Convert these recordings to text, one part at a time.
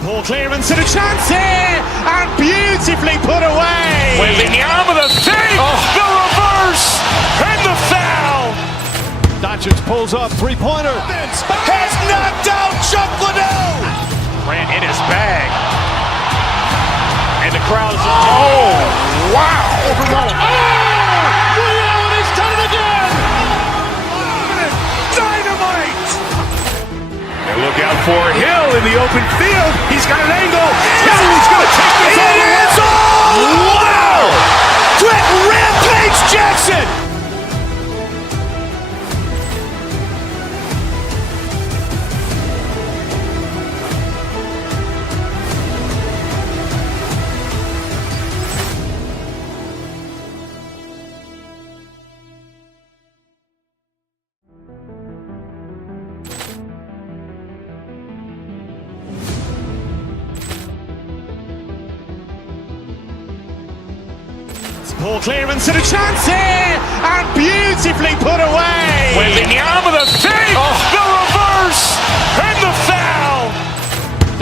Poor clearance and a chance here, and beautifully put away. Waving the arm of the save, the reverse, and the foul. Doncic pulls up, three-pointer. Has knocked out Chuck Liddell. Ran in his bag. And the crowd is, oh, wow. Overrun. Ray Allen has done it again. Dynamite. And look out for Hill in the open field. He's got an angle. He's going to take this all the way. Wow. Quick Rampage Jackson. Poor clearance and a chance here, and beautifully put away. Waving the arm of the save, the reverse, and the foul.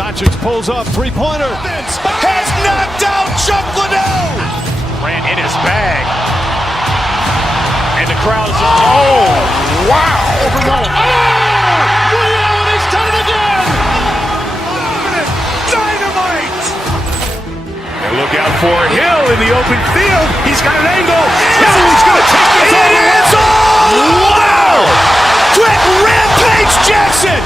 Doncic pulls up, three-pointer. Has knocked out Chuck Liddell. Ran in his bag. And the crowd is, oh, wow. Overrun. Ray Allen has done it again. Dynamite. And look out for Hill in the open field. He's got an angle. He's going to take this all the way. Wow. Quick Rampage Jackson.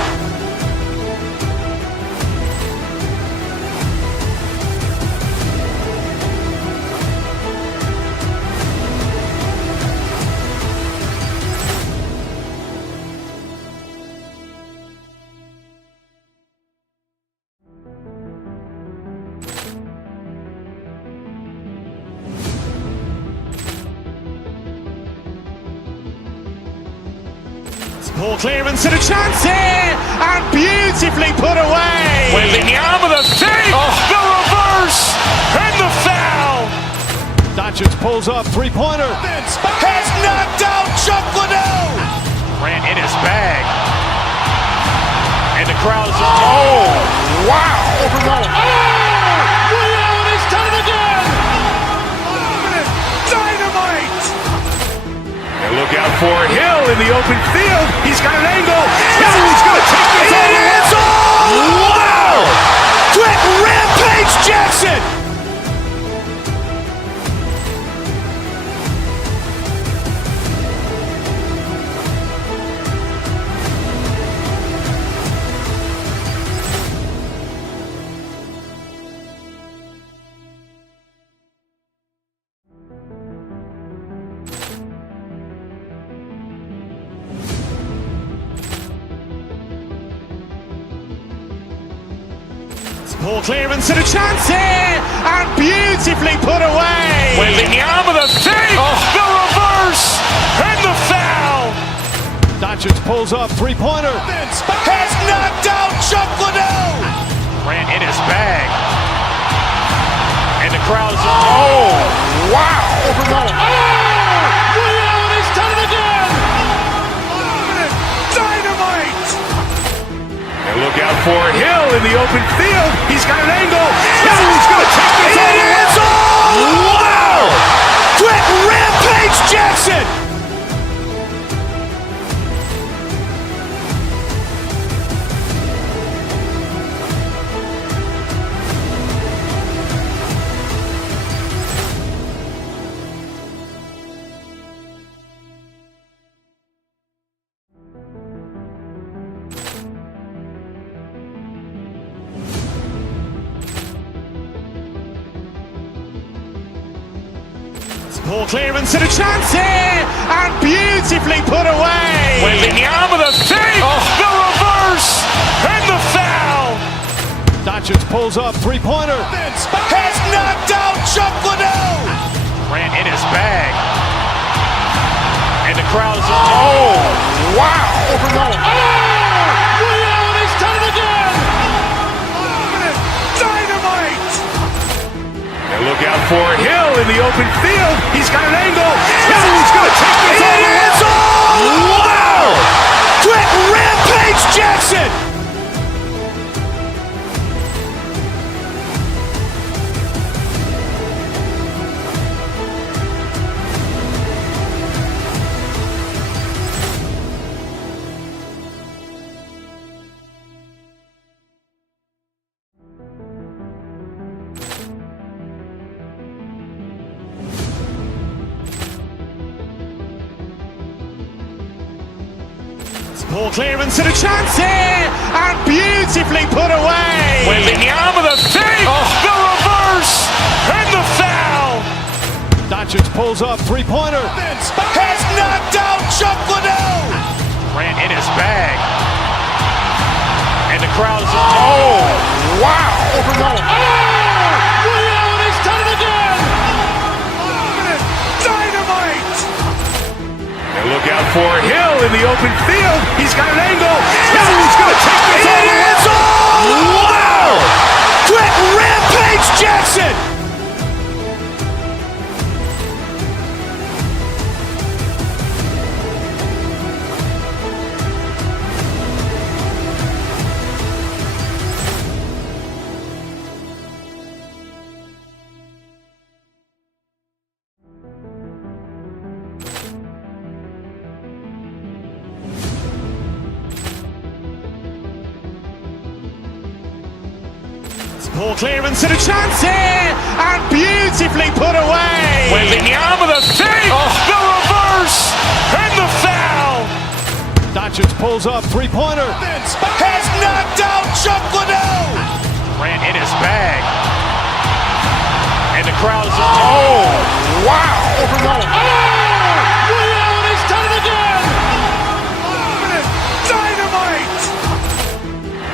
Poor clearance and a chance here, and beautifully put away. Waving the arm of the save, the reverse, and the foul. Doncic pulls up, three-pointer. Has knocked out Chuck Liddell. Ran in his bag. And the crowd is, oh, wow. Overrun. Ray Allen has done it again. Dynamite. And look out for Hill in the open field. He's got an angle. He's going to take this all the way. Wow. Quick Rampage Jackson. Poor clearance and a chance here, and beautifully put away. Waving the arm of the save, the reverse, and the foul. Doncic pulls up, three-pointer. Has knocked out Chuck Liddell. Ran in his bag. And the crowd is, oh, wow. Overrun. Ray Allen has done it again. Dynamite. And look out for Hill in the open field. He's got an angle. He's going to take this all the way. Wow. Quick Rampage Jackson. Poor clearance and a chance here, and beautifully put away. Waving the arm of the save, the reverse, and the foul. Doncic pulls up, three-pointer. Has knocked out Chuck Liddell. Ran in his bag. And the crowd is, oh, wow. Overrun. Ray Allen has done it again. Dynamite. And look out for Hill in the open field. He's got an angle. He's going to take this all the way. Wow. Quick Rampage Jackson. Ball clearance and a chance here, and beautifully put away. Wembanyama the fake, the reverse, and the foul. Doncic pulls up, three-pointer. Has knocked out Chuck Liddell. Ran in his bag. And the crowd is, oh, wow. He's done it again. Dynamite. And look out for Hill in the open field. He's got an angle. He's going to take this all the way. Wow! Quick Rampage Jackson. Ball clearance and a chance here, and beautifully put away. Wembanyama the fake, the reverse, and the foul. Doncic pulls up, three-pointer. Has knocked out Chuck Liddell. Ran in his bag. And the crowd is, oh, wow. He's done it again. Dynamite.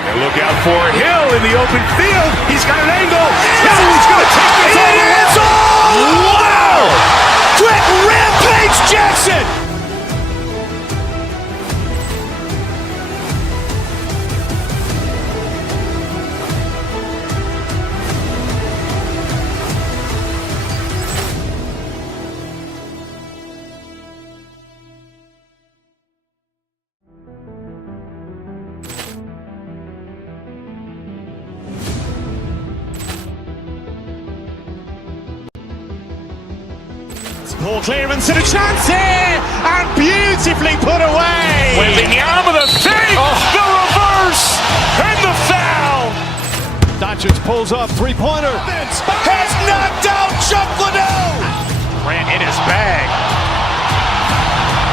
And look out for Hill in the open field. He's got an angle. He's going to take this all the way. Wow! Quick Rampage Jackson. Ball clearance and a chance here, and beautifully put away. Wembanyama the fake, the reverse, and the foul. Doncic pulls up, three-pointer. Has knocked out Chuck Liddell. Ran in his bag.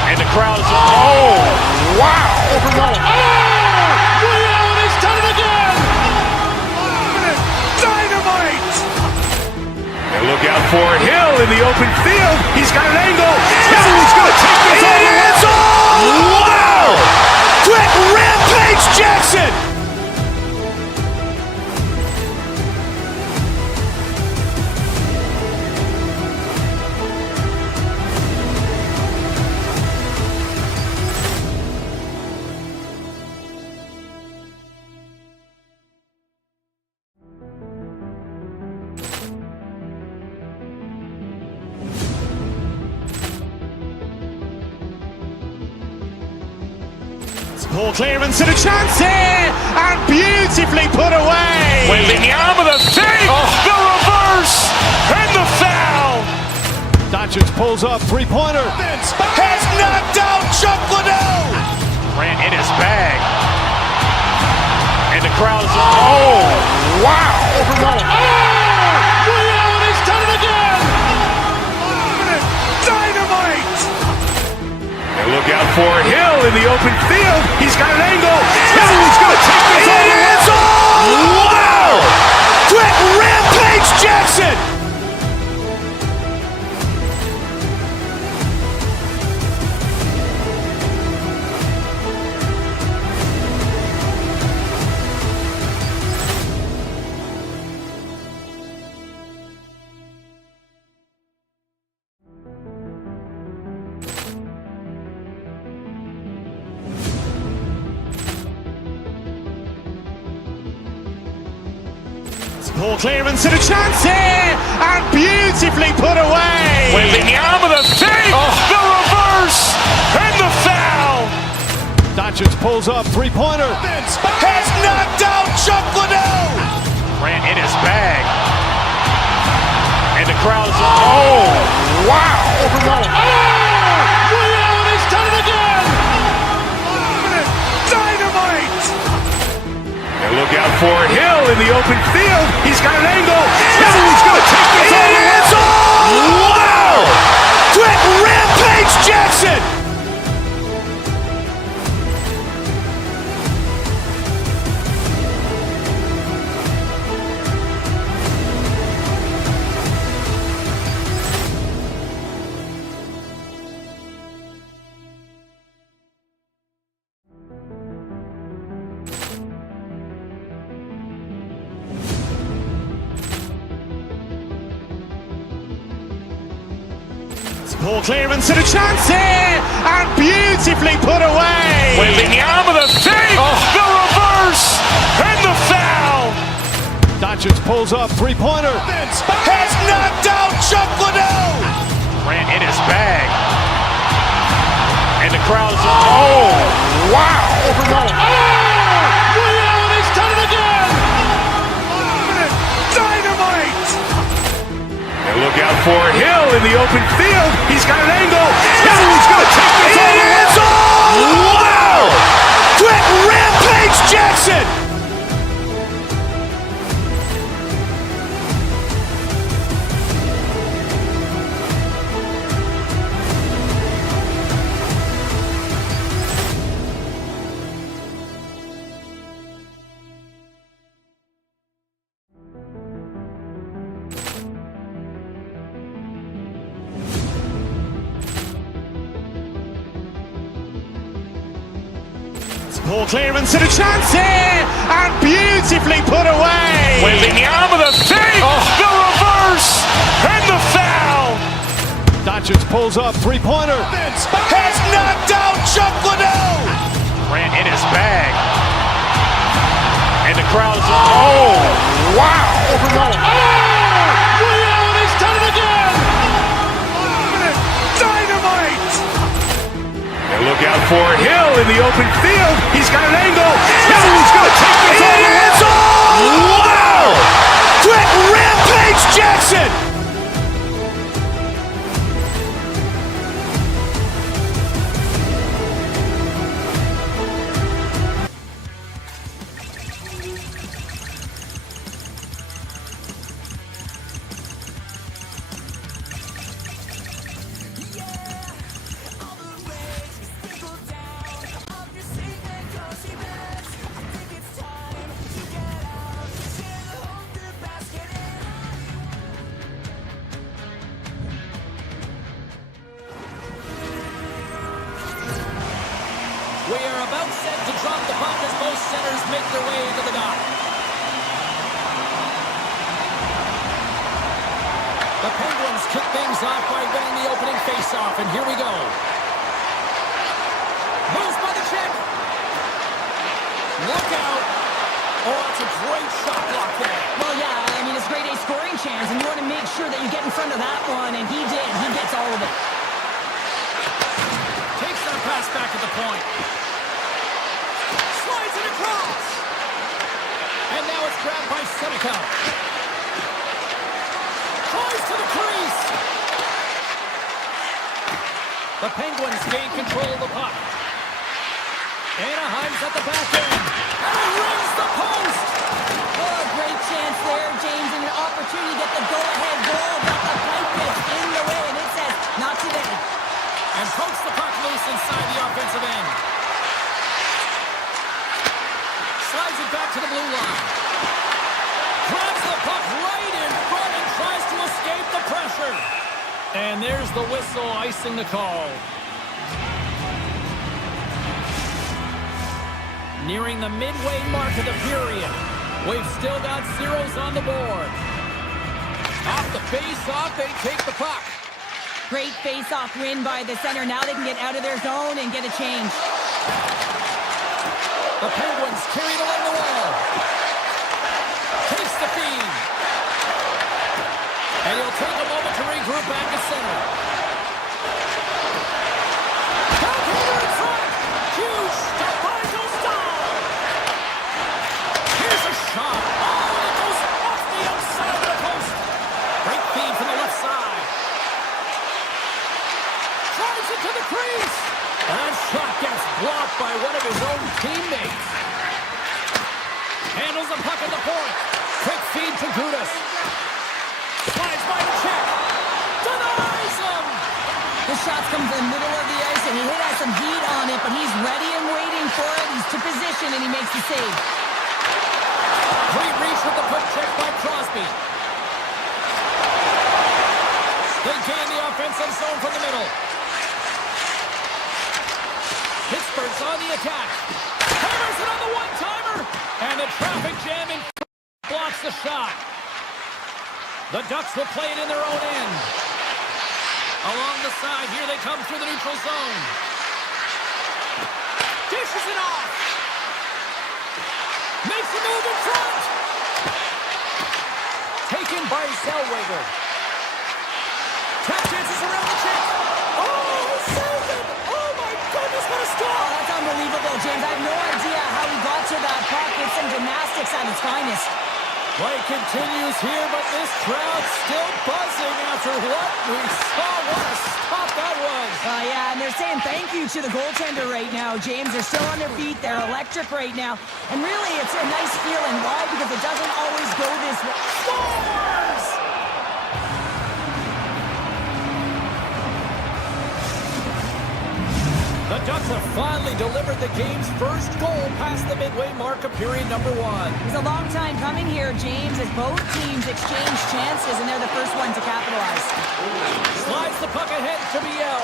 And the crowd is, oh, wow. He's done it again. Dynamite. And look out for Hill in the open field. He's got an angle. He's going to take this all the way. Wow! Quick Rampage Jackson. Ball clearance and a chance here, and beautifully put away. Wembanyama the fake, the reverse, and the foul. Doncic pulls up, three-pointer. Has knocked out Chuck Liddell. Ran in his bag. And the crowd is, oh, wow. He's done it again. Dynamite. And look out for Hill in the open field. He's got an angle. He's going to take this all the way. Wow! Quick Rampage Jackson. Ball clearance and a chance here, and beautifully put away. Wembanyama the fake, the reverse, and the foul. Doncic pulls up, three-pointer. Has knocked out Chuck Liddell. Ran in his bag. And the crowd is, oh, wow. He's done it again. Dynamite. And look out for Hill in the open field. He's got an angle. He's going to take this all the way. Wow! Quick Rampage Jackson. Poor clearance and a chance here, and beautifully put away. Wembanyama the save, the reverse, and the foul. Doncic pulls up, three-pointer. Has knocked out Chuck Liddell. Ran in his bag. And the crowd is, oh, wow. He's done it again. Dynamite. And look out for Hill in the open field. He's got an angle. He's going to take this all the way. Wow. Quick Rampage Jackson. Poor clearance and a chance here, and beautifully put away. Wembanyama the save, the reverse, and the foul. Doncic pulls up, three-pointer. Has knocked out Chuck Liddell. Ran in his bag. And the crowd is, oh, wow. He's done it again. Dynamite. And look out for Hill in the open field. He's got an angle. He's going to take this all the way. Wow. Quick Rampage Jackson. We are about set to drop the puck as both centers make their way into the dock. The Penguins kick things off by winning the opening faceoff, and here we go. Moves by the check. Look out. Oh, it's a great shot block there. Well, yeah, I mean, it's a grade A scoring chance, and you want to make sure that you get in front of that one, and he did. He gets all of it. Takes that pass back at the point. Slides it across. And now it's grabbed by Seneca. Tries to the crease. The Penguins gain control of the puck. Anaheim's at the back end. And he rings the post. Oh, great chance there, James, and an opportunity to get the go-ahead goal, but the pipe is in the way, and it says, not today. And pokes the puck loose inside the offensive end. Slides it back to the blue line. Grabs the puck right in front and tries to escape the pressure. And there's the whistle icing the call. Nearing the midway mark of the period. We've still got zeros on the board. Off the face-off, they take the puck. Great face-off win by the center. Now they can get out of their zone and get a change. The Penguins carried along the wall. Takes the feed. And he'll take a moment to regroup back at center. Backhand in front. Huge stop by Dostal. Here's a shot. Oh, and it goes off the outside of the post. Great feed from the left side. Drives it to the crease. And that shot gets blocked by one of his own teammates. Handles the puck at the point. Quick feed to Gudas. Slides by the check. Denies him. The shots come to the middle of the ice, and he has some heat on it, but he's ready and waiting for it. He's to position, and he makes the save. Great reach with the foot check by Crosby. They gain the offensive zone from the middle. Pittsburgh's on the attack. Hammers it on the one-timer. And the traffic jam in blocks the shot. The Ducks will play it in their own end. Along the side, here they come through the neutral zone. Dishes it off. Makes a move in front. Taken by Zellweger. Tap dances around the check. Oh, he saved it. Oh, my goodness, what a stop. Oh, that's unbelievable, James. I have no idea how he got to that puck. It's some gymnastics at its finest. Play continues here, but this crowd still buzzing after what we saw. What a stop that was. Yeah, and they're saying thank you to the goaltender right now, James. They're still on their feet. They're electric right now. And really, it's a nice feeling. Why? Because it doesn't always go this way. Scores! The Ducks have finally delivered the game's first goal past the midway mark of period number 1. It's a long time coming here, James, as both teams exchange chances, and they're the first one to capitalize. Slides the puck ahead to Biel.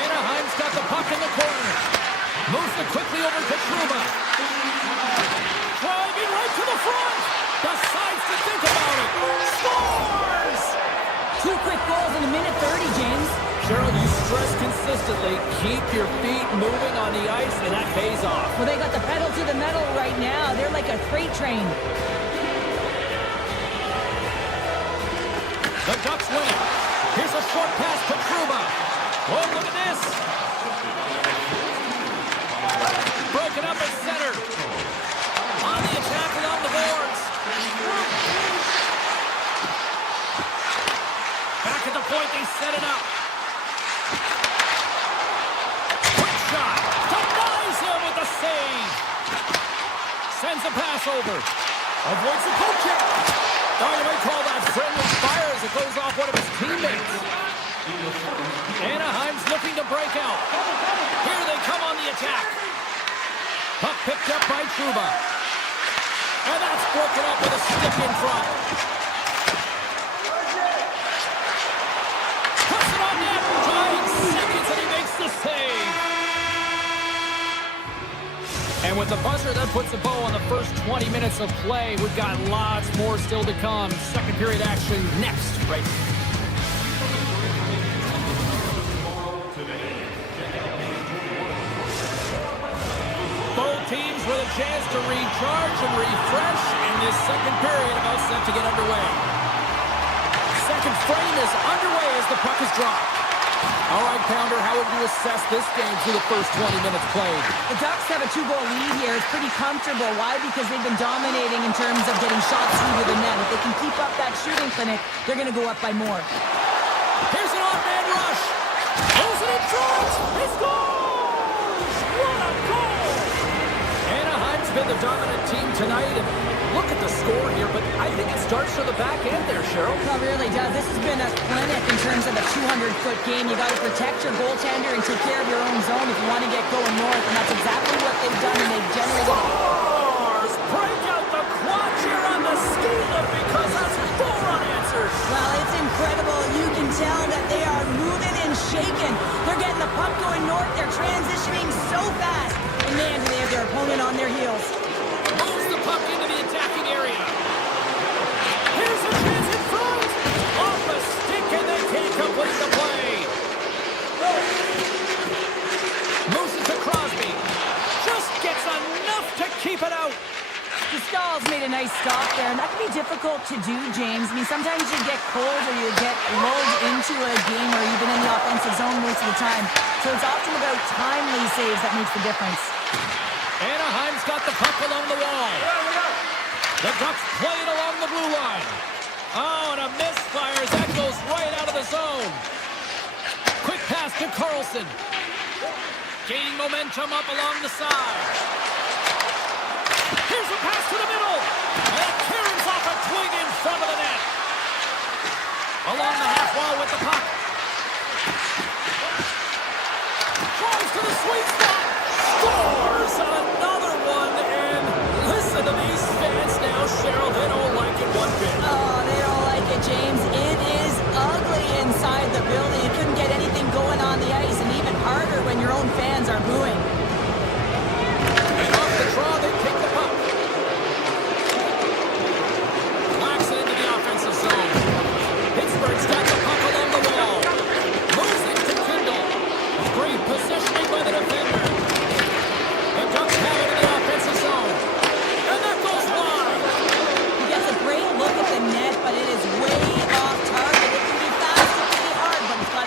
Anaheim's got the puck in the corner. Moves it quickly over to Trouba. Driving right to the front. Decides to think about it. Scores! 2 quick goals in a minute 30, James. Cheryl, you stress consistently, keep your feet moving on the ice, and that pays off. Well, they got the pedal to the metal right now. They're like a freight train. The Ducks win it. Here's a short pass to Trouba. Oh, look at this. Broken up at center. On the attack along the boards. Back at the point, they set it up. Quick shot. Denies him with the save. Sends a pass over. Avoids the poke check. Oh, you might call that friendly fire as it goes off one of his teammates. Anaheim's looking to break out. Here they come on the attack. Puck picked up by Trouba. And that's broken up with a stick in front. Puts it on net. 9 seconds and he makes the save. And with the buzzer, that puts a bow on the first 20 minutes of play. We've got lots more still to come. Second period action next, right? Both teams with a chance to recharge and refresh, and this second period about set to get underway. Second frame is underway as the puck is dropped. All right, Pounder, how would you assess this game through the first 20 minutes played? The Ducks have a 2-goal lead here. It's pretty comfortable. Why? Because they've been dominating in terms of getting shots through to the net. If they can keep up that shooting clinic, they're going to go up by more. Here's an off-man rush. Pulls it in front. He scores! What a goal! Anaheim's been the dominant team tonight, and look at the score here, but I think it starts from the back end there, Cheryl. It really does. This has been a clinic in terms of a 200-foot game. You got to protect your goaltender and take care of your own zone if you want to get going north, and that's exactly what they've done, and they've generated. Scores! Break out the quad cheer on the ski lift because that's 4 unanswered. Well, it's incredible. You can tell that they are moving and shaking. They're getting the puck going north. They're transitioning so fast. And man, do they have their opponent on their heels. Moves the puck into the attacking area. Here's a chance in front. Off the stick, and they can't complete the play. Moves it to Crosby. Just gets enough to keep it out. Stahl's made a nice stop there, and that can be difficult to do, James. I mean, sometimes you get cold or you get lulled into a game or even in the offensive zone most of the time. So it's often about timely saves that makes the difference. Anaheim's got the puck along the wall. The Ducks play it along the blue line. Oh, and a misfire as that goes right out of the zone. Quick pass to Carlson. Gaining momentum up along the side. Here's a pass to the middle. And it carries off a twig in front of the net. Along the half wall with the puck. Tries to the sweet spot. Scores another one. And listen to these fans now, Cheryl. They don't like it one bit. Oh, they don't like it, James. It is ugly inside the building. You couldn't get anything going on the ice, and even harder when your own fans are booing. And off the draw, they pick the puck. Lacks it into the offensive zone. Pittsburgh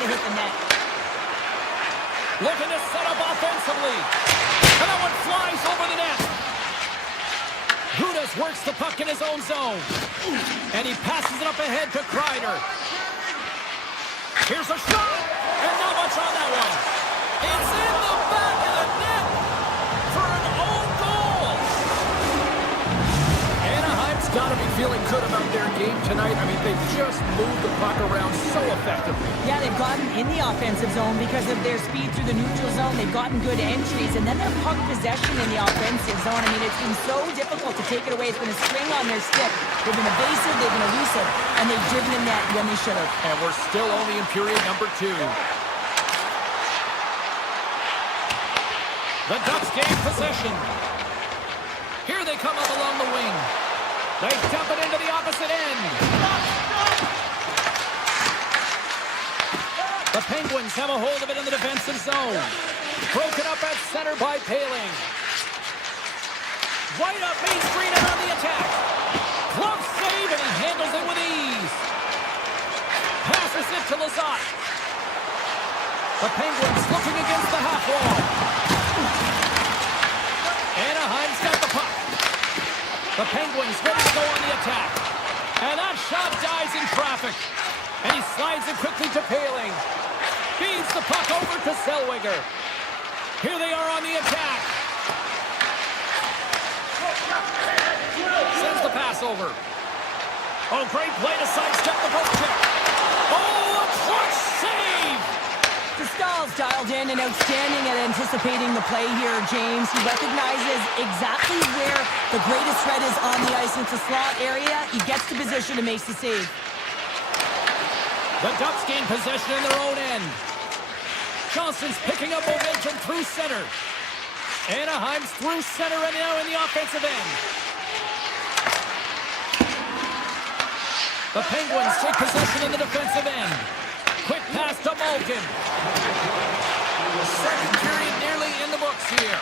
to hit the net. Looking to set up offensively. And that one flies over the net. Gudas works the puck in his own zone. And he passes it up ahead to Kreider. Here's a shot. And not much on that one. It's in the back of the net for an own goal. Anaheim's got to be feeling good about their game tonight. I mean, they've just moved the puck around so effectively. Yeah, they've gotten in the offensive zone because of their speed through the neutral zone. They've gotten good entries, and then their puck possession in the offensive zone. I mean, it's been so difficult to take it away. It's been a string on their stick. They've been evasive, they've been elusive, and they've driven in net when they should have. And we're still only in period number 2. The Ducks gain possession. Here they come up along the wing. They dump it into the opposite end. The Penguins have a hold of it in the defensive zone. Broken up at center by Paling. Right up Main Street and on the attack. Glove save, and he handles it with ease. Passes it to Lizotte. The Penguins looking against the half wall. Anaheim's got the puck. The Penguins ready to go on the attack. And that shot dies in traffic. And he slides it quickly to Paling. Feeds the puck over to Zellweger. Here they are on the attack. Sends the pass over. Oh, great play to sidestep the post check. Oh, a clutch save! Stahl's dialed in and outstanding at anticipating the play here, James. He recognizes exactly where the greatest threat is on the ice. It's a slot area. He gets the position and makes the save. The Ducks gain possession in their own end. Johnson's picking up momentum through center. Anaheim's through center and now in the offensive end. The Penguins take possession in the defensive end. Quick pass to Malkin. Second period nearly in the books here.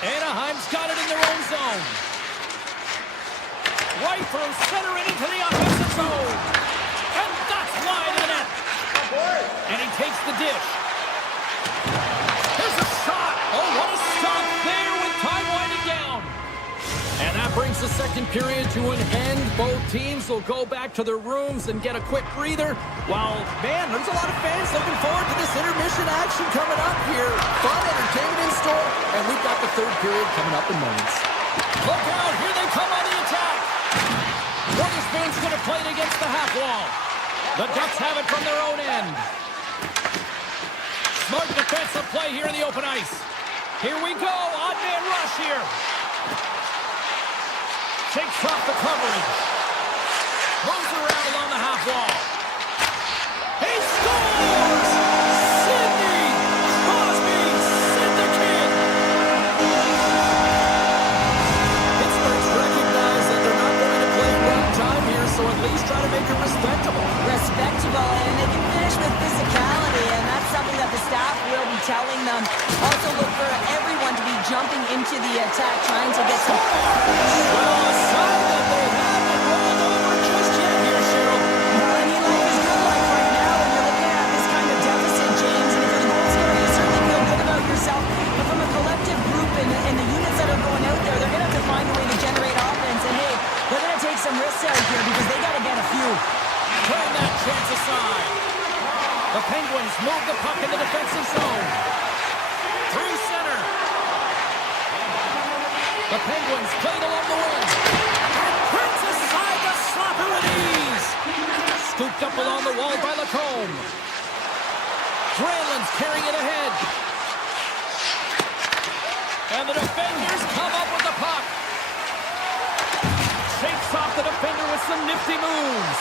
Anaheim's got it in their own zone. Right through center and into the offensive zone. And that's wide of the net. And he takes the dish. Here's a shot. Oh, what a stop there with time winding down. And that brings the second period to an end. Both teams will go back to their rooms and get a quick breather. While, man, there's a lot of fans looking forward to this intermission action coming up here. Fun entertainment in store. And we've got the third period coming up in moments. Look out. Here they come on the attack. Weatherspoon's going to play it against the half wall. The Ducks have it from their own end. Smart defensive play here in the open ice. Here we go. Odd man rush here. Shakes off the coverage. Moves around along the half wall. He scores! Sidney Crosby Syndicate! Pittsburgh's recognized that they're not going to play one time here, so at least try to make it respectable. Respectable, and they can finish with physicality, and that's something that the staff will be telling them. Also look for everyone to be jumping into the attack, trying to get some... Well, a sign that they haven't rolled over just yet here, Cheryl. Well, any life is good life right now when you're looking at this kind of deficit, James, and if you're the goal scorer, you certainly feel good about yourself. But from a collective group and the units that are going out there, they're going to have to find a way to generate offense, and hey, they're going to take some risks out here because they got to get a few. Turn that chance aside. The Penguins move the puck in the defensive zone. Through center. The Penguins played along the wing. And Prince aside the slapper at ease. Scooped up along the wall by Lacombe. Granlund's carrying it ahead. And the defenders come up with the puck. Shakes off the defender with some nifty moves.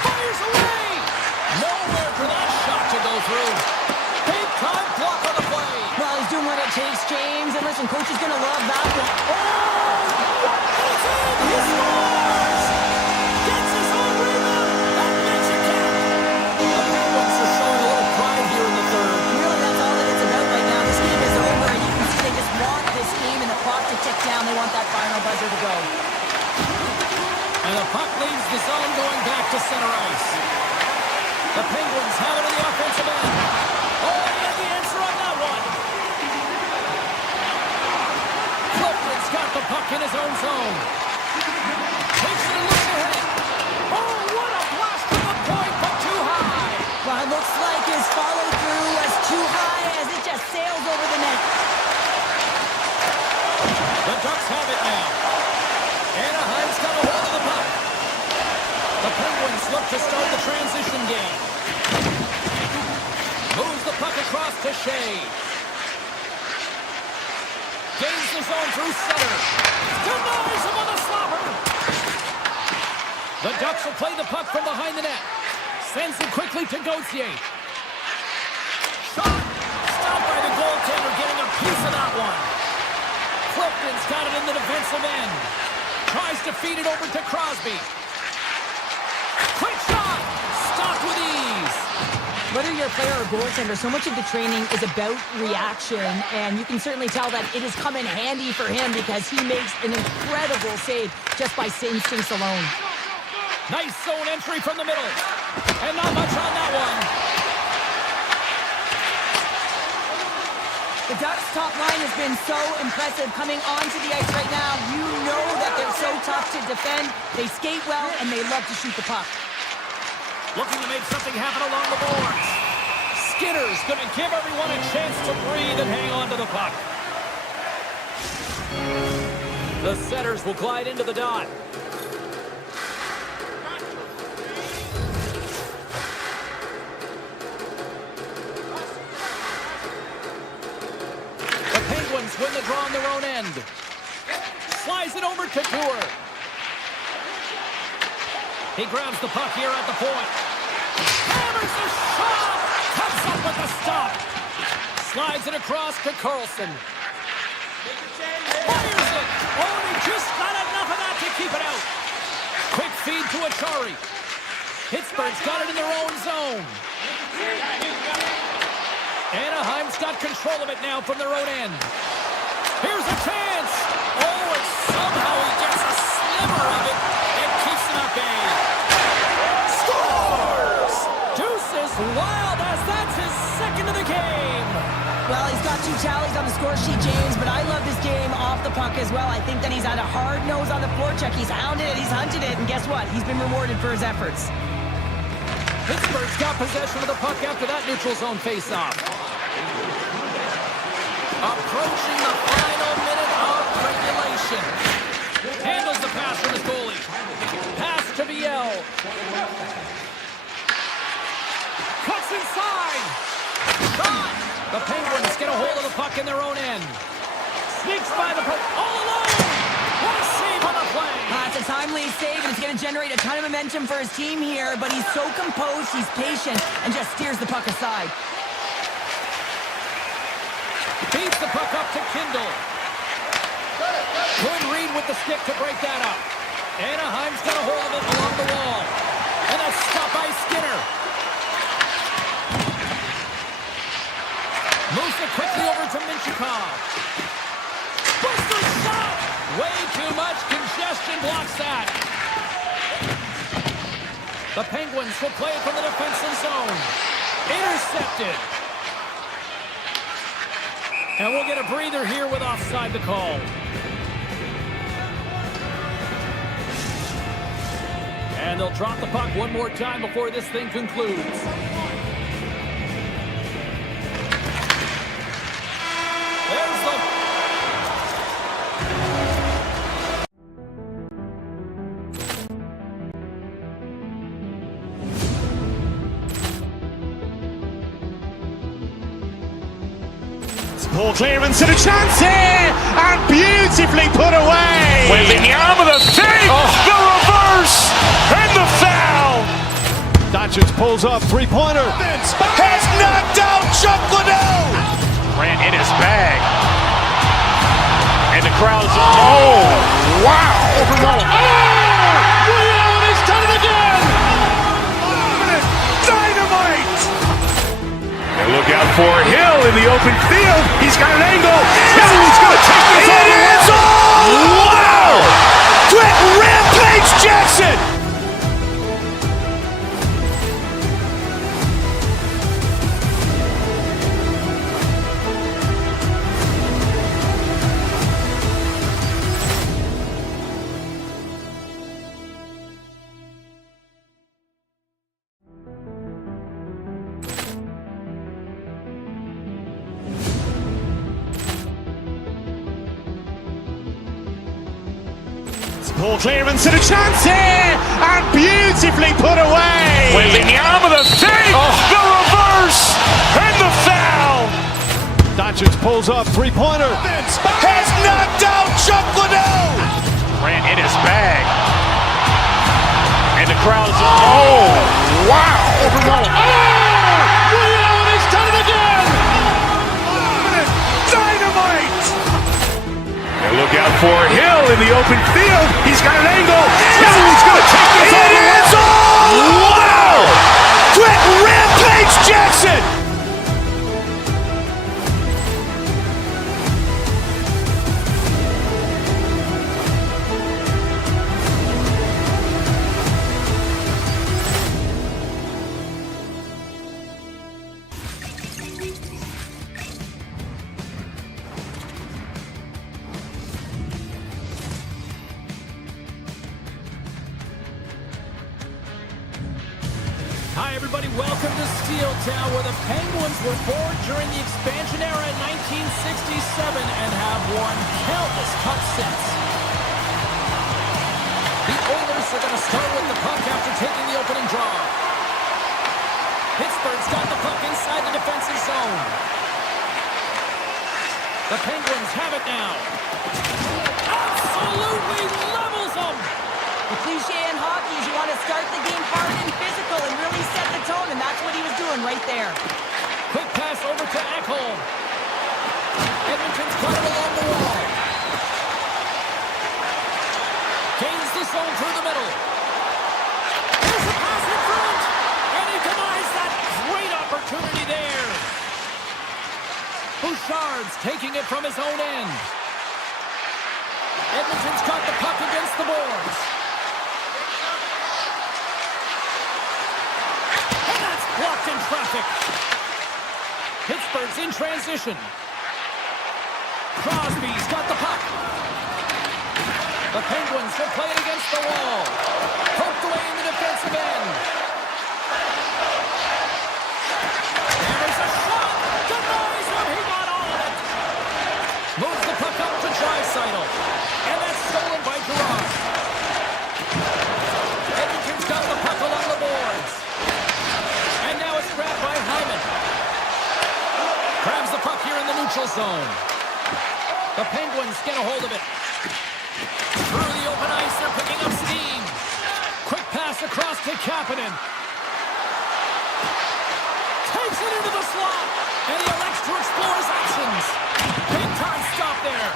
Fires away! Nowhere for that shot to go through. Big time block on the play. Well, he's doing what it takes, James, and listen, coach is going to love that one. Oh! It's in! He scores! Gets his own rebound! That makes it count! The Penguins are showing a little pride here in the third. Really, that's all that it's about right now. This game is over, and you can see they just want this game and the clock to tick down. They want that final buzzer to go. And the puck leaves the zone going back center ice. The Penguins have it in the offensive end. Oh, he has the answer on that one. Clifton's got the puck in his own zone. Takes it and looks ahead. Oh, what a blast from the point, but too high. Well, it looks like his follow-through was too high as it just sails over the net. The Ducks have it now. Anaheim's got a hold of the puck. The Penguins look to start the transition game. Moves the puck across to Shea. Gains the zone through center. Denies him on the slapper. The Ducks will play the puck from behind the net. Sends it quickly to Gauthier. Shot. Stopped by the goaltender, getting a piece of that one. Clifton's got it in the defensive end. Tries to feed it over to Crosby. Quick shot! Stopped with ease. Whether you're a player or goaltender, so much of the training is about reaction, and you can certainly tell that it has come in handy for him because he makes an incredible save just by instincts alone. Nice zone entry from the middle. And not much on that one. The Ducks' top line has been so impressive coming onto the ice right now. You know that they're so tough to defend. They skate well, and they love to shoot the puck. Looking to make something happen along the boards. Skinner's going to give everyone a chance to breathe and hang on to the puck. The setters will glide into the dot. The Penguins win the draw on their own end. Slides it over to Tour. He grabs the puck here at the point. Hammers the shot! Comes up with the stop. Slides it across to Carlson. Fires it! Oh, and he just got enough of that to keep it out. Quick feed to Achari. Pittsburgh's got it in their own zone. Anaheim's got control of it now from their own end. Here's a chance! Oh, and somehow he gets a sliver of it and keeps it at bay. Scores! Deuces wild as that's his second of the game. Well, he's got 2 tallies on the score sheet, James, but I love his game off the puck as well. I think that he's had a hard nose on the forecheck. He's hounded it, he's hunted it, and guess what? He's been rewarded for his efforts. Pittsburgh's got possession of the puck after that neutral zone faceoff. Approaching the final minute of regulation. Handles the pass from his goalie. Pass to Biel. Cuts inside. Shot. The Penguins get a hold of the puck in their own end. Sneaks by the puck all alone. What a save on the play. It's a timely save, and it's going to generate a ton of momentum for his team here, but he's so composed, he's patient, and just steers the puck aside. Beats the puck up to Kindle. Good read with the stick to break that up. Anaheim's got a hold of it along the wall. And a stop by Skinner. Moves it quickly over to Minchikov. Buster shot! Way too much congestion blocks that. The Penguins will play it from the defensive zone. Intercepted. And we'll get a breather here with offside the call. And they'll drop the puck one more time before this thing concludes. There's the... Ball clearance and a chance here, and beautifully put away. With the arm of the fake, the reverse, and the foul. Doncic pulls up, three-pointer. Has knocked out Chuck Liddell. Ran in his bag. And the crowd is, oh, wow. Leon has done it again. Dynamite. And look out for Hill in the open field. He's got an angle. Hill's going to take this all the way. Wow. Quick rampage Jackson. Ball clearance and a chance here, and beautifully put away. Wembanyama, the save, the reverse, and the foul. Doncic pulls up, three-pointer. Has knocked out Chuck Liddell. Ran in his bag. And the crowd is, oh, wow. He's done it again. Dynamite. And look out for Hill in the open field. He's got an angle. Hill's going to take this all the way. Wow. Quick Rampage Jackson. Hi, everybody. Welcome to Steel Town, where the Penguins were born during the expansion era in 1967 and have won countless cup sets. The Oilers are going to start with the puck after taking the opening draw. Pittsburgh's got the puck inside the defensive zone. The Penguins have it now. Absolutely levels them! The cliche in hockey is you want to start the game hard and physical and really set the tone, and that's what he was doing right there. Quick pass over to Ekholm. Edmonton's got it along the wall. Gains the zone through the middle. Here's a pass in front, and he denies that great opportunity there. Bouchard's taking it from his own end. Edmonton's got the puck against the boards. Blocked in traffic. Pittsburgh's in transition. Crosby's got the puck. The Penguins will play it against the wall. Poked away in the defensive end. There's a shot. Denies him. He got all of it. Moves the puck up to Draisaitl. And that's stolen by Gerard. Edmonton's got the puck along the boards. And now it's grabbed by Hyman. Grabs the puck here in the neutral zone. The Penguins get a hold of it. Through the open ice, they're picking up steam. Quick pass across to Kapanen. Takes it into the slot. And he elects to explore his options. Big time stop there.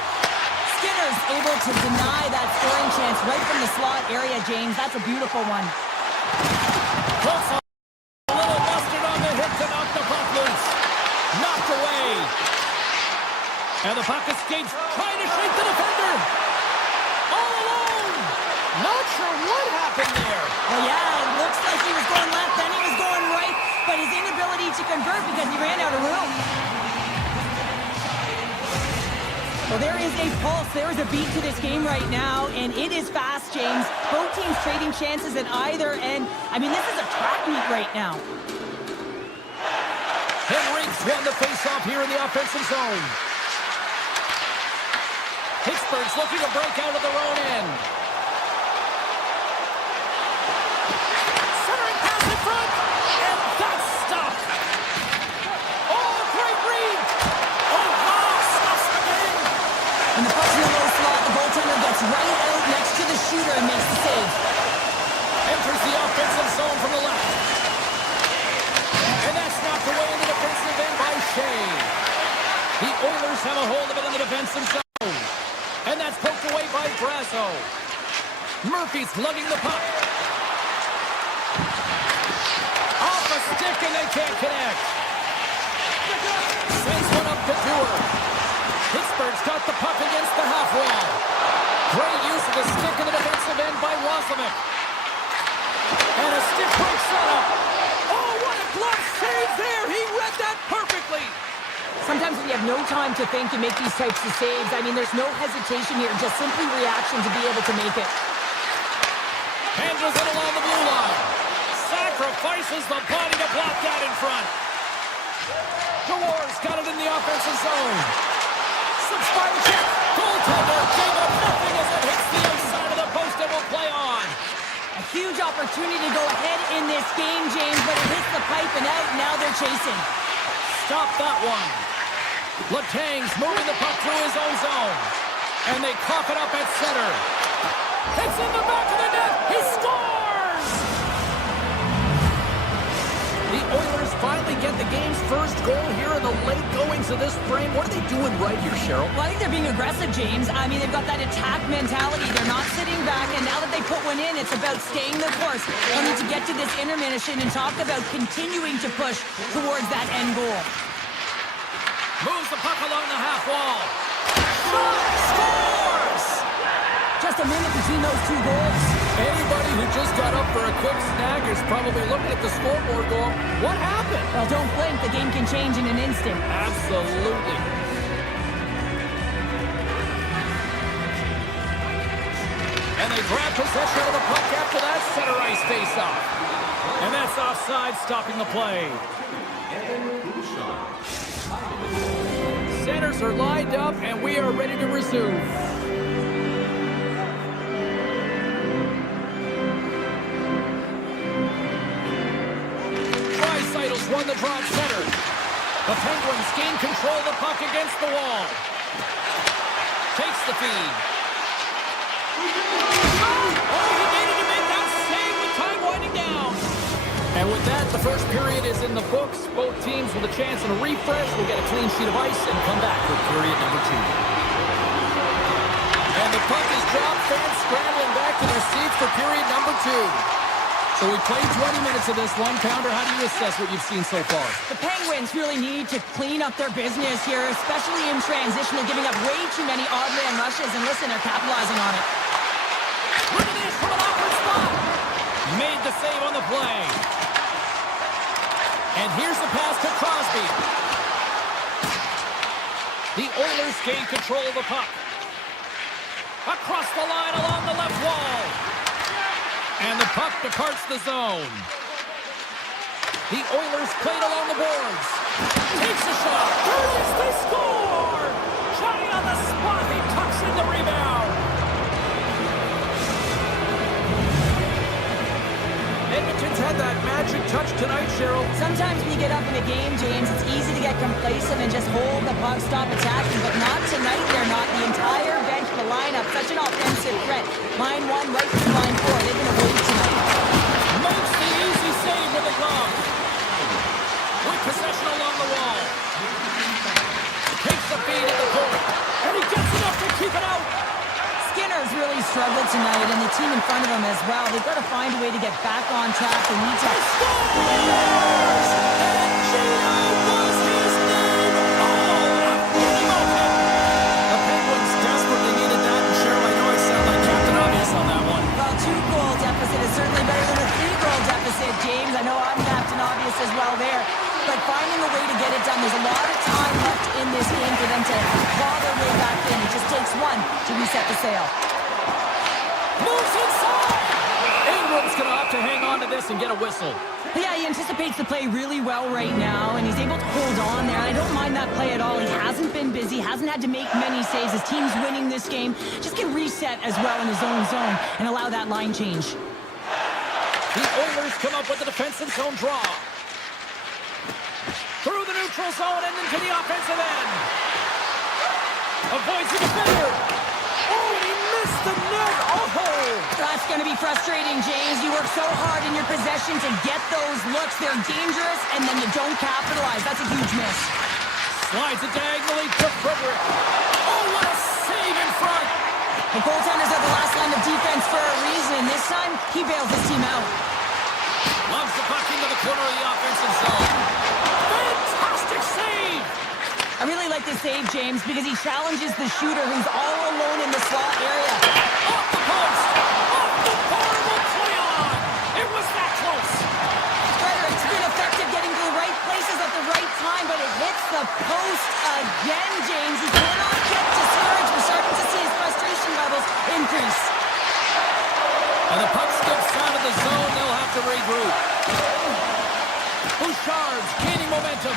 Skinner's able to deny that scoring chance right from the slot area, James. That's a beautiful one. Close. Knocked away. And the puck escapes, trying to shake the defender. All alone. Not sure what happened there. Well, yeah, it looks like he was going left, then he was going right, but his inability to convert because he ran out of room. Well, there is a pulse. There is a beat to this game right now, and it is fast, James. Both teams trading chances at either end. I mean, this is a track meet right now. Henrique's won the faceoff here in the offensive zone. Pittsburgh's looking to break out of their own end. Centering pass in front, and that's stopped. Oh, great read. Oh, wow, stops the game. And the puck's in the low slot. The goaltender gets right out next to the shooter and makes the save. Enters the offensive zone from the left. And that's knocked away in the defensive end by Shea. The Oilers have a hold of it in the defensive zone. And that's poked away by Brasso. Murphy's lugging the puck. Off a stick and they can't connect. Sends one up to Dewar. Pittsburgh's got the puck against the half wall. Great use of the stick in the defensive end by Roslovic. And a stick break setup. Oh, what a glove save there! He read that perfectly! Sometimes when you have no time to think, you make these types of saves. I mean, there's no hesitation here, just simply reaction to be able to make it. Handles it along the blue line. Sacrifices the body to block that in front. Dewar's got it in the offensive zone. Slips by the check. Goaltender gave up nothing as it hits the outside of the post that will play on. A huge opportunity to go ahead in this game, James, but it hits the pipe and out. Now they're chasing. Stop that one. Letang's moving the puck through his own zone. And they cough it up at center. It's in the back of the net. He scores! The Oilers finally get the game's first goal here in the late goings of this frame. What are they doing right here, Cheryl? Well, I think they're being aggressive, James. I mean, they've got that attack mentality. They're not sitting back, and now that they put one in, it's about staying the course. They need to get to this intermission and talk about continuing to push towards that end goal. Moves the puck along the half wall. Scores! Just a minute between those two goals. Anybody who just got up for a quick snack is probably looking at the scoreboard going, what happened? Well, don't blink. The game can change in an instant. Absolutely. And they grab possession of the puck after that center ice face-off. And that's offside, stopping the play. Centers are lined up, and we are ready to resume. Draisaitl won the draw at center. The Penguins gain control of the puck against the wall. Takes the feed. Oh, he needed to make that save with time winding down. And with that, the first period is in the books. Both teams with a chance and a refresh will get a clean sheet of ice and come back for period number 2. And the puck is dropped. Fans scrambling back to their seats for period number 2. So we played 20 minutes of this one. Pounder, how do you assess what you've seen so far? The Penguins really need to clean up their business here, especially in transition. They're giving up way too many odd man rushes, and listen, they're capitalizing on it. Look at this from an awkward spot. Made the save on the play. And here's the pass to Crosby. The Oilers gain control of the puck. Across the line along the left wall. And the puck departs the zone. The Oilers played along the boards. Takes a shot. There it is. They score! Johnny on the spot. He tucks in the rebound. Edmonton's had that magic touch tonight, Cheryl. Sometimes when you get up in a game, James, it's easy to get complacent and just hold the puck, stop attacking, but not tonight. They're not. The entire bench, the lineup, such an offensive threat. Line 1 right to line 4. They're going to wait tonight. Makes the easy save with the glove. With possession along the wall. Takes the feed at the goal. And he gets enough to keep it out. Skinner's really struggled tonight, and the team in front of him as well. They've got to find a way to get back on track. They need to... Scores! And Gino was his name all after the moment. The Penguins desperately needed that, and Cheryl, I know I sound like Captain Obvious on that one. Well, 2-goal deficit is certainly better than a 3-goal deficit, James. I know I'm Captain Obvious as well there. But finding a way to get it done, there's a lot of time left in this game for them to claw their way back in. It just takes one to reset the sail. Moves inside! Ingram's going to have to hang on to this and get a whistle. Yeah, he anticipates the play really well right now, and he's able to hold on there. I don't mind that play at all. He hasn't been busy, hasn't had to make many saves. His team's winning this game. Just can reset as well in his own zone and allow that line change. The Oilers come up with the defensive zone draw. Through the neutral zone and into the offensive end. Avoids the defender. Oh, he missed the net. Oh! That's going to be frustrating, James. You work so hard in your possession to get those looks. They're dangerous, and then you don't capitalize. That's a huge miss. Slides it diagonally to Frederick. Oh, what a save in front. The goaltenders are the last line of defense for a reason. This time, he bails his team out. Loves the puck into the corner of the offensive zone. Fantastic save! I really like this save, James, because he challenges the shooter who's all alone in the slot area. Off the post! Off the bar will play on! It was that close! Frederick's been effective getting to the right places at the right time, but it hits the post again, James. He cannot get discouraged. We're starting to see his frustration levels increase. And the puck skips out of the zone. They'll have to regroup. Bouchard's gaining momentum.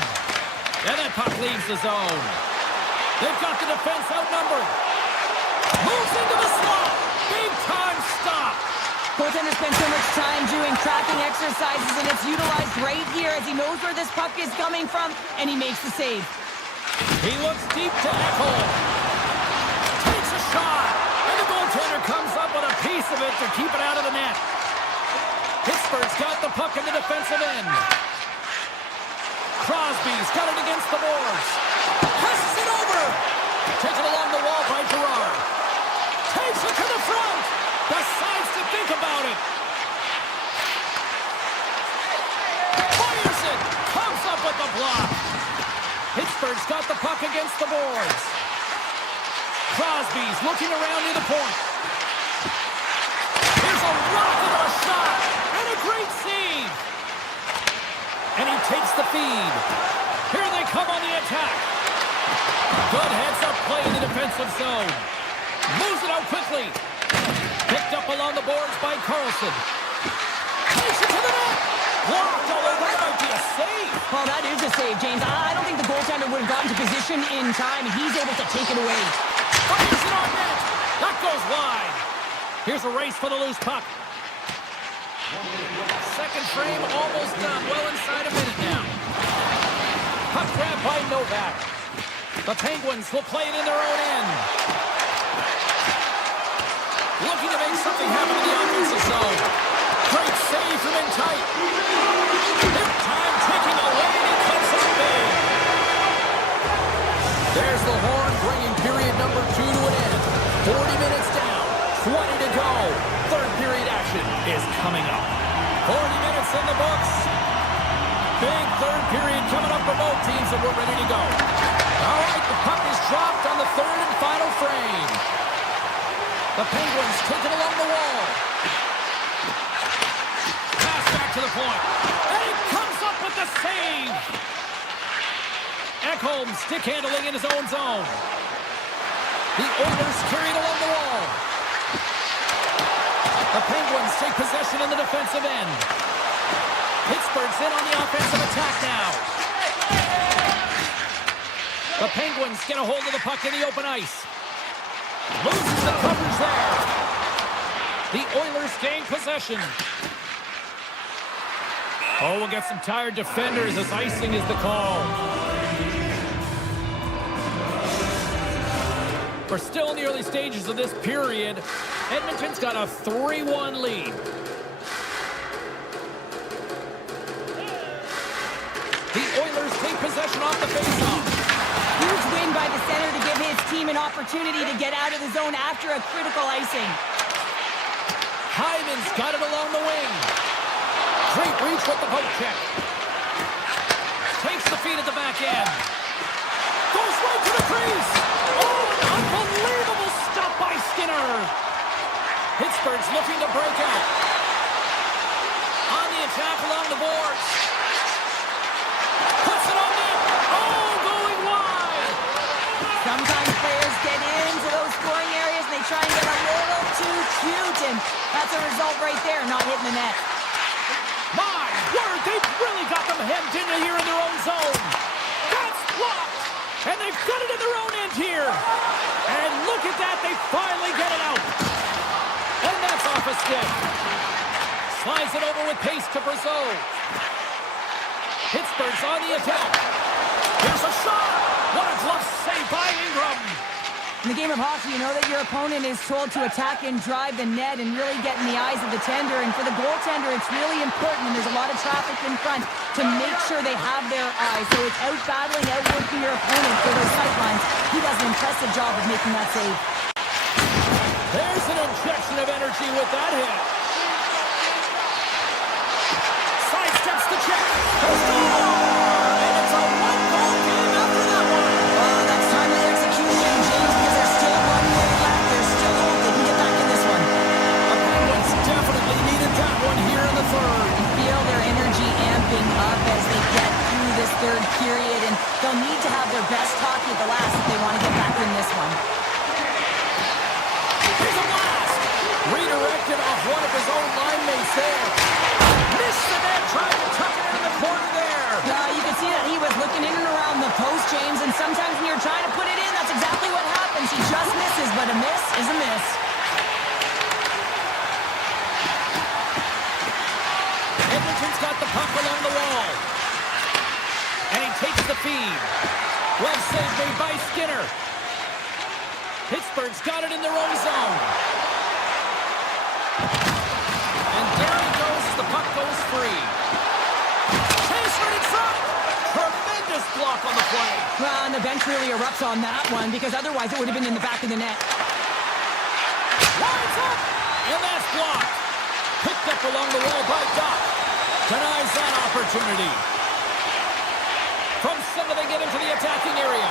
And that puck leaves the zone. They've got the defense outnumbered. Moves into the slot. Big time stop. Goaltender spends so much time doing tracking exercises, and it's utilized right here as he knows where this puck is coming from, and he makes the save. He looks deep to Ekholm. Takes a shot, and the goaltender comes up with a piece of it to keep it out of the net. Pittsburgh's got the puck in the defensive end. Crosby's got it against the boards. Passes it over. Taken along the wall by Gerard. Takes it to the front. Decides to think about it. Fires it. Comes up with the block. Pittsburgh's got the puck against the boards. Crosby's looking around near the point. Here's a rocket of a shot. And a great save. And he takes the feed. Here they come on the attack. Good heads-up play in the defensive zone. Moves it out quickly. Picked up along the boards by Carlson. Takes it to the net. Blocked, although that might be a save. Well, that is a save, James. I don't think the goaltender would have gotten to position in time, and he's able to take it away. Fires it on net. That goes wide. Here's a race for the loose puck. Second frame almost done. Well inside a minute now. Puck grab by Novak. The Penguins will play it in their own end. Looking to make something happen in the offensive zone. Great save from in tight. Their time ticking away, and he comes up big. There's the horn, bringing period number 2 to an end. 40 minutes down, 20 to go. Third period action is coming up. 40 minutes in the books. Big third period coming up for both teams, and we're ready to go. All right, the puck is dropped on the third and final frame. The Penguins take it along the wall. Pass back to the point. And he comes up with the save. Ekholm stick handling in his own zone. The Oilers carry it along the wall. The Penguins take possession in the defensive end. Pittsburgh's in on the offensive attack now. The Penguins get a hold of the puck in the open ice. Loses the coverage there. The Oilers gain possession. Oh, we'll get some tired defenders as icing is the call. We're still in the early stages of this period. Edmonton's got a 3-1 lead. The Oilers take possession off the faceoff. Huge win by the center to give his team an opportunity to get out of the zone after a critical icing. Hyman's got it along the wing. Great reach with the poke check. Takes the feed at the back end. Goes right to the crease. Oh, unbelievable stop by Skinner. Pittsburgh's looking to break out. On the attack along the boards. Puts it on net. Oh, going wide. Sometimes players get into those scoring areas and they try and get a little too cute, and that's a result right there, not hitting the net. My word, they've really got them hemmed in here in their own zone. That's blocked. And they've got it in their own end here. And look at that, they finally get it out. And that's off a stick. Slides it over with pace to Brazeau. Pittsburgh's on the attack. Here's a shot. What a glove save by Ingram. In the game of hockey, you know that your opponent is told to attack and drive the net and really get in the eyes of the tender. And for the goaltender, it's really important, and there's a lot of traffic in front, to make sure they have their eyes. So it's out-battling, outworking your opponent for those sight lines. He does an impressive job of making that save. There's an injection of energy with that hit. Sidesteps the check. And it's a one-goal game after that one. That's timely execution, James, because there's still one way left. There's still hope they can get back in this one. The Penguins definitely needed that one here in the third. You feel their energy amping up as they get through this third period, and they'll need to have their best hockey at the last if they want to get back in this one. Here's a blast. Redirected off one of his own line mates there. Missed the net, trying to tuck it in the corner there. You can see that he was looking in and around the post, James, and sometimes when you're trying to put it in, that's exactly what happens. He just misses, but a miss is a miss. the feed. Well saved made by Skinner. Pittsburgh's got it in their own zone. And there he goes as the puck goes free. Chase right in front. Tremendous block on the play. Well, and the bench really erupts on that one because otherwise it would have been in the back of the net. Lines up. And that's blocked. Picked up along the wall by Doc. Denies that opportunity. From center they get into the attacking area.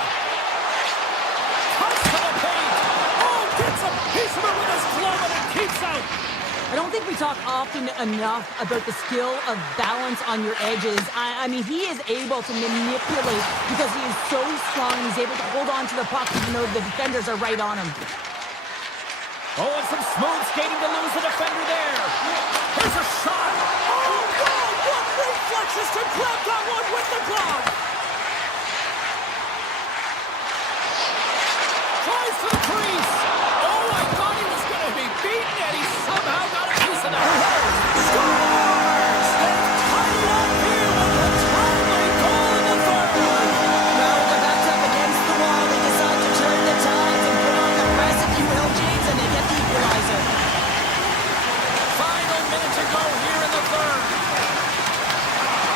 Cuts to the paint. Oh, gets a piece of it with his glove and it keeps out. I don't think we talk often enough about the skill of balance on your edges. I mean, he is able to manipulate because he is so strong and he's able to hold on to the puck even though the defenders are right on him. Oh, and some smooth skating to lose the defender there. Here's a shot. Oh, God, what reflexes to grab that one with the glove. Tries to the crease. Oh, I thought he was going to be beaten, and he somehow got a piece of that. Scores! They've tied it up here with a timely goal in the third. Now with the backs up against the wall, they decide to turn the tides and put on the press, if you will, James, and they get the equalizer. Final minute to go here in the third.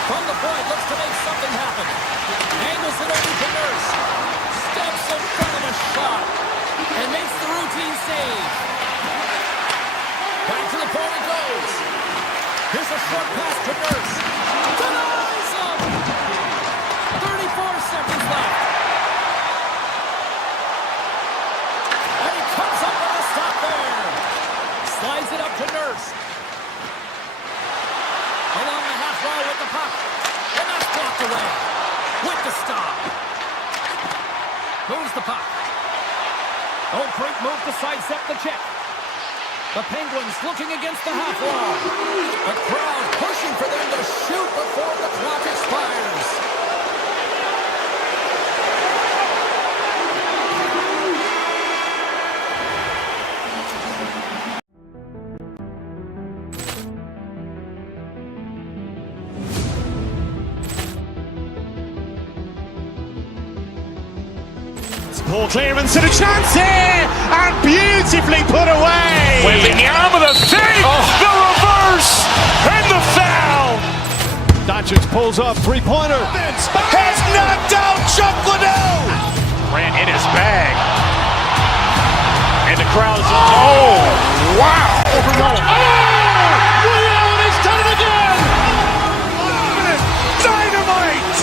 From the point, looks to make something happen. Angles it over to Nurse. Steps in front of a shot. And makes the routine save. Back to the point it goes. Here's a short pass to Nurse. Denies him! 34 seconds left. And he comes up with a stop there. Slides it up to Nurse. Along the half wall with the puck. And that's blocked away. With the stop. Moves the puck. Oh, great move to sidestep the check. The Penguins looking against the half wall. The crowd pushing for them to shoot before the clock expires. Poor clearance and a chance here, and beautifully put away. With the arm of the save, the reverse, and the foul. Doncic pulls up, three-pointer. Has knocked out Chuck Liddell. Ran in his bag. And the crowd's, oh, wow. He's done it again. Dynamite.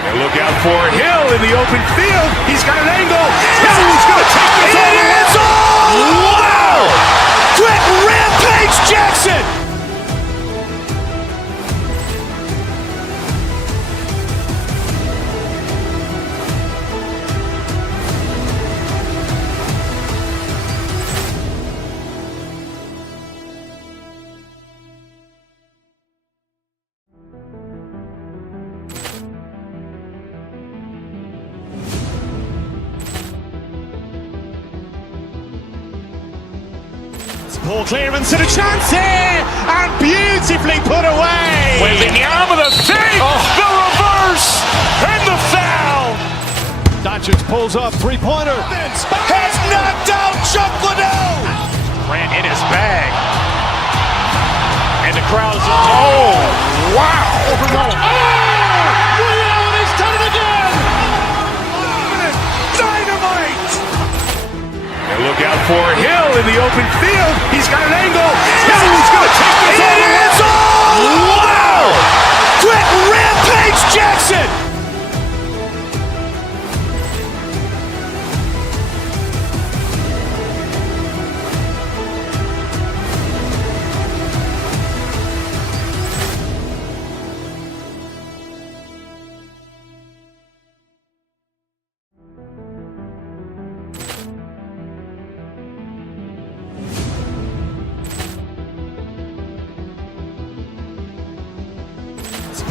And look out for Hill in the open field. He's got an angle. Hill's going to take this all the way. Wow! Quick rampage Jackson. Poor clearance and a chance here, and beautifully put away. With the arm of the save, the reverse, and the foul. Doncic pulls up, three-pointer. Has knocked out Chuck Liddell. Ran in his bag. And the crowd's, oh, wow. He's done it again. Dynamite. And look out for Hill in the open field. He's got an angle. Hill's going to take this all the way. Wow! Quick rampage Jackson.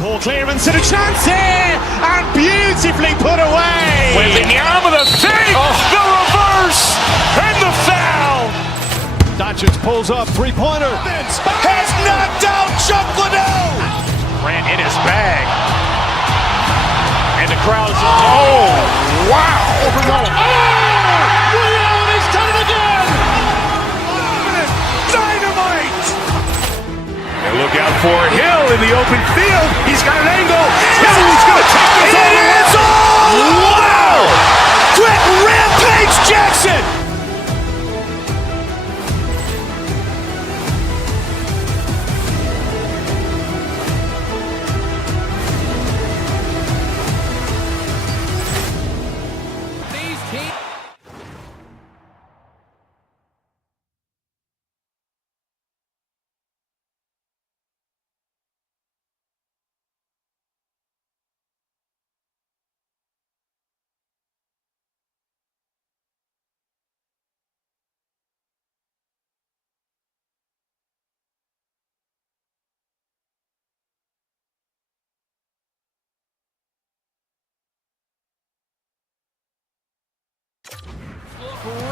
Poor clearance and a chance here, and beautifully put away. With the arm of the save, the reverse, and the foul. Doncic pulls up, three-pointer. Has knocked out Chuck Liddell. Ran in his bag. over goal. Oh! He's done it again! Dynamite! And look out for Hill in the open field. He's got an angle. Hill's going to take this all the way. Wow! Quick rampage Jackson!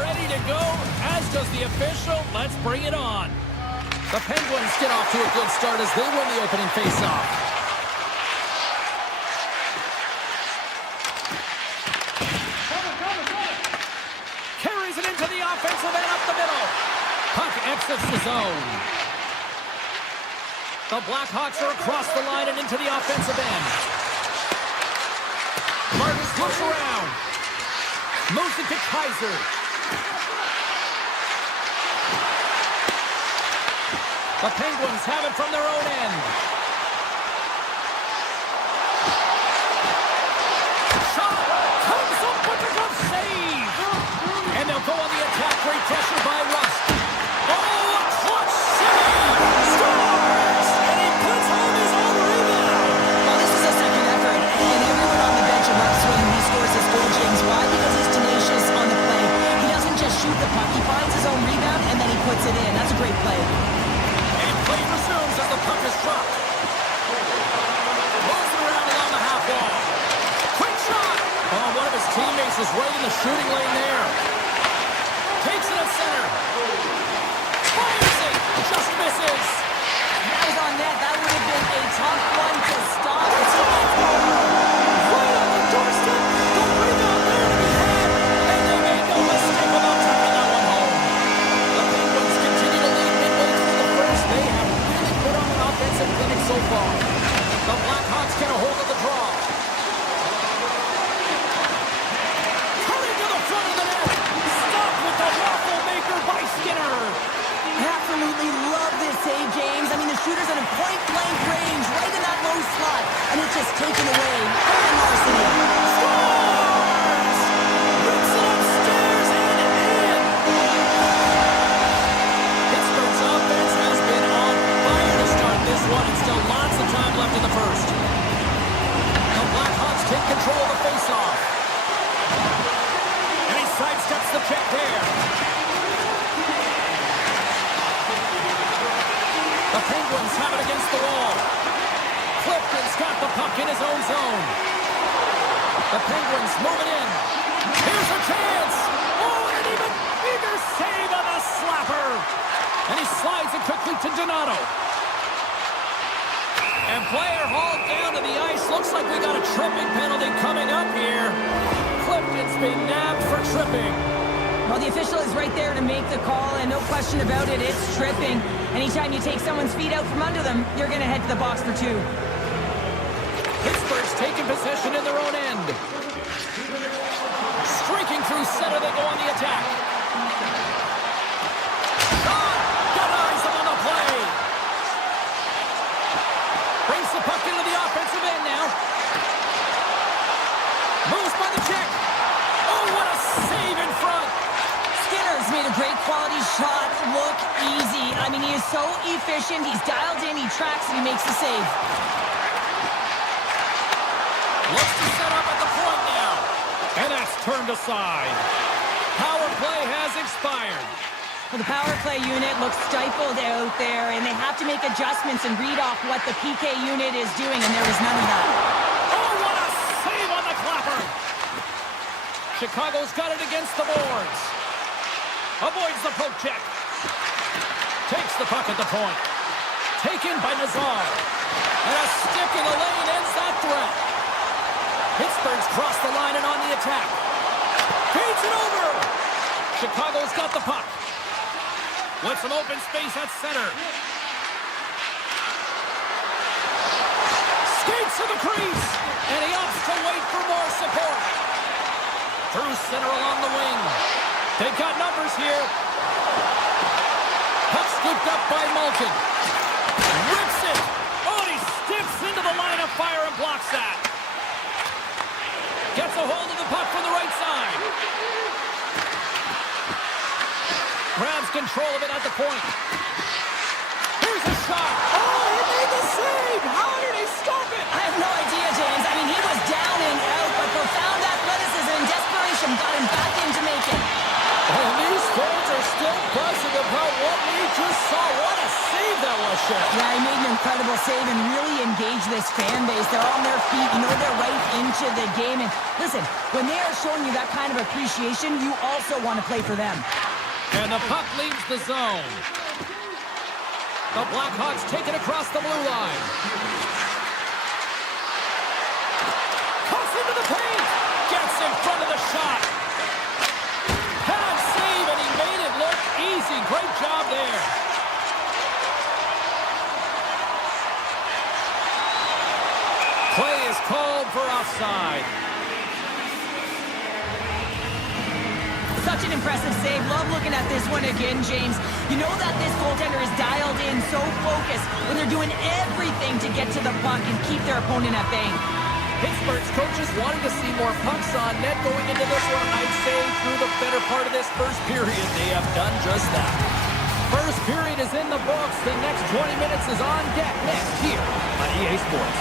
Ready to go, as does the official. Let's bring it on. The Penguins get off to a good start as they win the opening faceoff. Carries it into the offensive end up the middle. Puck exits the zone. The Blackhawks are across the line and into the offensive end. Martin looks around. Moves it to Kaiser. The Penguins have it from their own end. Shot comes up with a good save. And they'll go on the attack, great pressure by Rust. Oh, a clutch save! Scores! And he puts home his own rebound. Well, this is a second effort, and everyone on the bench of Rust when he scores his goal, James. Why? Because he's tenacious on the play. He doesn't just shoot the puck. He finds his own rebound, and then he puts it in. That's a great play. Play resumes as the puck is dropped. Moves it around along the half wall. Quick shot! Oh, one of his teammates was right in the shooting lane there. Takes it at center. Fires it! Just misses. That was on net. That would have been a tough one to stop. It's Right on the doorstep. The rebound there to be had. And they made no mistake about taking that one home. The Penguins continue to lead midway through the first. They have really put on an offensive clinic so far. The Blackhawks get a hold of the draw. Coming to the front of the net. Stopped with the waffle maker by Skinner. absolutely love this save, James. I mean, the shooter's in a point-blank range, right in that low slot, and it's just taken away by Larson. Scores! Rips it upstairs and in. Pittsburgh's offense has been on fire to start this one, and still lots of time left in the first. The Blackhawks take control of the faceoff. And he sidesteps the check there. The Penguins have it against the wall. Clifton's got the puck in his own zone. The Penguins move it in. Here's a chance. Oh, and an even bigger save on the slapper. And he slides it quickly to Donato. And player hauled down to the ice. Looks like we got a tripping penalty coming up here. Clifton's been nabbed for tripping. Well, the official is right there to make the call, and no question about it, it's tripping. Anytime you take someone's feet out from under them, you're going to head to the box for two. Pittsburgh's taking possession in their own end. Streaking through center, they go on the attack. Shot! Denies them on the play. Brings the puck into the offensive end now. Moves by the check. Oh, what a save in front. Skinner's made a great quality shot look easy. I mean, he is so efficient. He's dialed in, he tracks, and he makes the save. Looks to set up at the point now. And that's turned aside. Power play has expired. Well, the power play unit looks stifled out there, and they have to make adjustments and read off what the PK unit is doing, and there was none of that. Oh, what a save on the clapper. Chicago's got it against the boards. Avoids the poke check. Takes the puck at the point. Taken by Nazar. And a stick in the lane ends that threat. Pittsburgh's crossed the line and on the attack. Feeds it over. Chicago's got the puck. With some open space at center. Skates to the crease. And he opts to wait for more support. Through center along the wing. They've got numbers here. Puck scooped up by Malkin. Rips it. Oh, and he stiffs into the line of fire and blocks that. Gets a hold of the puck from the right side. Grabs control of it at the point. Here's a shot. Oh, he made the save. How did he stop it? I have no idea, James. I mean, he was down and out, but profound athleticism and desperation got him back into making. And these fans are still buzzing about what we just saw. What a save that was, Sheriff. Yeah, he made an incredible save and really engaged this fan base. They're on their feet. You know, they're right into the game. And listen, when they are showing you that kind of appreciation, you also want to play for them. And the puck leaves the zone. The Blackhawks take it across the blue line. Cuts into the paint. Gets in front of the shot. Pad save, and he made it look easy. Great job there. Play is called for offside. Such an impressive save. Love looking at this one again, James. You know that this goaltender is dialed in, so focused when they're doing everything to get to the puck and keep their opponent at bay. Pittsburgh's coaches wanted to see more pucks on net going into this one. I'd say through the better part of this first period, they have done just that. First period is in the books. The next 20 minutes is on deck next here on EA Sports.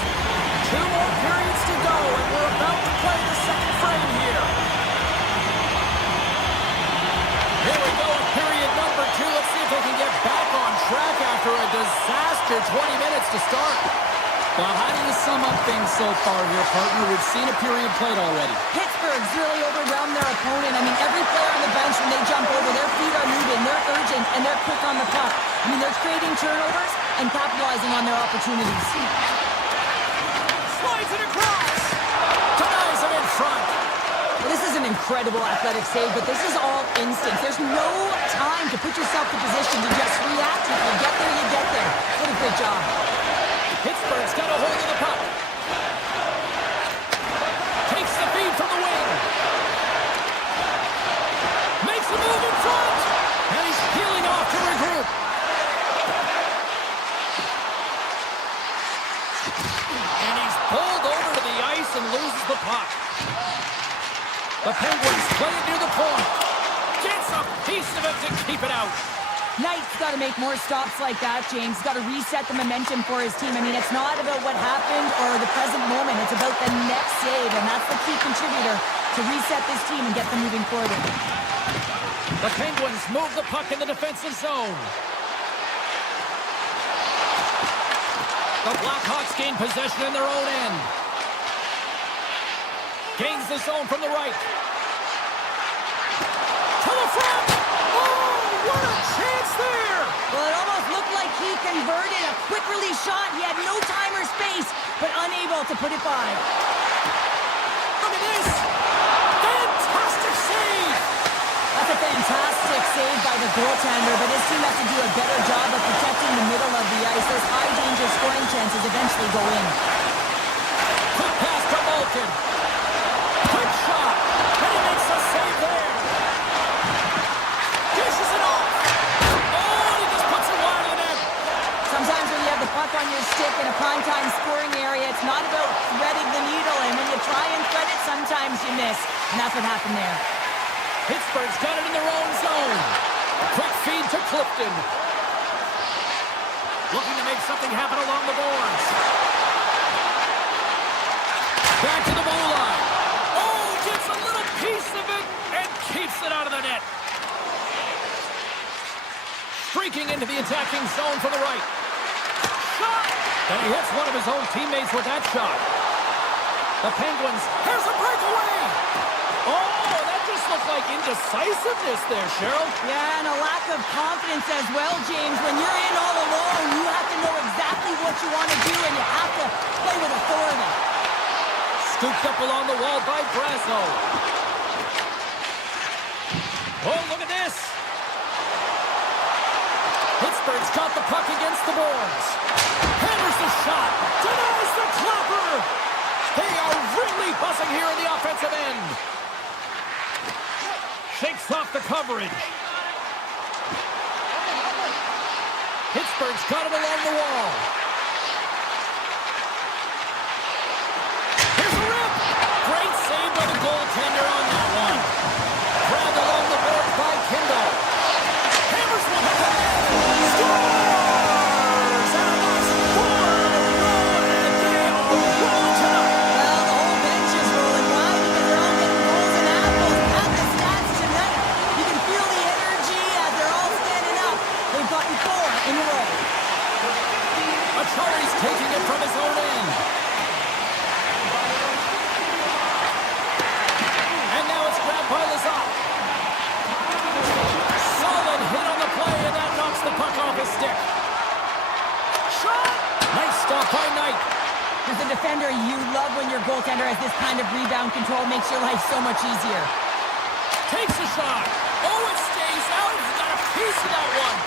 2 more periods to go, and we're about to play the second frame here. Here we go in period number 2. Let's see if they can get back on track after a disaster 20 minutes to start. Well, how do you sum up things so far here, partner? We've seen a period played already. Pittsburgh's really overwhelmed their opponent. I mean, every player on the bench, when they jump over, their feet are moving, they're urgent, and they're quick on the puck. I mean, they're creating turnovers and capitalizing on their opportunities. Slides it across. Denies him in front. Well, this is an incredible athletic save, but this is all instinct. There's no time to put yourself in position to just react. If you get there, you get there. What a great job. Pittsburgh's got a hold of the puck. Takes the feed from the wing. Makes a move in front. And he's peeling off to regroup. And he's pulled over to the ice and loses the puck. The Penguins play it near the point. Gets a piece of it to keep it out. Knight's got to make more stops like that, James. Got to reset the momentum for his team. I mean, it's not about what happened or the present moment. It's about the next save, and that's the key contributor to reset this team and get them moving forward. The Penguins move the puck in the defensive zone. The Blackhawks gain possession in their own end. Gains the zone from the right. To the front! What a chance there! Well, it almost looked like he converted a quick release shot. He had no time or space, but unable to put it by. Look at this! Fantastic save! That's a fantastic save by the goaltender, but his team has to do a better job of protecting the middle of the ice. Those high-danger scoring chances eventually go in. Quick pass to Malkin. Quick shot. And he makes a save there. Dishes it off. Oh, he just puts it wide of the net. Sometimes when you have the puck on your stick in a prime-time scoring area, it's not about threading the needle, and when you try and thread it, sometimes you miss. And that's what happened there. Pittsburgh's got it in their own zone. Quick feed to Clifton. Looking to make something happen along the boards. Back to the blue line. Oh, gets a little piece of it and keeps it out of the net. Streaking into the attacking zone from the right. Shot! And he hits one of his own teammates with that shot. The Penguins, here's a breakaway! Oh, that just looked like indecisiveness there, Cheryl. Yeah, and a lack of confidence as well, James. When you're in all alone, you have to know exactly what you want to do, and you have to play with authority. Scooped up along the wall by Brasso. Oh, look at this. Pittsburgh's got the puck against the boards. Hammers the shot. Denies the clapper. They are really buzzing here in the offensive end. Shakes off the coverage. Pittsburgh's got it along the wall. Here's a rip. Great save by the goaltender on that one. Grabbed along the boards by Kindle. Hammers one. Scores! And that's 4 in a row, and they are rolling tonight. Well, the whole bench is rolling. Why? Because they're all getting goals and apples. At the stats tonight, you can feel the energy as they're all standing up. They've gotten 4 in a row. Achari's taking it from his own end. And now it's grabbed by Lazar. Solid hit on the play, and that knocks the puck off his stick. Shot! Nice stop by Knight. As a defender, you love when your goaltender has this kind of rebound control. Makes your life so much easier. Takes a shot. Oh, it stays out. He got a piece of that one.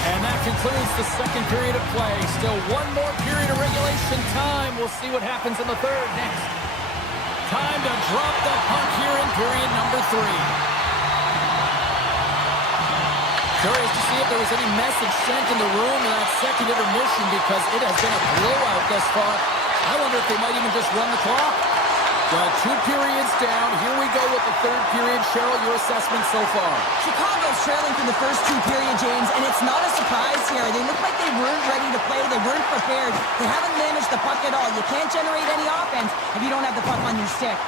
And that concludes the second period of play. Still one more period of regulation time. We'll see what happens in the third next. Time to drop the puck here in period number 3. Curious to see if there was any message sent in the room in that second intermission, because it has been a blowout thus far. I wonder if they might even just run the clock. Well, 2 periods down. Here we go with the third period. Cheryl, your assessment so far? Chicago's trailing for the first 2 periods, James, and it's not a surprise here. They look like they weren't ready to play. They weren't prepared. They haven't managed the puck at all. You can't generate any offense if you don't have the puck on your stick.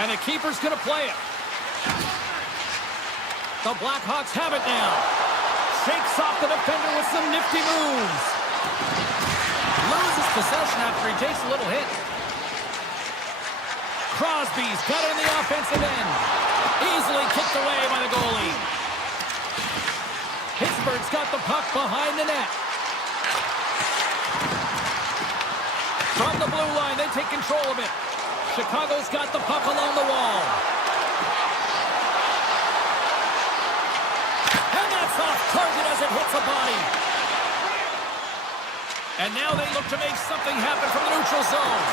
And the keeper's going to play it. The Blackhawks have it now. Shakes off the defender with some nifty moves. Loses possession after he takes a little hit. Crosby's got it in the offensive end. Easily kicked away by the goalie. Pittsburgh's got the puck behind the net. From the blue line, they take control of it. Chicago's got the puck along the wall. And that's off target as it hits a body. And now they look to make something happen from the neutral zone.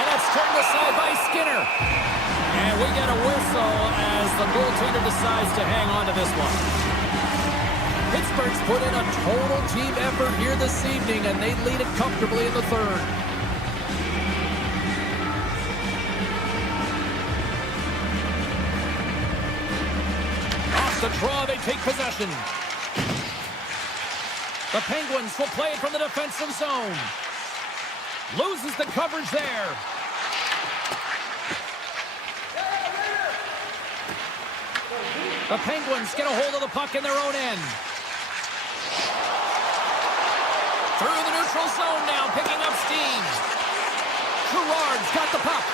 And it's turned aside by Skinner. And we get a whistle as the goaltender decides to hang on to this one. Pittsburgh's put in a total team effort here this evening, and they lead it comfortably in the third. Off the draw, they take possession. The Penguins will play it from the defensive zone. Loses the coverage there. The Penguins get a hold of the puck in their own end. Through the neutral zone now, picking up steam. Gerard's got the puck.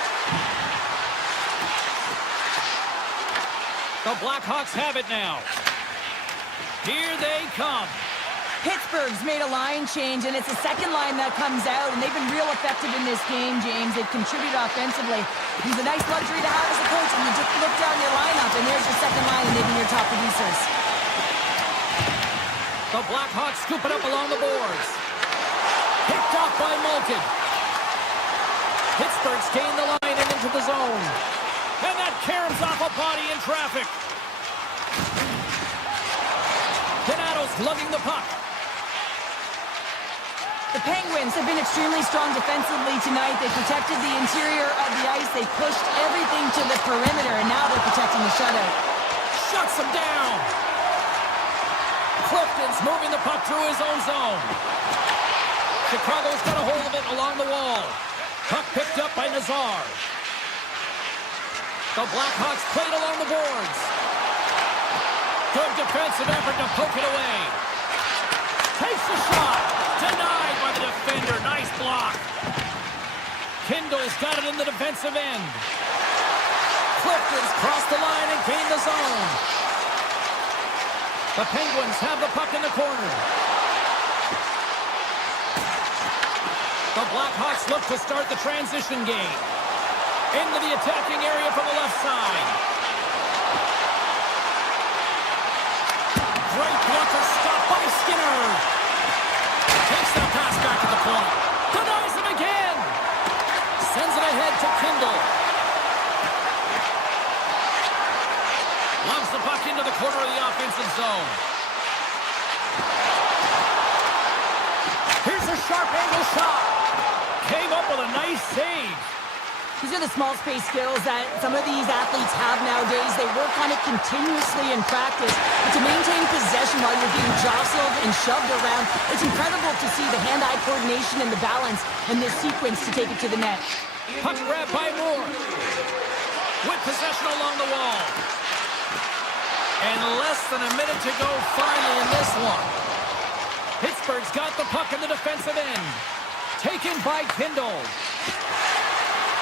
The Blackhawks have it now. Here they come. Pittsburgh's made a line change, and it's the second line that comes out, and they've been real effective in this game, James. They've contributed offensively. It's a nice luxury to have as a coach when you just look down your lineup, and there's your second line, and they've been your top producers. The Blackhawks scoop it up along the boards. Picked off by Malkin. Pittsburgh's gained the line and into the zone. And that caroms off a body in traffic. Donato's lugging the puck. The Penguins have been extremely strong defensively tonight. They protected the interior of the ice. They pushed everything to the perimeter, and now they're protecting the shutout. Shuts him down. Clifton's moving the puck through his own zone. Chicago's got a hold of it along the wall. Puck picked up by Nazar. The Blackhawks played along the boards. Good defensive effort to poke it away. Takes the shot. Denied by the defender. Nice block. Kindle's got it in the defensive end. Clifton's crossed the line and gained the zone. The Penguins have the puck in the corner. The Blackhawks look to start the transition game. Into the attacking area from the left side. Great blocker stop by Skinner. Takes that pass back at the point. Denies him again. Sends it ahead to Kindle. Lobs the puck into the corner of the offensive zone. Here's a sharp angle shot. Came up with a nice save. These are the small space skills that some of these athletes have nowadays. They work on it continuously in practice. But to maintain possession while you're being jostled and shoved around, it's incredible to see the hand-eye coordination and the balance in this sequence to take it to the net. Puck grab by Moore. With possession along the wall. And less than a minute to go finally in this one. Pittsburgh's got the puck in the defensive end. Taken by Kindle.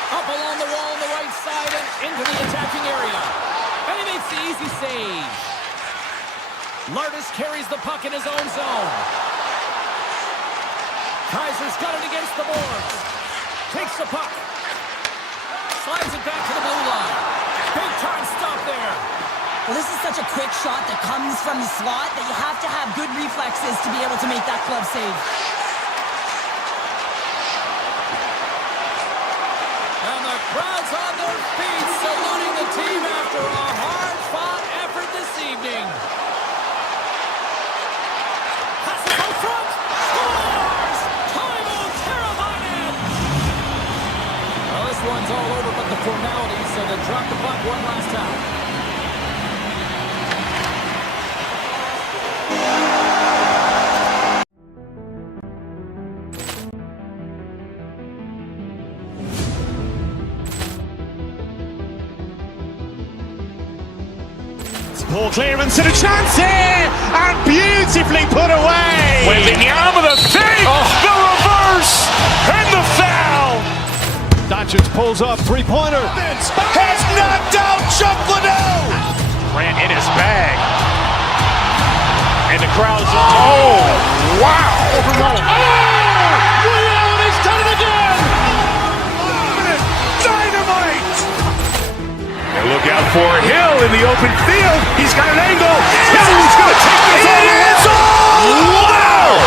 Up along the wall on the right side and into the attacking area. And he makes the easy save. Lardis carries the puck in his own zone. Kaiser's got it against the boards. Takes the puck. Slides it back to the blue line. Big time stop there. Well, this is such a quick shot that comes from the slot that you have to have good reflexes to be able to make that glove save. And the crowd's on their feet, saluting the team after a hard-fought effort this evening. Passes out front, scores! Timo Teravainen! Well, this one's all over but the formalities, so they drop the puck one last time. Poor clearance and a chance here, and beautifully put away. Wembanyama the fake, the reverse, and the foul. Doncic pulls up, three-pointer. Has knocked out Chuck Liddell. Ran in his bag. And the crowd's, oh, wow. Reality's done it again. Dynamite. And look out for Hill in the open field. He's got an angle. Hill is going to take this all the way. Wow.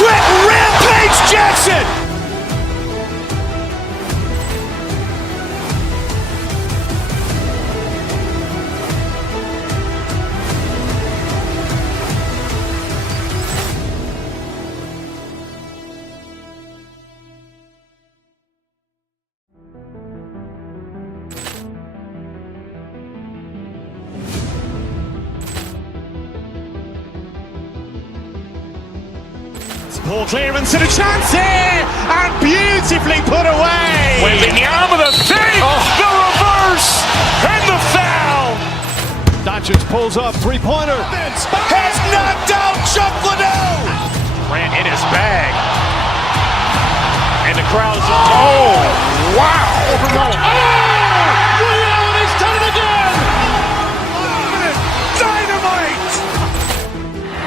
Quick Rampage Jackson. Poor clearance and a chance here, and beautifully put away. Wembanyama the fake, the reverse, and the foul. Doncic pulls up, three-pointer. Has knocked out Chuck Liddell. Ran in his bag. And the crowd's, oh, wow. Reality's done it again. Dynamite.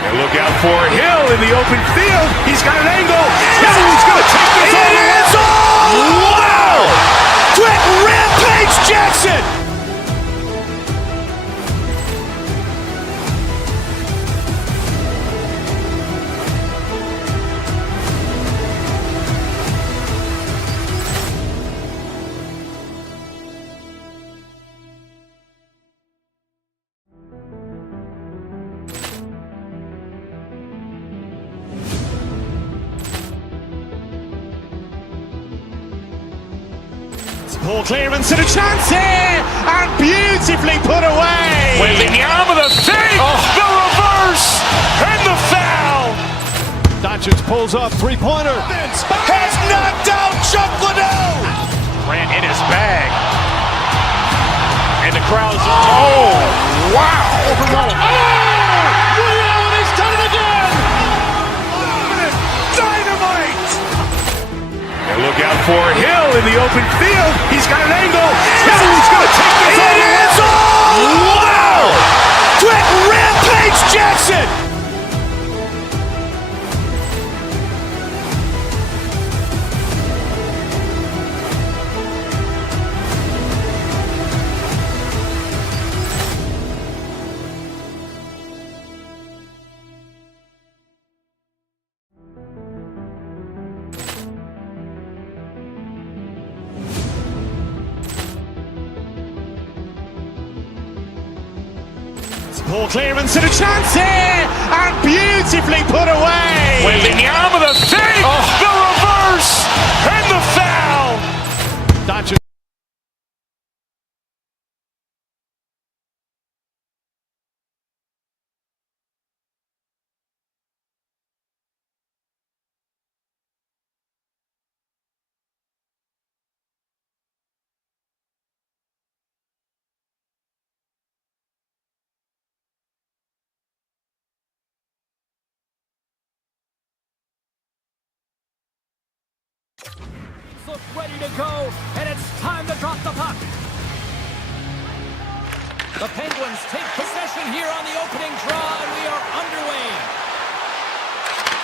And look out for Hill in the open field. He's got an angle. Hill is going to take this all the way. Wow. Quick Rampage Jackson. Poor clearance and a chance here, and beautifully put away. Wembanyama the fake, the reverse, and the foul. Doncic pulls up, three-pointer. Has knocked out Chuck Liddell. Ran in his bag. And the crowd's, oh, wow. Reality's done it again. Dynamite. And look out for Hill in the open field. He's got an angle. Hill is going to take this all the way. Wow. Quick Rampage Jackson. Poor clearance and a chance here, and beautifully put away. Wembanyama the save, the reverse, and the foul. Doncic. Look ready to go, and it's time to drop the puck. The Penguins take possession here on the opening draw, and we are underway.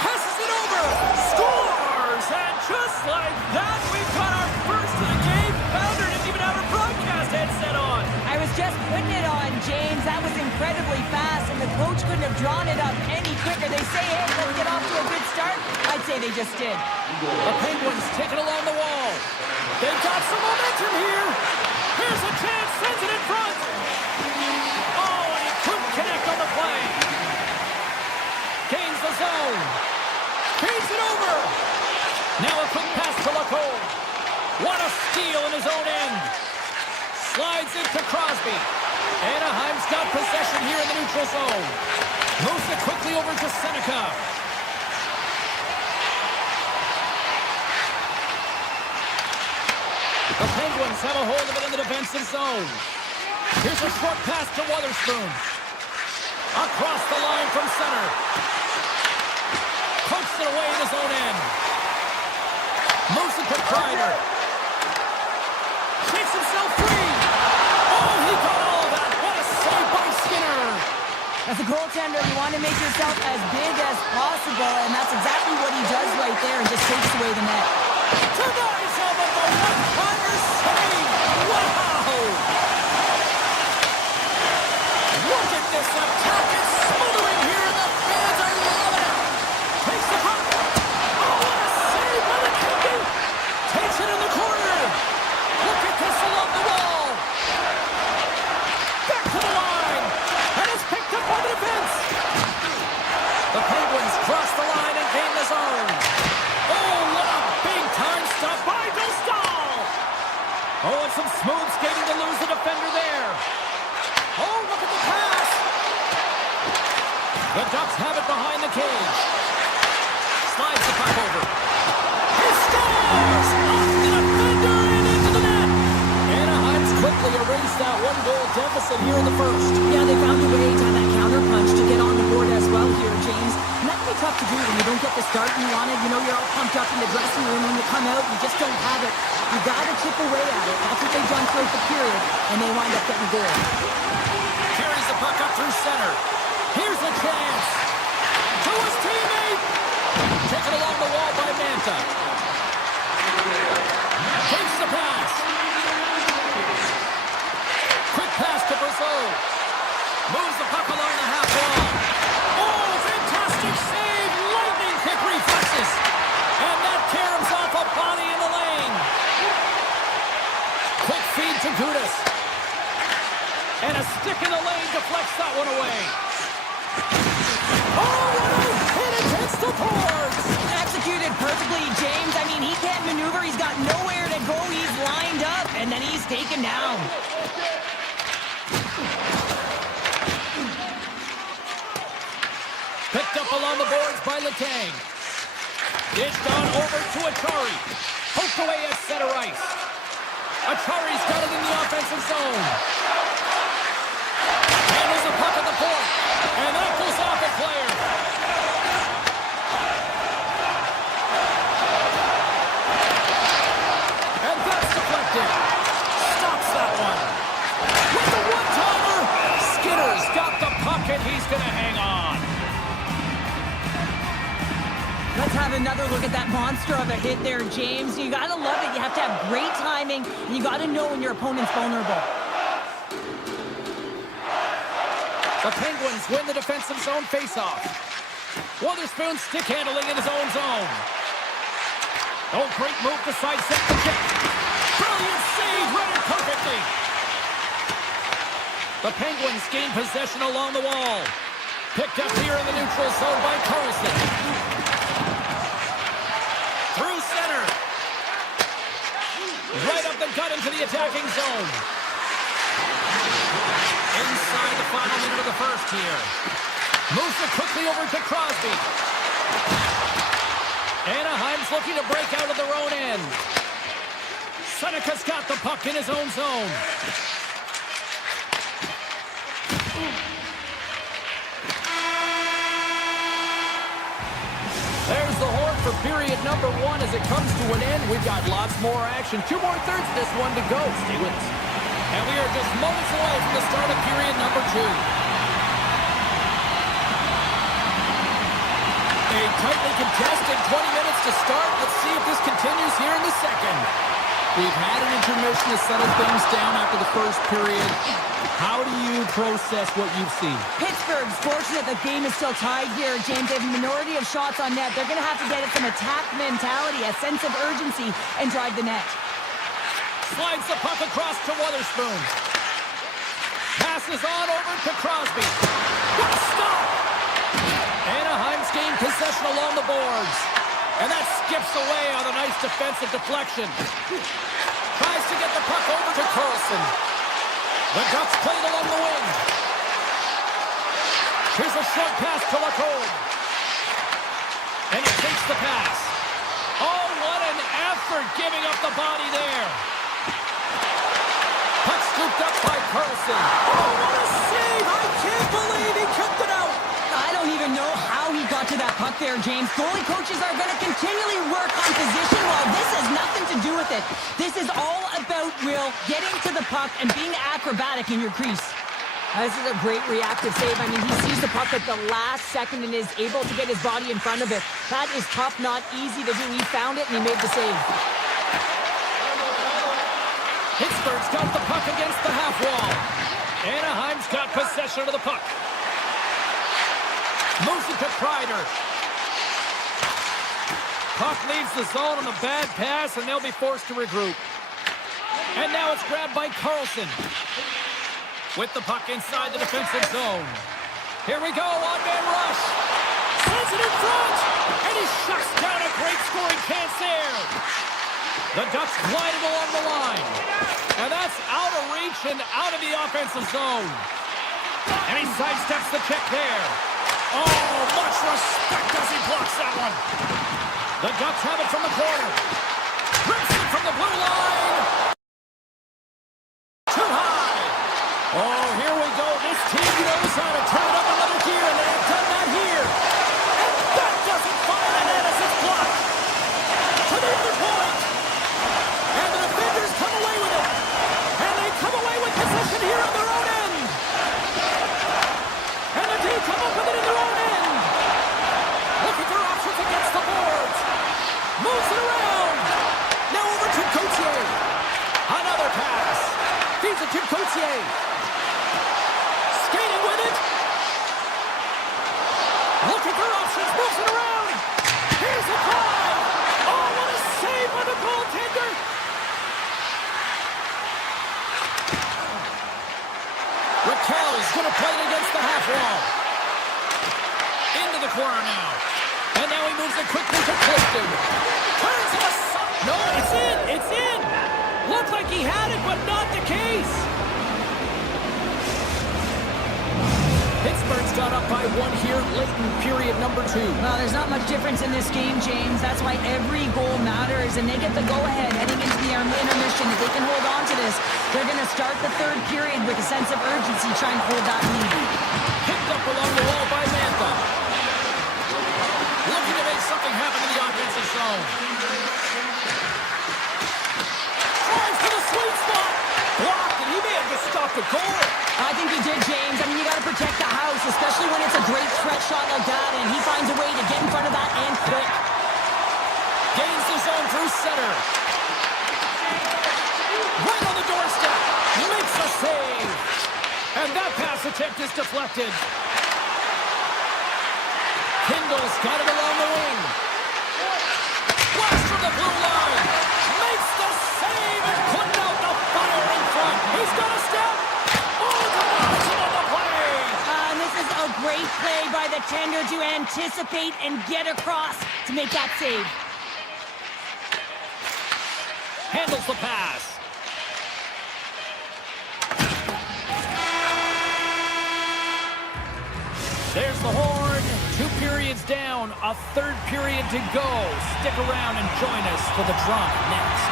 Passes it over, scores, and just like that, we've got our first of the game. Bounder didn't even have her broadcast headset on. I was just putting it on, James. That was incredibly fast, and the coach couldn't have drawn it up any quicker. They say, hey, let's get off to a good start. I'd say they just did. The Penguins take it along the wall. They've got some momentum here. Here's a chance, sends it in front. Oh, and he couldn't connect on the play. Gains the zone. Feeds it over. Now a quick pass to Lacombe. What a steal in his own end. Slides into Crosby. Anaheim's got possession here in the neutral zone. Moves it quickly over to Seneca. The Penguins have a hold of it in the defensive zone. Here's a short pass to Wotherspoon. Across the line from center. Pokes it away in his own end. Moves it to Kreider. Shakes himself free. Oh, he got all of that. What a save by Skinner. As a goaltender, you want to make yourself as big as possible, and that's exactly what he does right there and just takes away the net. Tonight's of a one-timer save. Wow. Look at this attack. It's smothering here, and the fans are loving it. Takes the puck. Oh, what a save by the Canadian. Takes it in the corner. Look at this along the wall. Back to the line. And it's picked up by the defense. The Penguins cross the line and gain the zone. Oh, what a big-time stop by Dostal. Oh, and some smooth skating to lose the defender there. Oh, look at the pass. The Ducks have it behind the cage. Slides the puck over. He scores! Off the defender and into the net. Anaheim's quickly erased that one-goal deficit here in the first. Yeah, they found a way to have that counter-punch to get on the board as well here, James. And that can be tough to do when you don't get the start you wanted. You know, you're all pumped up in the dressing room. When you come out, you just don't have it. You got to chip away at it. That's what they've done throughout the period, and they wind up getting a goal. Carries the puck up through center. Here's a chance. To his teammate. Taken along the wall by Manta. Takes the pass. Quick pass to Brazeau. Moves the puck along the half wall. Oh, fantastic save. Lightning quick reflexes. And that caroms off a body in the lane. Quick feed to Gudas. And a stick in the lane deflects that one away. Oh, what a hit against the boards. Executed perfectly, James. I mean, he can't maneuver. He's got nowhere to go. He's lined up, and then he's taken down. Picked up along the boards by Letang. Dished on over to Achari. Poked away at center ice. Achari's got it in the offensive zone. Handles the puck at the point. And that goes off a player. And that's deflected. Stops that one. With the one-timer, Skinner's got the puck and he's going to hang on. Let's have another look at that monster of a hit there, James. You got to love it. You have to have great timing, and you got to know when your opponent's vulnerable. The Penguins win the defensive zone faceoff. Wotherspoon stick handling in his own zone. Oh, great move to sidestep the check. Brilliant save, read it perfectly. The Penguins gain possession along the wall. Picked up here in the neutral zone by Carlson. Through center. Right up the gut into the attacking zone. Inside the final minute of the first here. Moves it quickly over to Crosby. Anaheim's looking to break out of their own end. Seneca's got the puck in his own zone. There's the horn for period number 1 as it comes to an end. We've got lots more action. 2 more thirds of this one to go. Stay with us. And we are just moments away from the start of period number 2. A tightly contested 20 minutes to start. Let's see if this continues here in the second. We've had an intermission to settle things down after the first period. How do you process what you've seen? Pittsburgh's fortunate the game is still tied here, James. They have a minority of shots on net. They're going to have to get some attack mentality, a sense of urgency, and drive the net. Slides the puck across to Witherspoon. Passes on over to Crosby. What a stop! Anaheim's gained possession along the boards. And that skips away on a nice defensive deflection. Tries to get the puck over to Carlson. The Ducks played along the wing. Here's a short pass to Lacombe. And he takes the pass. Oh, what an effort giving up the body there. Puck scooped up by Carlson. Oh, what a save! I can't believe he kept it out. I don't even know how he got to that puck there, James. Goalie coaches are going to continually work on position while this has nothing to do with it. This is all about Will getting to the puck and being acrobatic in your crease. This is a great reactive save. I mean, he sees the puck at the last second and is able to get his body in front of it. That is tough, not easy to do. He found it and he made the save. Pittsburgh's got the puck against the half wall. Anaheim's got possession of the puck. Moves it to Kreider. Puck leaves the zone on a bad pass, and they'll be forced to regroup. And now it's grabbed by Carlson. With the puck inside the defensive zone. Here we go, on-man rush. Sends it in front, and he shuts down a great scoring chance there. The Ducks glided along the line. And that's out of reach and out of the offensive zone. And he sidesteps the check there. Oh, much respect as he blocks that one. The Ducks have it from the corner. Rips it from the blue line. Too high. Oh, here we go. This team knows how to turn it up another gear, and they have done that here. And that doesn't find the net as it's blocked. To the other point. And the defenders come away with it. And they come away with possession here on their own end. And the team come up with it in their own end. Look at their options against the boards. Moves it around. Now over to Coutier. Another pass. Feeds it to Coutier. Skating with it. Look at their options. Moves it around. Here's a drive. Oh, what a save by the goaltender. Raquel's going to play it against the half wall. Into the corner now. And now he moves it quickly to Clifton. Turns it aside. No, it's in. It's in. Looked like he had it, but not the case. Pittsburgh's got up by 1 here late in period number 2. Well, there's not much difference in this game, James. That's why every goal matters, and they get the go-ahead heading into the intermission. If they can hold on to this, they're going to start the third period with a sense of urgency, trying to hold that lead. Picked up along the wall by Mantha. Looking to make something happen in the offensive zone. Tries for the sweet spot. Blocked, and he may have just stopped a goal. I think he did, James. I mean, you got to protect the house, especially when it's a great stretch shot like that, and he finds a way to get in front of that and quick. Gains the zone through center. Right on the doorstep. Makes a save. And that pass attempt is deflected. Kindle's got it along the wing. Blast from the blue line. Makes the save and putting out the fire in front. He's got a step. Oh, the play by the tender to anticipate and get across to make that save. Handles the pass. There's the horn. 2 periods down, a 3rd period to go. Stick around and join us for the drama next.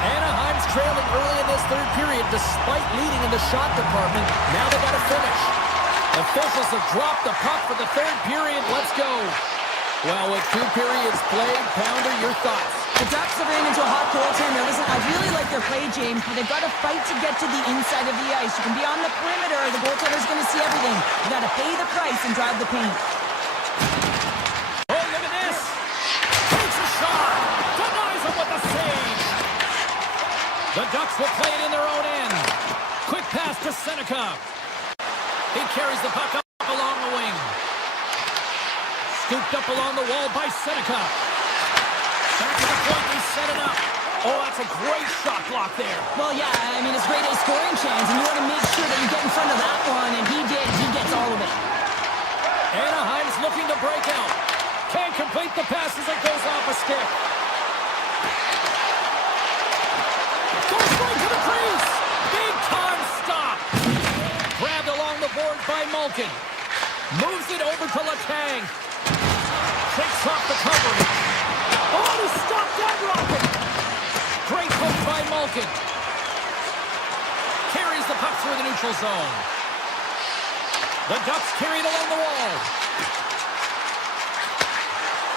Anaheim's trailing early in this 3rd period despite leading in the shot department. Now they got to finish. Officials have dropped the puck for the 3rd period. Let's go. Well, with 2 periods played, Pounder, your thoughts? The Ducks are running into a hot goaltender. Listen, I really like their play, James, but they've got to fight to get to the inside of the ice. You can be on the perimeter. The goaltender's going to see everything. You got to pay the price and drive the paint. Oh, look at this. Takes a shot. Denies him with a save. The Ducks will play it in their own end. Quick pass to Seneca. He carries the puck up along the wing. Scooped up along the wall by Seneca. Back to the point, he set it up. Oh, that's a great shot block there. Well, yeah, I mean, it's grade A scoring chance, and you want to make sure that you get in front of that one, and he did. He gets all of it. Anaheim's looking to break out. Can't complete the pass as it goes off a stick. Goes right to the crease. Big time stop. Grabbed along the boards by Malkin. Moves it over to Letang. Takes off the coverage. Oh, he stopped that rocket. Great poke by Malkin. Carries the puck through the neutral zone. The Ducks carry it along the wall.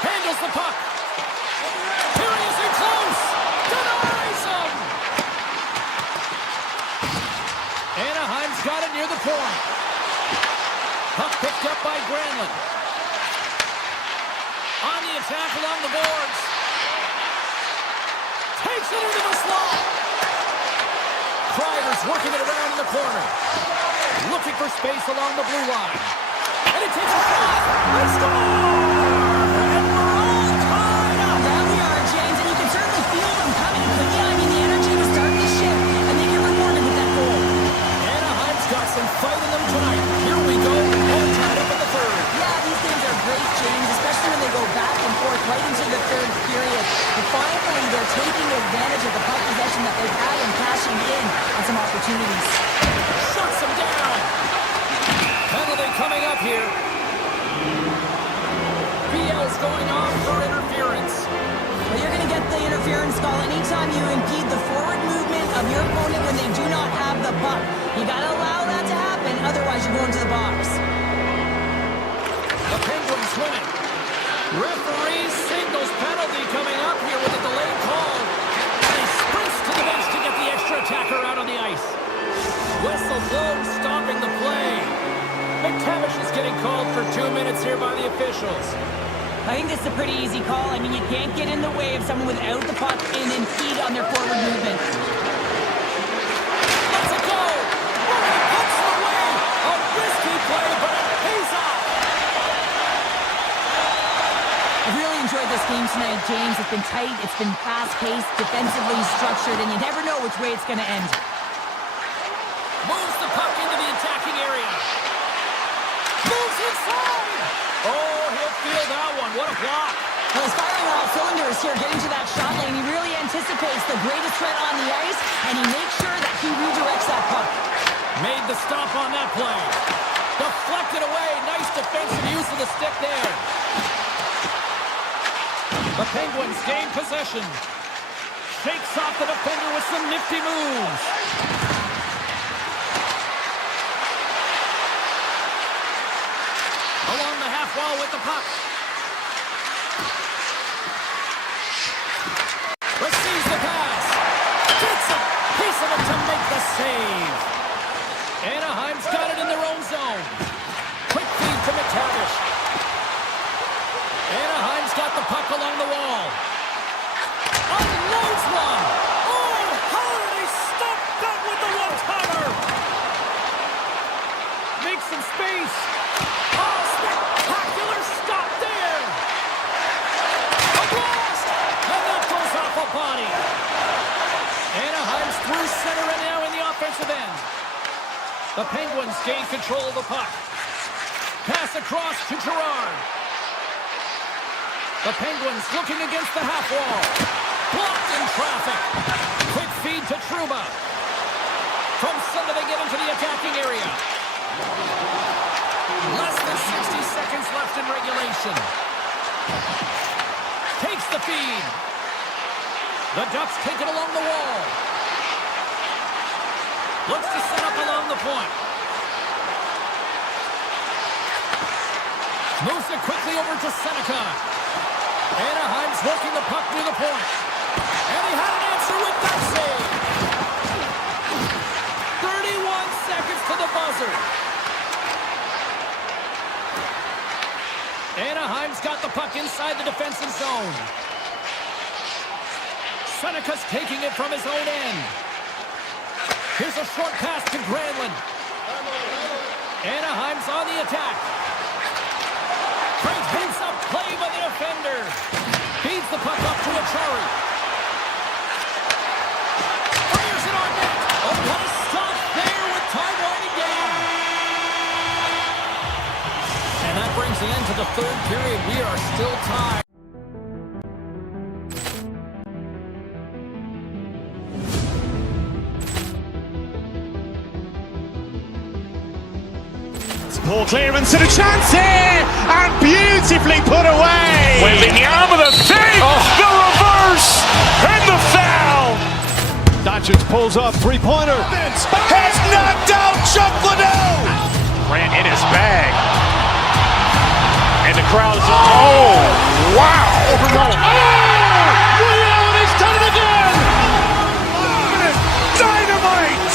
Handles the puck. Here he is in close. Denies him. Anaheim's got it near the point. Puck picked up by Granlund. On the attack along the boards. Takes it into the slot. Kreider's working it around in the corner. Looking for space along the blue line. And he takes a shot. They score! And we're all tied up. There we are, James, and you can certainly feel them coming. But yeah, I mean, the energy was starting to shift, and they get rewarded with that goal. Anaheim's got some fight in them tonight. Here we go. All tied up in the 3rd. Yeah, these games are great, James, especially when they go back and forth right into the 3rd period. But finally, they're taking advantage of the puck possession that they've had and cashing in on some opportunities. Shuts him down. Penalty coming up here. BL's going on for interference. Well, you're going to get the interference call anytime you impede the forward movement of your opponent when they do not have the puck. You got to allow that to happen, otherwise you're going to the box. The Penguins winning. Referee signals penalty coming up here with a delayed call. And he sprints to the bench to get the extra attacker out on the ice. Whistle blown, stopping the play. McTavish is getting called for 2 minutes here by the officials. I think this is a pretty easy call. I mean, you can't get in the way of someone without the puck and impede on their forward movement. Let's it go! Oh, he puts it away! A risky play, but it pays off! I really enjoyed this game tonight, James. It's been tight, it's been fast-paced, defensively structured, and you never know which way it's going to end. Moves the puck into the attacking area. Moves inside! Oh, he'll feel that one. What a block. Well, he's firing on all cylinders here, getting to that shot lane. He really anticipates the greatest threat on the ice, and he makes sure that he redirects that puck. Made the stop on that play. Deflected away. Nice defensive use of the stick there. The Penguins gain possession. Shakes off the defender with some nifty moves. Along the half wall with the puck. Receives the pass. Gets a piece of it to make the save. Anaheim's got it in their own zone. Quick feed to McTavish. Anaheim's got the puck along the wall. Unloads one. Oh, how did he stop that with the one-timer? Makes some space. Oh, spectacular stop there. A blast. And that goes off a body. Anaheim's through center and now in the offensive end. The Penguins gain control of the puck. Pass pass across to Gerard. The Penguins looking against the half wall. Blocked in traffic. Quick feed to Trouba. From center they get into the attacking area. Less than 60 seconds left in regulation. Takes the feed. The Ducks take it along the wall. Looks to set up along the point. Moves it quickly over to Seneca. Anaheim's working the puck near the point. And he had an answer with that save. 31 seconds to the buzzer. Anaheim's got the puck inside the defensive zone. Seneca's taking it from his own end. Here's a short pass to Granlund. Anaheim's on the attack. Frank hits up play by the defender. Feeds the puck up to Achari. Fires it on net. Oh, what a stop there with time winding down. And that brings the end to the third period. We are still tied. Poor clearance and a chance here, and beautifully put away. Wembanyama with a save, the reverse, and the foul. Doncic pulls up, three-pointer. Has knocked out Chuck Liddell. Ran in his bag. And the crowd is, oh, wow. He's done it again. Dynamite.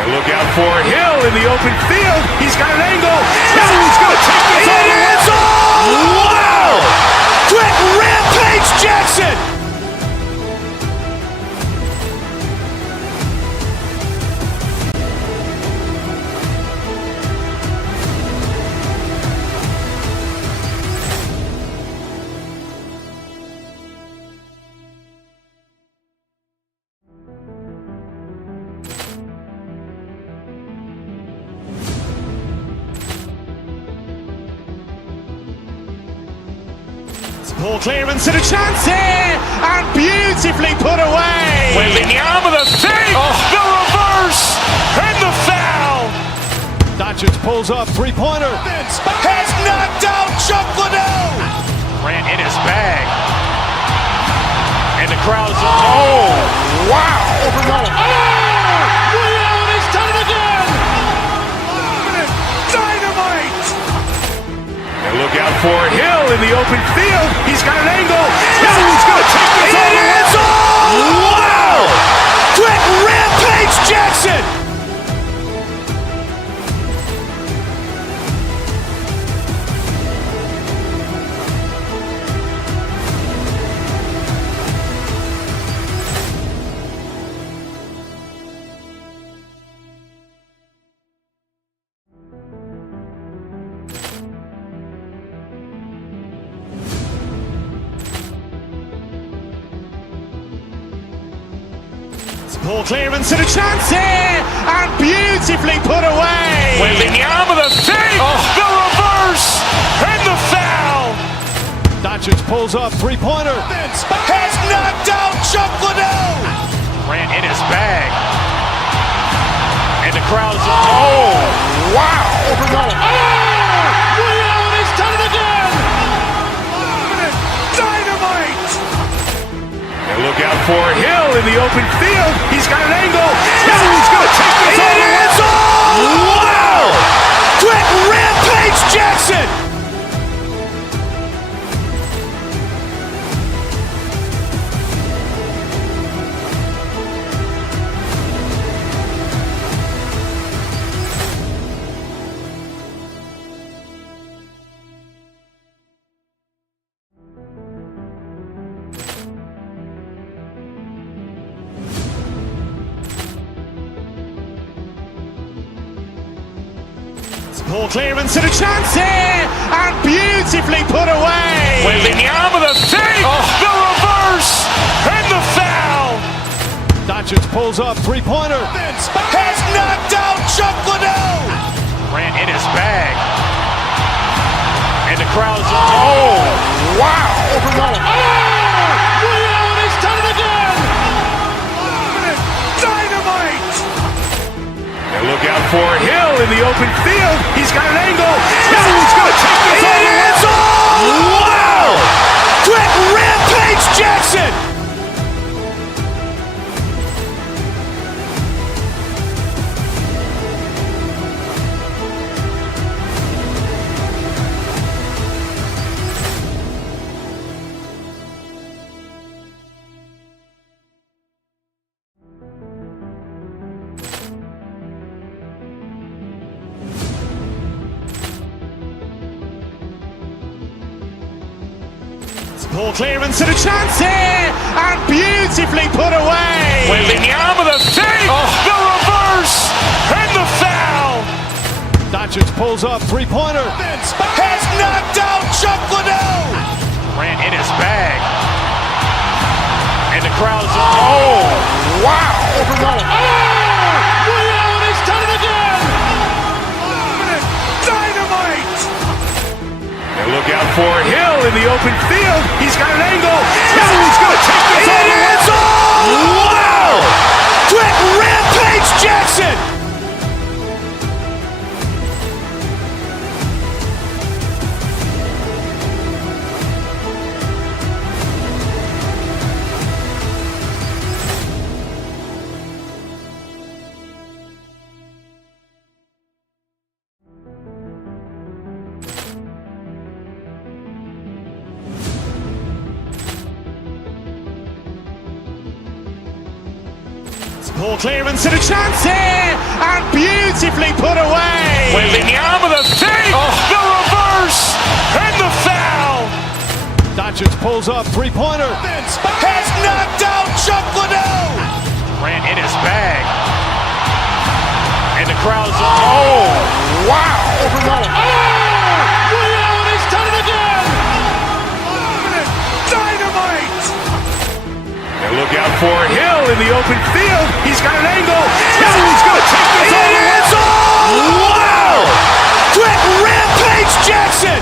And look out for Hill in the open field. He's got an angle. He's going to take this all the way. Wow! Quick rampage Jackson. Poor clearance and a chance here, and beautifully put away. Wembanyama with a save, the reverse, and the foul. Doncic pulls up, three-pointer. Has knocked out Chuck Liddell. Ran in his bag. And the crowd is, oh, wow. He's done it again. Dynamite. And look out for Hill in the open field. He's got an angle. He's going to take this all the way. Wow! Quick rampage Jackson. Poor clearance and a chance here, and beautifully put away. Wembanyama with a save, the reverse, and the foul. Doncic pulls up, three-pointer. Has knocked out Chuck Liddell. Ran in his bag. And the crowd is, oh, wow. He's done it again. Dynamite. And look out for Hill in the open field. He's got an angle. He's going to take this all the way. Wow! Quick rampage Jackson. Poor clearance and a chance here, and beautifully put away. Wembanyama with a save, the reverse, and the foul. Doncic pulls up, three-pointer. Has knocked out Chuck Liddell. Ran in his bag. And the crowd's, oh, wow! He's done it again! Dynamite! And look out for Hill in the open field. He's got an angle. Hill's going to take this all the way. Wow! Quick Rampage Jackson! Ball clearance and a chance here, and beautifully put away. Wembanyama with a save, the reverse, and the foul. Doncic pulls up, three-pointer. Has knocked out Chuck Liddell. Ran in his bag. And the crowd's, oh, wow. He's done it again! Dynamite! And look out for Hill in the open field. He's got an angle. Hill's going to take this all the way. Wow! Quick Rampage Jackson! Ball clearance and a chance here, and beautifully put away. Wembanyama with a save, the reverse, and the foul. Doncic pulls up, three-pointer. Has knocked out Chuck Liddell. Ran in his bag. And the crowd's, oh, wow. He's done it again! Dynamite! And look out for Hill in the open field. He's got an angle. Hill's going to take this all the way. Wow! Quick Rampage Jackson!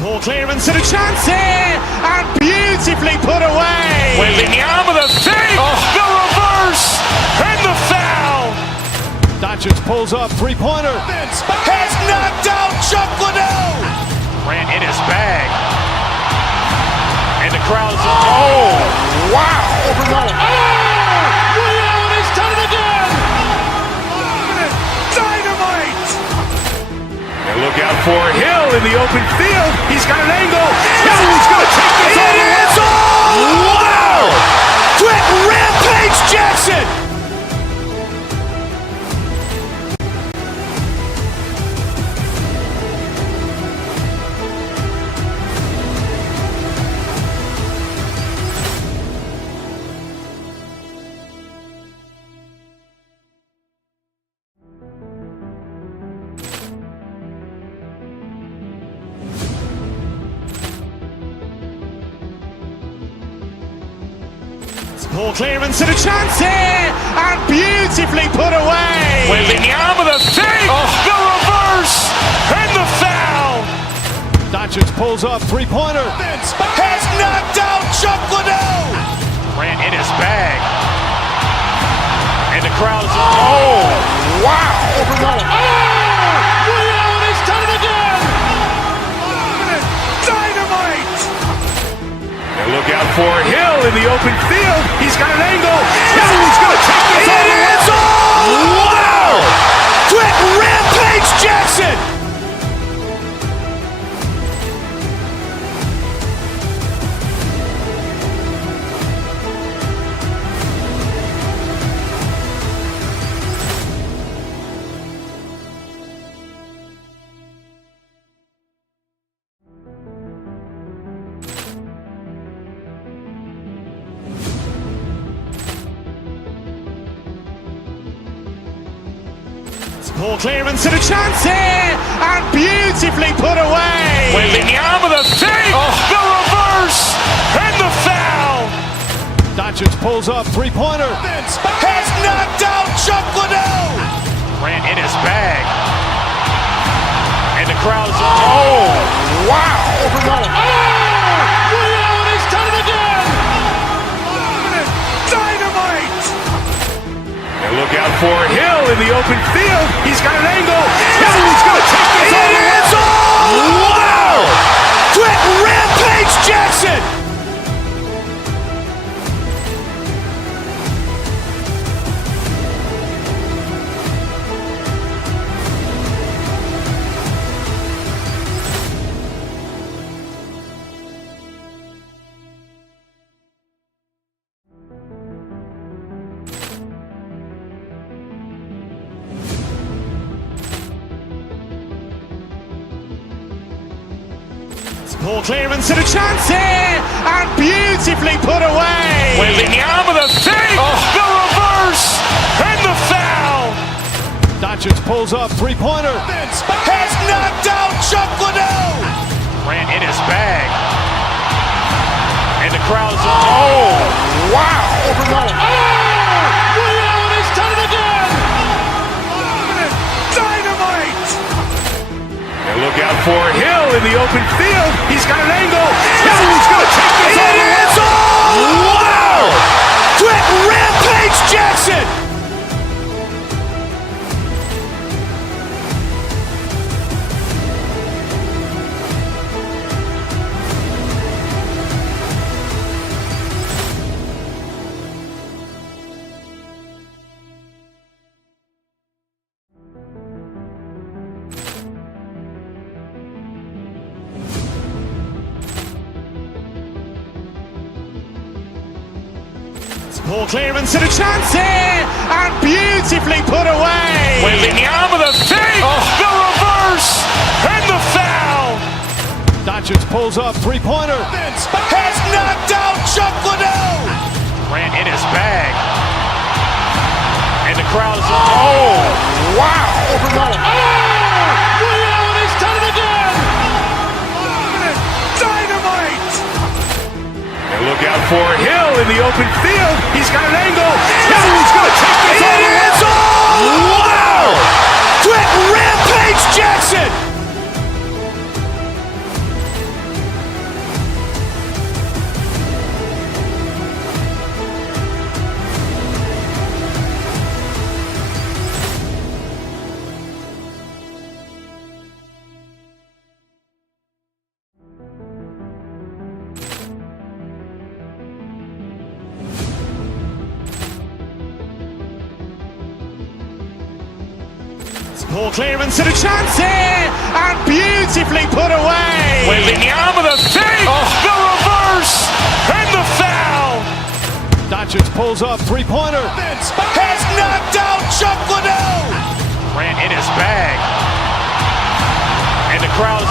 Ball clearance and a chance here, and beautifully put away. Wembanyama with a save, the reverse, and the foul. Doncic pulls up, three-pointer. Has knocked out Chuck Liddell. Ran in his bag. And the crowd's, oh, wow. He's done it again! Dynamite! And look out for Hill in the open field. He's got an angle. Hill's going to take this all the way. Wow! Quick Rampage Jackson! Ball clearance and a chance here, and beautifully put away. Wembanyama with a save, the reverse, and the foul. Doncic pulls up, three-pointer. Has knocked out Chuck Liddell. Ran in his bag. And the crowd's, oh, wow. He's done it again! Dynamite! And look out for Hill in the open field. He's got an angle. Hill's going to take this all the way. Wow! Quick Rampage Jackson! Poor clearance and a chance here, and beautifully put away. Wembanyama with a fake, the reverse, and the foul. Doncic pulls up, three-pointer. Has knocked out Chuck Liddell. Grant in his bag. And the crowd's, wow. Ray Allen has done it again. Dynamite. And look out for Hill in the open field. He's got an angle. He's going to take this all the way. Wow! Quick Rampage Jackson. Poor clearance and a chance here, and beautifully put away. Wembanyama with a fake, the reverse, and the foul. Doncic pulls up, three-pointer. Has knocked out Chuck Liddell. Grant in his bag. And the crowd's, wow. Ray Allen has done it again. Dynamite. And look out for Hill in the open field. He's got an angle. He's going to take this all the way. Wow! Quick Rampage Jackson. Poor clearance and a chance here, and beautifully put away. Wembanyama with a fake, the reverse, and the foul. Doncic pulls up, three-pointer. Has knocked out Chuck Liddell. Grant in his bag. And the crowd's, wow. Ray Allen has done it again. Dynamite. And look out for Hill in the open field. He's got an angle. He's going to take this all the way. Wow! Quick Rampage Jackson. Poor clearance and a chance here, and beautifully put away. Wembanyama with a fake, the reverse, and the foul. Doncic pulls up, three-pointer. Has knocked out Chuck Liddell. Grant in his bag. And the crowd's,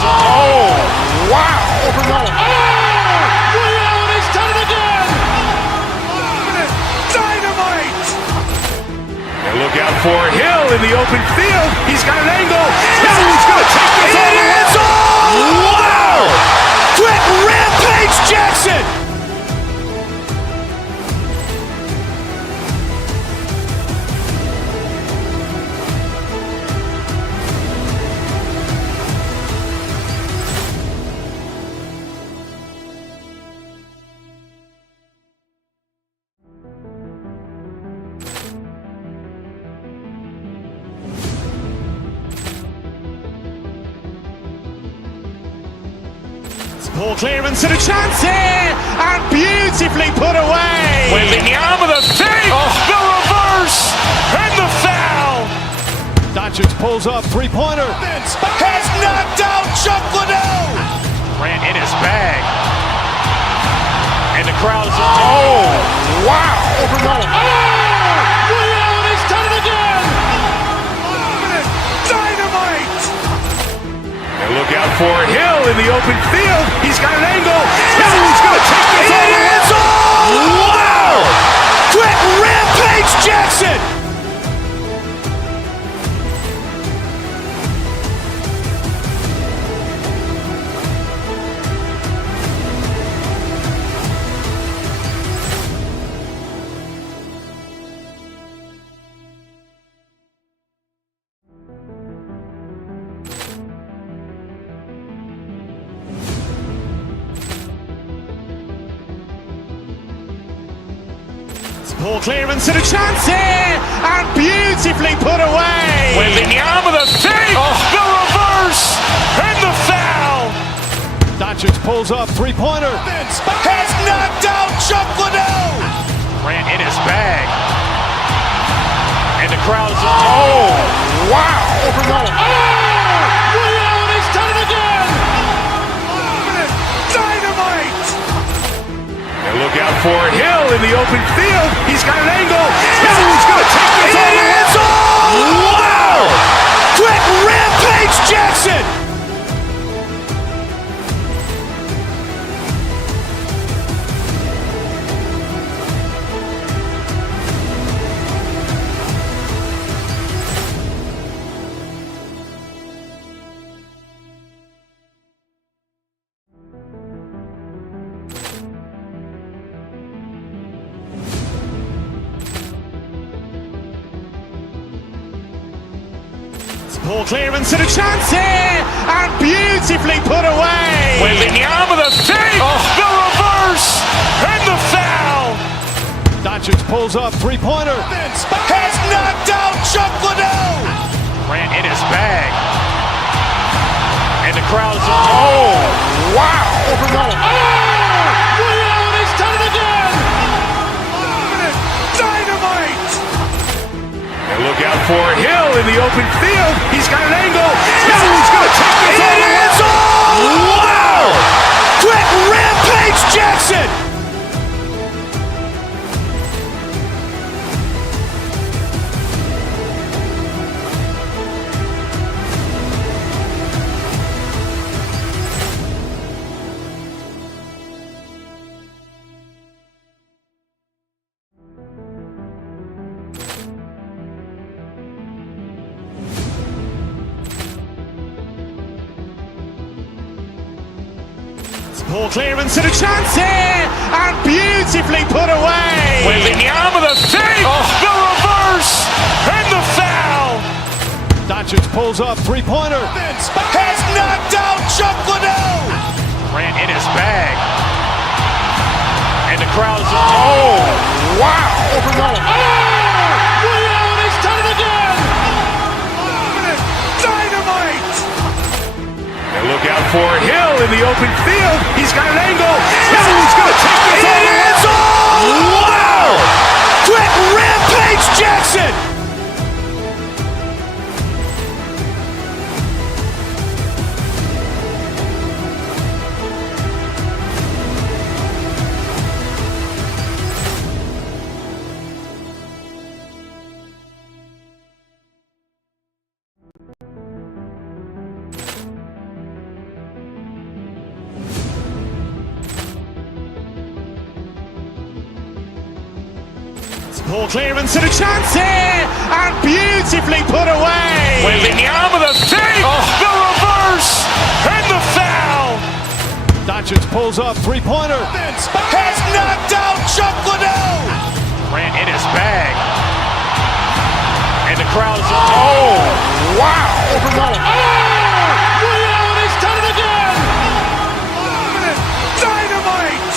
wow. Ray Allen has done it again. Dynamite. And look out for Hill in the open field. He's got an angle. He's going to take this all the way. Wow! Quick Rampage Jackson. Poor clearance and a chance here, and beautifully put away. Wembanyama with a fake, the reverse, and the foul. Doncic pulls up, three-pointer. Has knocked out Chuck Liddell. Grant in his bag. And the crowd's, wow. Ray Allen has done it again. Dynamite. And look out for Hill in the open field. He's got an angle. He's going to take this all the way. Wow! Quick Rampage Jackson. Poor clearance and a chance here, and beautifully put away. Wembanyama with a save, the reverse, and the foul. Doncic pulls up, three-pointer. Has knocked out Chuck Liddell. Grant in his bag. And the crowd is, oh, wow. He's done it again. Dynamite. And look out for Hill in the open field. He's got an angle. Hill's going to take this all the way. Wow! Quick Rampage Jackson. Poor clearance and a chance here, and beautifully put away. Wembanyama with a save, the reverse, and the foul. Doncic pulls up, three-pointer. Has knocked out Chuck Liddell. Grant in his bag. And the crowd is, oh, wow. He's done it again. Dynamite. And look out for Hill in the open field. He's got an angle. Hill's going to take this all the way. Wow! Quick Rampage Jackson. Poor clearance and a chance here, and beautifully put away. Wembanyama with a save, the reverse, and the foul. Doncic pulls up, three-pointer. Has knocked out Chuck Liddell. Grant in his bag. And the crowd is, oh, wow. He's done it again. Dynamite. And look out for Hill in the open field. He's got an angle. Hill's going to take this all the way. Wow! Quick Rampage Jackson. Poor clearance and a chance here, and beautifully put away. Wembanyama with a save, the reverse, and the foul. Doncic pulls up, three-pointer. Has knocked out Chuck Liddell. Grant in his bag. And the crowd is, oh, wow. He's done it again. Dynamite.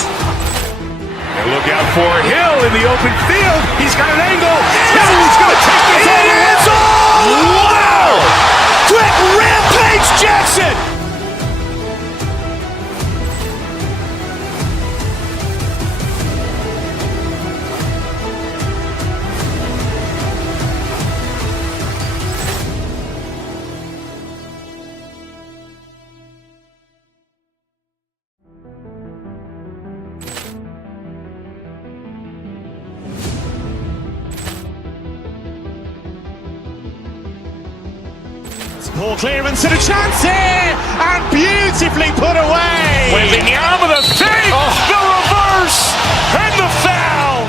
And look out for Hill in the open field. He's got an angle. Hill's going to take this all the way. Wow! Quick Rampage Jackson. Poor clearance and a chance here, and beautifully put away. Wembanyama with a save, the reverse, and the foul.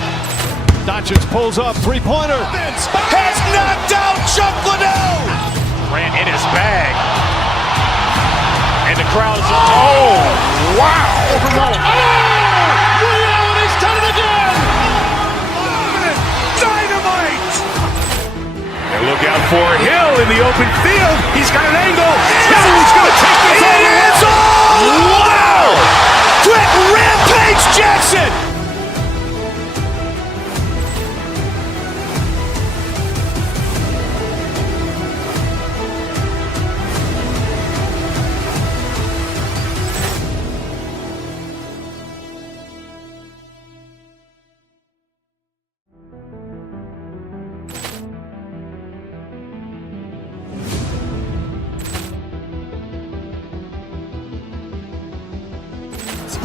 Doncic pulls up, three-pointer. Has knocked out Chuck Liddell. Grant in his bag. And the crowd is, oh, wow. He's done it again. Dynamite. And look out for Hill in the open field. He's got an angle. Hill's going to take this all the way. Wow! Quick Rampage Jackson.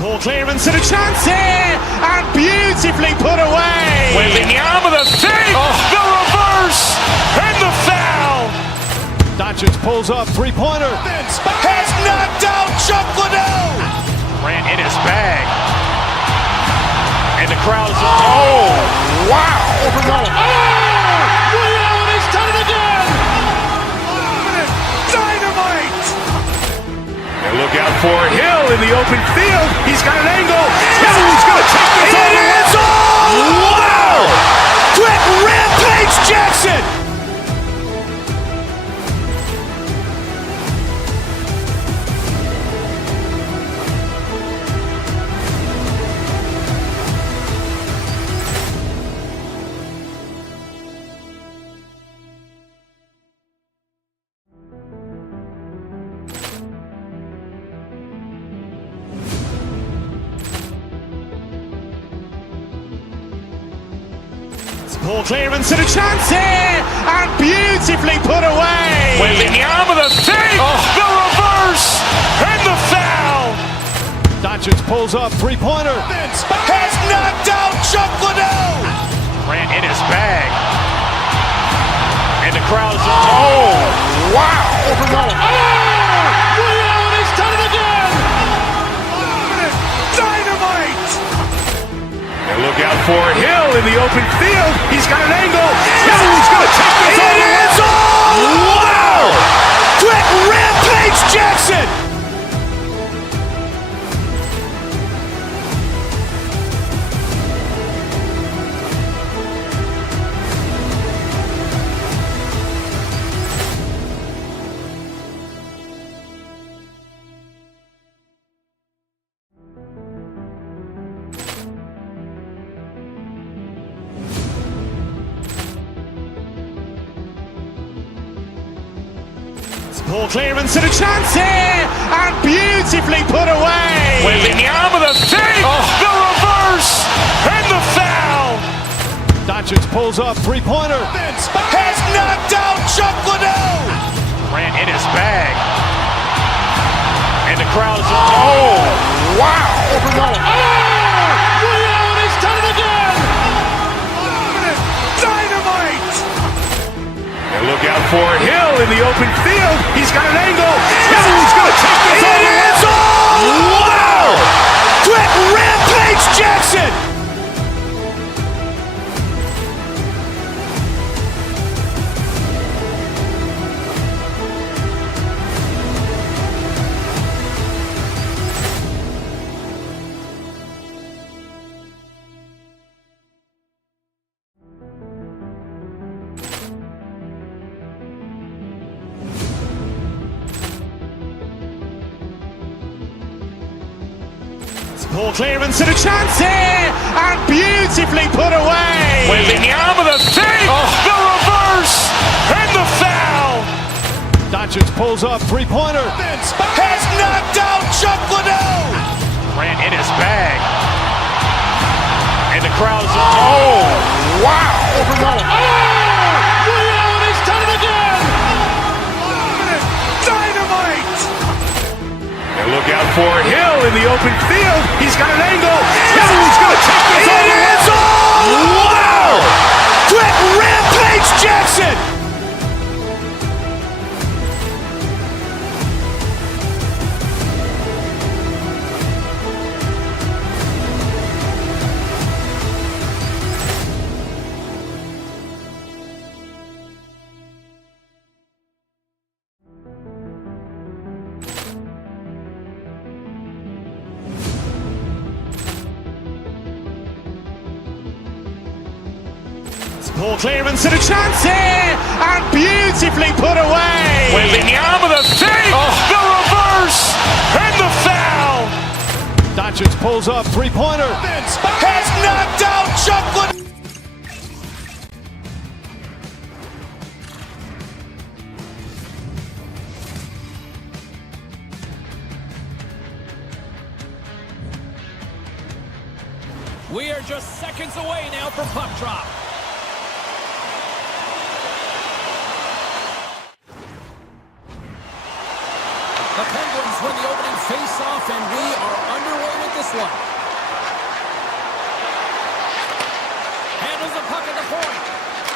Ball clearance and a chance here, and beautifully put away. Wembanyama the save, the reverse, and the foul. Doncic pulls up, three-pointer. Has knocked out Chuck Liddell. Grant in his bag. And the crowd is, oh, wow. He's done it again. Dynamite. And look out for Hill in the open field. He's got an angle. Hill is going to take this all the way. Wow. Quick rampage Jackson. Ball clearance and a chance here, and beautifully put away. Wembanyama the save, the reverse, and the foul. Doncic pulls up, three-pointer. Has knocked out Chuck Liddell. Grant in his bag. And the crowd is, oh, wow. He's done it again. Dynamite. And look out for Hill in the open field. He's got an angle. Hill is going to take this all the way. Wow. Quick rampage Jackson. Ball clearance and a chance here, and beautifully put away. Wembanyama the save, the reverse, and the foul. Doncic pulls up, three-pointer. Has knocked out Chuck Liddell. Grant in his bag. And the crowd is, oh, wow. He's done it again. Dynamite. And look out for Hill in the open field. He's got an angle. Hill is going to take this all the way. Wow. Quick rampage Jackson. Ball clearance and a chance here, and beautifully put away. Wembanyama the save, the reverse, and the foul. Doncic pulls up, three-pointer. Has knocked out Chuck Liddell. Grant in his bag. And the crowd is, oh, wow. He's done it again. Dynamite. And look out for Hill in the open field. He's got an angle. Hill is going to take this all the way. Wow. Quick rampage Jackson. Ball clearance and a chance here, and beautifully put away. Wembanyama the save, the reverse, and the foul. Doncic pulls up, three-pointer. Has knocked out Chuck Liddell. We are just seconds away now from puck drop. The Penguins win the opening face-off, and we are underway with this one. Handles the puck at the point.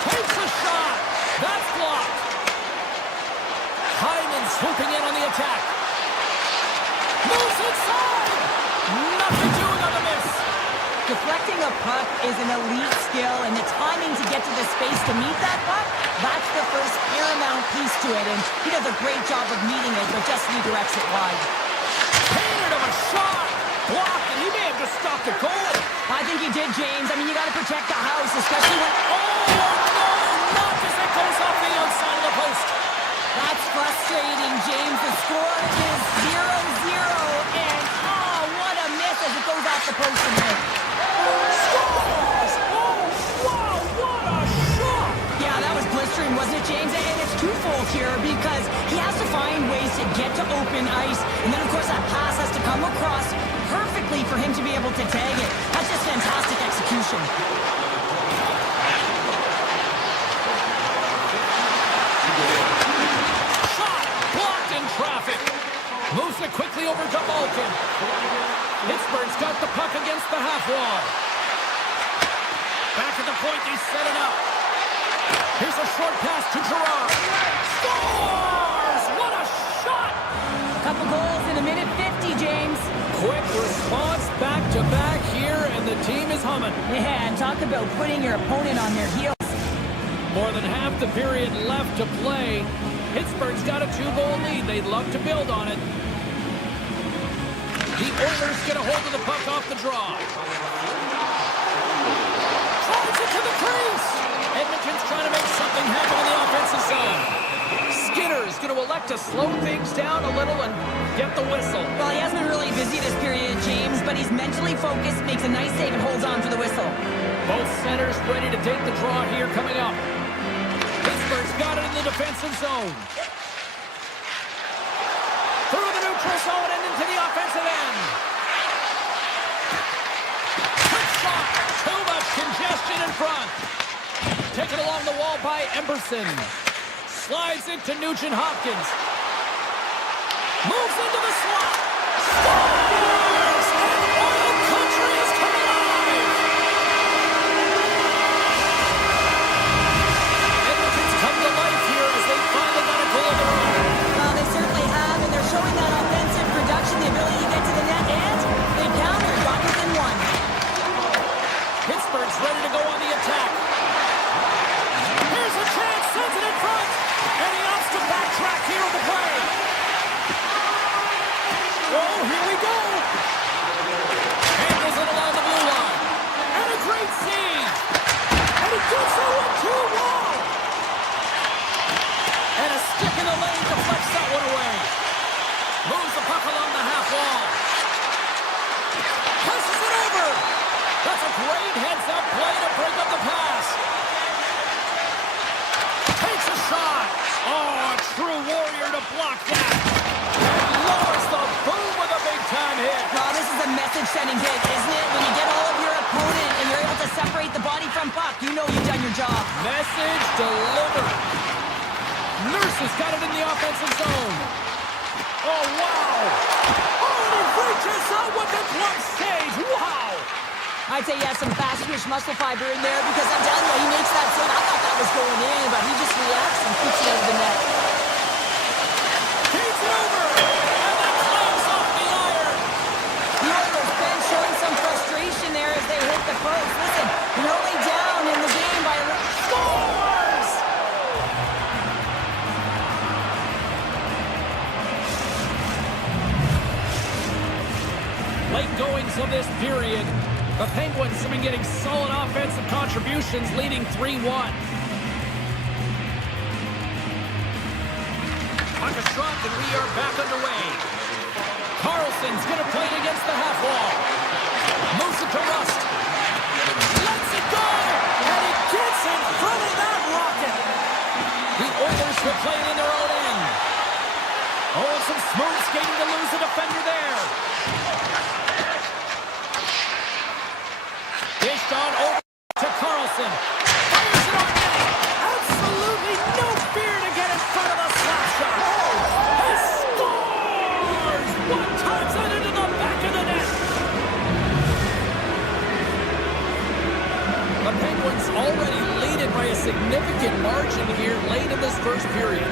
Takes a shot. That's blocked. Hyman swooping in on the attack. Moves inside. Nothing doing on the miss. Deflecting a puck is an elite skill, and the timing to get to the space to meet that puck, that's the first paramount piece to it, and he does a great job of meeting it, but just redirects it wide. Painted him a shot. Blocked, and he may have just stopped a goal. I think he did, James. I mean, you got to protect the house, especially when... Oh, no! Not as it goes off the outside of the post. That's frustrating, James. The score is 0-0, and oh, what a miss as it goes off the post and in. Scores! Oh, wow, what a shot! Yeah, that was blistering, wasn't it, James? And it's twofold here because he has to find ways to get to open ice, and then, of course, that pass has to come across perfectly for him to be able to tag it. That's just fantastic execution. Traffic. Moves it quickly over to Malkin. Pittsburgh's got the puck against the half wall. Back at the point, they set it up. Here's a short pass to Gerard. Scores! What a shot! Couple goals in a minute 50, James. Quick response back-to-back here, and the team is humming. Yeah, and talk about putting your opponent on their heels. More than half the period left to play. Pittsburgh's got a 2-goal lead. They'd love to build on it. The Oilers get a hold of the puck off the draw. Tries it to the crease. Edmonton's trying to make something happen in the offensive zone. Skinner's going to elect to slow things down a little and get the whistle. Well, he hasn't been really busy this period, James, but he's mentally focused, makes a nice save, and holds on for the whistle. Both centers ready to take the draw here coming up. Pittsburgh's got it in the defensive zone. Through the neutral zone and into the offensive end. Quick shot. Too much congestion in front. Taken along the wall by Emberson. Slides into Nugent Hopkins. Moves into the slot. Scores! And Oil Country is coming alive! Edmonton's come to life here as they finally got a goal of their own. Well, they certainly have, and they're showing that offensive production, the ability to get to the net, and they countered, got within one. Pittsburgh's ready to go on the attack. Here's a chance, sends it in front, and he opts to backtrack here on the play. Oh, here we go. Handles it along the blue line. And a great save. And he gets that one too. Wow. And a stick in the lane deflects that one away. Moves the puck along the half wall. Passes it over. That's a great heads-up play to break up the pass. Takes a shot. Oh, a true warrior to block that. And lowers the boom with a big-time hit. Oh, this is a message-sending hit, isn't it? When you get all of your opponent and you're able to separate the body from puck, you know you've done your job. Message delivered. Nurse has got it in the offensive zone. Oh, wow. Oh, and he reaches out with the glove save. Wow. I'd say he has some fast-twitch muscle fiber in there because I'm telling you, he makes that save. I thought that was going in, but he just reacts and keeps it out of the net. Keeps it over. And then climbs off the iron. The Oilers bench showing some frustration there as they hit the post. Listen, you're only down in the game by Scores! Late goings of this period. The Penguins have been getting solid offensive contributions, leading 3-1. Puck is dropped, and we are back underway. Carlson's going to play it against the half wall. Moves it to Rust. Lets it go, and he gets in front of that rocket. The Oilers will play it in their own end. Oh, some smooth skating to lose a defender there. Dished on over to Carlson. Fires it on net. Absolutely no fear to get in front of the slap shot. He scores! One times it into the back of the net. Penguins already leading by a significant margin here late in this first period.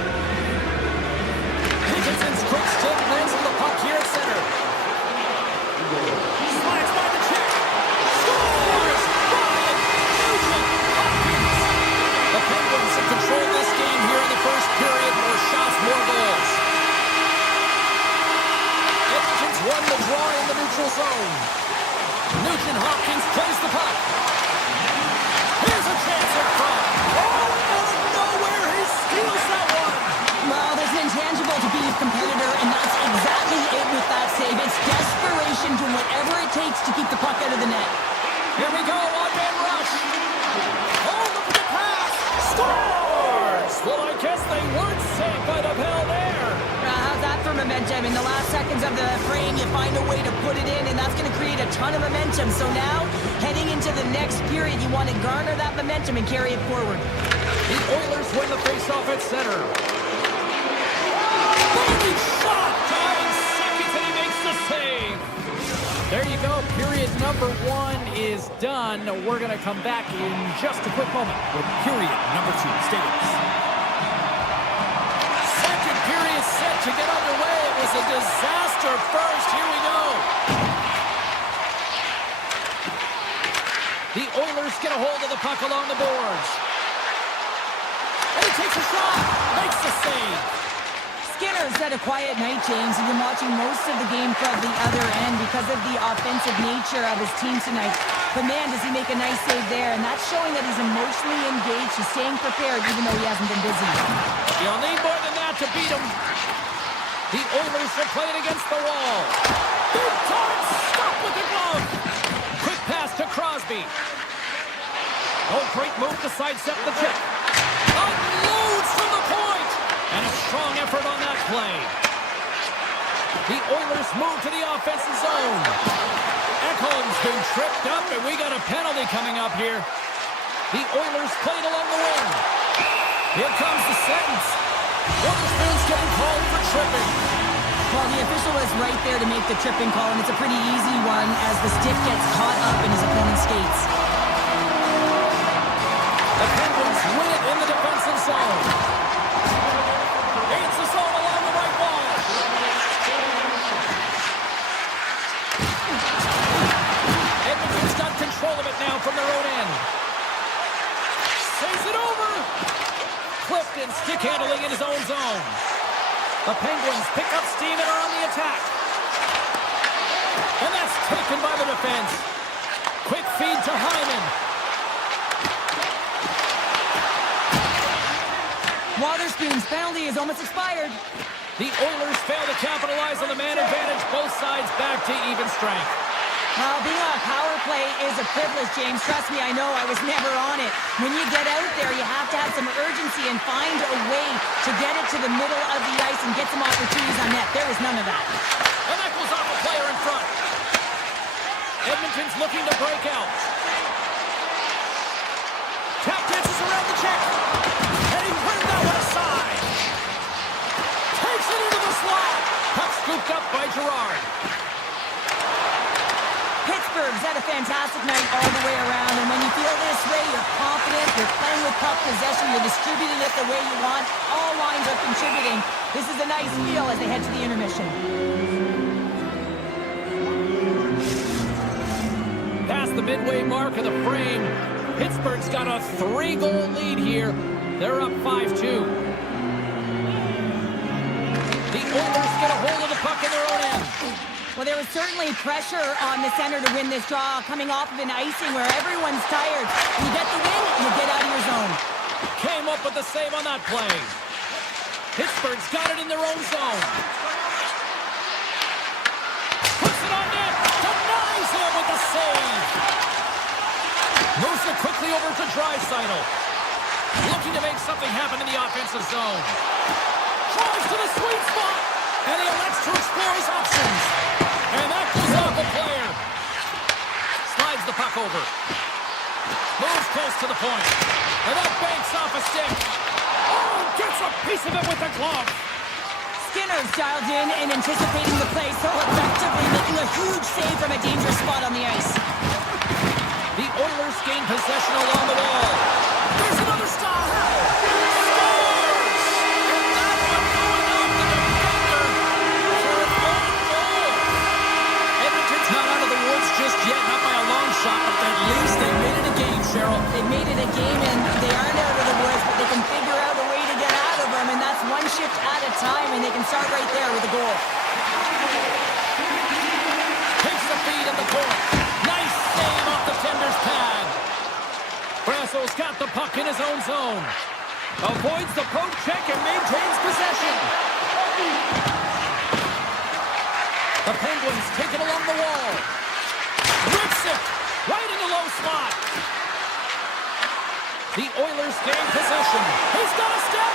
Dickinson's quick stick lands on the puck here at center. Slides by the check. Scores! Ryan Nugent-Hopkins. The Penguins have controlled this game here in the first period. More shots, more goals. Edmonton's won the draw in the neutral zone. Nugent-Hopkins plays the puck. Here's a chance in front. Oh, out of nowhere, he steals that one. Well, there's an intangible to being a competitor, and that's exactly it with that save. It's desperation, doing whatever it takes to keep the puck out of the net. Here we go, one-man rush. Oh, look at the pass. Scores! Well, I guess they weren't safe by the bell there. How's that for momentum? In the last seconds of the frame, you find a way to put it in, and that's going to create a ton of momentum. So now, heading into the next period, you want to garner that momentum and carry it forward. The Oilers win the faceoff at center. Bogey shot! Time seconds, and he makes the save. There you go. Period number 1 is done. We're going to come back in just a quick moment with period number 2. Stay with us. Second period set to get underway. It was a disaster first. Here we go. The Oilers get a hold of the puck along the boards. And he takes a shot. Makes the save. Skinner's had a quiet night, James. You've been watching most of the game from the other end because of the offensive nature of his team tonight. But man, does he make a nice save there, and that's showing that he's emotionally engaged. He's staying prepared even though he hasn't been busy. You'll need more than that to beat him. The Oilers are playing against the wall. Big time stop with the glove. Quick pass to Crosby. Oh, great move to sidestep the check. Unloads from the point. And a strong effort on that play. The Oilers move to the offensive zone. Ekholm's been tripped up, and we got a penalty coming up here. The Oilers played along the wing. Here comes the sentence. Witherspoon's getting called for tripping. Well, the official was right there to make the tripping call, and it's a pretty easy one as the stick gets caught up in his opponent's skates. The Penguins win it in the defensive zone. It's the zone along the right wall. Edmonton's got control of it now from their own end. Saves it over. Clifton stick handling in his own zone. The Penguins pick up steam and are on the attack. And that's taken by the defense. Quick feed to Hyman. Witherspoon's penalty is almost expired. The Oilers fail to capitalize on the man advantage. Both sides back to even strength. Being on a power play is a privilege, James. Trust me, I know. I was never on it. When you get out there, you have to have some urgency and find a way to get it to the middle of the ice and get some opportunities on net. There was none of that. And that goes off a player in front. Edmonton's looking to break out. Tap dances around the check. And he turned that one aside. Takes it into the slot. Puck scooped up by Girard. Pittsburgh's had a fantastic night all the way around, and when you feel this way, you're confident, you're playing with puck possession, you're distributing it the way you want, all lines are contributing. This is a nice feel as they head to the intermission. Past the midway mark of the frame, Pittsburgh's got a 3-goal lead here. They're up 5-2. The Oilers get a hold of the puck in their own end. Well, there was certainly pressure on the center to win this draw, coming off of an icing where everyone's tired. You get the win, you get out of your zone. Came up with the save on that play. Pittsburgh's got it in their own zone. Puts it on net. Denies him with the save. Moves it quickly over to Draisaitl. Looking to make something happen in the offensive zone. Tries to the sweet spot. And he elects to explore his options. And that goes off a player. Slides the puck over. Moves close to the point. And that banks off a stick. Oh, gets a piece of it with the glove. Skinner's dialed in and anticipating the play so effectively, making a huge save from a dangerous spot on the ice. The Oilers gain possession along the wall. There's another stop. Scores! And that one going off the defender for an own goal. Edmonton's not out of the woods just yet, not by a long shot, but at least they made it a game, Cheryl. They made it a game, and they aren't out of the woods, but they can figure out a way to get out of them, and that's one shift at a time, and they can start right there with a goal. Takes the feed in the corner. Nice save off the tender's pad. Brasso's got the puck in his own zone. Avoids the poke check and maintains possession. The Penguins take it along the wall. Rips it right in the low spot. The Oilers gain possession. He's got a step.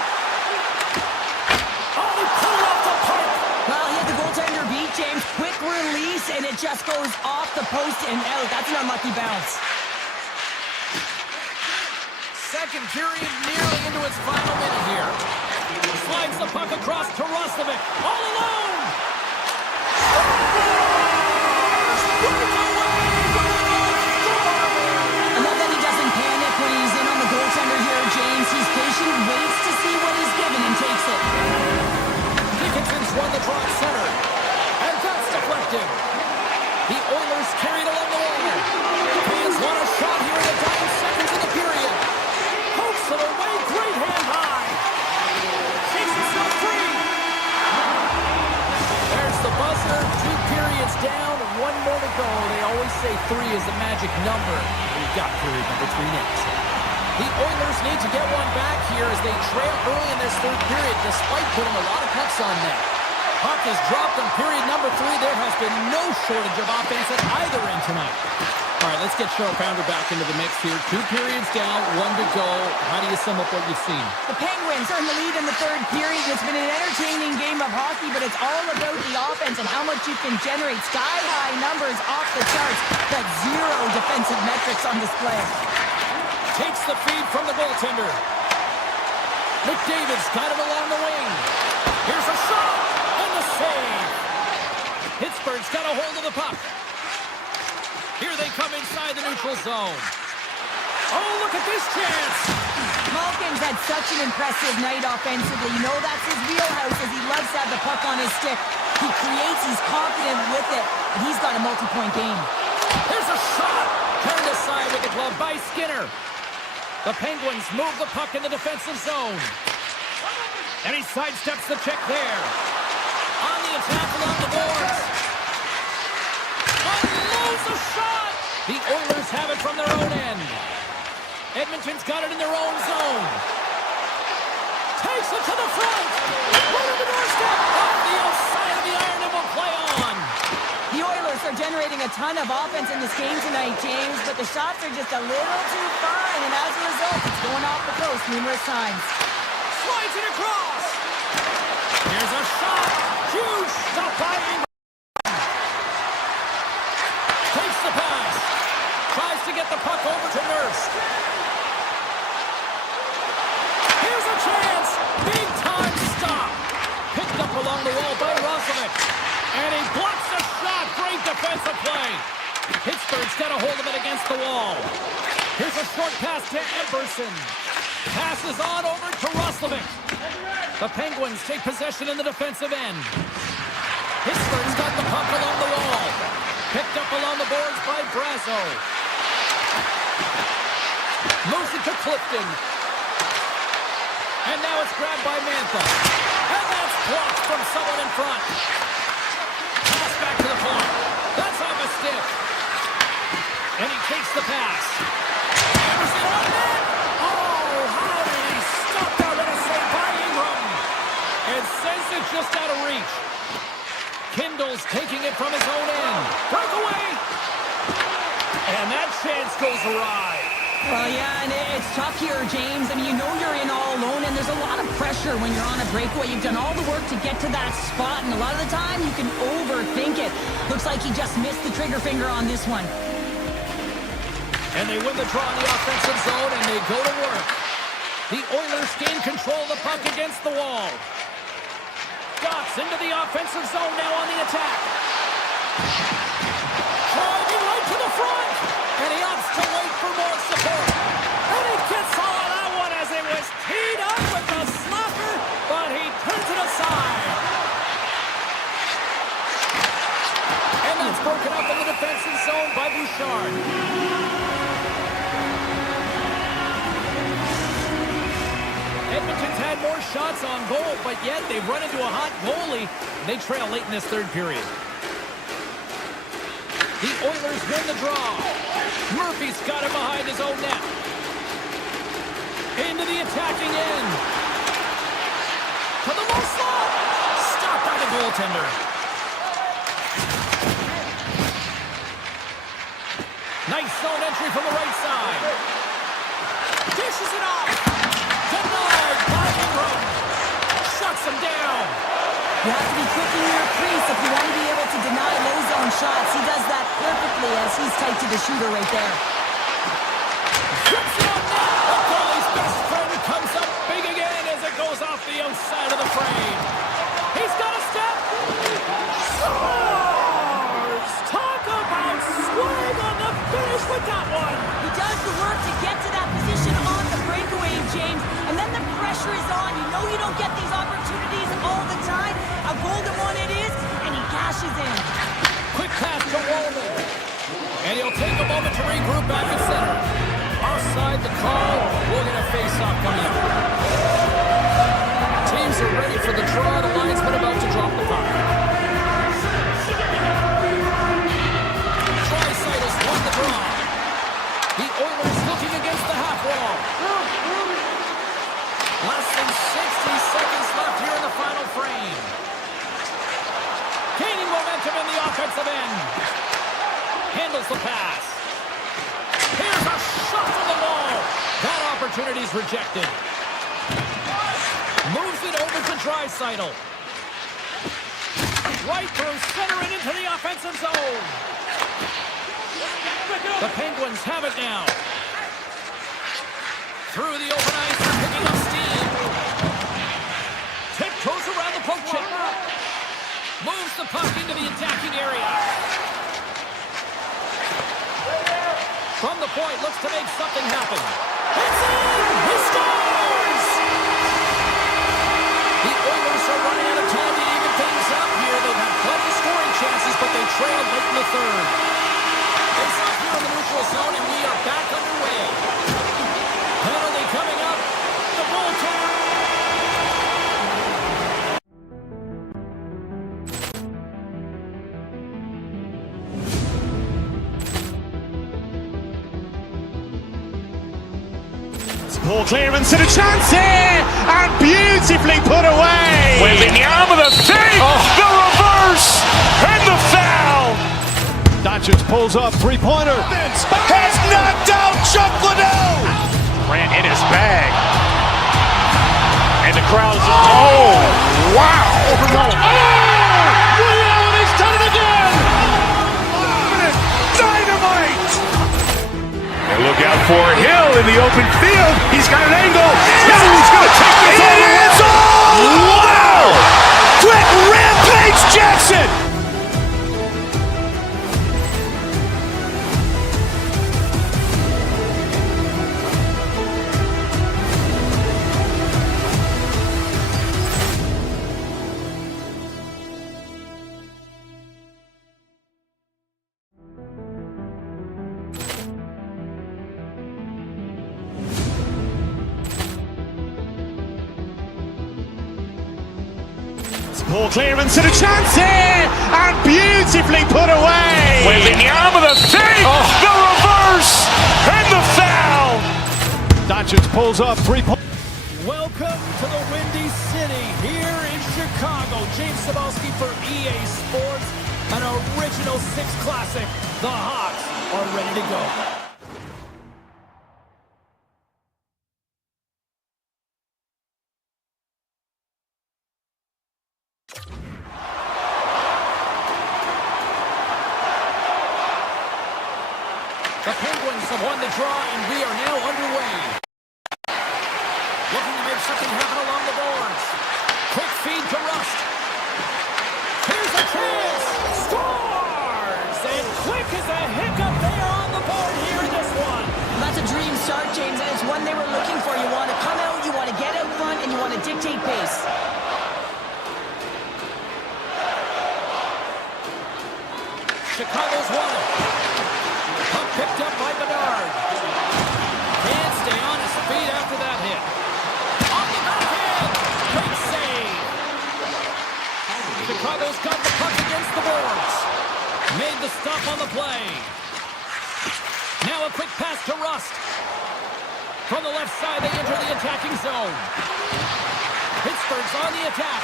Oh, he put it off the puck. Well, he had the goaltender beat, James. Quick release, and it just goes off the post and out. That's an unlucky bounce. Second period nearly into its final minute here. Slides the puck across to Roslovic. All alone. I love that he doesn't panic when he's in on the goaltender here, James. He's patient, waits to see what is given, and takes it. Dickinson's won the draw at center. And that's deflected. The Oilers carried along the wall. Fans want a shot here in the dying seconds of the period. Hooks it away, great hand high. Takes himself free. There's the buzzer. 2 periods down, 1 more to go. They always say 3 is the magic number. We've got period number 3 next. The Oilers need to get one back here as they trail early in this third period, despite putting a lot of pucks on net. Puck is dropped in period number 3. There has been no shortage of offense at either end tonight. All right, let's get Cheryl Pounder back into the mix here. 2 periods down, 1 to go. How do you sum up what you've seen? The Penguins are in the lead in the third period. It's been an entertaining game of hockey, but it's all about the offense and how much you can generate. Sky-high numbers off the charts, but 0 defensive metrics on display. Takes the feed from the goaltender. McDavid's got it along the wing. Here's a shot and the save. Pittsburgh's got a hold of the puck. Here they come inside the neutral zone. Oh, look at this chance. Malkin's had such an impressive night offensively. You know that's his wheelhouse as he loves to have the puck on his stick. He creates, he's confident with it, and he's got a multi-point game. Here's a shot. Turned aside with the glove by Skinner. The Penguins move the puck in the defensive zone. And he sidesteps the check there. On the attack along the boards. Unloads a shot. The Oilers have it from their own end. Edmonton's got it in their own zone. Takes it to the front. Right on the doorstep. Off the outside of the iron and will play on. The Oilers are generating a ton of offense in this game tonight, James, but the shots are just a little too fine, and as a result, it's going off the post numerous times. Slides it across. Here's a shot. Huge stop by Ingram. Takes the pass. Tries to get the puck over to Nurse. Here's a chance. Big time stop. Picked up along the wall by Roslovic. And he blocks the shot. Great defensive play. Pittsburgh's got a hold of it against the wall. Here's a short pass to Emberson. Passes on over to Roslovic. The Penguins take possession in the defensive end. Pittsburgh's got the puck along the wall. Picked up along the boards by Brasso. Moves it to Clifton. And now it's grabbed by Mantha. And that's blocked from someone in front. Pass back to the point. That's off a stick. And he takes the pass. Anderson on net. Oh, how did he stop that? What a save by Ingram. And sends it just out of reach. Kindle's taking it from his own end. Breakaway. And that chance goes awry. Well, yeah, and it's tough here, James. I mean, you know you're in all alone, and there's a lot of pressure when you're on a breakaway. You've done all the work to get to that spot, and a lot of the time you can overthink it. Looks like he just missed the trigger finger on this one. And they win the draw in the offensive zone, and they go to work. The Oilers gain control of the puck against the wall. Dots into the offensive zone now on the attack. Driving right to the front, and he opts to wait had more shots on goal, but yet they've run into a hot goalie. They trail late in this third period. The Oilers win the draw. Murphy's got it behind his own net. Into the attacking end. To the low slot. Stopped by the goaltender. Nice zone entry from the right side. Dishes it off. Denied by Ingram. Shuts him down. You have to be quick in your crease if you want to be able to deny low zone shots. He does that perfectly as he's tight to the shooter right there. Trips it on net. The goalie's best friend comes up big again as it goes off the outside of the frame. He's got a step. Scores! Talk about swing on the finish with that one. He does the work to get to that position on the breakaway, James, and then the pressure is on. You know you don't get these opportunities all the time. A golden one it is, and he cashes in. Quick pass to Wallman. And he'll take a moment to regroup back at center. Offside the call. We'll get a face-off coming up. Teams are ready for the draw. The linesman about to drop the puck. Draisaitl won the draw. The Oilers looking against the half wall. Less than 60 seconds left here in the final frame. Gaining momentum in the offensive end. Handles the pass. Here's a shot from the wall. That opportunity's rejected. Moves it over to Draisaitl. Right through center and into the offensive zone. The Penguins have it now. Through the open ice, they're picking up steam. Tiptoes around the poke check. Moves the puck into the attacking area. From the point, looks to make something happen. It's in! He scores! The Oilers are running out of time to even things up here. They've had plenty of scoring chances, but they trail late in the third. It's up here in the neutral zone, and we are back underway. Penalty coming up. The goaltender. Ball clearance and a chance here, and beautifully put away. Wembanyama the save, the reverse, and the foul. Doncic pulls up, three-pointer. Has knocked out Chuck Liddell. Ran in his bag. And the crowd is, oh, wow. He's done it again. Dynamite. And look out for Hill in the open field. He's got an angle. He's going to take this all the way. Wow. Quick rampage Jackson. Ball clearance and a chance here, and beautifully put away. Wembanyama the save, the reverse, and the foul. Doncic pulls up, three-point. Welcome to the Windy City here in Chicago. James Cebulski for EA Sports, an original Six Classic. The Hawks are ready to go. The Penguins have won the draw, and we are now underway. Looking to make something happen along the boards. Quick feed to Rust. Here's a chance. Scores! And quick as a hiccup, they are on the board here in this one. That's a dream start, James, and it's one they were looking for. You want to come out, you want to get out front, and you want to dictate pace. Chicago's won it. Puck picked up by Bedard. Can't stay on his feet after that hit. On the backhand, stop on the play. Now a quick pass to Rust. From the left side, they enter the attacking zone. Pittsburgh's on the attack.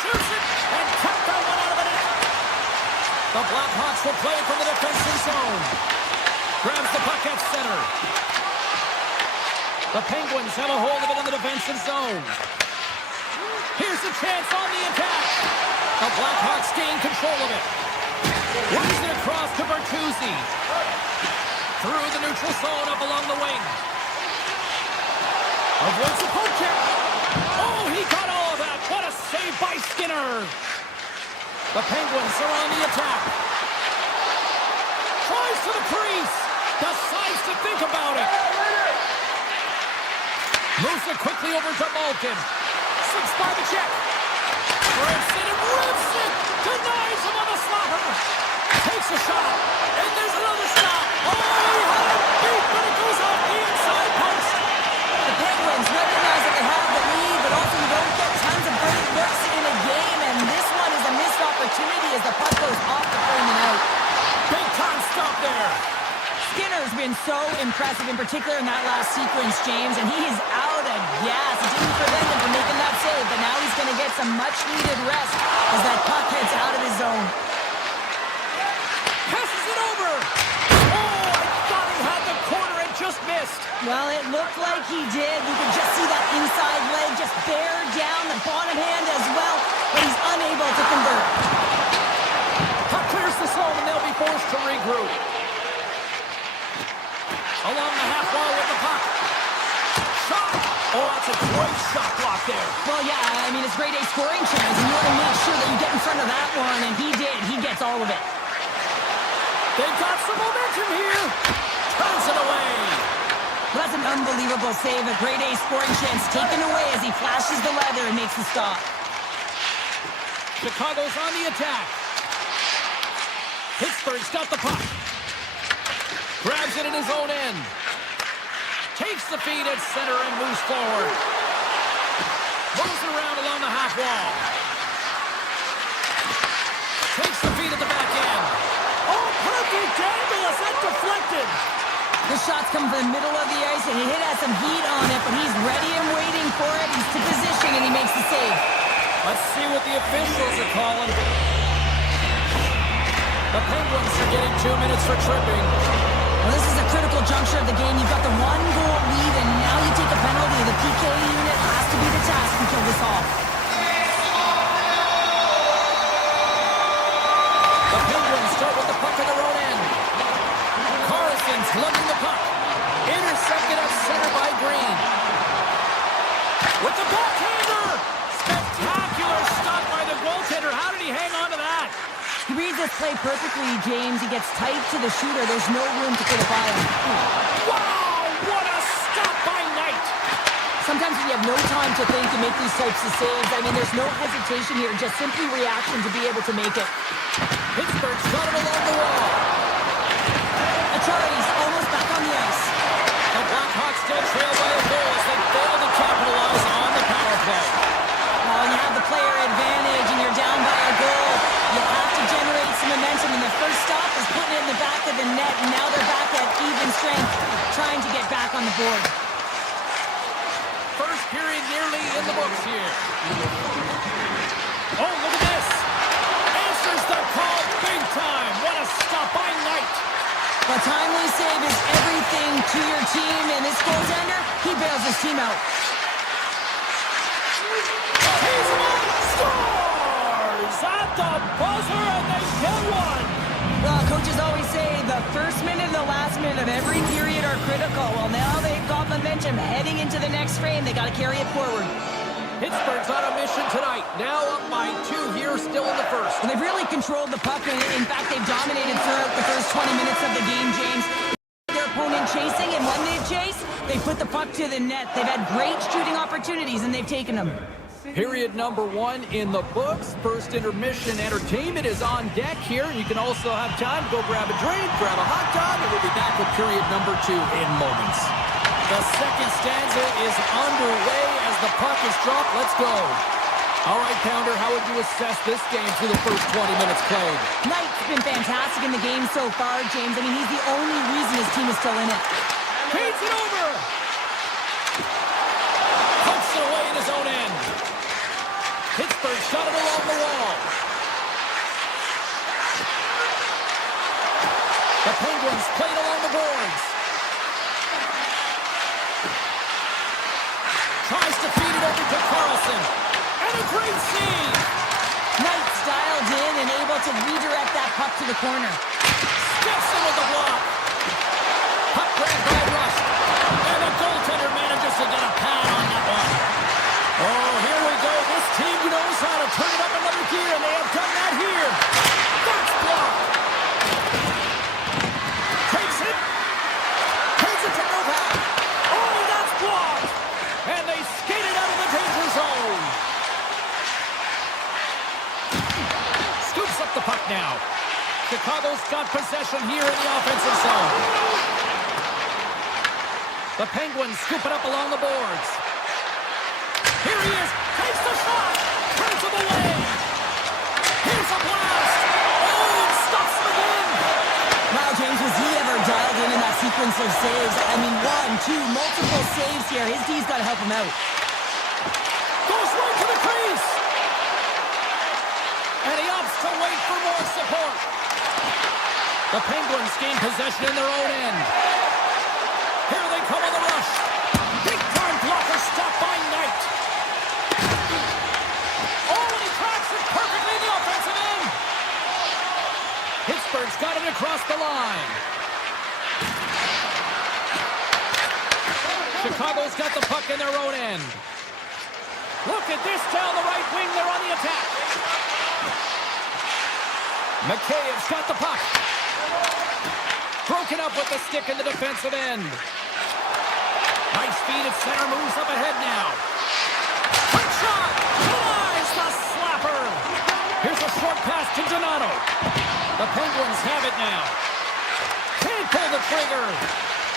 Shoots it and kept that one out of the net. The Blackhawks will play from the defensive zone. Grabs the puck at center. The Penguins have a hold of it in the defensive zone. Here's a chance on the attack. The Blackhawks gain control of it. Works it across to Bertuzzi. Through the neutral zone up along the wing. Avoids the poke check. Oh, he got all of that. What a save by Skinner. The Penguins are on the attack. Tries to the crease. Decides to think about it. Moves it quickly over to Malkin. 6 by the check. Rips it and rips it. Denies him on the slapper. Takes a shot. And there's another stop. Oh, he had it beat, but it goes off the inside post. The Penguins recognize that they have the lead, but also you don't get tons of great looks in a game, and this one is a missed opportunity as the puck goes off the frame and out. Big time stop there. Skinner's been so impressive, in particular in that last sequence, James, and he is out of gas. It didn't prevent him from making that save, but now he's going to get some much-needed rest as that puck heads out of his zone. Passes it over. Oh, I thought he had the corner and just missed. Well, it looked like he did. You could just see that inside leg just bear down the bottom hand as well, but he's unable to convert. Puck clears the zone, and they'll be forced to regroup. Along the half wall with the puck. Shot! Oh, that's a great shot block there. Well, yeah, I mean, it's grade A scoring chance, and you want to make sure that you get in front of that one, and he did. He gets all of it. They've got some momentum here. Turns it away. Well, that's an unbelievable save. A grade A scoring chance taken away as he flashes the leather and makes the stop. Chicago's on the attack. Pittsburgh's got the puck. Grabs it in his own end. Takes the feed at center and moves forward. Moves it around along the half wall. Takes the feed at the back end. Oh, perfect angle as that deflected. The shots come from the middle of the ice, and he has some heat on it, but he's ready and waiting for it. He's to position, and he makes the save. Let's see what the officials are calling. The Penguins are getting 2 minutes for tripping. Well, this is a critical juncture of the game. You've got the 1-goal lead, and now you take a penalty. The PK unit has to be the task to kill this off. The Penguins start with the puck at their own end. Carlson's lugging the puck. Intercepted at center by Green. With the backhander! Spectacular stop by the goaltender. How did he hang on to that? He reads this play perfectly, James. He gets tight to the shooter. There's no room to put a by him. Wow! What a stop by Knight! Sometimes when you have no time to think and make these types of saves, I mean, there's no hesitation here. Just simply reaction to be able to make it. Pittsburgh's got it along the wall. Achardy's almost back on the ice. The Blackhawks still trail by a goal as they fail to capitalize on the power play. Now, when you have the player advantage and you're down by a goal, you have to generate some momentum. And the first stop is putting it in the back of the net. And now they're back at even strength, trying to get back on the board. First period nearly in the books here. Oh, look at this. Answers the call big time. What a stop by Knight. A timely save is everything to your team. And this goaltender, he bails his team out. He's on, scores at the buzzer, and they get one. Well, coaches always say the first minute and the last minute of every period are critical. Well, now they've got momentum heading into the next frame. They got to carry it forward. Pittsburgh's on a mission tonight. Now up by 2 here, still in the first. And they've really controlled the puck. In fact, they've dominated throughout the first 20 minutes of the game, James. Their opponent chasing, and when they chase, they put the puck to the net. They've had great shooting opportunities, and they've taken them. Period number 1 in the books. First intermission entertainment is on deck here. You can also have time to go grab a drink, grab a hot dog, and we'll be back with period number 2 in moments. The second stanza is underway as the puck is dropped. Let's go. All right, Pounder, how would you assess this game through the first 20 minutes played? Knight's been fantastic in the game so far, James. I mean, he's the only reason his team is still in it. Feeds it over. Puts it away in his own end. Pittsburgh's got it along the wall. The Penguins played along the boards. Tries to feed it over to Carlson. And a great save. Knight's dialed in and able to redirect that puck to the corner. Steps in with the block. Puck grabbed by Rush. And the goaltender manages to get a pad on that one. Oh, here we go. This team knows how to turn it up another gear, and they have done that here. That's blocked. Takes it. Takes it to Novak. Oh, that's blocked. And they skate it out of the danger zone. Scoops up the puck now. Chicago's got possession here in the offensive zone. The Penguins scoop it up along the boards. Here he is. Takes the shot. Turns him away. Here's a blast. Oh, and stops him again. Wow, James, was he ever dialed in that sequence of saves? I mean, 1, 2, multiple saves here. His D's got to help him out. Goes right to the crease. And he opts to wait for more support. The Penguins gain possession in their own end. Here they come on the rush. Big-time blocker stopped by Knight. Oh, and he tracks it perfectly in the offensive end. Pittsburgh's got it across the line. Chicago's got the puck in their own end. Look at this down the right wing. They're on the attack. McKay's got the puck. Broken up with the stick in the defensive end. Nice feed at center, moves up ahead now. Quick shot! Denies the slapper! Here's a short pass to Donato. The Penguins have it now. Can't pull the trigger.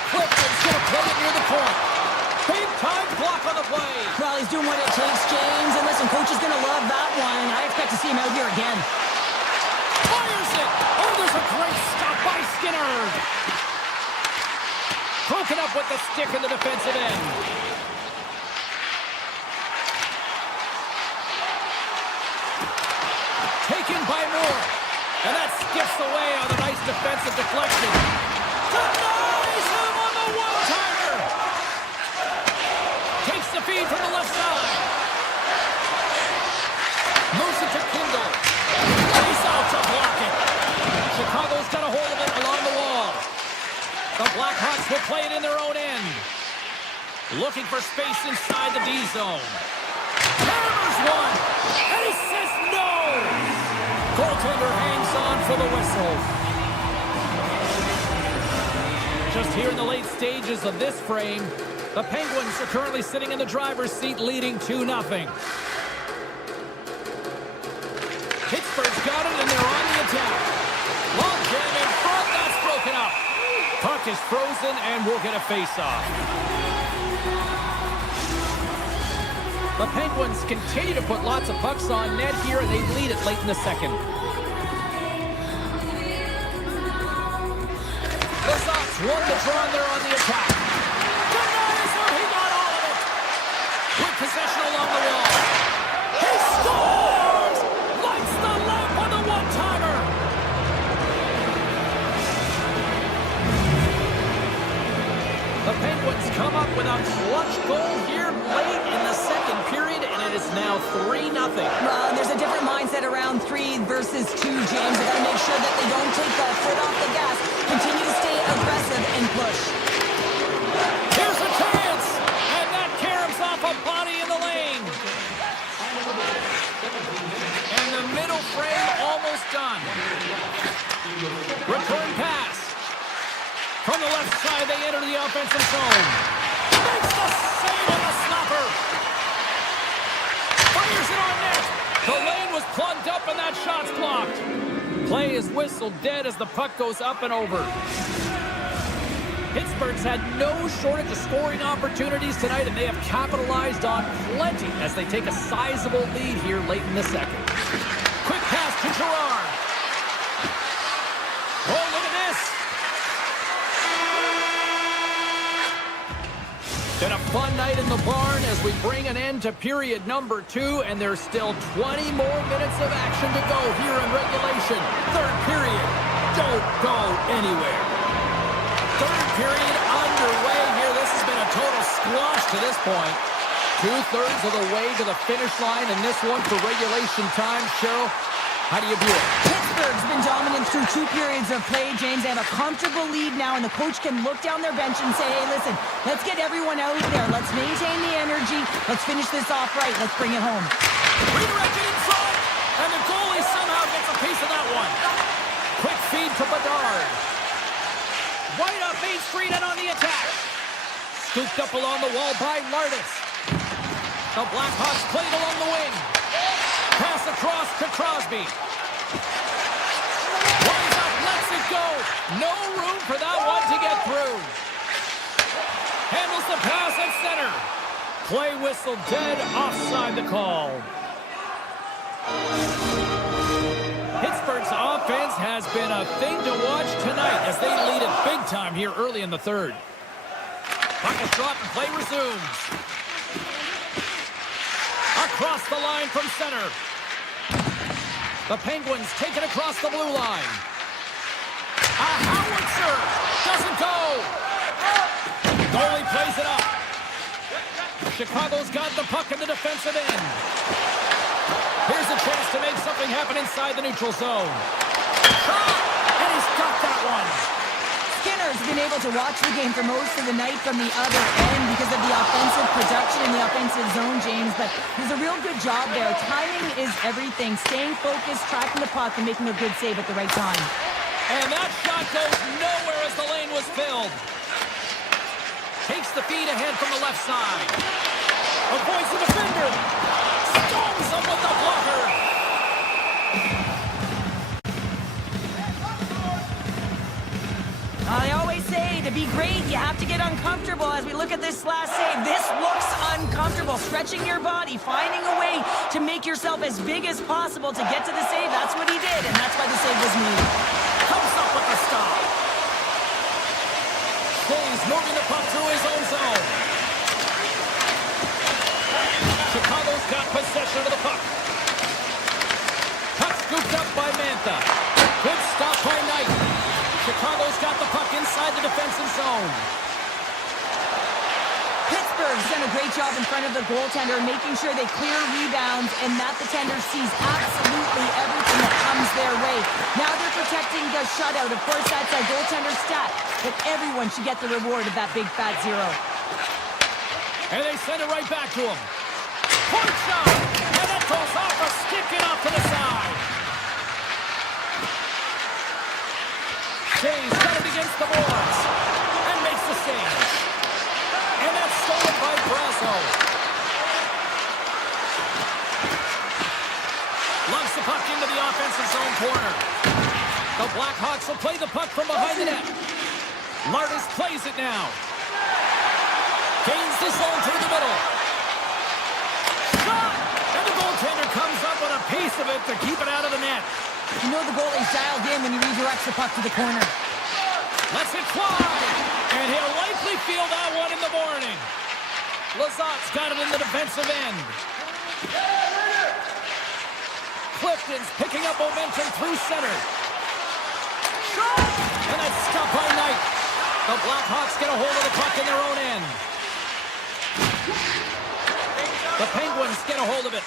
Clifton's going to play it near the point. Big time block on the play. Well, he's doing what it takes, James. And listen, coach is going to love that one. I expect to see him out here again. Fires it! Oh, there's a great stop by Skinner. Broken up with the stick in the defensive end. Taken by Moore. And that skips away on a nice defensive deflection. Denies him on the one-timer. Takes the feed from the left side. Moves it to Kindle. He's out to block it. Chicago's got a hold of it along the wall. The Blackhawks will play it in their own end. Looking for space inside the D zone. Hammers one. And he says no. Goaltender hangs on for the whistle. Just here in the late stages of this frame, the Penguins are currently sitting in the driver's seat leading 2-0. Pittsburgh's got it and they're on the attack. Long jam in front, that's broken up. Puck is frozen and we'll get a face-off. The Penguins continue to put lots of pucks on net here, and they lead it late in the second. The Sox won the draw, and they're on the attack. Denies him, he got all of it. With possession along the wall. He scores! Lights the lamp on the one-timer. The Penguins come up with a clutch goal here late in the second period, and it is now 3-0. There's a different mindset around 3 versus 2, James. They got to make sure that they don't take the foot off the gas. Continue to stay aggressive and push. Here's a chance, and that caroms off a body in the lane. And the middle frame almost done. Return pass. From the left side, they enter the offensive zone. Makes the save on the snapper. Fires it on net. The lane was plugged up and that shot's blocked. Play is whistled dead as the puck goes up and over. Pittsburgh's had no shortage of scoring opportunities tonight, and they have capitalized on plenty as they take a sizable lead here late in the second. Quick pass to Gerard. Oh, look at this. Been a fun night in the barn as we bring an end to period number 2, and there's still 20 more minutes of action to go here in regulation. Third period. Don't go anywhere. Third period underway here. This has been a total squash to this point. 2/3 of the way to the finish line in this one for regulation time. Cheryl, how do you view it? Pittsburgh's been dominant through 2 periods of play, James. They have a comfortable lead now, and the coach can look down their bench and say, hey, listen, let's get everyone out there. Let's maintain the energy. Let's finish this off right. Let's bring it home. Redirected in front, and the goalie somehow gets a piece of that one. Quick feed to Bedard. Right up Main Street and on the attack. Scooped up along the wall by Lardis. The Blackhawks played along the wing. Pass across to Crosby. Lines up, lets it go. No room for that one to get through. Handles the pass at center. Play whistle dead, offside the call. Pittsburgh's offense has been a thing to watch tonight as they lead it big time here early in the third. Puck is dropped and play resumes. Across the line from center. The Penguins take it across the blue line. A howitzer doesn't go. Goalie plays it up. Chicago's got the puck in the defensive end. Here's a chance to make something happen inside the neutral zone. Shot! And he's got that one. Skinner's been able to watch the game for most of the night from the other end because of the offensive production in the offensive zone, James, but there's a real good job there. Timing is everything. Staying focused, tracking the puck, and making a good save at the right time. And that shot goes nowhere as the lane was filled. Takes the feed ahead from the left side. Avoids the defender. Storms him with the blocker. I always say, to be great, you have to get uncomfortable. As we look at this last save, this looks uncomfortable. Stretching your body, finding a way to make yourself as big as possible to get to the save. That's what he did, and that's why the save was made. Comes up with the stop. Shays moving the puck through his own zone. Chicago's got possession of the puck. Puck scooped up by Mantha. Good stop by Knight. Chicago's got the puck inside the defensive zone. Pittsburgh's done a great job in front of the goaltender, making sure they clear rebounds and that the tender sees absolutely everything that comes their way. Now they're protecting the shutout. Of course, that's a goaltender stat, but everyone should get the reward of that big fat zero. And they send it right back to him. Point shot! And that goes off a stick and off to the side. Shays got it against the boards and makes the save. And that's stolen by Brasso. Lumps the puck into the offensive zone corner. The Blackhawks will play the puck from behind the net. Lardis plays it now. Gains the zone through the middle. Shot! And the goaltender comes up with a piece of it to keep it out of the net. You know the goalie's dialed in when he redirects the puck to the corner. Lets it fly! And he'll likely feel that one in the morning. Lazat's got it in the defensive end. Clifton's picking up momentum through center. Shot! And that's stopped by Knight. The Blackhawks get a hold of the puck in their own end. The Penguins get a hold of it.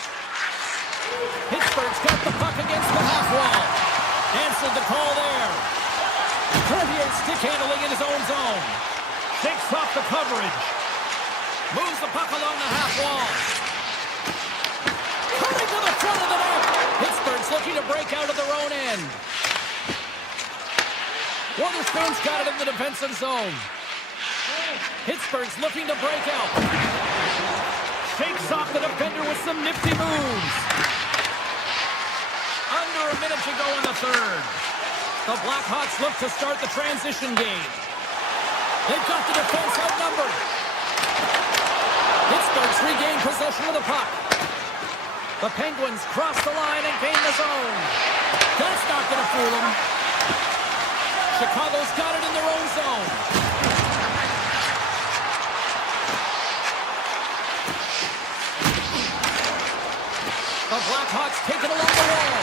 Pittsburgh's got the puck against the half wall. Answered the call there. Clevier's stick handling in his own zone. Shakes off the coverage. Moves the puck along the half wall. Coming to the front of the net. Pittsburgh's looking to break out of their own end. Witherspoon's got it in the defensive zone. Pittsburgh's looking to break out. Shakes off the defender with some nifty moves. Under a minute to go in the third. The Blackhawks look to start the transition game. They've got the defense outnumbered. Pittsburgh's regained possession of the puck. The Penguins cross the line and gain the zone. That's not going to fool them. Chicago's got it in their own zone. The Blackhawks take it along the wall.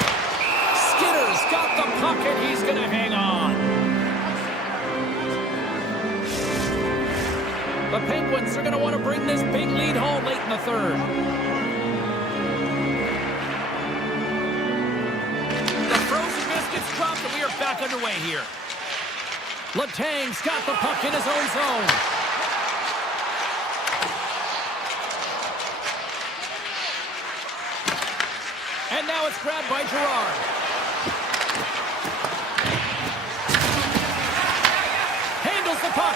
Skinner's got the puck and he's going to hang on. The Penguins are going to want to bring this big lead home late in the third. The frozen biscuits dropped and we are back underway here. Letang's got the puck in his own zone. And now it's grabbed by Girard. Handles the puck.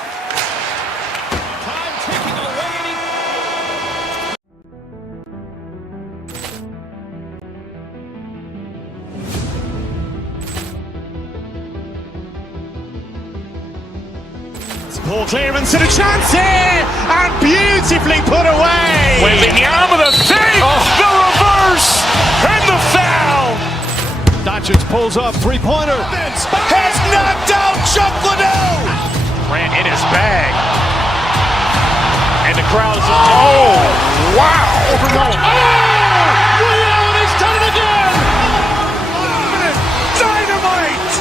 Time ticking away. Poor clearance and a chance here, and beautifully put away. Wembanyama the save, the reverse, and the foul. Doncic pulls up, three-pointer. Has knocked out Chuck Liddell. Grant in his bag. And the crowd is, oh, wow. He's done it again. Dynamite.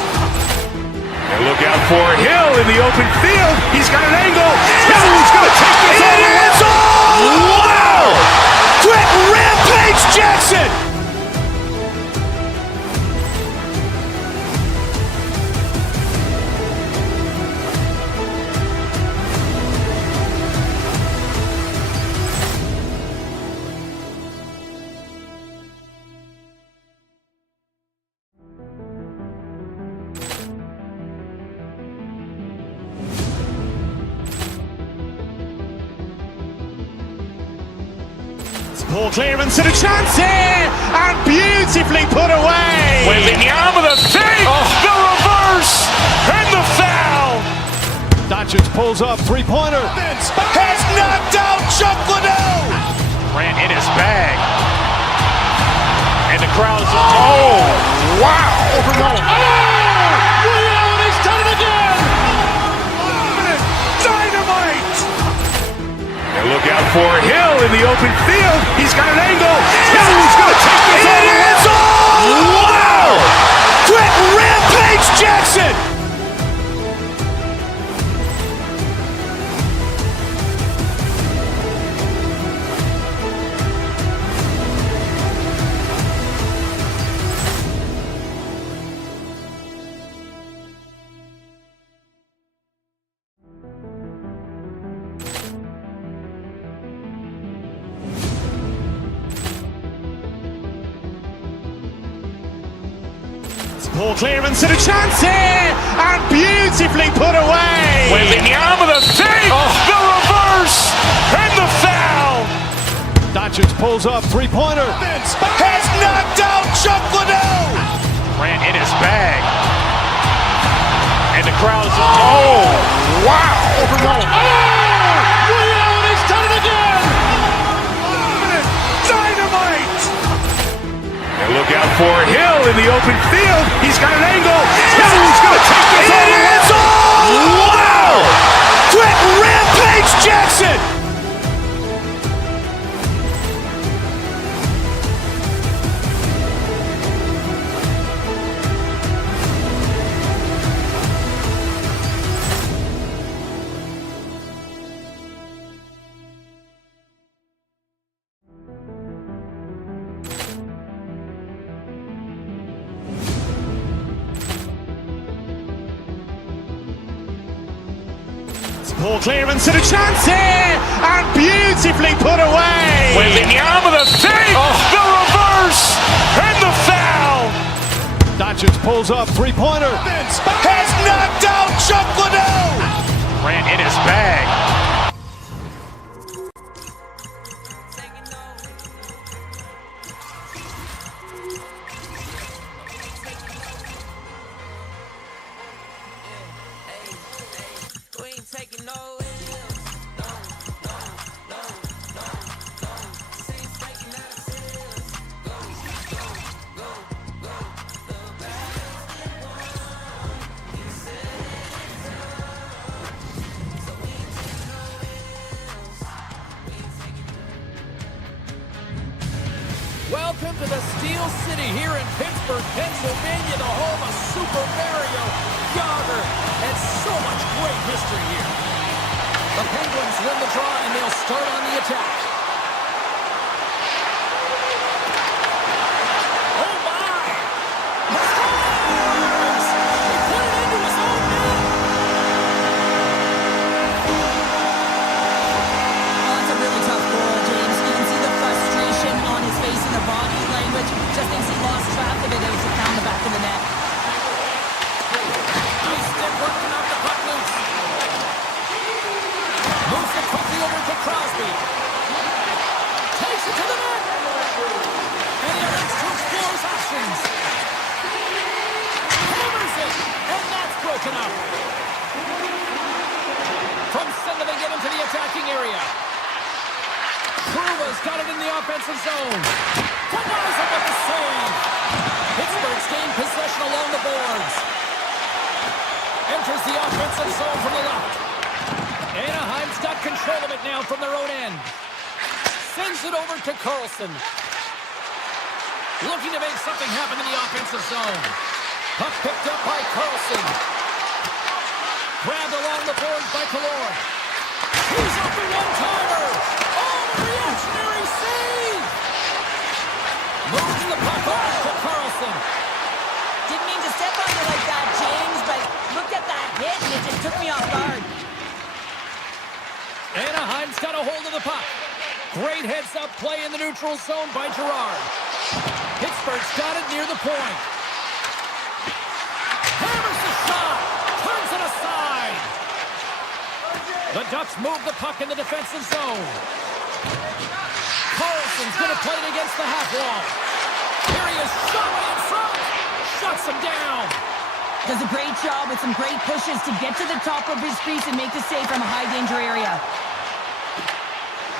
And look out for Hill in the open field. He's got an angle. Hill's going to take this all the way. Wow! Quick Rampage Jackson. Poor clearance and a chance here, and beautifully put away. Wembanyama the save, the reverse, and the foul. Doncic pulls up, three-pointer. Has knocked out Chuck Liddell. Grant in his bag. And the crowd is, oh, wow. He's done it again. Dynamite. And look out for Hill in the open field. He's got an angle. Hill's going to take this all the way. Wow! Quick Rampage Jackson. Poor clearance and a chance here, and beautifully put away. Wembanyama the save, the reverse, and the foul. Doncic pulls up, three-pointer. Has knocked out Chuck Liddell. Grant in his bag. And the crowd is, oh, wow. He's done it again. Dynamite. And look out for Hill in the open field. He's got an angle. Hill's going to take this all the way. Wow! Quick Rampage Jackson. Poor clearance and a chance here, and beautifully put away. Wembanyama the save, the reverse, and the foul. Doncic pulls up, three-pointer. Has knocked out Chuck Liddell. Grant in his bag. We ain't taking no Welcome to the Steel City here in Pittsburgh, Pennsylvania, the home of Super Mario, Yager, and so much great history here. The Penguins win the draw, and they'll start on the attack. Oh, my! He put it into his own net! Oh, that's a really tough goal, James. You can see the frustration on his face and the body language. Just thinks he lost track of it as it found the back of the net. Nice stick work to knock the puck loose. Moves it quickly over to Crosby. Takes it to the net. And he elects to explore his options. Hammers it. And that's broken up. From center they get into the attacking area. Kruva's got it in the offensive zone. Denies it with the save. Pittsburgh's gained possession along the boards. Enters the offensive zone from the left. Anaheim's got control of it now from their own end. Sends it over to Carlson. Looking to make something happen in the offensive zone. Puck picked up by Carlson. Grabbed along the boards by Kallor. He's up the one-timer. Oh, the reactionary save! Moves the puck over to Carlson. Didn't mean to step on you like that, James, but looked at that hit and it just took me off guard. Anaheim's got a hold of the puck. Great heads-up play in the neutral zone by Girard. Pittsburgh's got it near the point. Hammers the shot. Turns it aside. The Ducks move the puck in the defensive zone. Carlson's going to play it against the half wall. Here he is, shot way in front. Shuts him down. Does a great job with some great pushes to get to the top of his crease and make the save from a high-danger area.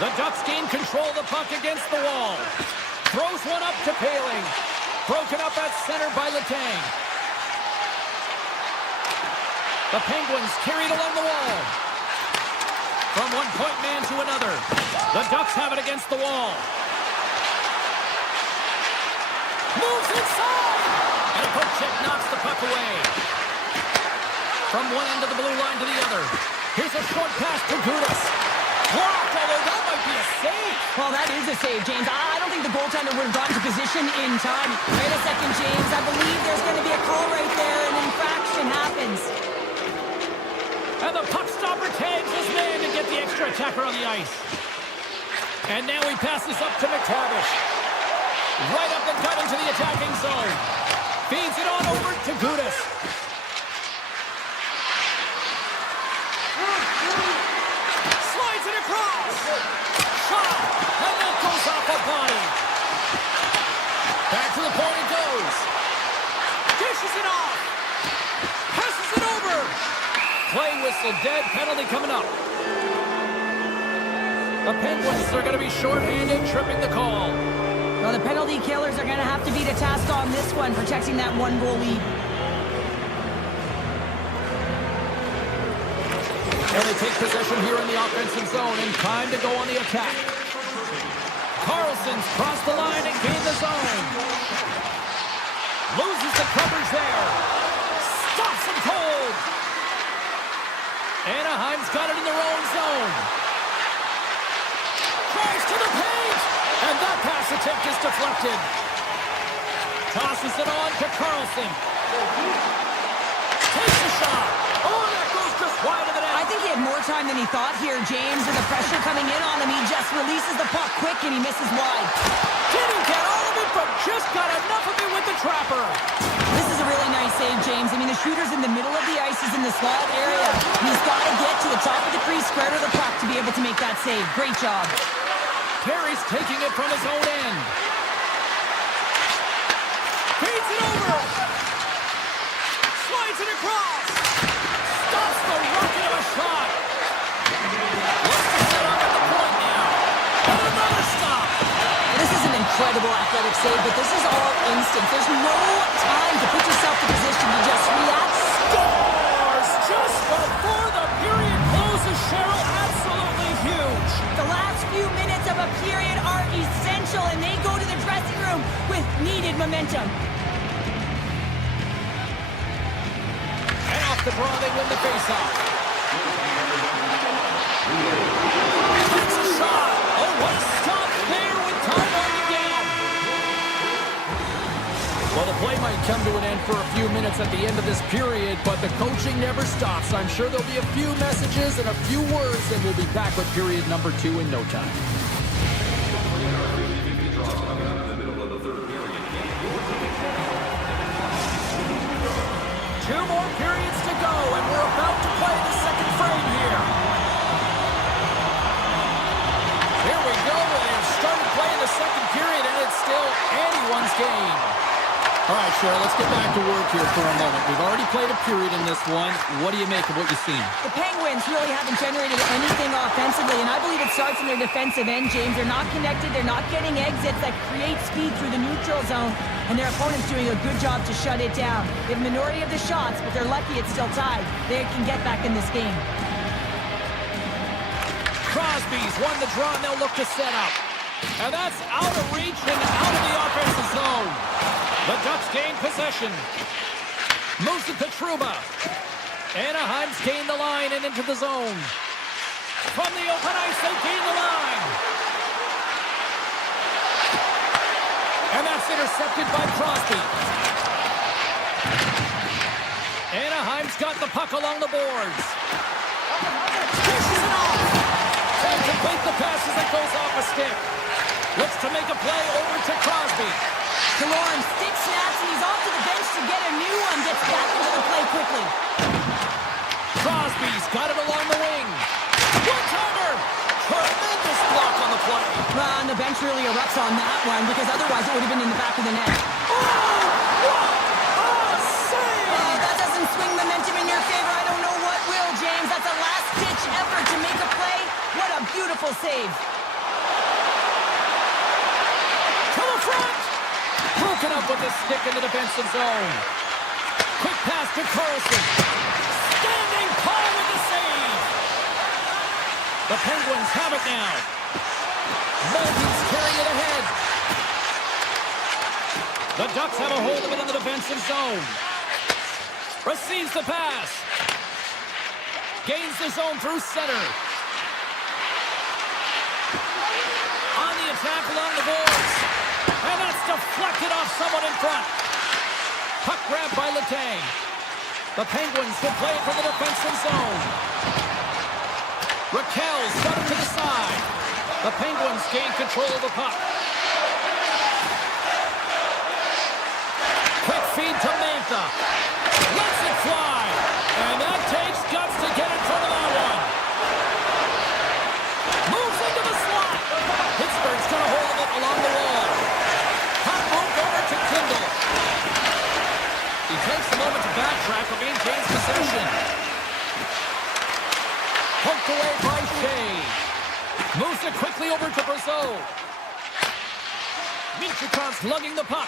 The Ducks gain control of the puck against the wall. Throws one up to Paling. Broken up at center by Letang. The Penguins carried along the wall. From one point man to another. The Ducks have it against the wall. Moves inside. And a poke check knocks the puck away. From one end of the blue line to the other. Here's a short pass to Gudas. Blocked, although that might be a save. Well, that is a save, James. I don't think the goaltender would have gotten to position in time. Wait a second, James. I believe there's going to be a call right there. An infraction happens. And the puck stopper tags his man to get the extra attacker on the ice. And now he passes up to McTavish. Right up the gut into the attacking zone. Feeds it on over to Gudas. Slides it across. Shot. And that goes off the body. Back to the point it goes. Dishes it off. Passes it over. Play whistle dead. Penalty coming up. The Penguins are going to be shorthanded, tripping the call. Well, the penalty killers are going to have to be the task on this one, protecting that one-goal lead. And they take possession here in the offensive zone, and time to go on the attack. Carlson's crossed the line and gained the zone. Loses the coverage there. Stops him cold. Anaheim's got it in their own zone. Tries to the paint. And that pass attempt is deflected. Tosses it on to Carlson. Takes a shot. Oh, that goes just wide of the net. I think he had more time than he thought here, James. With the pressure coming in on him, he just releases the puck quick and he misses wide. Didn't get all of it, but just got enough of it with the trapper. This is a really nice save, James. I mean, the shooter's in the middle of the ice. He's in the slot area. He's got to get to the top of the crease, square to the puck to be able to make that save. Great job. Perry's taking it from his own end. Feeds it over. Slides it across. Stops the rocket of a shot. Looks to set up at the point now. And another stop. This is an incredible athletic save, but this is all instinct. There's no time to put yourself to position. You just react. Scores just before the period closes, Cheryl. Absolutely huge. The last few minutes of a period are essential, and they go to the dressing room with needed momentum. And off the draw, they win the faceoff. Takes a shot. Oh, what a stop there with time winding down. Well, the play might come to an end for a few minutes at the end of this period, but the coaching never stops. I'm sure there'll be a few messages and a few words, and we'll be back with period number 2 in no time. Two more periods to go, and we're about to play the second frame here. Here we go. They've started playing the second period, and it's still anyone's game. All right, Cheryl, let's get back to work here for a moment. We've already played a period in this one. What do you make of what you've seen? The Penguins really haven't generated anything offensively, and I believe it starts in their defensive end, James. They're not connected. They're not getting exits that create speed through the neutral zone, and their opponent's doing a good job to shut it down. They have a minority of the shots, but they're lucky it's still tied. They can get back in this game. Crosby's won the draw, and they'll look to set up. And that's out of reach and out of the offensive zone. The Ducks gain possession. Moves to Petruba. Anaheim's gained the line and into the zone. From the open ice, they gain the line. And that's intercepted by Crosby. Anaheim's got the puck along the boards. Dishes it off. Can't complete the pass as it goes off a stick. Looks to make a play over to Crosby. Killorn stick snaps, and he's off to the bench to get a new one. Gets back into the play quickly. Crosby's got it along the wing. One-timer! Tremendous block on the play. And the bench really erupts on that one, because otherwise it would have been in the back of the net. That doesn't swing momentum in your favor. I don't know what will, James. That's a last-ditch effort to make a play. What a beautiful save. To the front! Broken up with the stick in the defensive zone. Quick pass to Carlson. Standing tall with the save. The Penguins have it now. Malton's carrying it ahead. The Ducks have a hold of it in the defensive zone. Receives the pass. Gains the zone through center. On the attack along the boards. And that's deflected off someone in front. Puck grabbed by Letang. The Penguins will play it from the defensive zone. Raquel's got it to the side. The Penguins gain control of the puck. Quick feed to Mantha. Lets it fly. And that takes guts to get in front of that one. Moves into the slot. Pittsburgh's got a hold of it along the wall. Puck moved over to Kindle. He takes a moment to backtrack, but maintains possession. Poked away by Shea. Moves it quickly over to Brazeau. Michikov's lugging the puck.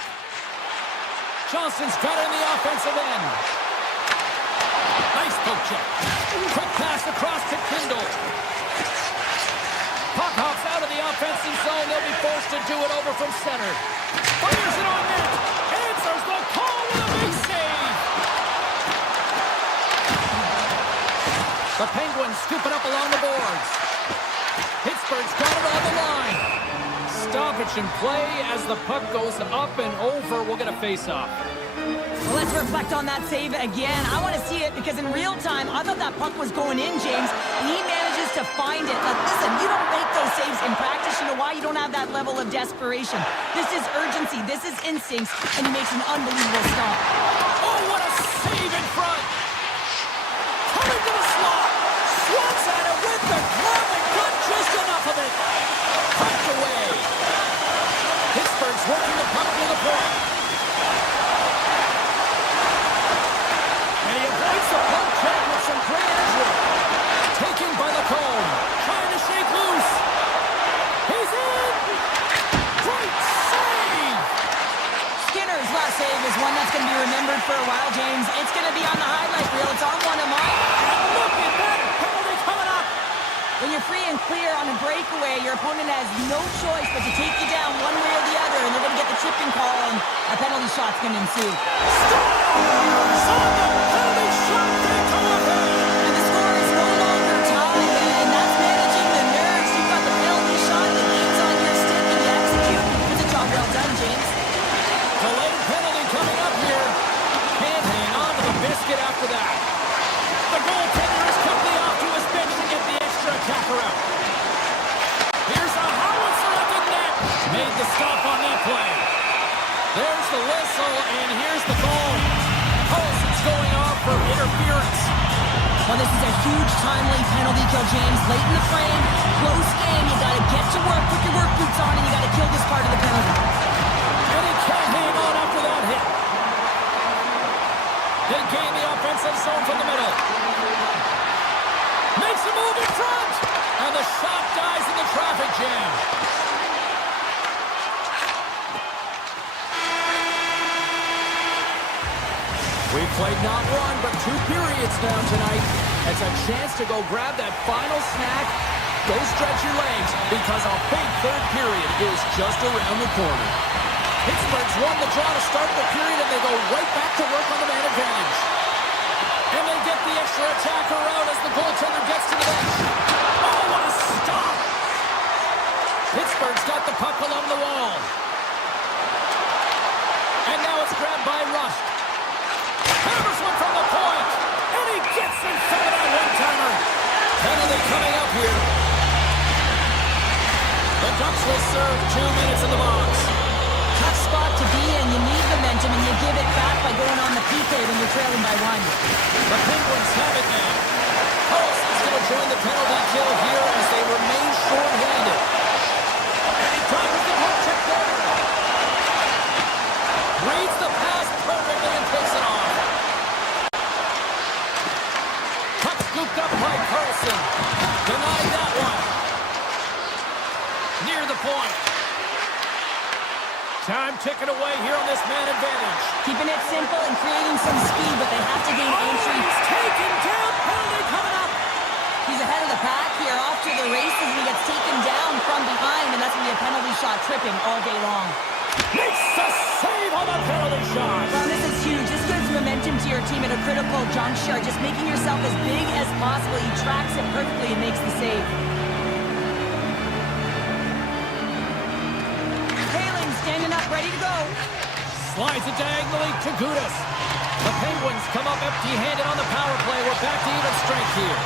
Johnson's got it in the offensive end. Nice poke check. Quick pass across to Kindle. Puck hops out of the offensive zone. They'll be forced to do it over from center. Fires it on net. Answers the call with a big save. The Penguins scoop it up along the boards. Pittsburgh's got it on the line. Stoppage in play as the puck goes up and over. We'll get a face-off. Well, let's reflect on that save again. I want to see it because in real time, I thought that puck was going in, James. And he manages to find it. Like, listen, you don't make those saves in practice. You know why? You don't have that level of desperation. This is urgency. This is instincts. And he makes an unbelievable stop. Oh, what a save in front. Coming to the slot. Swats at it with the glove and got just enough of it. Pucked away. Pittsburgh's working the puck near the point. And he avoids the puck check with some great energy. Taken by Lacombe. Trying to shake loose. He's in. Great save. Skinner's last save is one that's going to be remembered for a while, James. It's going to be on the highlight reel. It's on one of mine. And look at that penalty coming up. When you're free and clear on a breakaway. Your opponent has no choice but to take you down one way or the other, and they're going to get the chipping call, and a penalty shot's going to ensue. And the score is no longer tied, and that's managing the nerves. You've got the penalty shot, the lead's on your stick, and you execute. It's a job well done, James. Delayed penalty coming up here. Can't hang on to the biscuit after that. The goaltender is quickly off to his bench to get the extra attacker out. Here's a howitzer at the net. Made the stop on that play. There's the whistle, and here's the goal. Carlson's going off for interference. Well, this is a huge timely penalty kill, James. Late in the frame, close game. You got to get to work, put your work boots on, and you got to kill this part of the penalty. And he can't hang on after that hit. They gain the offensive zone from the middle. Makes a move in front. And the shot dies in the traffic jam. We've played not one, but 2 periods down tonight. It's a chance to go grab that final snack. Go stretch your legs, because a big third period is just around the corner. Pittsburgh's won the draw to start the period, and they go right back to work on the man advantage. And they get the extra attacker out as the goaltender gets to the bench. Oh, what a stop! Pittsburgh's got the puck along the wall. And now it's grabbed by Rust. Hammers one from the point. And he gets in front of that one-timer. Penalty coming up here. The Ducks will serve 2 minutes in the box. Tough spot to be in. You need momentum, and you give it back by going on the PK when you're trailing by 1. The Penguins have it now. Carlson's going to join the penalty kill here as they remain short-handed. And he drives the puck check there. Reads the pass perfectly and takes it off. Puck scooped up by Carlson. Denied that one. Near the point. Time ticking away here on this man advantage. Keeping it simple and creating some speed, but they have to gain entry. He's taken down. Penalty coming up. He's ahead of the pack here, off to the races, and he gets taken down from behind, and that's going to be a penalty shot tripping all day long. Makes the save on the penalty shot. Well, this is huge. This gives momentum to your team at a critical juncture. Just making yourself as big as possible. He tracks it perfectly and makes the save. Standing up, ready to go. Slides it diagonally to Gudas. The Penguins come up empty-handed on the power play. We're back to even strength here.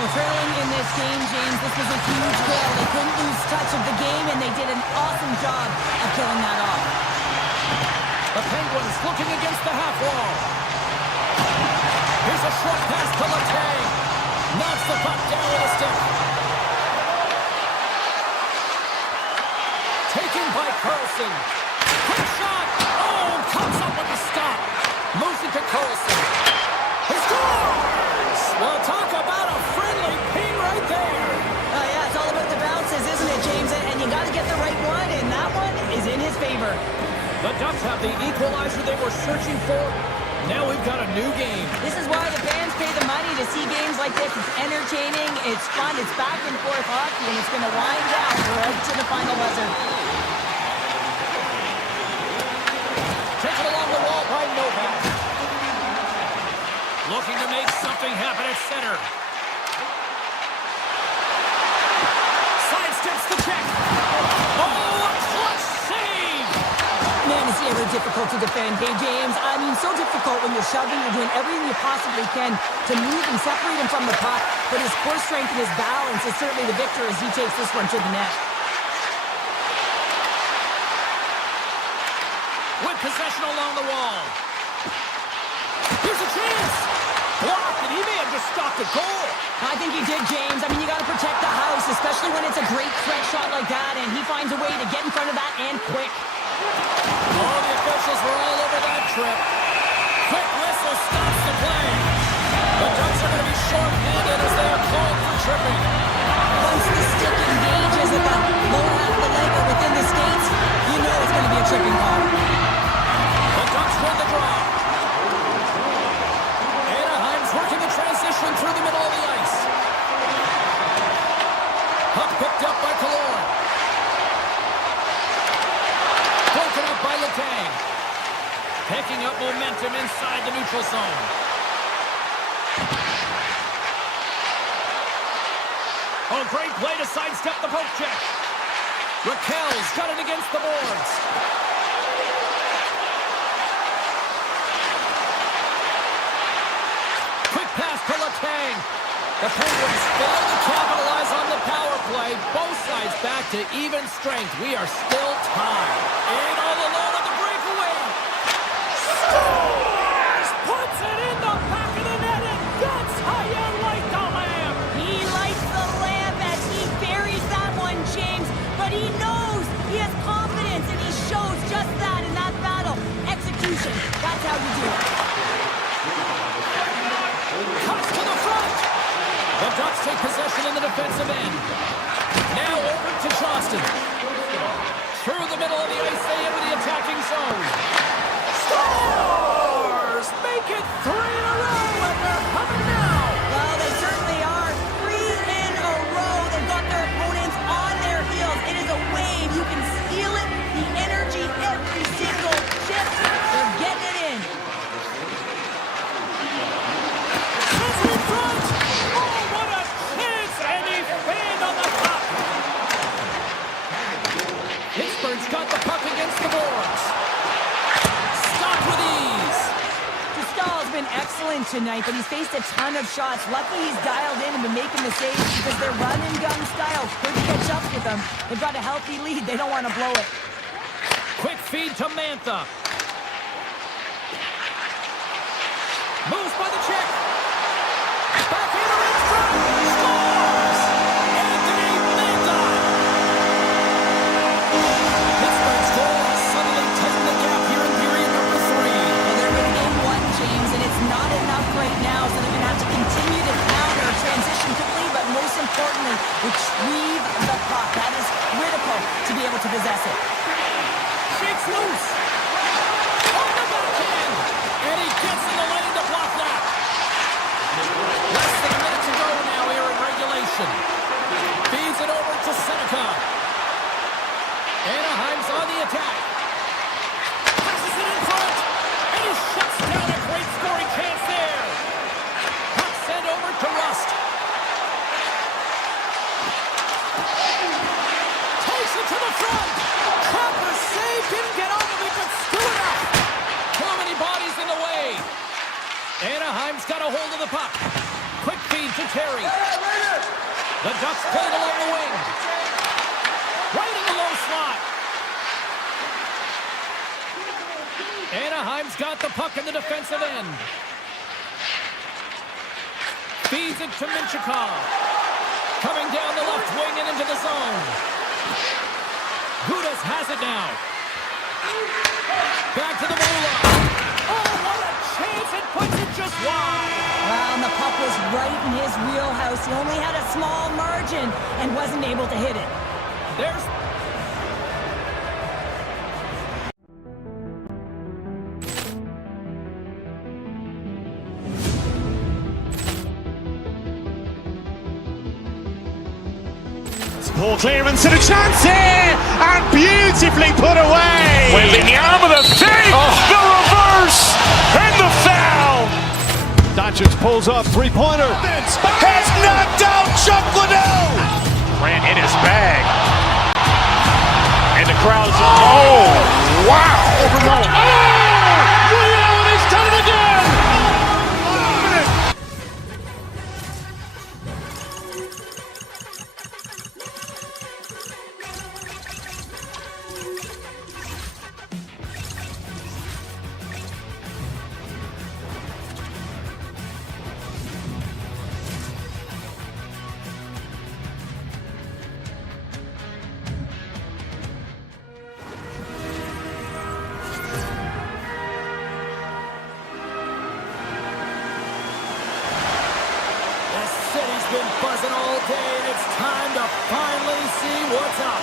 Well, trailing in this game, James, this was a huge goal. They couldn't lose touch of the game, and they did an awesome job of killing that off. The Penguins looking against the half wall. Here's a short pass to Letang. Knocks the puck down with a stick. Taken by Carlson. Quick shot. Oh, comes up with the stop. Moves it to Carlson. He scores! Well, talk about a friendly ping right there. Oh, yeah, it's all about the bounces, isn't it, James? And you got to get the right one, and that one is in his favor. The Ducks have the equalizer they were searching for. Now we've got a new game. This is why the fans pay the money to see games like this. It's entertaining, it's fun, it's back and forth hockey, and it's going to wind down right to the final buzzer. Taken along the wall by Novak. Looking to make something happen at center. Sidesteps the check. Oh, a clutch save! Man, is he ever difficult to defend. Hey, James, I mean, so difficult when you're shoving, you're doing everything you possibly can to move and separate him from the puck, but his core strength and his balance is certainly the victor as he takes this one to the net. With possession along the wall. Here's a chance. Blocked, and he may have just stopped the goal. I think he did, James. I mean, you got to protect the house, especially when it's a great threat shot like that, and he finds a way to get in front of that and quick. All the officials were all over that trip. Quick whistle stops the play. The Ducks are going to be short-handed as they are called for tripping. Once the stick engages at the lower half of the leg or within the skates, you know it's going to be a tripping call. The Ducks win the draw. Anaheim's working the transition through the middle of the ice. momentum inside the neutral zone. Oh, great play to sidestep the poke check. Raquel's got it against the boards. Quick pass to Letang. The Penguins fail to capitalize on the power play. Both sides back to even strength. We are still tied. In all alone on the breakaway. Scores! Puts it in the back of the net, and that's how you light the lamp. He lights the lamp as he buries that one, James. But he knows he has confidence, and he shows just that in that battle. Execution. That's how you do it. Cuts to the front. The Ducks take possession in the defensive end. Now over to Johnston. Through the middle of the ice, they enter the attacking zone. Scores! Make it 3 in a row, and they're coming now. Well, they certainly are. 3 in a row. They've got their opponents on their heels. It is a wave. You can feel it. The energy every single shift. They're getting it in. It's in front. Oh, what a chance! And he fanned on the puck. Pittsburgh's got the puck against the boards. Stopped with ease. Stahl's been excellent tonight, but he's faced a ton of shots. Lucky he's dialed in and been making the saves because their run-and-gun style could catch up with them. They've got a healthy lead. They don't want to blow it. Quick feed to Mantha. Moves by the check. Back in front. Scores! Anthony Mantha. Pittsburgh's goal has suddenly tightened the gap here in period number 3. Well, they're in game 1, James, and it's not enough right now, so they're going to have to continue to counter, transition quickly, but most importantly, retrieve the puck. That is critical to be able to possess it. Shakes loose. On the backhand. And he gets in the lane to block that. Less than a minute to go now here in regulation. Feeds it over to Seneca. Anaheim's on the attack. Passes it in front. And he shuts down a great scoring chance there. Puck sent over to Rust. Takes it to the front. Cropper save, didn't get on him, but still enough. Too many bodies in the way. Anaheim's got a hold of the puck. Quick feed to Terry. The Ducks play it along the wing. Right in the low slot. Anaheim's got the puck in the defensive end. Feeds it to Minchikov. Coming down the left wing and into the zone. Gudas has it now. Back to the blue line. Oh, what a chance. It puts it just wide. Well, and the puck was right in his wheelhouse. He only had a small margin and wasn't able to hit it. There's... Poor clearance and a chance here, and beautifully put away. With the arm of the fake, the reverse, and the foul. Doncic pulls up, three-pointer. Has knocked out Chuck Liddell. Ran in his bag. And the crowd's, oh, wow. He's done it again! Been buzzing all day, and it's time to finally see what's up.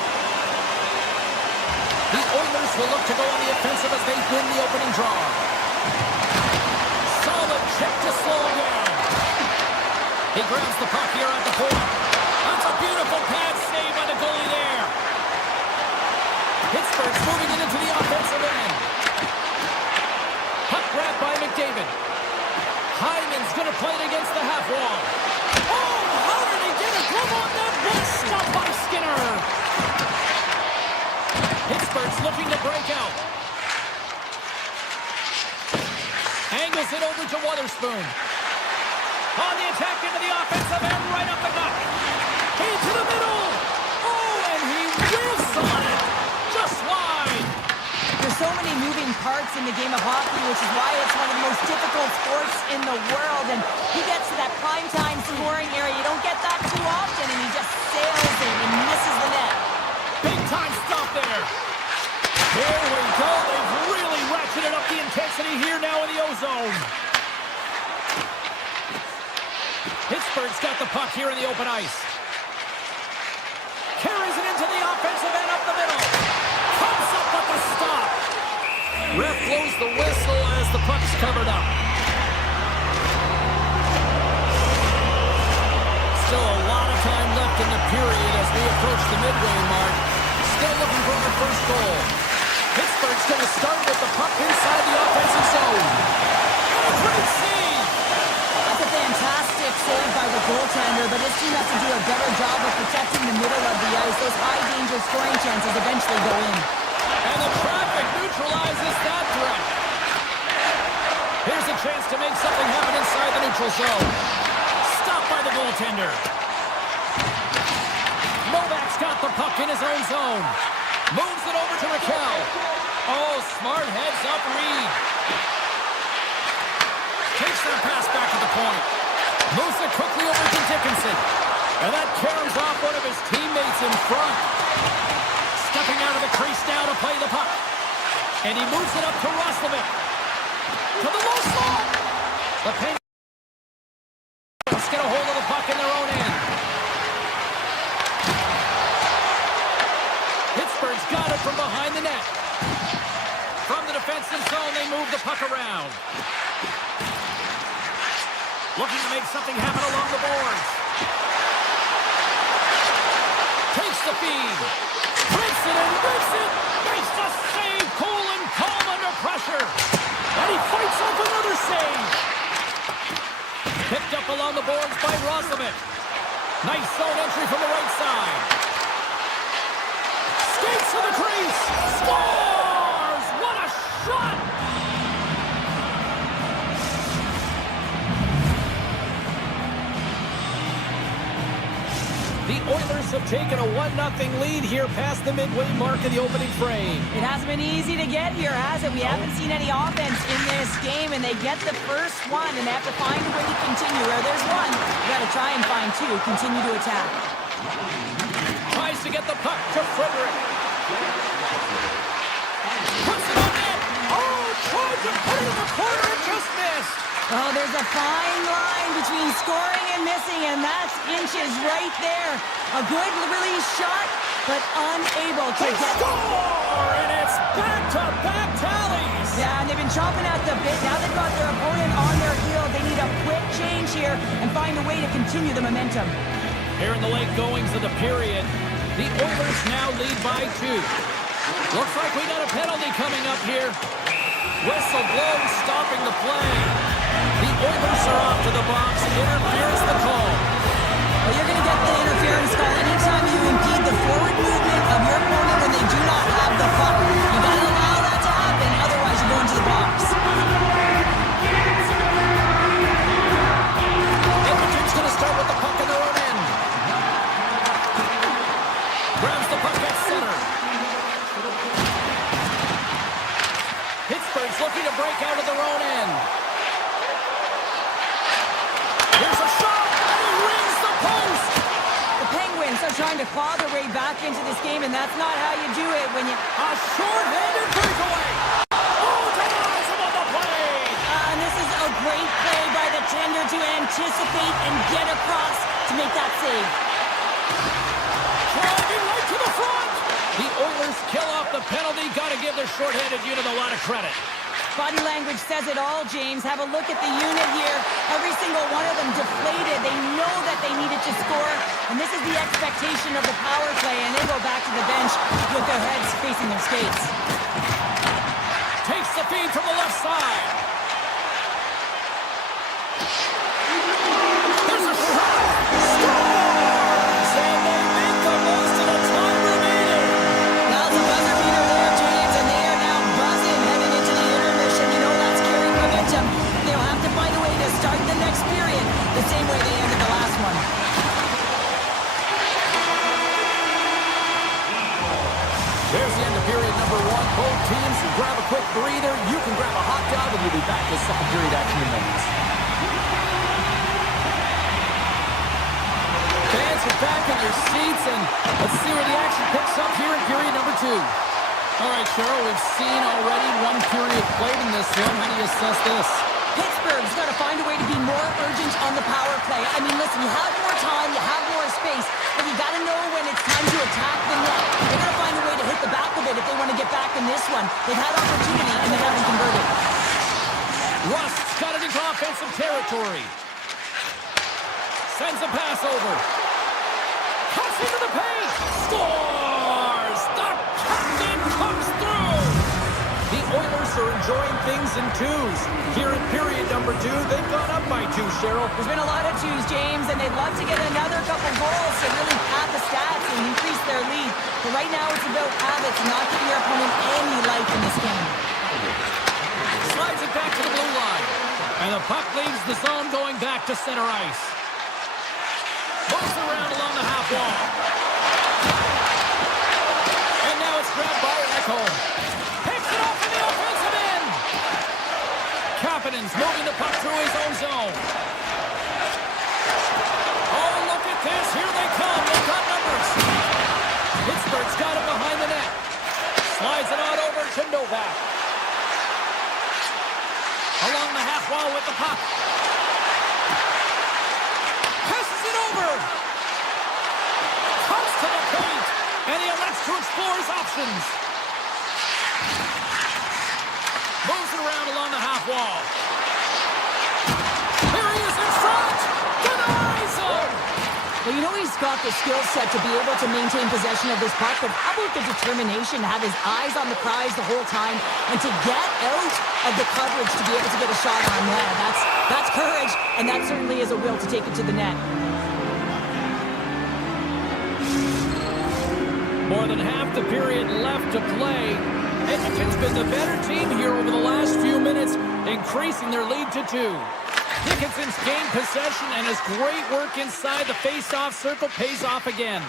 The Oilers will look to go on the offensive as they win the opening draw. Solid check to slow him down. He grabs the puck here at the point. That's a beautiful pad save by the goalie there. Pittsburgh's moving it into the offensive end. Puck played against the half wall. Oh, how did he get a glove on that? What stop by Skinner. Pittsburgh's looking to break out. Angles it over to Wotherspoon. On the attack into the offensive end, right up the gut. Into the middle. Oh, and he whiffs on it. Just wide. There's so many moving parts in the game of hockey, which is why it's one of the most difficult sports in the world. And he gets to that primetime scoring area. You don't get that too often, and he just sails in and misses the net. Big time stop there. Here we go. They've really ratcheted up the intensity here now in the O-zone. Pittsburgh's got the puck here in the open ice. Carries it into the offensive end up the middle. Comes up with the stop. Ref blows the whistle as the puck's covered up. Still a lot of time left in the period as we approach the midway mark. Still looking for our first goal. Pittsburgh's going to start with the puck inside the offensive zone. And a great save. That's a fantastic save by the goaltender, but this team has to do a better job of protecting the middle of the ice. Those high-danger scoring chances eventually go in. And the traffic neutralizes that threat. Here's a chance to make something happen inside the neutral zone. Stopped by the goaltender. Novak's got the puck in his own zone. Moves it over to Raquel. Oh, smart heads-up read. Takes that pass back to the point. Moves it quickly over to Dickinson. And that carries off one of his teammates in front. Stepping out of the crease now to play the puck. And he moves it up to Roslovic. To the low slot. The Penguins get a hold of the puck in their own end. Pittsburgh's got it from behind the net. From the defensive zone, they move the puck around. Looking to make something happen along the boards. Takes the feed. Flips it and rips it. Makes the save. Cool and calm under pressure. And he fights off another save. Picked up along the boards by Roslovic. Nice zone entry from the right side. Skates to the crease. Scores! What a shot! The Oilers have taken a 1-0 lead here past the midway mark of the opening frame. It hasn't been easy to get here, has it? We haven't seen any offense in this game, and they get the first one, and they have to find a way to continue. Where there's one, you got to try and find two. Continue to attack. Tries to get the puck to Frederick. Puts it on net. Oh, tried to put it in the corner and just missed. Oh, there's a fine line between scoring and missing, and that's inches right there. A good release shot, but unable to get... Score! And it's back-to-back tallies! Yeah, and they've been chomping at the bit. Now they've got their opponent on their heel. They need a quick change here and find a way to continue the momentum. Here in the late goings of the period, the Oilers now lead by 2. Looks like we got a penalty coming up here. Whistle blows, stopping the play. The Oilers are off to the box. Interference the call. Well, you're going to get the interference call anytime you impede the forward movement of your opponent when they do not have the puck. You got to allow that to happen, otherwise you go into the box. Edmonton's going to start with the puck in their own end. Grabs the puck at center. Pittsburgh's looking to break out of their own end. Here's a shot, and he rings the post. The Penguins are trying to claw their way back into this game, and that's not how you do it when you... A short-handed breakaway. Oh, denies him on the play. And this is a great play by the tender to anticipate and get across to make that save. Driving right to the front. The Oilers kill off the penalty. Got to give their short-handed unit a lot of credit. Body language says it all, James. Have a look at the unit here. Every single one of them deflated. They know that they needed to score, and this is the expectation of the power play, and they go back to the bench with their heads facing their skates. Takes the feed from the left side. Both teams can grab a quick breather. You can grab a hot dog, and we'll be back with second period action in minutes. Fans are back in their seats, and let's see where the action picks up here in period number 2. All right, Cheryl, we've seen already one period played in this one. How do you assess this? Pittsburgh's got to find a way to be more urgent on the power play. I mean, listen, you have more time, you have more space, but you got to know when it's time to attack the net. They got to find a way to hit the back of it if they want to get back in this one. They've had opportunity, and they haven't converted. Rust's got it into offensive territory. Sends a pass over. Cuts into the paint. Scores! The captain comes through! The Oilers are enjoying things in twos. Here in period number 2, they've gone up by 2, Cheryl. There's been a lot of twos, James, and they'd love to get another couple goals to really pad the stats and increase their lead. But right now it's about habits and not giving your opponent any life in this game. Slides it back to the blue line. And the puck leaves the zone going back to center ice. Moves around along the half wall. And now it's grabbed by Ekholm. Picks it off in the offensive end. Kapanen's moving the puck through his own zone. Oh, look at this. Here they come. They've got numbers. Pittsburgh's got it behind the net. Slides it on over to Novak. Along the half wall with the puck. Passes it over. Comes to the paint. And he elects to explore his options. Moves it around along the half wall. Here he is in front. Denies him. Well, you know he's got the skill set to be able to maintain possession of this puck, but how about the determination to have his eyes on the prize the whole time and to get out of the coverage to be able to get a shot on net? That's courage, and that certainly is a will to take it to the net. More than half the period left to play. Edmonton's been the better team here over the last few minutes, increasing their lead to 2. Dickinson's gained possession, and his great work inside the face-off circle pays off again.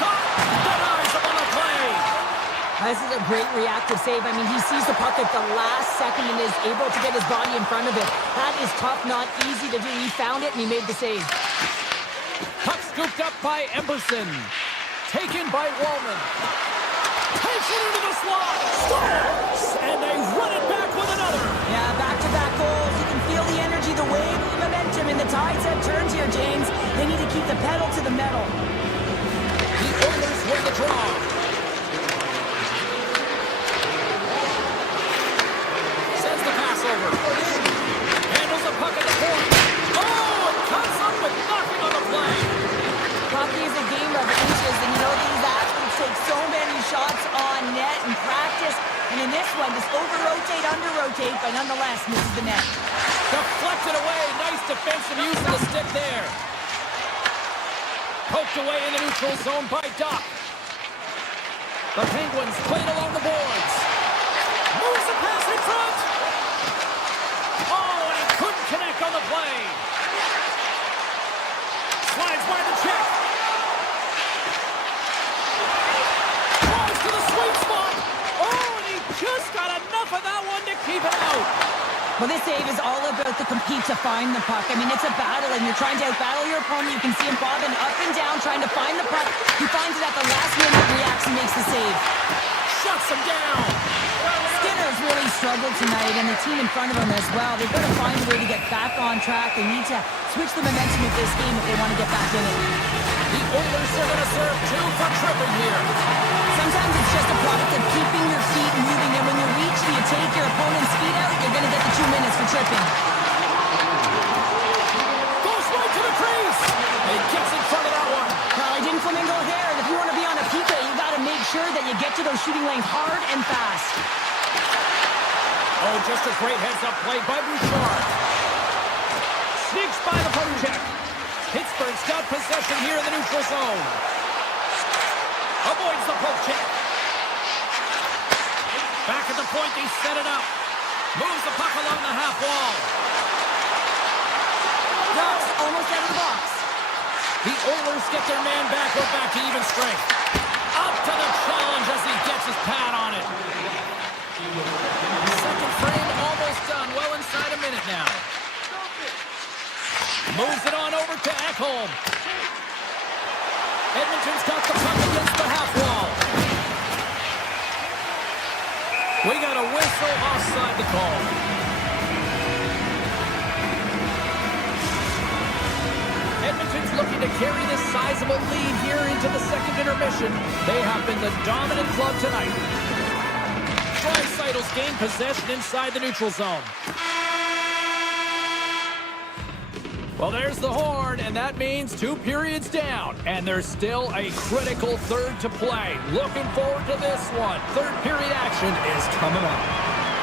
Shot! Denies him on the play! This is a great reactive save. I mean, he sees the puck at the last second and is able to get his body in front of it. That is tough, not easy to do. He found it, and he made the save. Puck scooped up by Emberson. Taken by Wallman. Takes it into the slot. Scores! And they run it back with another. Yeah, back-to-back goals. You can feel the energy, the wave, the momentum, and the tides have turned here, James. They need to keep the pedal to the metal. The Oilers win the draw. Sends the pass over. Handles the puck at the point. Oh, it comes up with nothing on the play. Hockey is a game of inches, and you know these athletes take so many shots on net in practice. And in this one, just over-rotate, under-rotate, but nonetheless misses the net. Deflected away. Nice defensive use of the stick there. Poked away in the neutral zone by Doc. The Penguins played along the boards. Moves the pass in front. Oh, and he couldn't connect on the play. Slides by the check. Tries to the sweet spot. Oh, and he just got enough of that one to keep it out. Well, this save is all about the compete to find the puck. I mean, it's a battle, and you're trying to out-battle your opponent. You can see him bobbing up and down, trying to find the puck. He finds it at the last minute, reacts, and makes the save. Shuts him down. Skinner's really struggled tonight, and the team in front of him as well. They've got to find a way to get back on track. They need to switch the momentum of this game if they want to get back in it. The Oilers are going to serve 2 for tripping here. Sometimes it's just a product of keeping your feet moving, and when you reach and you take your opponent's feet out, you're going to get the 2 minutes for tripping. Goes right to the crease. And he gets in front of that one. Well, he didn't flamingo there, and if you want to be on a PK, you got to make sure that you get to those shooting lanes hard and fast. Oh, just a great heads-up play by Bouchard. Sneaks by the poke check. Pittsburgh's got possession here in the neutral zone. Avoids the poke check. Back at the point, they set it up. Moves the puck along the half wall. Drops almost out of the box. The Oilers get their man back. We're back to even strength. Up to the challenge his pad on it. Second frame almost done. Well inside a minute now. Moves it on over to Ekholm. Edmonton's got the puck against the half wall. We got a whistle offside the call. Edmonton's looking to carry this sizable lead here into the second intermission. They have been the dominant club tonight. Draisaitl's gained possession inside the neutral zone. Well, there's the horn, and that means 2 periods down. And there's still a critical third to play. Looking forward to this one. Third period action is coming up.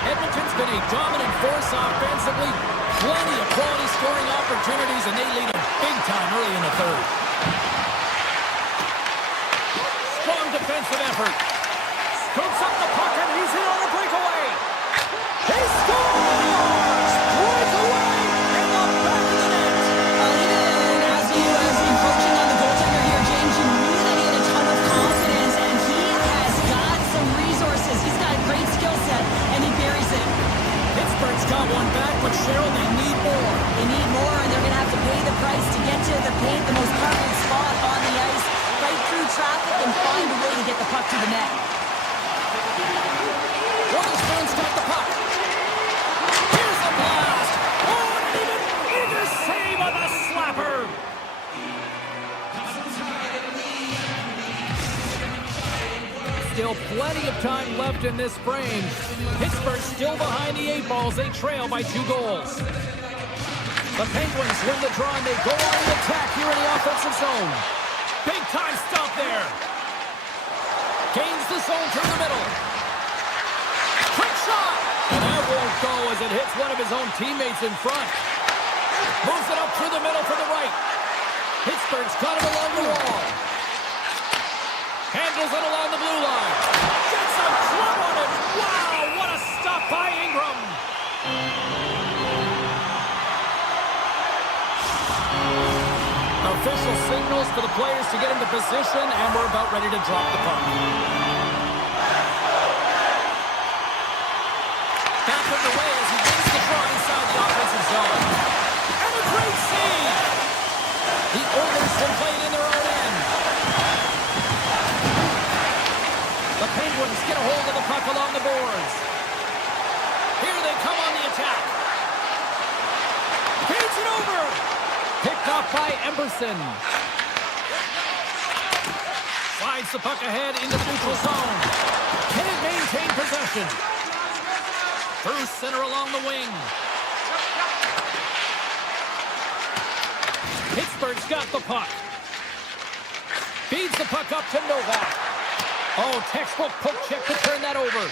Edmonton's been a dominant force offensively. Plenty of quality scoring opportunities, and they lead them big time early in the third. Strong defensive effort. Scoops up the puck, and he's in on a breakaway. He scores! Breakaway in the back of the net. And as he was encroaching on the goaltender here, James, you knew that he had a ton of confidence, and he has got some resources. He's got a great skill set, and he buries it. Pittsburgh's got one back, but Cheryl, they need more. They need more, and they're going to have to pay the price to get to the paint, the most coveted spot on the ice, fight through traffic, and find a way to get the puck to the net. Waterstone's got the puck. Here's the blast. Oh, and even bigger save on the slapper. Still plenty of time left in this frame. Pittsburgh still behind the 8 balls. They trail by 2 goals. The Penguins win the draw, and they go on the attack here in the offensive zone. Big time stop there. Gains the zone through the middle. Quick shot! And that won't go as it hits one of his own teammates in front. Moves it up through the middle for the right. Pittsburgh's got it along the wall. Handles it along the blue line. Gets a club on it. Wow, what a stop by Ingram. Official signals for the players to get into position, and we're about ready to drop the puck. Back underway as he wins the draw inside the offensive zone. And a great save! The Oilers have played in their own end. The Penguins get a hold of the puck along the boards. Here they come on the attack. Feeds it over. Picked off by Emberson. Slides the puck ahead into the neutral zone. Can it maintain possession? Through center along the wing. Pittsburgh's got the puck. Feeds the puck up to Novak. Oh, textbook poke check to turn that over.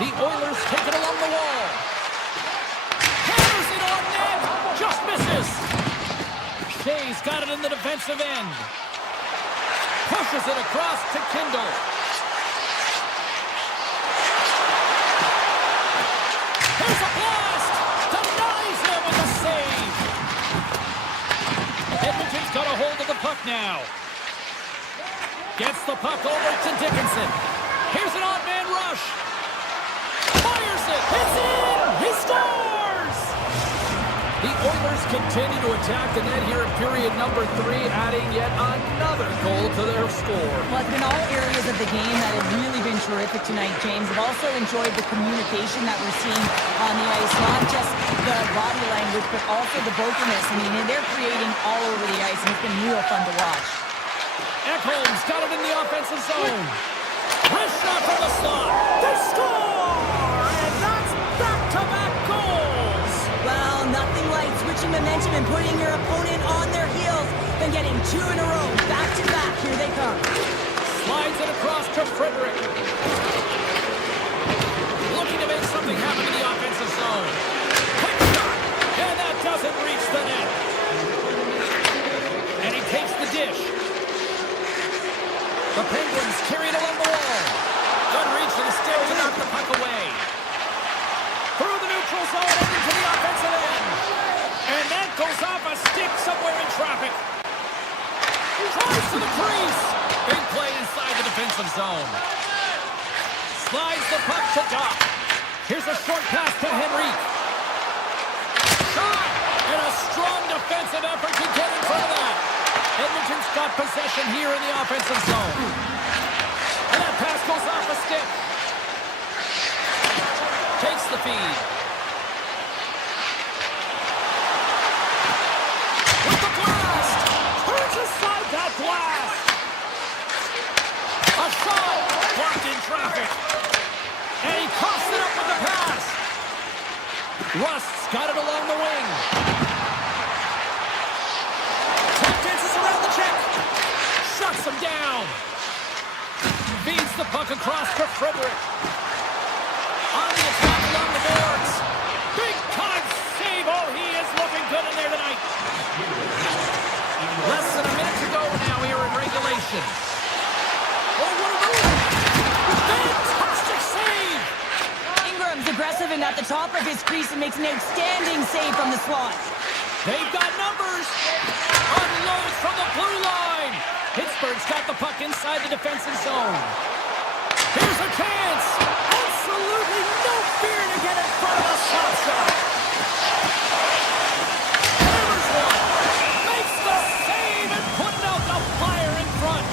The Oilers take it along the wall. Hammers it on net. Just misses. Shea's got it in the defensive end. Pushes it across to Kindle. Here's a blast. Denies him with a save. Edmonton's got a hold of the puck now. Gets the puck over to Dickinson. Here's an odd man rush. Fires it. It's in. He scores. The Oilers continue to attack the net here in period number 3, adding yet another goal to their score. Well, it's been all areas of the game that have really been terrific tonight, James. I've also enjoyed the communication that we're seeing on the ice, not just the body language, but also the vocalness. I mean, they're creating all over the ice, and it's been real fun to watch. Ekholm's got it in the offensive zone. Wrist shot from the slot. They score! And that's back-to-back goals. Well, nothing like switching momentum and putting your opponent on their heels than getting 2 in a row. Back-to-back. Here they come. Slides it across to Frederick. Looking to make something happen in the offensive zone. Quick shot. And that doesn't reach the net. And he takes the dish. The Penguins carry it along the wall. Good reach to the stick to knock the puck away. Through the neutral zone and into the offensive end. And that goes off a stick somewhere in traffic. Tries to the crease. Big play inside the defensive zone. Slides the puck to Doc. Here's a short pass to Henry. Shot! And a strong defensive effort to get in front of that. Edmonton's got possession here in the offensive zone. And that pass goes off a stick. Takes the feed. With the blast! Turns aside that blast! A shot! Blocked in traffic. And he coughs it up with the pass. Rust's got it along the wing. Tap dances around the check. Shuts him down. Feeds the puck across to Frederick. On the attack along the boards. Big time save. Oh, he is looking good in there tonight. Less than a minute to go now here in regulation. Oh, what a move. Fantastic save. Ingram's aggressive and at the top of his crease and makes an outstanding save from the slot. They've got numbers. Unloads from the blue line. Pittsburgh's got the puck inside the defensive zone. Here's a chance. Absolutely no fear to get in front of a slap shot. Hammers one. Makes the save and putting out the fire in front.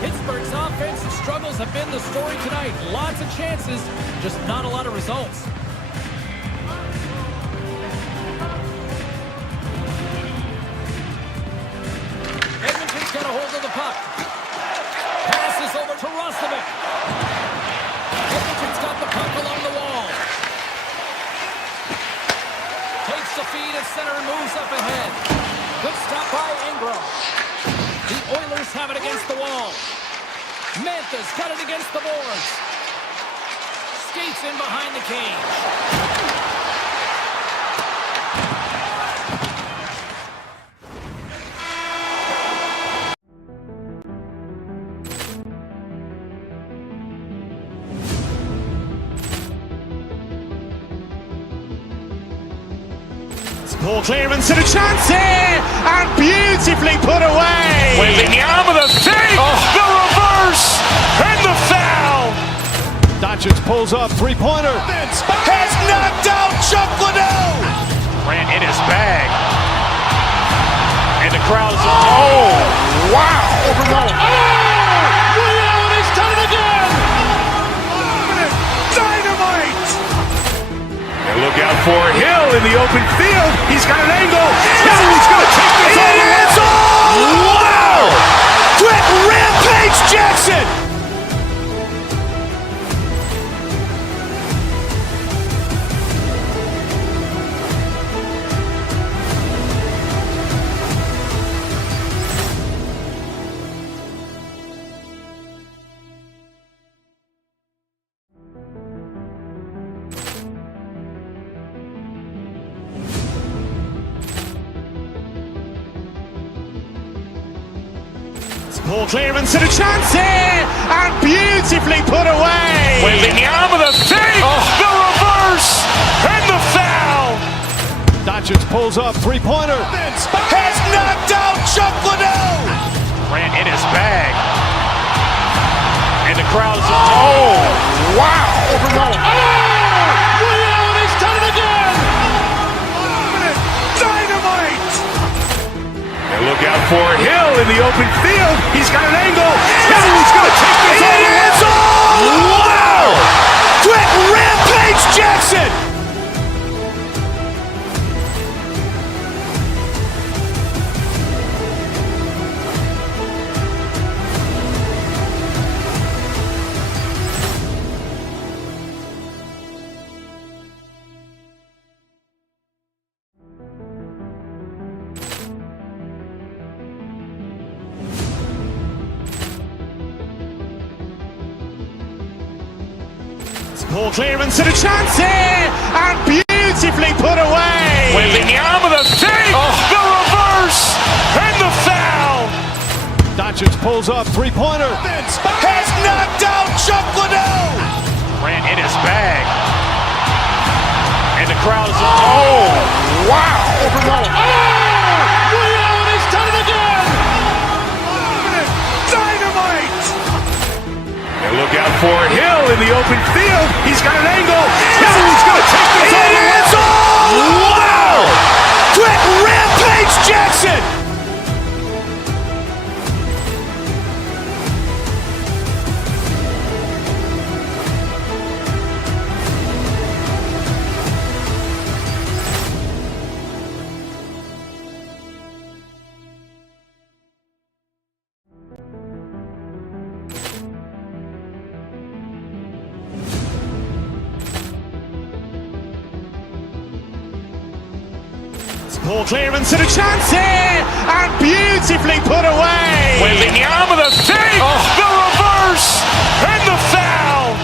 Pittsburgh's offensive struggles have been the story tonight. Lots of chances, just not a lot of results. Edmonton's got a hold of the puck. Passes over to Rostovic. Edmonton's got the puck along the wall. Takes the feed at center and moves up ahead. Good stop by Ingram. The Oilers have it against the wall. Mantha's got it against the boards. Skates in behind the cage. Poor clearance and a chance here, and beautifully put away. Wembanyama with a save, the reverse, and the foul. Doncic pulls up, three-pointer. Has knocked out Chuck Liddell. Ran in his bag. And the crowd is, oh, wow. He's done it again. Dynamite. And look out for Hill in the open field. He's got an angle. He's going to take this all the way. Wow. Quick Rampage Jackson. Poor clearance and a chance here, and beautifully put away. Wembanyama with a save, the reverse, and the foul. Doncic pulls up, three-pointer. Has knocked out Chuck Liddell. Ran in his bag. And the crowd is, oh, wow. He's done it again. Dynamite. And look out for Hill in the open field. He's got an angle. He's going to take this all the way. Wow. Quick Rampage Jackson. Poor clearance and a chance here, and beautifully put away. Wembanyama with a save, the reverse, and the foul. Doncic pulls up, three-pointer. Has knocked out Chuck Liddell. Ran in his bag. And the crowd is, oh, wow. He's done it again. Dynamite. open field. He's got an angle. He's going to take this all the way. Wow! Quick Rampage Jackson! Poor clearance and a chance here, and beautifully put away. Wembanyama the fake, the reverse, and the foul.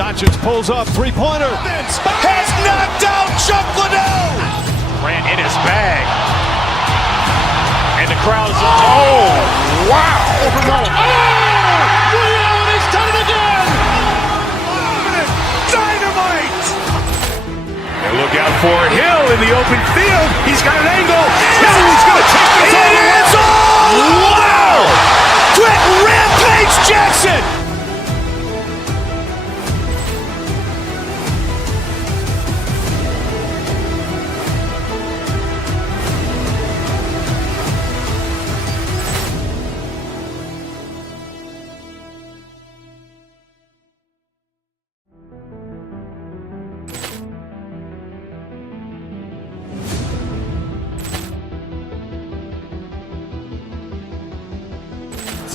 Doncic pulls up, three-pointer. Has knocked out Chuck Liddell. Grant in his bag. And the crowd's, oh, wow. Allen has done it again. Dynamite. And look out for Hill in the open field. He's got an angle. He's going to take this all the way. Wow. Quick Rampage Jackson.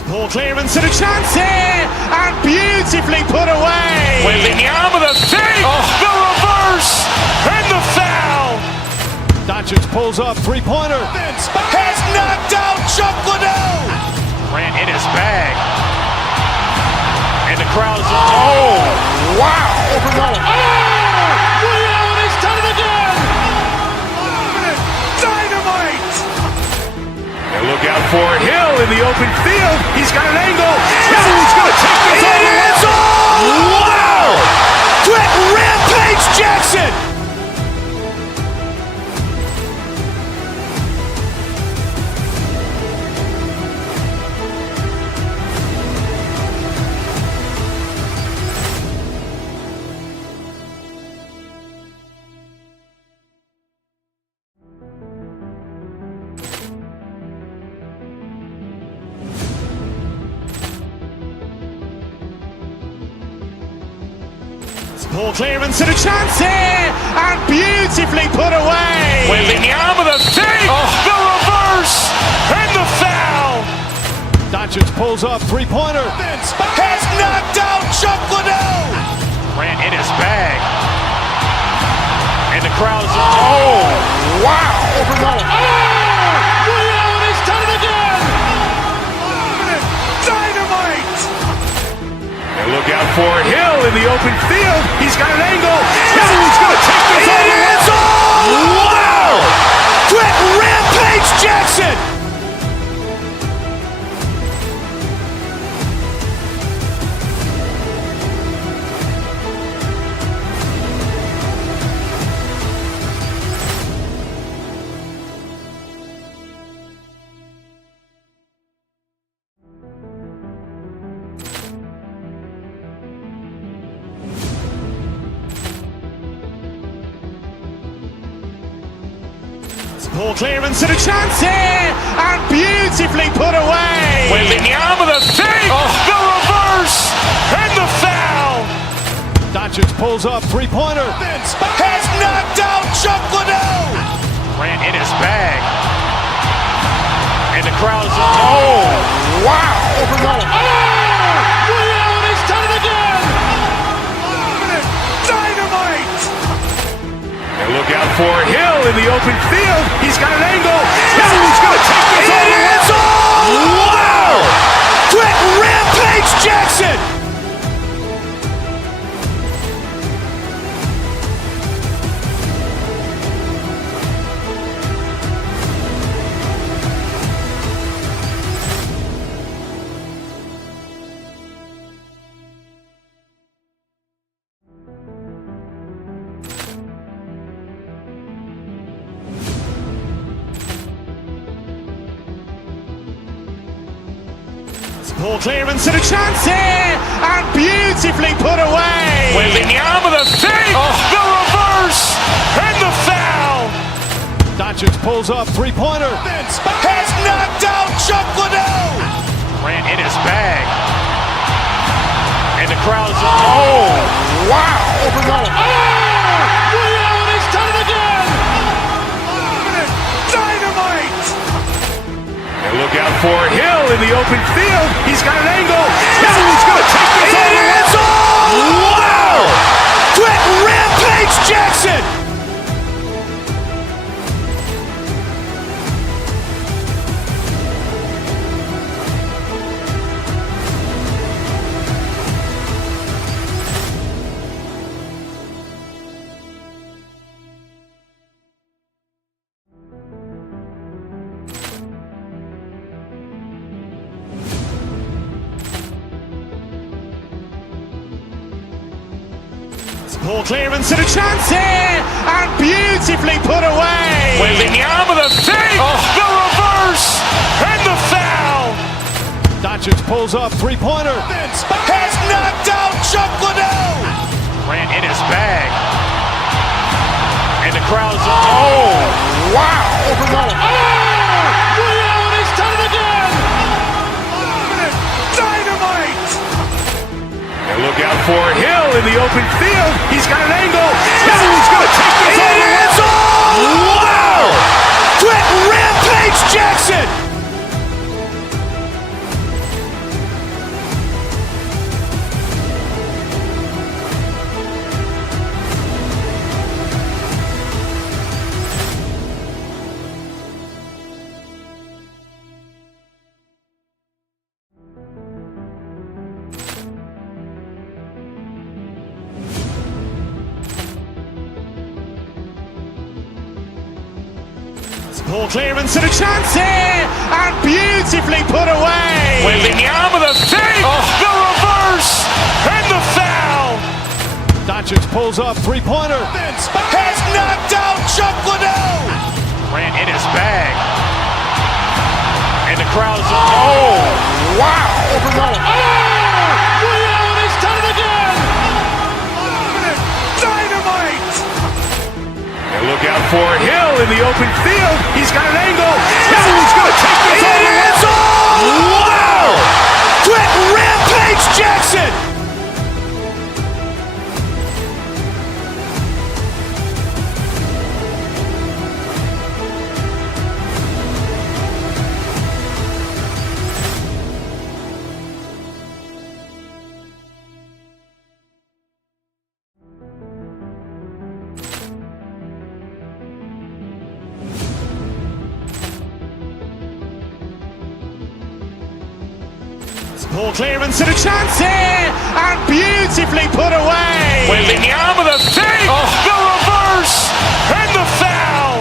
Poor clearance and a chance here, and beautifully put away. Wembanyama the fake, the reverse, and the foul. Doncic pulls up, three-pointer. Has knocked out Chuck Liddell. Grant in his bag. And the crowd's, oh, wow. Allen has done it again. Dynamite. And look out for Hill in the open field. He's got an angle. He's going to take this all the way. Wow. Quick Rampage Jackson. Poor clearance and a chance here, and beautifully put away. Wembanyama the fake, the reverse, and the foul. Doncic pulls up, three-pointer. Has knocked out Chuck Liddell. Grant in his bag. And the crowd's, oh, wow. Allen has done it again. Dynamite. And look out for Hill in the open field. He's got an angle. He's going to take this all the way. Wow. Quick Rampage Jackson. Poor clearance and a chance here, and beautifully put away. Wembanyama the fake, the reverse, and the foul. Doncic pulls up, three-pointer. Has knocked out Chuck Liddell. Grant in his bag. And the crowd's, oh, wow. Allen has done it again. Dynamite. And look out for Hill in the open field. He's got an angle. He's going to take this all the way. Wow. Quick Rampage Jackson. Ball clearance and a chance here, and beautifully put away. Waving the arm of the fake, the reverse, and the foul. Doncic pulls up, three-pointer. Has knocked out Chuck Liddell. Ran in his bag. And the crowd's, oh, wow. Ray Allen, he's done it again. Dynamite. And look out for Hill in the open field. He's got an angle. He's going to take this all the way. Wow! Quick Rampage Jackson. Ball clearance and a chance here, and beautifully put away. Waving the arm of the fake, the reverse, and the foul. Doncic pulls up, three-pointer. Has knocked out Chuck Liddell. Ran in his bag. And the crowd's, oh, wow. Ray Allen, he's done it again. Dynamite. And look out for Hill in the open field. He's got an angle. He's going to take this all the way. Wow. Quick Rampage Jackson. Ball clearance and a chance here, and beautifully put away. Waving the arm of the fake, the reverse, and the foul. Doncic pulls up, three-pointer. Has knocked out Chuck Liddell. Ran in his bag. And the crowd's, oh, wow. Ray Allen, he's done it again. Dynamite. And look out for Hill in the open field. He's got an angle. He's going to take this all the way. Wow. Quick Rampage Jackson. Ball clearance and a chance here, and beautifully put away. Waving the arm of the fake, the reverse, and the foul.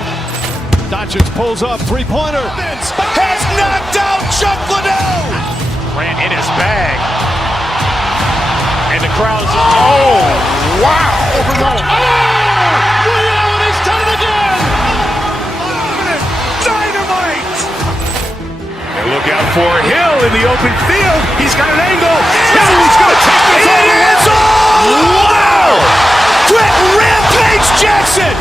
Doncic pulls up, three-pointer. Has knocked out Chuck Liddell. Ran in his bag. And the crowd's, oh, wow. Ray Allen, he's done it again. Dynamite. And look out for Hill in the open field. He's got an angle. He's going to take this all the way. Wow. Quick Rampage Jackson.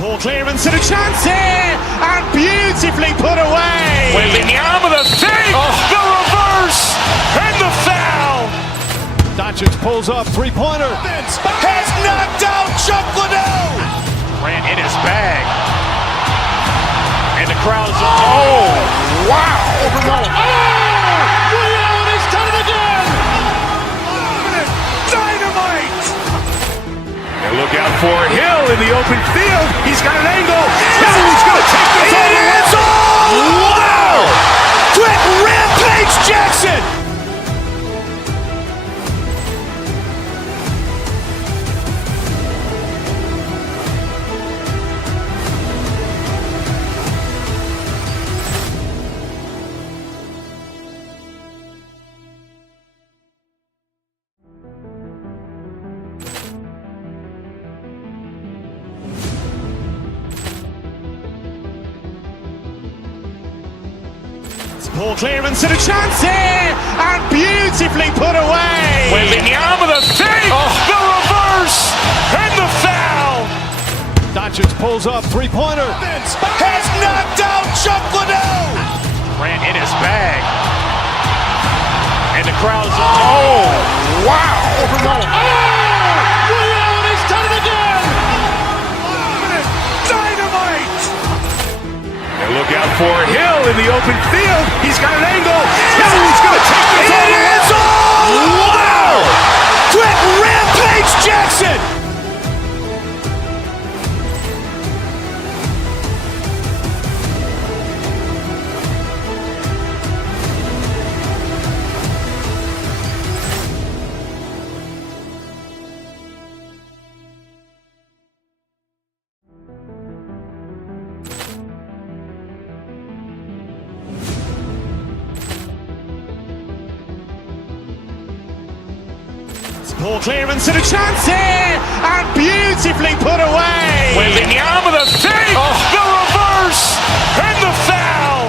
Ball clearance and a chance here, and beautifully put away. Waving the arm of the fake, the reverse, and the foul. Doncic pulls up, three-pointer. Has knocked out Chuck Liddell. Ran in his bag. And the crowd's, oh, wow. Ray Allen, he's done it again. Dynamite. And look out for Hill in the open field. He's got an angle. He's going to take this all the way. Wow. Quick Rampage Jackson. Ball clearance and a chance here, and beautifully put away. Wembanyama the save, the reverse, and the foul. Doncic pulls up, three-pointer. Has knocked out Chuck Liddell. Grant in his bag. And the crowd's, oh, wow. Ray Allen has done it again. Dynamite. And look out for Hill in the open field. He's got an angle. Hill's going to take this all the way. Wow. Quick Rampage Jackson. Ball clearance and a chance here, and beautifully put away. Wembanyama the save, the reverse, and the foul.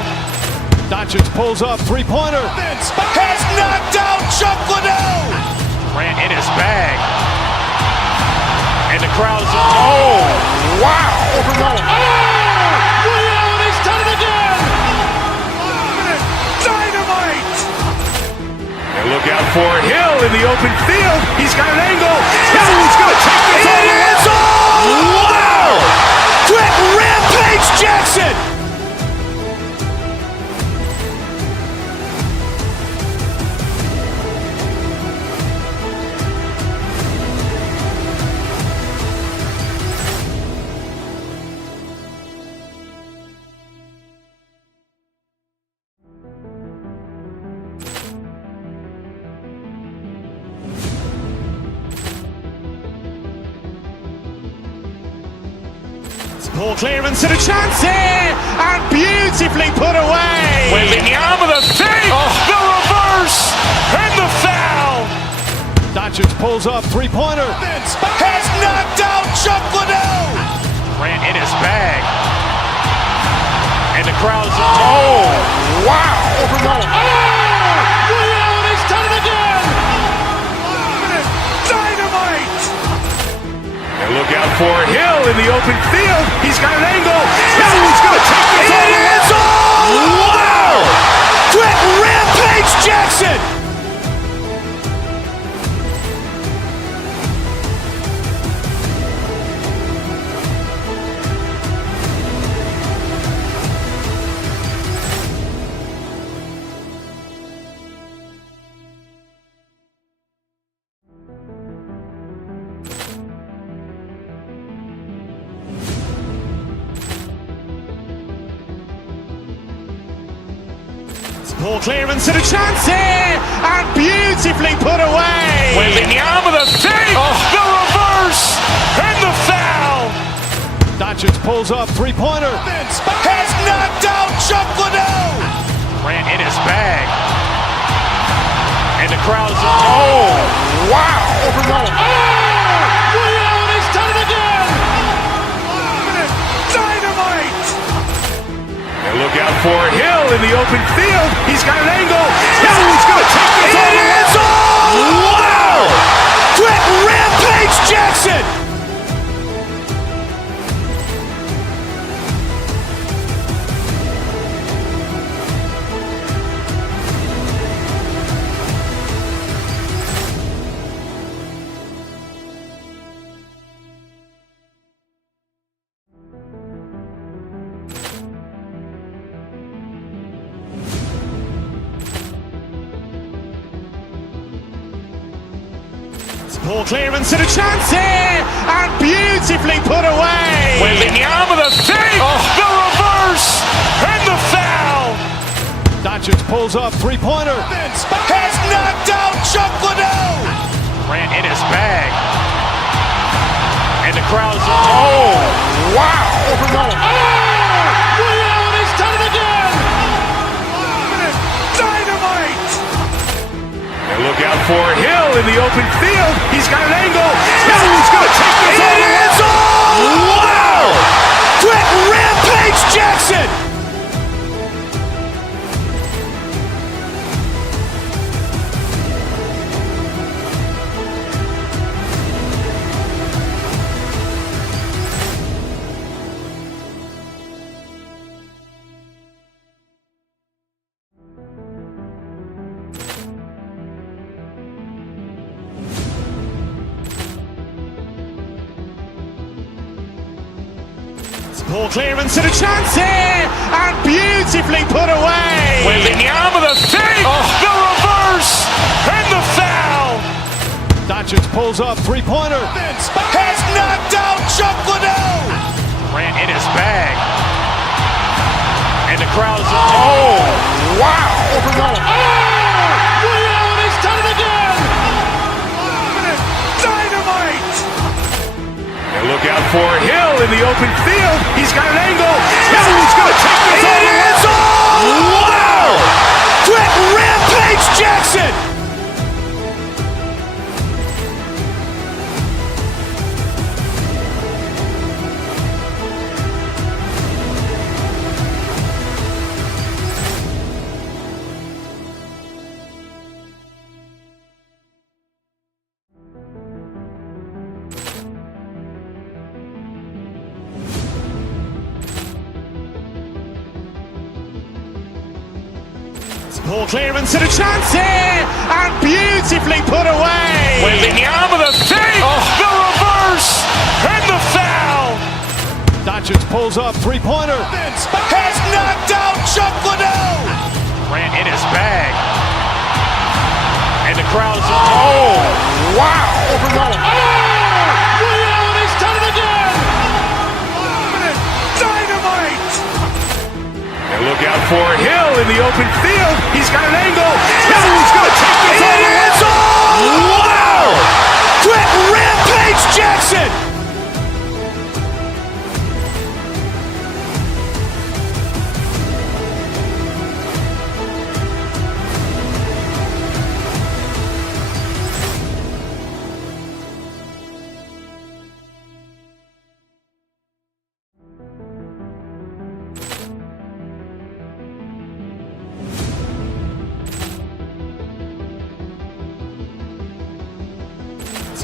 Doncic pulls up, three-pointer. Has knocked out Chuck Liddell. Grant in his bag. And the crowd's, oh, wow. Ray Allen has done it again. Dynamite. And look out for Hill in the open field. He's got an angle. Hill's going to take this all the way. Wow. Quick Rampage Jackson. Ball clearance and a chance here, and beautifully put away. Wembanyama the save, the reverse, and the foul. Doncic pulls up, three-pointer. Has knocked out Chuck Liddell. Grant in his bag. And the crowd's, oh, wow. Ray Allen has done it again. Dynamite. And look out for Hill in the open field. He's got an angle. Hill's going to take this all the way. Wow. Quick Rampage Jackson. Ball clearance and a chance here, and beautifully put away. Wembanyama the save, the reverse, and the foul. Doncic pulls up, three-pointer. Has knocked out Chuck Liddell. Grant in his bag. And the crowd's, oh, wow. Ray Allen has done it again. Dynamite. And look out for Hill in the open field. He's got an angle. Hill's going to take this all the way. Wow. Quick Rampage Jackson. Ball clearance and a chance here, and beautifully put away. Wembanyama the save, the reverse, and the foul. Doncic pulls up, three-pointer. Has knocked out Chuck Liddell. Grant in his bag. And the crowd's, oh, wow. Ray Allen has done it again. Dynamite. And look out for Hill in the open field. He's got an angle. Hill's going to take this all the way. Wow. Quick Rampage Jackson. Ball clearance and a chance here, and beautifully put away. Wembanyama the save, the reverse, and the foul. Doncic pulls up, three-pointer. Has knocked out Chuck Liddell. Ran in his bag. And the crowd's wow. Ray Allen has done it again. Dynamite. And look out for Hill in the open field. He's got an angle. Hill's going to take this all the way. Wow. Quick Rampage Jackson. Ball clearance and a chance here, and beautifully put away. Wembanyama the save, the reverse, and the foul. Doncic pulls up, three-pointer. Has knocked out Chuck Liddell. Ran in his bag. And the crowd's wow. Ray Allen has done it again. Dynamite. And look out for Hill in the open field. He's got an angle. Hill's going to take this all the way. Wow. Quick Rampage Jackson.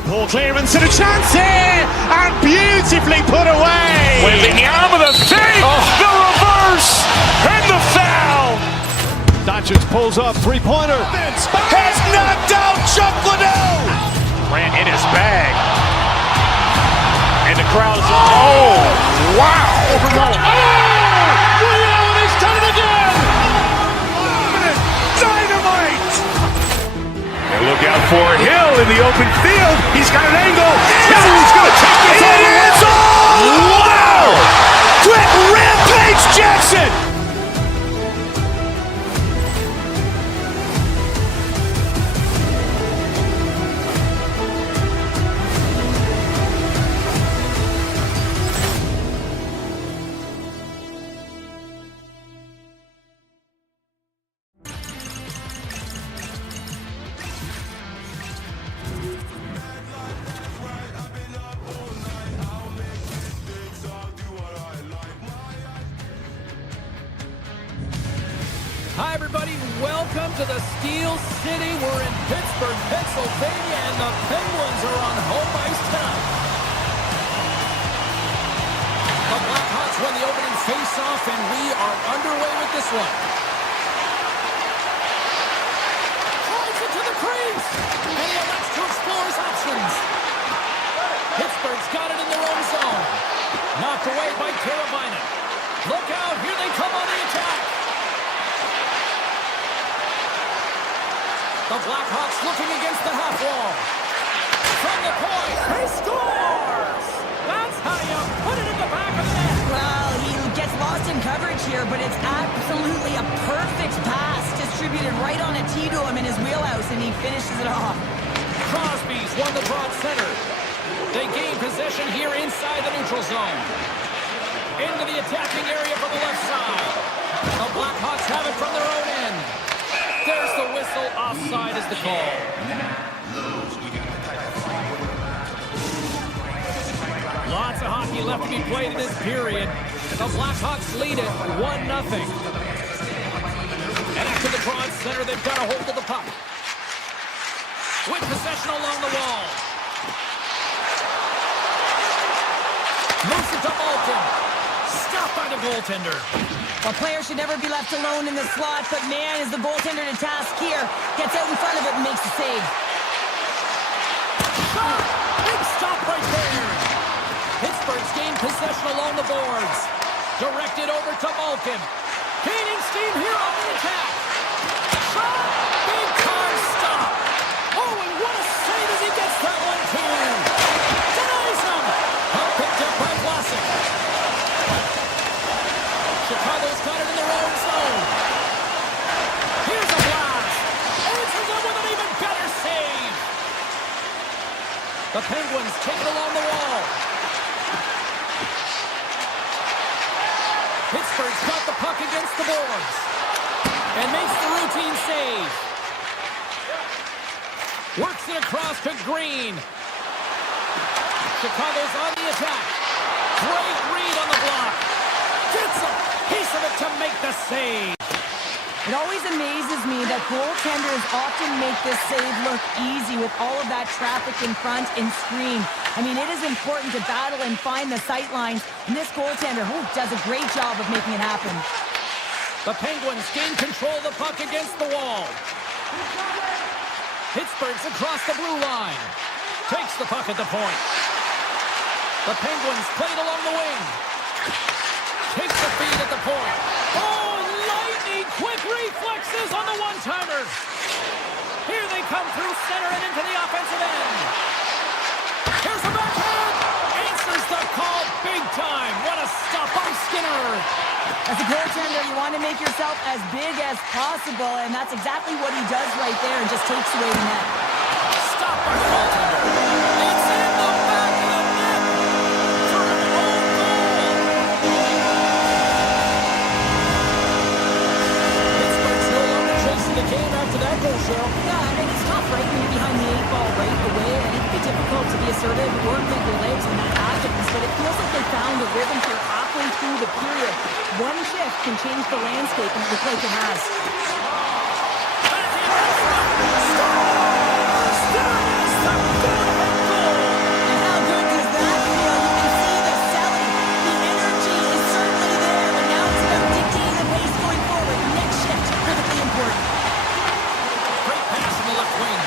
Ball clearance and a chance here, and beautifully put away. Wembanyama the save, the reverse, and the foul. Doncic pulls up, three-pointer. Has knocked out Chuck Liddell. Ran in his bag. And the crowd's wow. Ray Allen has done it again. Dynamite. And look out for Hill in the open field. He's got an angle. Hill's going to take this all the way. Wow. Quick Rampage Jackson. Hi, everybody. Welcome to the Steel City. We're in Pittsburgh, Pennsylvania, and the Penguins are on home ice tonight. The Blackhawks win the opening face-off, and we are underway with this one. Drives it to the crease, and he elects to explore his options. Pittsburgh's got it in their own zone. Knocked away by Teravainen. Look out, here they come on the attack. The Blackhawks looking against the half wall. From the point, he scores! That's how you put it in the back of the net. Well, he gets lost in coverage here, but it's absolutely a perfect pass distributed right on a tee to him in his wheelhouse, and he finishes it off. Crosby's won the broad center. They gain possession here inside the neutral zone. Into the attacking area from the left side. The Blackhawks have it from their own end. There's the whistle. Offside is the call. Lots of hockey left to be played in this period. The Blackhawks lead it 1-0. And after the broad center, they've got a hold of the puck. With possession along the wall. Moves it to Malkin. Stopped by the goaltender. A player should never be left alone in the slot, but man, is the goaltender to task here. Gets out in front of it and makes the save. Shot! Big stop right there. Pittsburgh's gained possession along the boards. Directed over to Malkin. Gaining steam here on the attack. Shot! Big time stop. Oh, and what a save as he gets that one, too. Denies him. Puck picked up by Vlasic. Chicago's got it in their own zone. Here's a blast. Answers it with an even better save. The Penguins take it along the wall. Pittsburgh's got the puck against the boards and makes the routine save. Works it across to Green. Chicago's on the attack. Great read on the block. Gets a piece of it to make the save. It always amazes me that goaltenders often make this save look easy with all of that traffic in front and screen. I mean, it is important to battle and find the sight lines, and this goaltender does a great job of making it happen. The Penguins gain control of the puck against the wall. Pittsburgh's across the blue line. Takes the puck at the point. The Penguins play it along the wing. Takes the feed at the point. Oh, lightning quick reflexes on the one-timer. Here they come through center and into the offensive end. Here's the backhand. Answers the call big time. What a stop by Skinner. As a goaltender, you want to make yourself as big as possible, and that's exactly what he does right there and just takes away the net. Stop by the goaltender. It's in the back of the net for an own goal. Pittsburgh's no longer chasing the game after that goal, Cheryl. Yeah, and it's tough, right? When you're behind the 8 ball right away, and it can be difficult to be assertive or make your legs when that happens, but it feels like they found a rhythm here halfway through the period. One shift can change the landscape, and it looks like it has. And how good does that feel? You can see the selling. The energy is certainly there, but now it's about dictating the pace going forward. Next shift, critically important. Great pass in the left wing.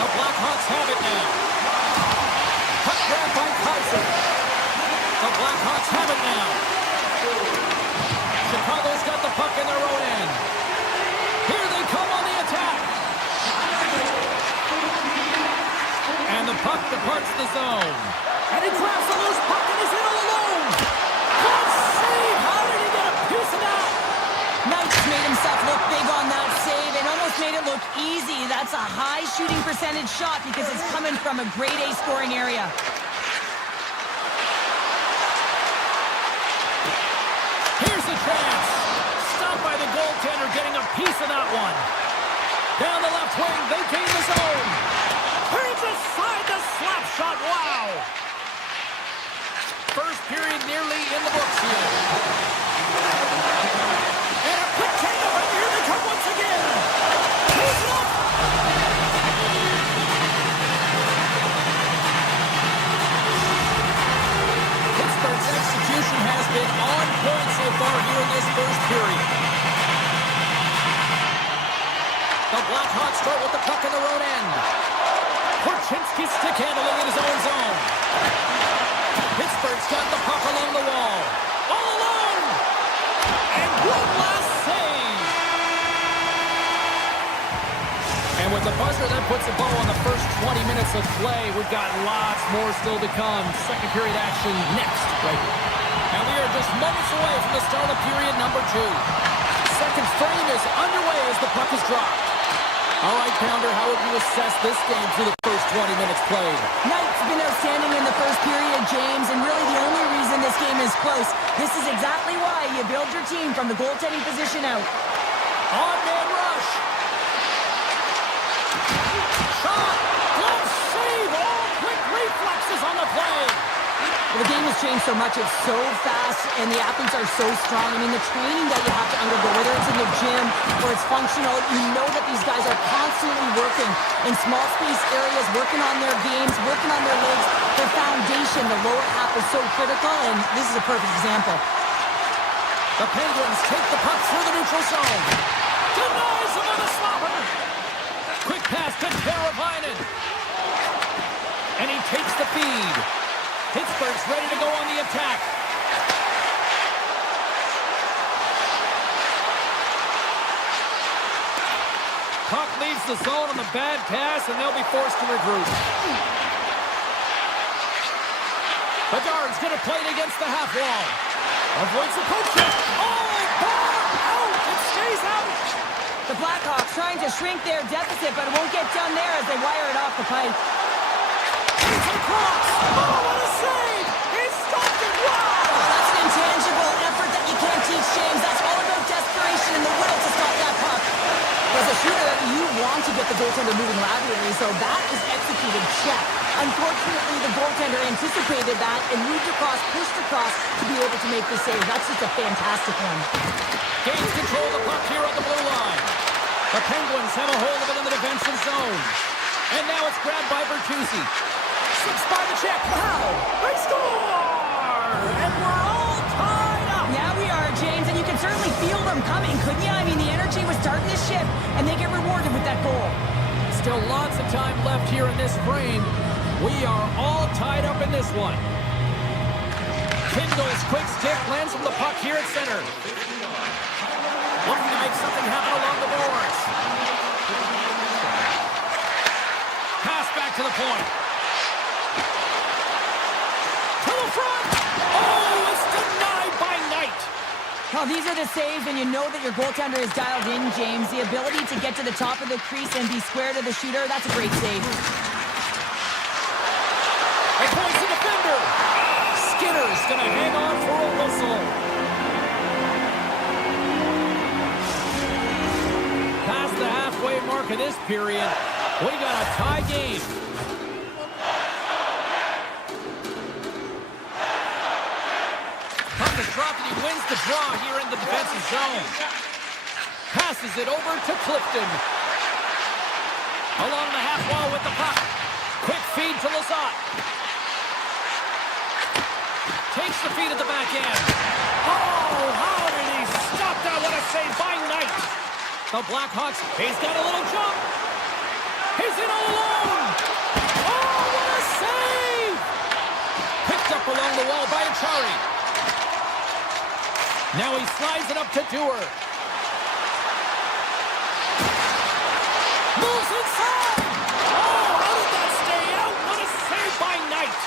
The Blackhawks have it now. Puck grab by Kaiser. The Blackhawks have it now. Chicago's got the puck in their own end. Here they come on the attack. And the puck departs the zone. And he grabs the loose puck and is in all alone. Good save. How did he get a piece of that? Knight's made himself look big on that save and almost made it look easy. That's a high shooting percentage shot because it's coming from a grade A scoring area. Here's the chance. Stopped by the goaltender, getting a piece of that one. Down the left wing, they gain the zone. Turns aside the slap shot. Wow. First period nearly in the books here. And a quick take-up, and here they come once again. He's up. Pittsburgh's execution has been on point so far here in this first period. The Blackhawks start with the puck in their own end. Korchinski stick handling in his own zone. Pittsburgh's got the puck along the wall. All alone! And one last save! And with the buzzer, that puts a bow on the first 20 minutes of play. We've got lots more still to come. Second period action next, right here. And we are just moments away from the start of period number 2. Second frame is underway as the puck is dropped. All right, Pounder, how would you assess this game through the first 20 minutes played? Knight's been outstanding in the first period, James, and really the only reason this game is close. This is exactly why you build your team from the goaltending position out. On-man rush. Shot. Glove save. All quick reflexes on the play. Well, the game has changed so much. It's so fast, and the athletes are so strong. I mean, the training that you have to undergo, whether it's in the gym or it's functional, you know that these guys are constantly working in small space areas, working on their games, working on their legs. Their foundation, the lower half, is so critical, and this is a perfect example. The Penguins take the puck through the neutral zone. Denies him on the slapper. Quick pass to Teravainen. And he takes the feed. Penguins ready to go on the attack. Puck leaves the zone on the bad pass, and they'll be forced to regroup. Bedard's going to play it against the half wall. Avoids the poke check. Oh, ball out! It stays out! The Blackhawks trying to shrink their deficit, but it won't get done there as they wire it off the pipe. It's across! Oh, what a save! He stopped it! Wow! Oh, that's an intangible effort that you can't teach, James. That's all about desperation and the will to stop that puck. As a shooter, you want to get the goaltender moving laterally, so that is executed check. Unfortunately, the goaltender anticipated that and moved across, pushed across to be able to make the save. That's just a fantastic one. Gains control of the puck here on the blue line. The Penguins have a hold of it in the defensive zone. And now it's grabbed by Bertuzzi. 6 by the check. Wow! They score! And we're all tied up! Yeah, we are, James, and you can certainly feel them coming, couldn't you? I mean, the energy was starting to shift, and they get rewarded with that goal. Still lots of time left here in this frame. We are all tied up in this one. Kindle's quick stick lands from the puck here at center. Looking to make something happen along the boards. Pass back to the point. To the front! Oh, it's denied by Knight. Well, these are the saves, and you know that your goaltender is dialed in, James. The ability to get to the top of the crease and be square to the shooter, that's a great save. It points the defender. Skinner's going to hang on for a whistle. Past the halfway mark of this period, we got a tie game. Puck is dropped and he wins the draw here in the defensive zone. Passes it over to Clifton. Along the half wall with the puck. Quick feed to Lizotte. Takes the feed at the back end. Oh, how did he stop that? What a save by Knight. The Blackhawks, he's got a little jump. He's in all alone. Oh, what a save! Picked up along the wall by Achari. Now he slides it up to Dewar. Moves inside. Oh, how did that stay out? What a save by Knight.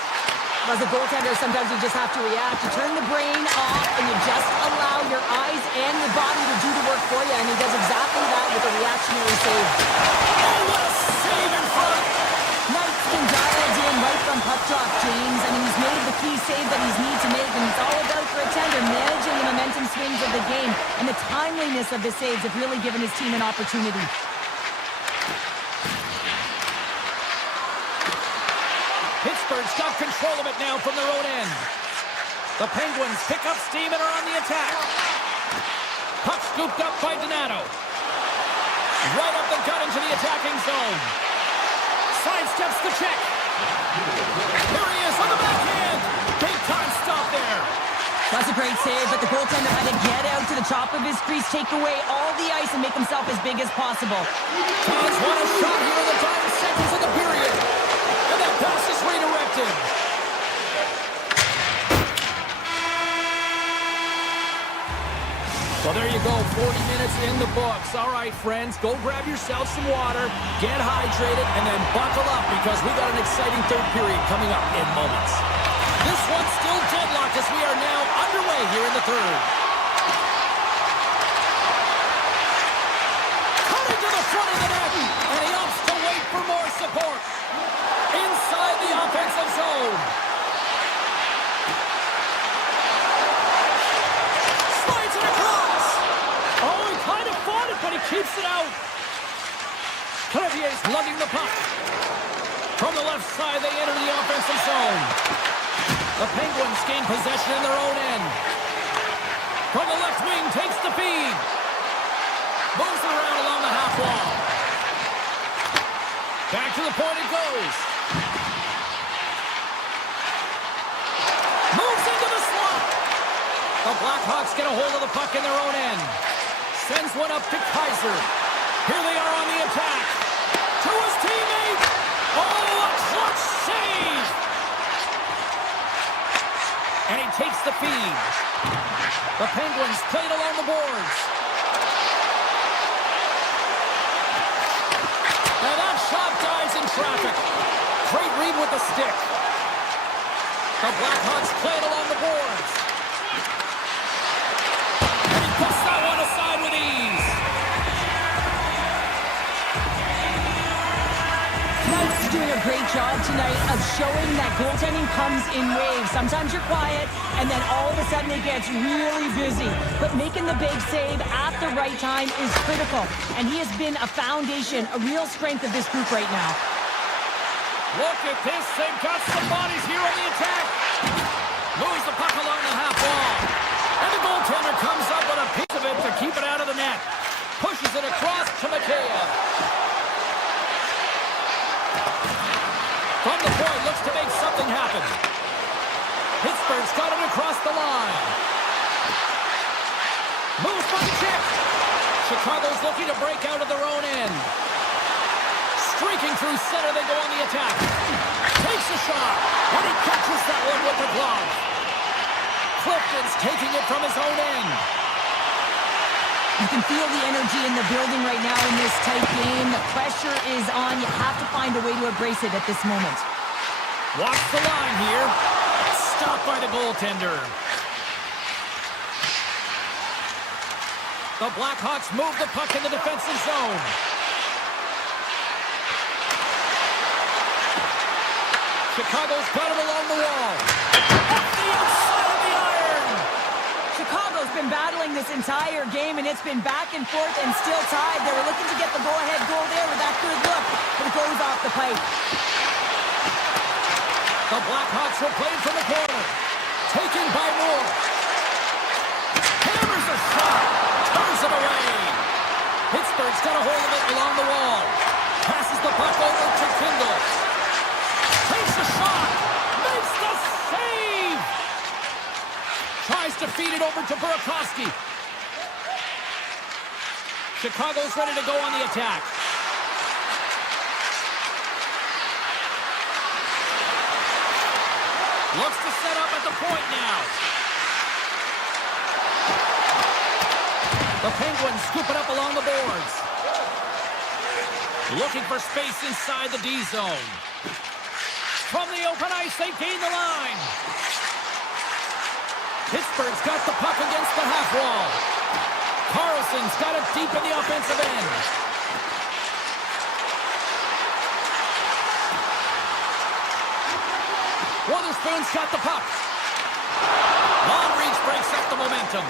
As a goaltender, sometimes you just have to react. You turn the brain off, and you just allow your eyes and your body to do the work for you, and he does exactly that with a reactionary save. Oh, what a save in front! Knight's been dialed in right from puck drop, James. I mean, he's made the key save that he's need to make, and it's all about for a tender, managing the momentum swings of the game, and the timeliness of the saves have really given his team an opportunity. Pittsburgh's got control of it now from their own end. The Penguins pick up steam and are on the attack. Puck scooped up by Donato. Right up the gut into the attacking zone. Sidesteps the check. Here he is on the backhand. Big time stop there. That's a great save, but the goaltender had to get out to the top of his crease, take away all the ice, and make himself as big as possible. Cavs want a shot here in the final seconds of the period. And that pass is redirected. Well, there you go, 40 minutes in the books. All right, friends, go grab yourself some water, get hydrated, and then buckle up because we got an exciting third period coming up in moments. This one's still deadlocked as we are now underway here in the third. Cutting to the front of the net, and he opts to wait for more support. Inside the offensive zone. Slides it across. Oh, he kind of fought it, but he keeps it out. Clevier's lugging the puck. From the left side, they enter the offensive zone. The Penguins gain possession in their own end. From the left wing, takes the feed. Moves it around along the half wall. Back to the point it goes. Moves into the slot. The Blackhawks get a hold of the puck in their own end. Sends one up to Kaiser. Here they are on the attack. To his teammate. Oh, a clutch save. takes the feed. The Penguins played along the boards. And that shot dives in traffic. Great read with the stick. The Blackhawks played along the boards. And he puts that one aside with ease. Mike's doing a great job tonight of showing that goaltending comes in waves. Sometimes you're quiet, and then all of a sudden it gets really busy. But making the big save at the right time is critical. And he has been a foundation, a real strength of this group right now. Look at this. They've got some bodies here on the attack. Moves the puck along the half wall. And the goaltender comes up with a piece of it to keep it out of the net. Pushes it across to Mikheyev. From the point, looks to make something happen. Pittsburgh's got it across the line. Moves by the check. Chicago's looking to break out of their own end. Streaking through center, they go on the attack. Takes a shot, and he catches that one with the glove. Clifton's taking it from his own end. You can feel the energy in the building right now in this tight game. The pressure is on. You have to find a way to embrace it at this moment. Watch the line here. Stopped by the goaltender. The Blackhawks move the puck in the defensive zone. Chicago's got it along the wall. Off the outside of the iron. Chicago's been battling this entire game, and it's been back and forth and still tied. They were looking to get the go-ahead goal there with that good look, but it goes off the pipe. The Blackhawks will play from the corner. Taken by Moore. Hammers a shot. Turns it away. Pittsburgh's got a hold of it along the wall. Passes the puck over to Kindle. Takes a shot. Makes the save. Tries to feed it over to Burakovsky. Chicago's ready to go on the attack. Looks to set up at the point now. The Penguins scoop it up along the boards. Looking for space inside the D zone. From the open ice, they gain the line. Pittsburgh's got the puck against the half wall. Carlson's got it deep in the offensive end. Witherspoon's got the puck. Long reach breaks up the momentum.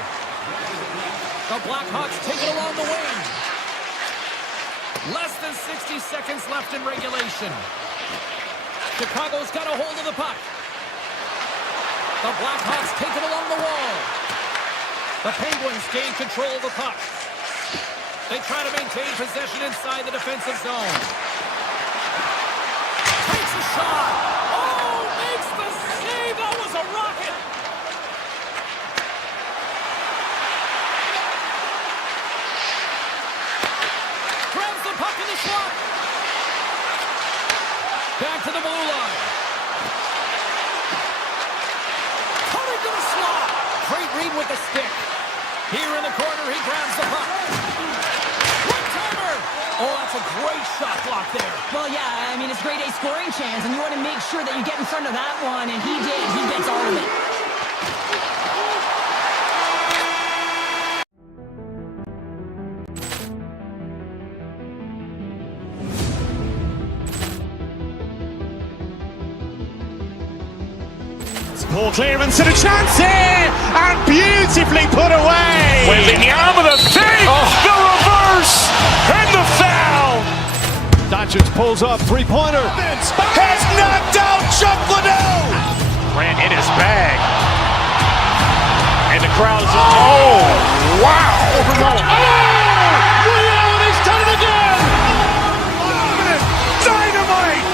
The Blackhawks take it along the wing. Less than 60 seconds left in regulation. Chicago's got a hold of the puck. The Blackhawks take it along the wall. The Penguins gain control of the puck. They try to maintain possession inside the defensive zone. Takes a shot. Oh, makes the save. That was a rocket. Grabs the puck in the slot. Back to the blue line. Coming to the slot. Great read with the stick. Here in the corner, he grabs the puck. One-timer. Oh, that's a great shot block there. Well, yeah, I mean, it's grade A scoring chance, and you want to make sure that you get in front of that one, and he did. He gets all of it. Poor clearance and a chance here, and beautifully put away. With the arm of the save, the reverse, and the foul. Doncic pulls up, three-pointer. Has knocked out Chuck Liddell. Ran in his bag. And the crowd is, oh, wow. He's done it again. Dynamite.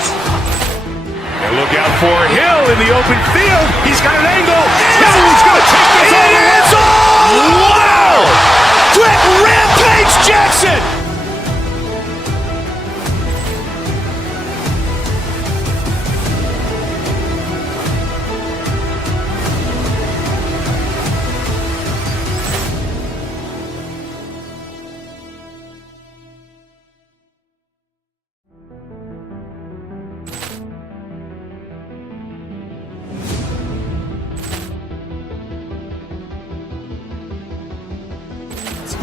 And look out for Hill in the open field. He's got an angle. He's going to take this all the way. Wow! Quick Rampage Jackson.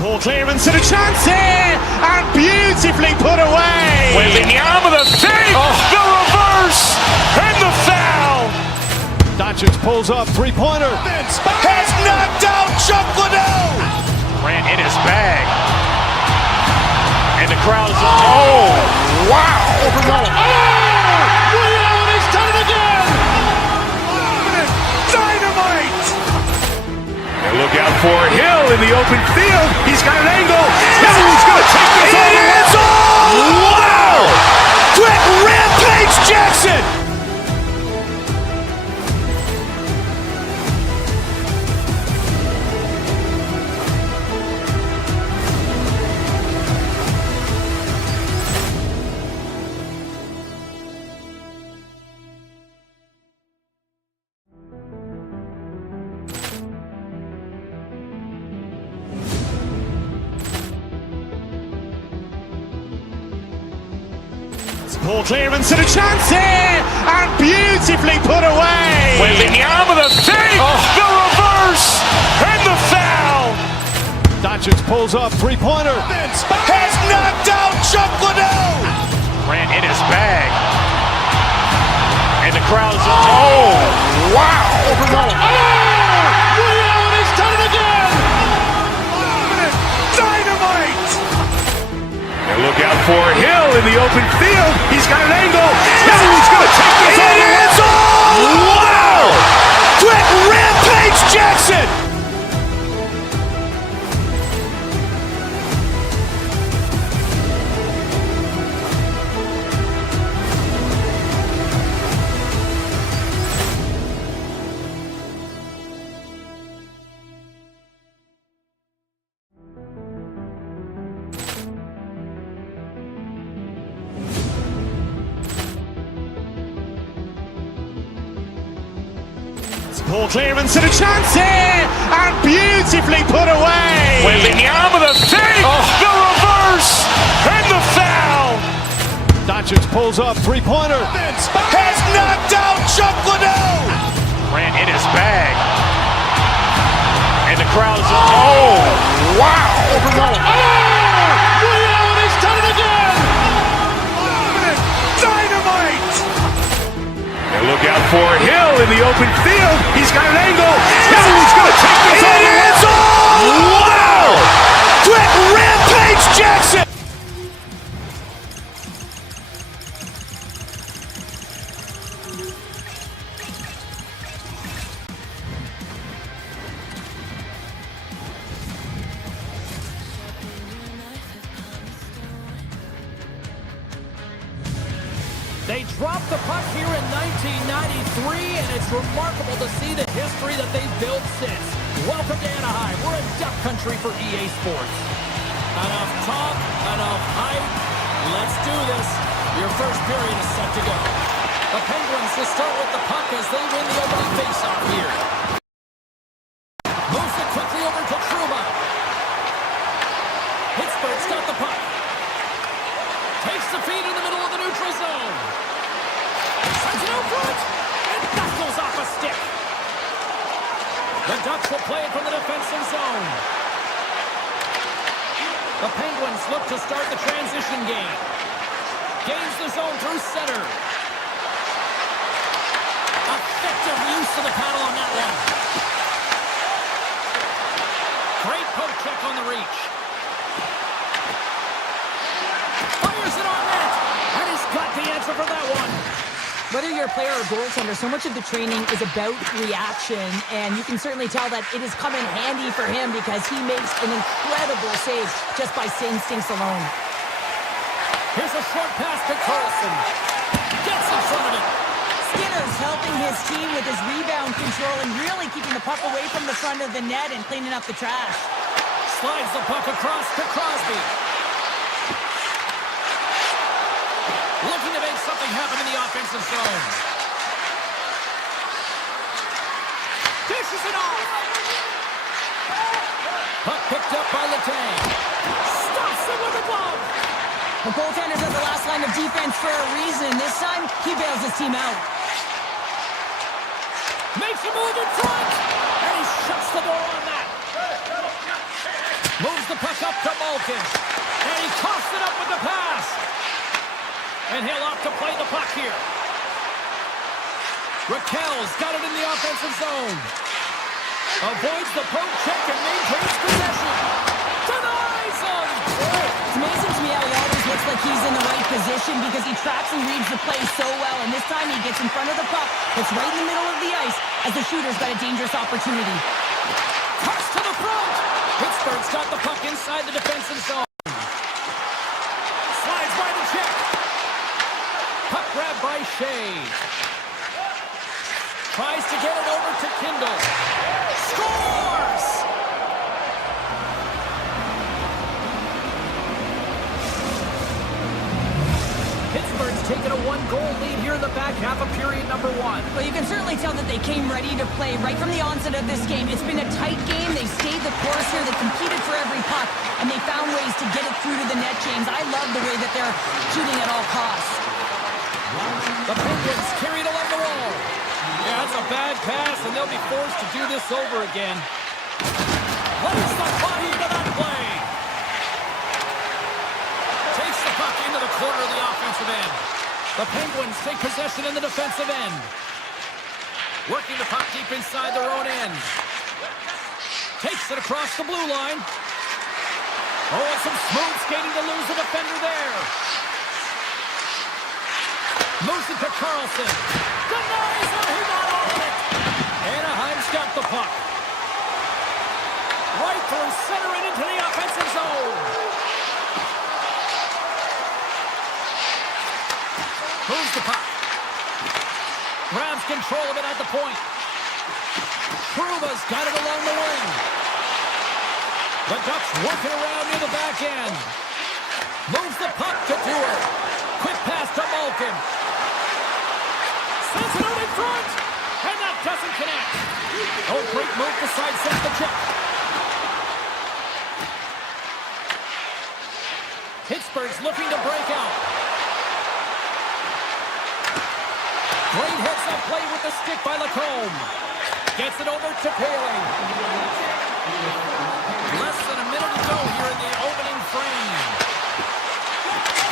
Ball clearance and a chance here, and beautifully put away. Wembanyama the save, the reverse, and the foul. Doncic pulls up, three-pointer. Has knocked out Chuck Liddell. Grant in his bag. And the crowd is, oh, wow. Ray Allen has done it again. Dynamite. And look out for Hill in the open field. He's got an angle. He's going to take this all the way. Wow. Quick Rampage Jackson. Ball clearance and a chance here, and beautifully put away. Wembanyama the save, the reverse, and the foul. Doncic pulls up, three-pointer. Has knocked out Chuck Liddell. Grant in his bag. And the crowd is, oh, wow. Ray Allen has done it again. Dynamite. And look out for Hill in the open field. He's got an angle. He's going to take this all the way. Wow. Quick Rampage Jackson. Ball clearance and a chance here, and beautifully put away. Wembanyama the save, the reverse, and the foul. Doncic pulls up, three-pointer. Has knocked out Chuck Liddell. Grant in his bag. And the crowd is, oh, wow. Ray Allen has done it again. Dynamite. And look out for Hill in the open field. He's got an angle. He's going to take this all the way. Wow. Quick Rampage Jackson. They dropped the puck here in 1993, and it's remarkable to see the history that they've built since. Welcome to Anaheim. We're in duck country for EA Sports. Enough talk, enough hype. Let's do this. Your first period is set to go. The Penguins to start with the puck as they win the opening faceoff here. Moves it quickly over to Truba. Pittsburgh's got the puck. Takes the feed in the middle of the neutral zone. Sends it out front, and that goes off a stick. The Ducks will play it from the defensive zone. The Penguins look to start the transition game. Gains the zone through center. Effective use of the paddle on that one. Great poke check on the reach. Fires it on net, and he's got the answer for that one. Whether you're a player or goaltender, so much of the training is about reaction, and you can certainly tell that it has come in handy for him because he makes an incredible save just by instincts alone. Here's a short pass to Carlson. Gets in front of it. Skinner's helping his team with his rebound control and really keeping the puck away from the front of the net and cleaning up the trash. Slides the puck across to Crosby. Looking to make something happen in the offensive zone. Dishes it off. Puck picked up by Letang. Stops it with a glove. The goaltender's at the last line of defense for a reason. This time, he bails his team out. Makes a move in front. And he shuts the door on that. Moves the puck up to Malkin. And he coughs it up with the pass. And he'll opt to play the puck here. Raquel's got it in the offensive zone. Avoids the poke check and maintains possession. Denies him! It's amazing to me how he always looks like he's in the right position because he tracks and reads the play so well. And this time he gets in front of the puck. It's right in the middle of the ice as the shooter's got a dangerous opportunity. Cuts to the front. Pittsburgh's got the puck inside the defensive zone. Slides by the check. Puck grab by Shea. Tries to get it over to Kindle. Scores! Pittsburgh's taken a one-goal lead here in the back half of period number 1. Well, you can certainly tell that they came ready to play right from the onset of this game. It's been a tight game. They stayed the course here. They competed for every puck, and they found ways to get it through to the net, James. I love the way that they're shooting at all costs. The Penguins carried along the wall. Yeah, that's a bad pass, and they'll be forced to do this over again. Lays the body into that play. Takes the puck into the corner of the offensive end. The Penguins take possession in the defensive end. Working the puck deep inside their own end. Takes it across the blue line. Oh, and some smooth skating to lose the defender there. Moves it to Carlson. Denies him. He got all of it. Anaheim's got the puck. Right through center and into the offensive zone. Moves the puck. Grabs control of it at the point. Truba's got it along the wing. The Ducks working around near the back end. Moves the puck to Dewar. Quick pass to Malkin. Sends it out in front. And that doesn't connect. Oh, great move to sidestep the check. Pittsburgh's looking to break out. Great heads-up play with the stick by Lacombe. Gets it over to Paley. Less than a minute to go here in the opening frame.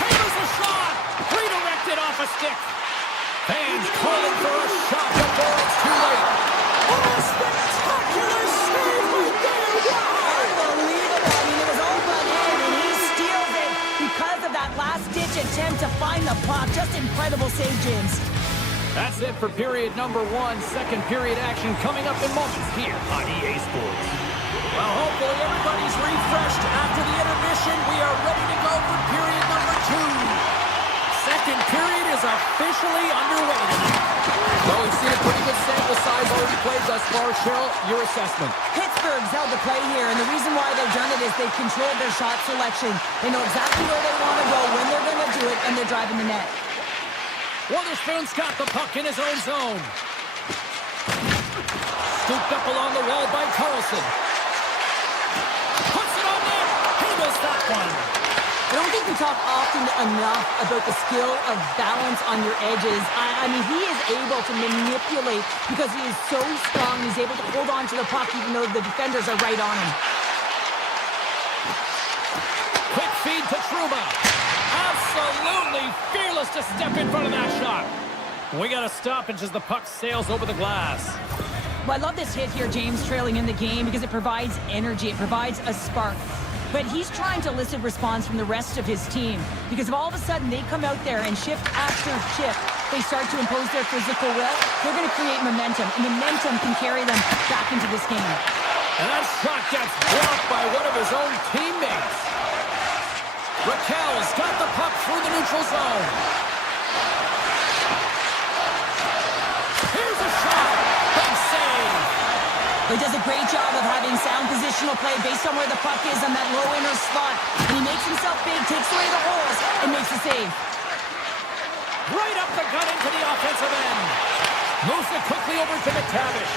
Paley's a shot. Redirected off a stick. Fans calling for a shot before it's too late. Oh, a spectacular save right there. Wow. Unbelievable. I mean, it was all but in, and he steals it because of that last-ditch attempt to find the puck. Just incredible save, James. That's it for period number 1. Second period action coming up in moments here on EA Sports. Well, hopefully everybody's refreshed after the intermission. We are ready to go for period number 2. Second period is officially underway tonight. Well, we've seen a pretty good sample size already played thus far. Cheryl, your assessment. Pittsburgh's held the play here, and the reason why they've done it is they've controlled their shot selection. They know exactly where they want to go, when they're going to do it, and they're driving the net. Witherspoon's got the puck in his own zone. Scooped up along the wall by Carlson. Puts it on net. He does that one. I don't think we talk often enough about the skill of balance on your edges. I mean, he is able to manipulate because he is so strong. He's able to hold on to the puck even though the defenders are right on him. Quick feed to Trouba. Absolutely fearless to step in front of that shot. We got a stoppage as the puck sails over the glass. Well, I love this hit here, James, trailing in the game because it provides energy. It provides a spark. But he's trying to elicit response from the rest of his team because if all of a sudden they come out there and shift after shift, they start to impose their physical will, they're going to create momentum, and momentum can carry them back into this game. And that shot gets blocked by one of his own teammates. Raquel's got the puck through the neutral zone. Here's a shot. Big save. He does a great job of having sound positional play based on where the puck is on that low inner spot. And he makes himself big, takes away the holes, and makes a save. Right up the gut into the offensive end. Moves it quickly over to McTavish.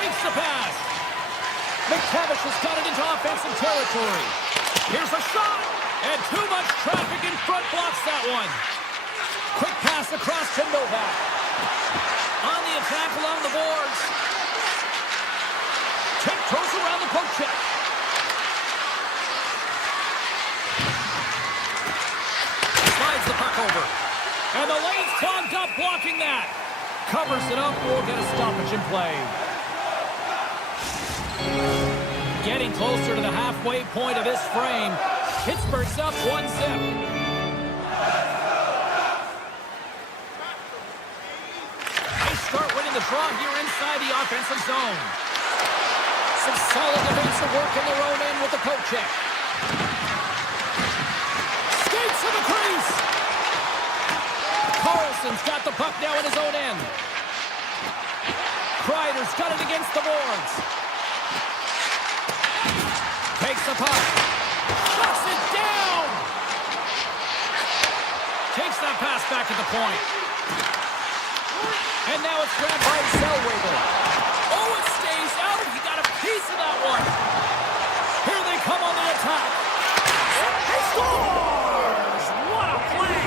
Takes the pass. McTavish has got it into offensive territory. Here's a shot. And too much traffic in front blocks that one. Quick pass across to Novak. On the attack along the boards. poke check. Slides the puck over. And the lane's clogged up, blocking that. Covers it up, we'll get a stoppage in play. Getting closer to the halfway point of this frame. Pittsburgh's up 1-0. They start winning the draw here inside the offensive zone. Some solid defensive work in their own end with the poke check. Skates to the crease. Carlson's got the puck now in his own end. Kreider's got it against the boards. Takes the puck. Shuts it down. Takes that pass back at the point. And now it's grabbed by Zellweger. Oh, it stays out. He got a piece of that one. Here they come on the attack. He scores! What a play!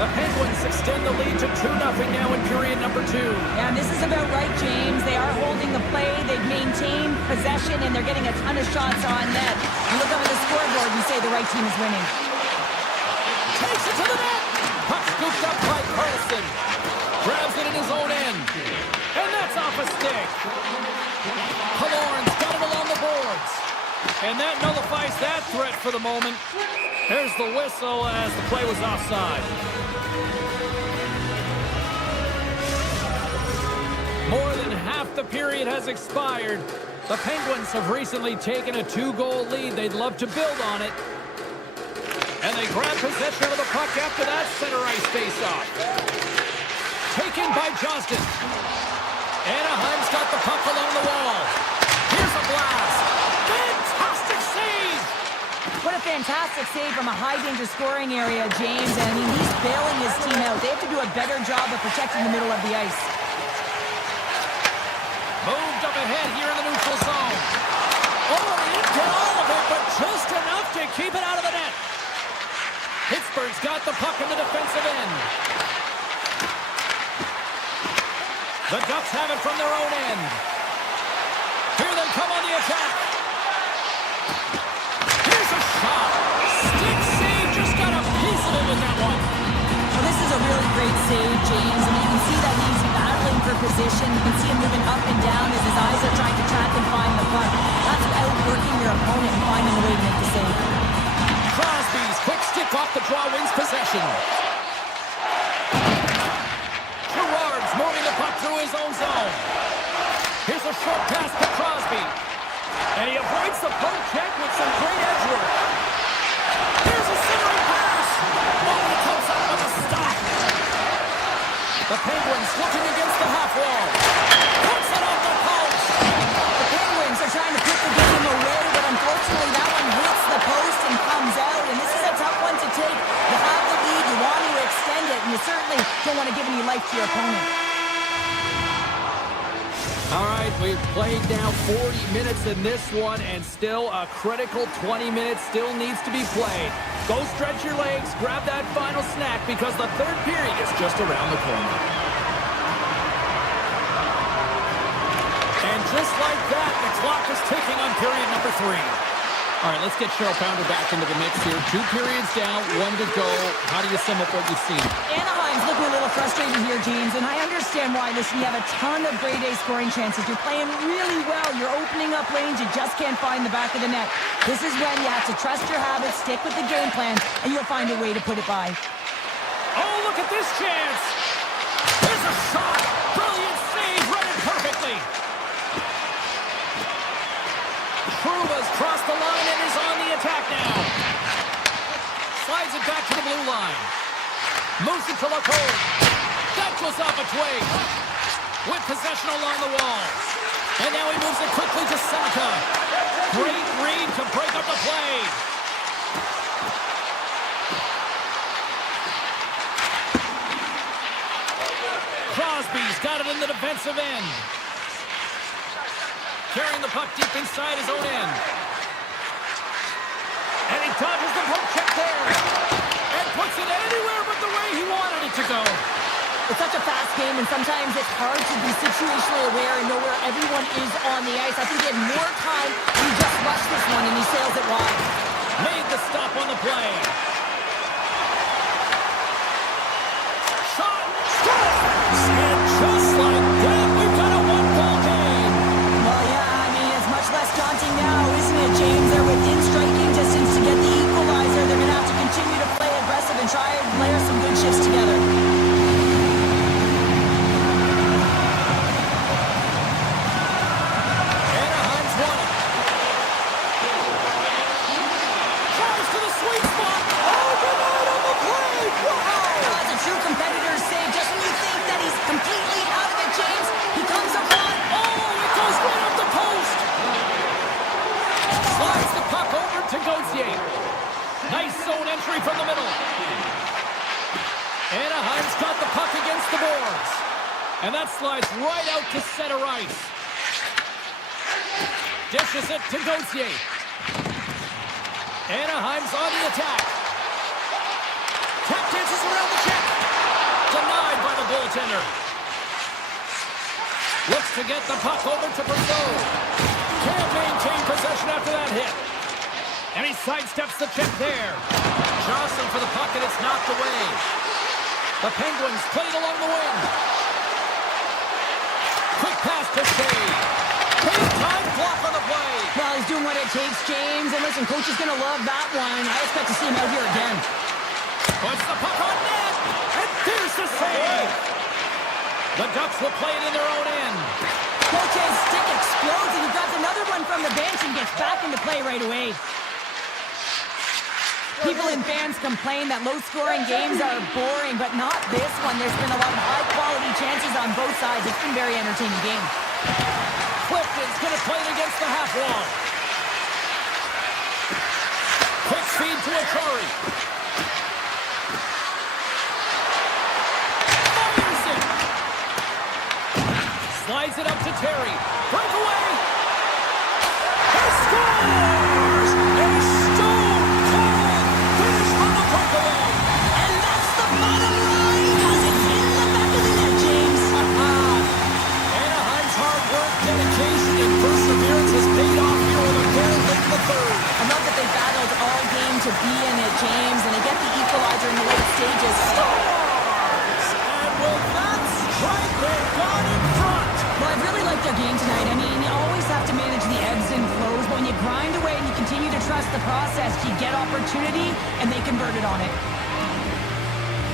The Penguins extend the lead to 2-0 now in period number 2. And this is about right, James. They are holding the play. They've maintained possession, and they're getting a ton of shots on net. You look up at the scoreboard and say the right team is winning. Takes it to the net. Puck scooped up by Carlson. Grabs it in his own end. And that's off a stick. Killorn's got it along the boards. And that nullifies that threat for the moment. There's the whistle as the play was offside. More than half the period has expired. The Penguins have recently taken a 2-goal lead. They'd love to build on it. And they grab possession of the puck after that center ice face-off. Taken by Johnston. Anaheim's got the puck along the wall. Here's a blast. Fantastic save! What a fantastic save from a high-danger scoring area, James. And I mean, he's bailing his team out. They have to do a better job of protecting the middle of the ice. Moved up ahead here in the neutral zone. Oh, he didn't get all of it, but just enough to keep it out of the net. Pittsburgh's got the puck in the defensive end. The Ducks have it from their own end. Here they come on the attack. Here's a shot. Stick save, just got a piece of it with that one. Well, this is a really great save, James. I mean, you can see that he's battling for position. You can see him moving up and down as his eyes are trying to track and find the puck. That's outworking your opponent and finding a way to make the save. Crosby's quick stick off the draw wins possession. Gerard's moving the puck through his own zone. Here's a short pass to Crosby. And he avoids the poke check with some great edge work. Here's a centering pass. Oh, he comes up with a stop. The Penguins looking against the half wall. Puts it off the post. The Penguins are trying to put the game away, but unfortunately that one hits the post and comes out. And this is a tough one to take. You have the lead, you want to extend it, and you certainly don't want to give any life to your opponent. All right, we've played now 40 minutes in this one, and still a critical 20 minutes still needs to be played. Go stretch your legs, grab that final snack, because the third period is just around the corner. And just like that, the clock is ticking on period number 3. All right, let's get Cheryl Pounder back into the mix here. 2 periods down, 1 to go. How do you sum up what you've seen? Anaheim's looking a little frustrated here, James, and I understand why. Listen, you have a ton of grade A scoring chances. You're playing really well. You're opening up lanes. You just can't find the back of the net. This is when you have to trust your habits, stick with the game plan, and you'll find a way to put it by. Oh, look at this chance. There's a shot. Brilliant save, read it perfectly. Truba's crossed the line and is on the attack now. Slides it back to the blue line. Moves it to Lacombe. That goes off a twig. With possession along the wall. And now he moves it quickly to Saka. Great read to break up the play. Crosby's got it in the defensive end. Carrying the puck deep inside his own end. And he dodges the poke check there. And puts it anywhere but the way he wanted it to go. It's such a fast game, and sometimes it's hard to be situationally aware and know where everyone is on the ice. I think he had more time, and he just rushed this one, and he sails it wide. Made the stop on the play. Shot, scores! And just like that, we've got a one-goal game. Well, yeah, I mean, it's much less daunting now, isn't it, James? They're within striking distance to get the equalizer. They're going to have to continue to play aggressive and try and layer some good shifts together. Anaheim's won it. Tries to the sweet spot. Oh, denied on the play. Wow! It's a true competitor's save. Just when you think that he's completely out of it, James, he comes upon. Oh, it goes right up the post. Slides the puck over to Gauthier. Nice zone entry from the middle. Anaheim's got the puck against the boards. And that slides right out to center ice. Dishes it to Gauthier. Anaheim's on the attack. Tap dances around the check. Denied by the goaltender. Looks to get the puck over to Brazeau. Can't maintain possession after that hit. And he sidesteps the check there. Johnson for the puck, and it's knocked away. The Penguins played along the wing. Quick pass to Shea. Big time block on the play. Well, he's doing what it takes, James. And listen, coach is going to love that one. I expect to see him out here again. Puts the puck on net. And there's the save. The Ducks will play it in their own end. Coach's stick explodes, and he grabs another one from the bench and gets back into play right away. People and fans complain that low-scoring games are boring, but not this one. There's been a lot of high-quality chances on both sides. It's been a very entertaining game. Clifton's going to play it against the half wall. Quick feed to Akari. Fires it. Slides it up to Terry. Breakaway. He scores! A stone-cold finish on the breakaway. And that's the bottom line, because it's in the back of the net, James. Anaheim's hard work, dedication, and perseverance has paid off here with a goal late in the third. I love that they battled all game to be in it, James, and they get the equalizer in the late stages. Scores! And with that strike, they've gone in front. Well, I've really liked their game tonight. I mean, you always have to manage the ebbs and flows, but when you grind away and you continue to trust the process, you get opportunity, and they converted on it.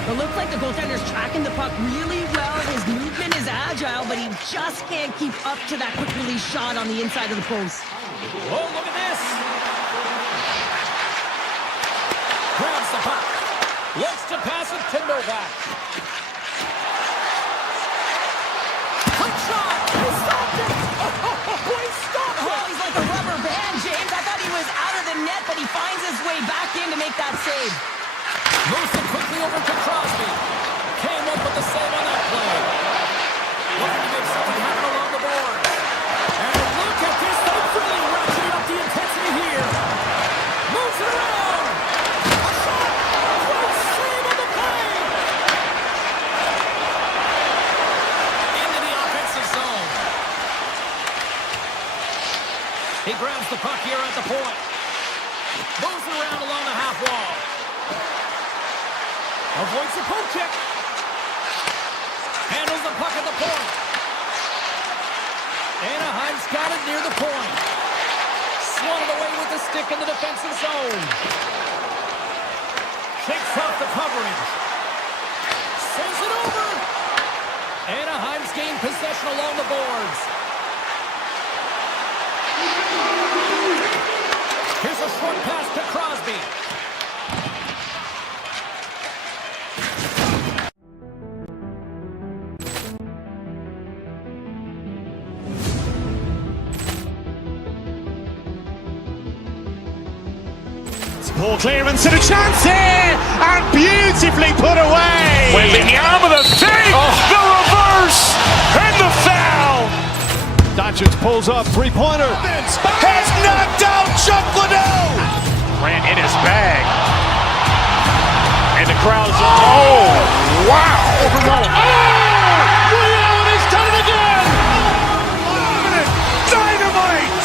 It looks like the goaltender's tracking the puck really well. His movement is agile, but he just can't keep up to that quick release shot on the inside of the post. Oh, look at this. Grabs the puck. Looks to pass it to Novak. Quick shot. He stopped it. Oh, he stopped it. Oh, he's like a rubber band, James. I thought he was out of the net, but he finds his way back in to make that save. Moves it quickly over to Crosby. Came up with the save on that play. Looking to make something happen along the board. And look at this. They're really ratcheting up the intensity here. Moves it around. A shot. Great save on the play. Into the offensive zone. He grabs the puck here at the point. Moves it around along the half wall. Avoids the poke check. Handles the puck at the point. Anaheim's got it near the point. Swung it away with the stick in the defensive zone. Shakes off the coverage. Sends it over. Anaheim's gained possession along the boards. Here's a short pass to Crosby. Ball clearance and a chance here, and beautifully put away. Waving the arm of the fake, the reverse, and the foul. Doncic pulls up, three-pointer. Has knocked out Chuck Liddell. Ran in his bag. And the crowd's, oh, wow. Woody Allen has done it again! Dynamite!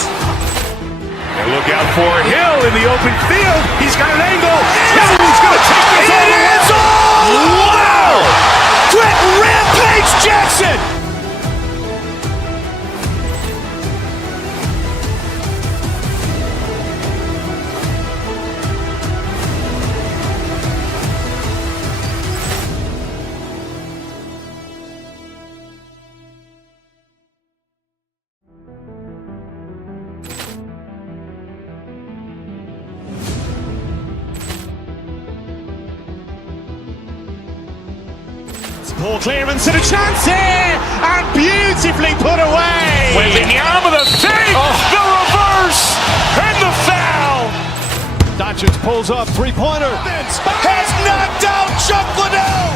And look out for Hill in the open field. He's got an angle. He's going to take this all the way. Wow! Quick Rampage Jackson! Poor clearance and a chance here, and beautifully put away. Wembanyama the save, the reverse, and the foul. Doncic pulls up, three-pointer. Has knocked out Chuck Liddell.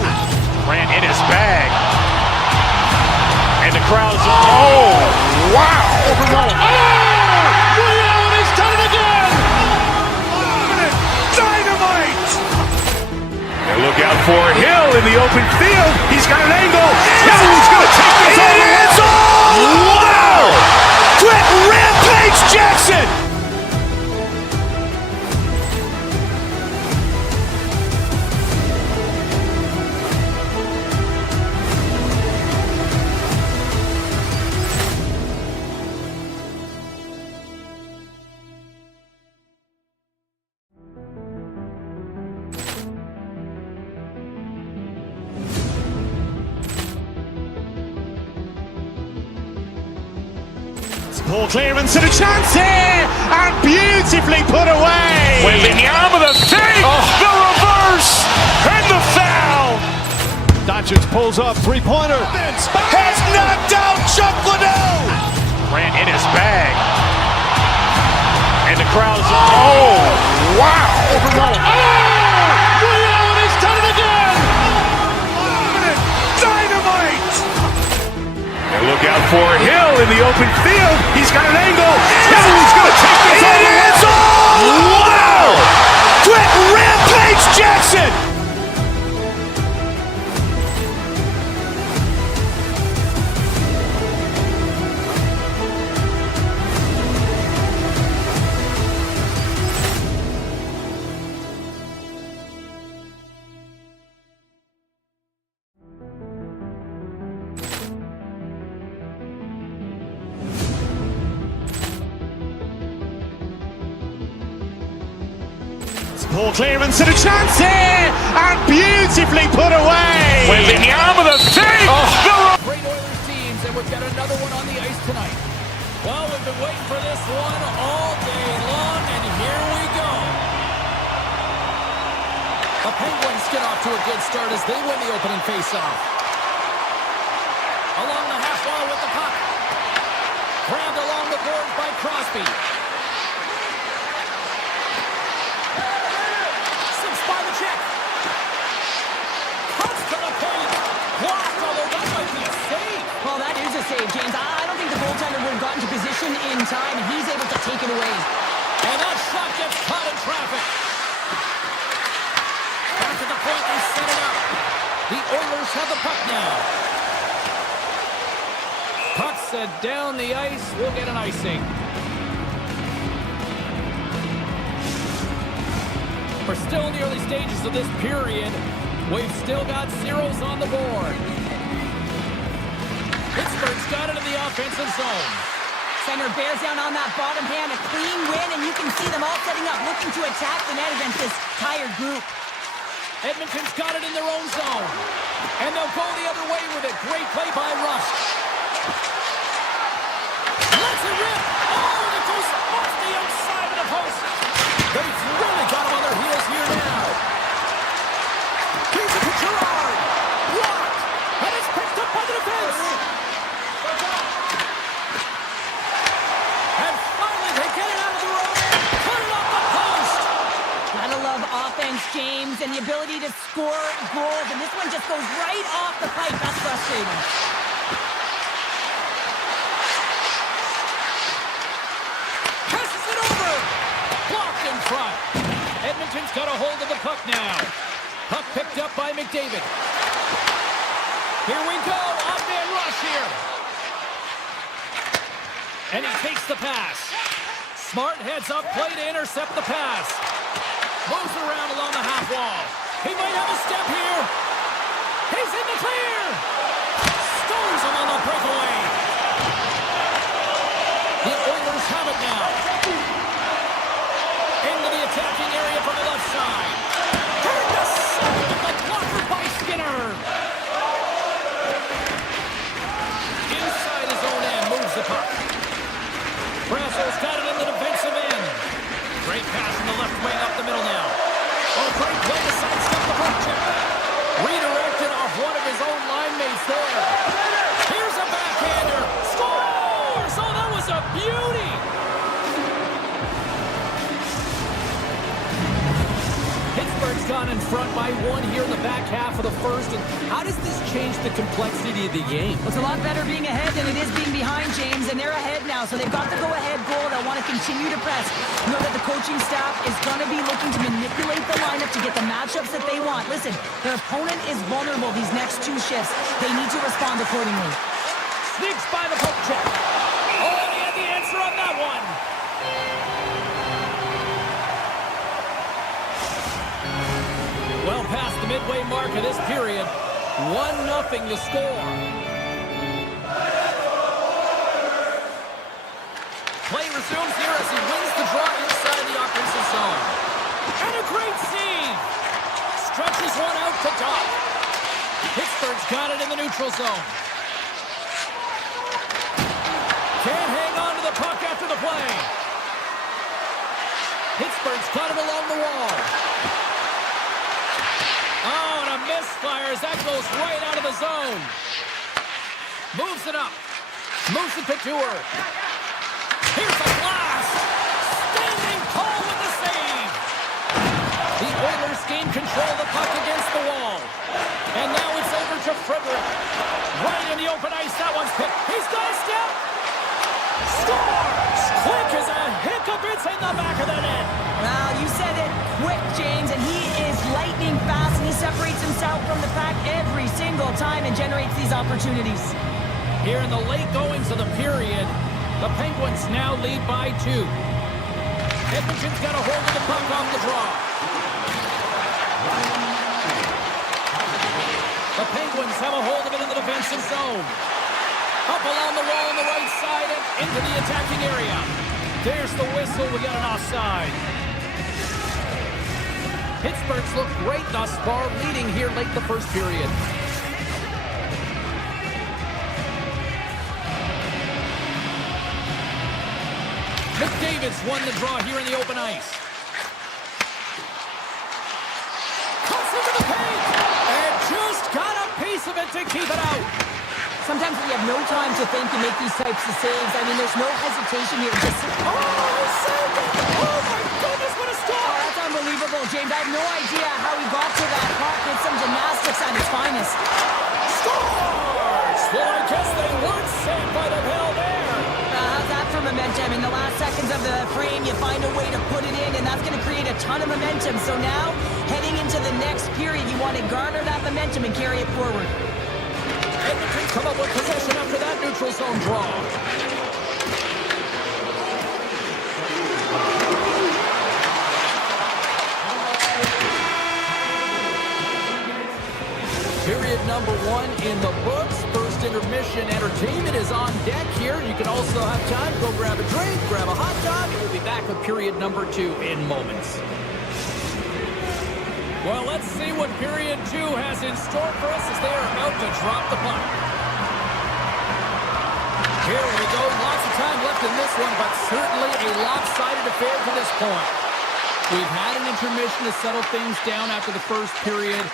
Ran in his bag. And the crowd's, oh, wow. Woody Allen has done it again! Dynamite! And look out for Hill in the open field. He's got an angle. He's going to take this all the way. Wow! Quick Rampage Jackson! Poor clearance and a chance here, and beautifully put away. Wembanyama the save, the reverse, and the foul. Doncic pulls up, three-pointer. Has knocked out Chuck Liddell. Ran in his bag. And the crowd's, oh, wow. Woody Allen has done it again! Dynamite! And look out for Hill in the open field. He's got an angle. He's going to take this all the way. Wow! Quick Rampage Jackson! Poor clearance and a chance here, and beautifully put away. Wembanyama the save, Great Oilers teams, and we've got another one on the ice tonight. Well, we've been waiting for this one all day long, and here we go. The Penguins get off to a good start as they win the opening faceoff. Along the half wall with the puck. Grabbed along the boards by Crosby. Six by the check. Cuts to the paint. Blocked, although that might be a save. Well, that is a save, James. I don't think the goaltender would have gotten to position in time, and he's able to take it away. And that shot gets caught in traffic. Back to the point, they set it up. The Oilers have the puck now. Puck set down the ice. We'll get an icing. We're still in the early stages of this period. We've still got zeros on the board. Pittsburgh's got it in the offensive zone. Center bears down on that bottom hand, a clean win, and you can see them all setting up, looking to attack the net against this tired group. Edmonton's got it in their own zone. And they'll go the other way with it. Great play by Rust. Let's it rip. Oh, and it goes off the outside of the post. They've really got him on their heels here now. Here's it to Gerard. Blocked. And it's picked up by the defense. And finally they get it out of the road. Put it off the post. Gotta love offense, James, and the ability to score goals, and this one just goes right off the pipe. That's frustrating. Passes it over. Blocked in front. Edmonton's got a hold of the puck now. Puck picked up by McDavid. Here we go. Off-man rush here. And he takes the pass. Smart heads up play to intercept the pass. Moves around along the half wall. He might have a step here. He's in the clear. Stores him on the breakaway. The Oilers have it now. Into the attacking area from the left side. Turned aside with the blocker by Skinner. Inside his own end, moves the puck. Brassel's got it in the defensive end. Great pass in the left wing up the middle now. Oh, great play to sidestep the puck check. Redirected off one of his own line mates there. Here's a backhander. Scores! Oh, that was a beauty! Pittsburgh's gone in front by one here in the back half of the first. And how does this change the complexity of the game? Well, it's a lot better being ahead than it is being behind, James, and they're ahead now, so they've got the go-ahead goal. They'll want to continue to press. You know that the coaching staff is going to be looking to manipulate the lineup to get the matchups that they want. Listen, their opponent is vulnerable these next two shifts. They need to respond accordingly. Sneaks by the poke check. Oh, he had the answer on that one. Well past the midway mark of this period. 1-0 the score. Play resumes here as he wins the draw inside the offensive zone. And a great save. Stretches one out to Doc. Pittsburgh's got it in the neutral zone. Can't hang on to the puck after the play. Pittsburgh's got it along the wall. Oh, and a misfire as that goes right out of the zone. Moves it up. Moves it to Dewar. Here's a blast. Standing tall with the save. The Oilers gain control of the puck against the wall. And now it's over to Frederick. Right in the open ice. That one's picked. He's got a step. Scores! Quick as a hiccup. It's in the back of the net. Well, you said it quick, James, and he is lightning fast, and he separates himself from the pack every single time and generates these opportunities. Here in the late goings of the period, the Penguins now lead by 2. Edmonton's got a hold of the puck off the draw. The Penguins have a hold of it in the defensive zone. Up along the wall on the right side and into the attacking area. There's the whistle. We got an offside. Pittsburgh's looked great thus far, leading here late the first period. McDavid's won the draw here in the open ice. Cuts into the paint and just got a piece of it to keep it out. Sometimes we have no time to think and make these types of saves. I mean, there's no hesitation here. Just Oh, he saved it! Oh my goodness, what a stop! oh, that's unbelievable, James. I have no idea how he got to that puck. It's some gymnastics at its finest. Scores! Well, I guess they weren't saved by the hell there. How's that for momentum? In the last seconds of the frame, you find a way to put it in, and that's going to create a ton of momentum. So now, heading into the next period, you want to garner that momentum and carry it forward. Edmonton come up with possession after that neutral zone draw. Period number 1 in the books. First intermission entertainment is on deck here. You can also have time to go grab a drink, grab a hot dog, and we'll be back with period number 2 in moments. Well, let's see what period 2 has in store for us as they are about to drop the puck. Here we go. Lots of time left in this one, but certainly a lopsided affair to this point. We've had an intermission to settle things down after the first period.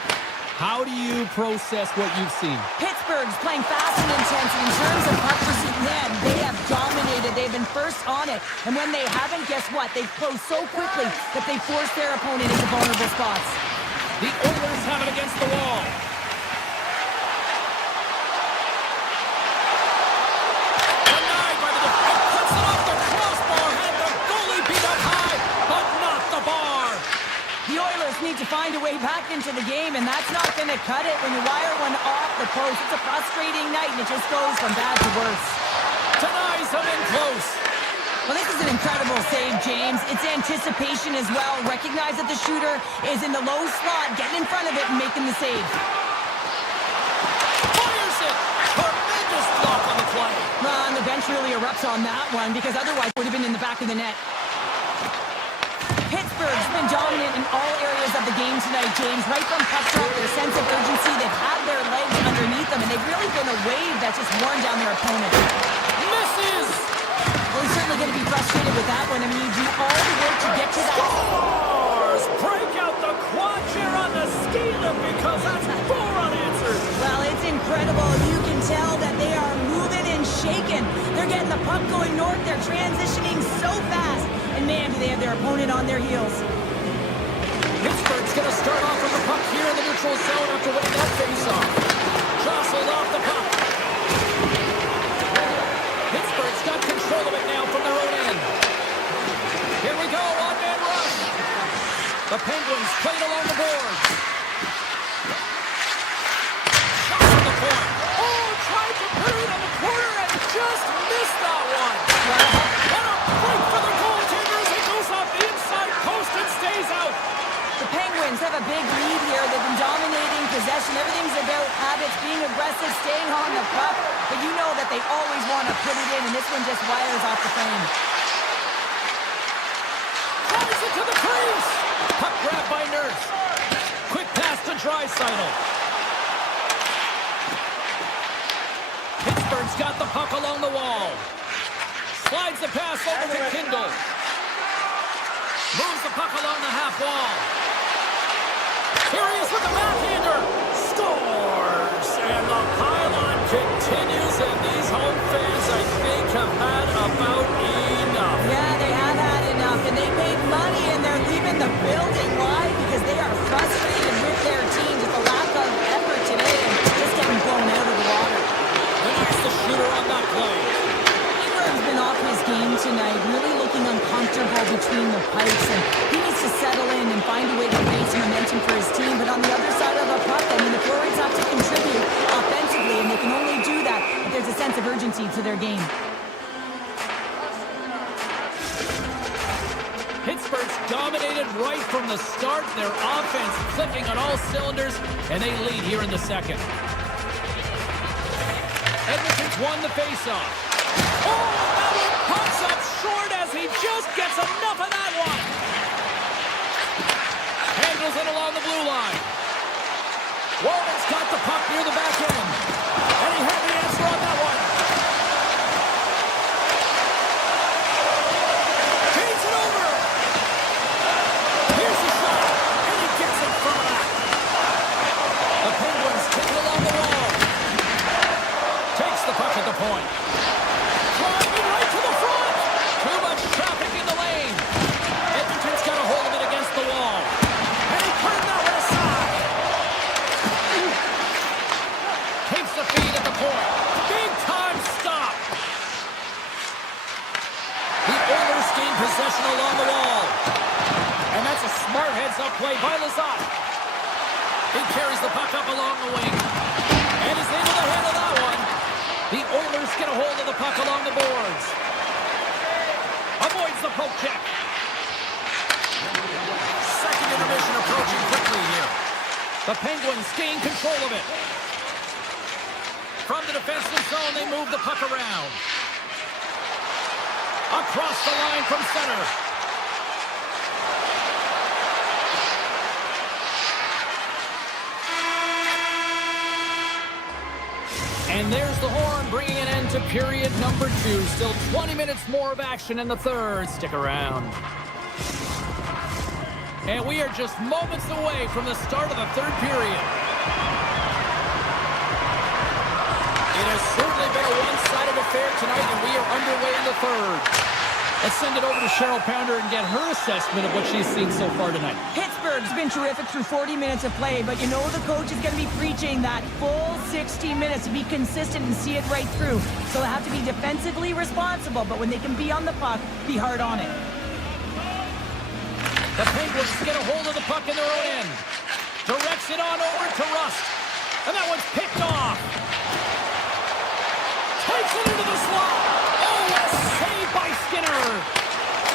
How do you process what you've seen? Pittsburgh's playing fast and intense. In terms of puck pursuit, man, they have dominated. They've been first on it. And when they haven't, guess what? They've closed so quickly that they force their opponent into vulnerable spots. The Oilers have it against the wall. Denied by the defense. Puts it off the crossbar. Had the goalie beat up high, but not the bar. The Oilers need to find a way back into the game, and that's not going to cut it when you wire one off the post. It's a frustrating night, and it just goes from bad to worse. Denies him in close. Well, this is an incredible save, James. It's anticipation as well. Recognize that the shooter is in the low slot, getting in front of it and making the save. Fires it. Tremendous block on the play. And the bench really erupts on that one because otherwise it would have been in the back of the net. Pittsburgh's been dominant in all areas of the game tonight, James. Right from puck drop, their sense of urgency, they've had their legs underneath them, and they've really been a wave that's just worn down their opponent. Misses. Well, he's certainly going to be frustrated with that one. I mean, you do all the work to get to that. Scores! Break out the quad chair on the ski lift because that's 4 unanswered. Well, it's incredible. You can tell that they are moving and shaking. They're getting the puck going north. They're transitioning so fast. And man, do they have their opponent on their heels. Pittsburgh's going to start off with the puck here in the neutral zone after winning that faceoff. Jostled off the puck. Pittsburgh's got control of it now from their own end. Here we go, one-man rush. The Penguins played along the boards. Shot from the point. Oh, tried to put it on the corner and just missed that one. What a break for the goaltender as it goes off the inside post and stays out. The Penguins have a big lead here. They've been dominating possession. Everything's about habits, being aggressive, staying on the puck. But you know that they always want to put it in, and this one just wires off the frame. Drives it to the crease. Puck grab by Nurse. Quick pass to Draisaitl. Pittsburgh's got the puck along the wall. Slides the pass over to Kindle. Moves the puck along the half wall. Here he is with the backhander. Scores! And the pylon continues, and these home fans, I think, have had about enough. Yeah, they have had enough, and they paid money, and they're leaving the building. Why? Because they are frustrated with their team, just a lack of effort today, and just getting blown out of the water. And that's the shooter on that play. Ingram's been off his game tonight, really looking uncomfortable between the pipes, and he needs to settle in and find a way to create some momentum for his team. But on the other side of the puck, I mean, the forwards have to contribute offensively, and they can only do that if there's a sense of urgency to their game. Pittsburgh's dominated right from the start. Their offense clicking on all cylinders, and they lead here in the second. Edmonton's won the faceoff. Oh, that one pops up short as he just gets enough of that one. Handles it along the blue line. Walden's got the puck near the back end. And he had the answer on that one. Feeds it over. Here's the shot. And he gets in front of that. The Penguins take it along the wall. Takes the puck at the point. Driving right to the front. Too much traffic in the lane. Edmonton's got a hold of it against the wall. And he turned that one aside. Takes the feed at the point. Big time stop. The Oilers gain possession along the wall. And that's a smart heads-up play by Lizotte. He carries the puck up along the wing. And is able to handle that one. The Oilers get a hold of the puck along the boards. Avoids the poke check. Second intermission approaching quickly here. The Penguins gain control of it. From the defensive zone, they move the puck around. Across the line from center. And there's the horn, bringing an end to period number 2. Still 20 minutes more of action in the third. Stick around. And we are just moments away from the start of the third period. It has certainly been a one-sided affair tonight, and we are underway in the third. Let's send it over to Cheryl Pounder and get her assessment of what she's seen so far tonight. Pittsburgh's been terrific through 40 minutes of play, but you know the coach is going to be preaching that full 60 minutes to be consistent and see it right through. So they have to be defensively responsible, but when they can be on the puck, be hard on it. The Penguins get a hold of the puck in their own end. Directs it on over to Rust. And that one's picked off. Takes it into the slot. Oh, what a save by Skinner.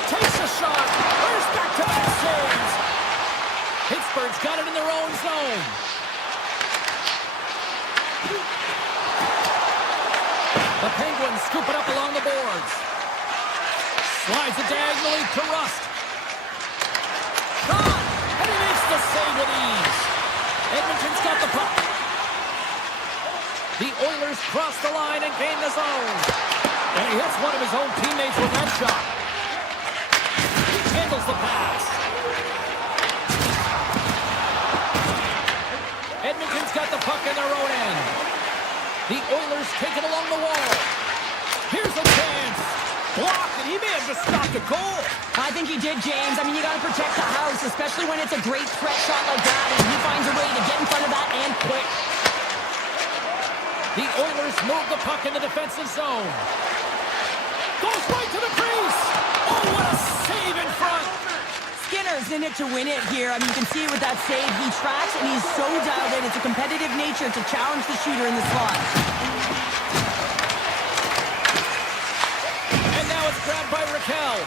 Takes a shot. There's back-to-back saves. Pittsburgh's got it in their own zone. The Penguins scoop it up along the boards. Slides it diagonally to Rust. Shot! And he makes the save with ease. Edmonton's got the puck. The Oilers cross the line and gain the zone. And he hits one of his own teammates with that shot. He handles the pass. Edmonton's got the puck in their own end. The Oilers take it along the wall. Here's a chance. Blocked, and he may have just stopped a goal. I think he did, James. I mean, you got to protect the house, especially when it's a great threat shot like that, and he finds a way to get in front of that and quick. The Oilers move the puck in the defensive zone. Goes right to the crease. Oh, what a save in front. Skinner's in it to win it here. I mean, you can see it with that save. He tracks, and he's so dialed in. It's a competitive nature to challenge the shooter in the slot. And now it's grabbed by Raquel.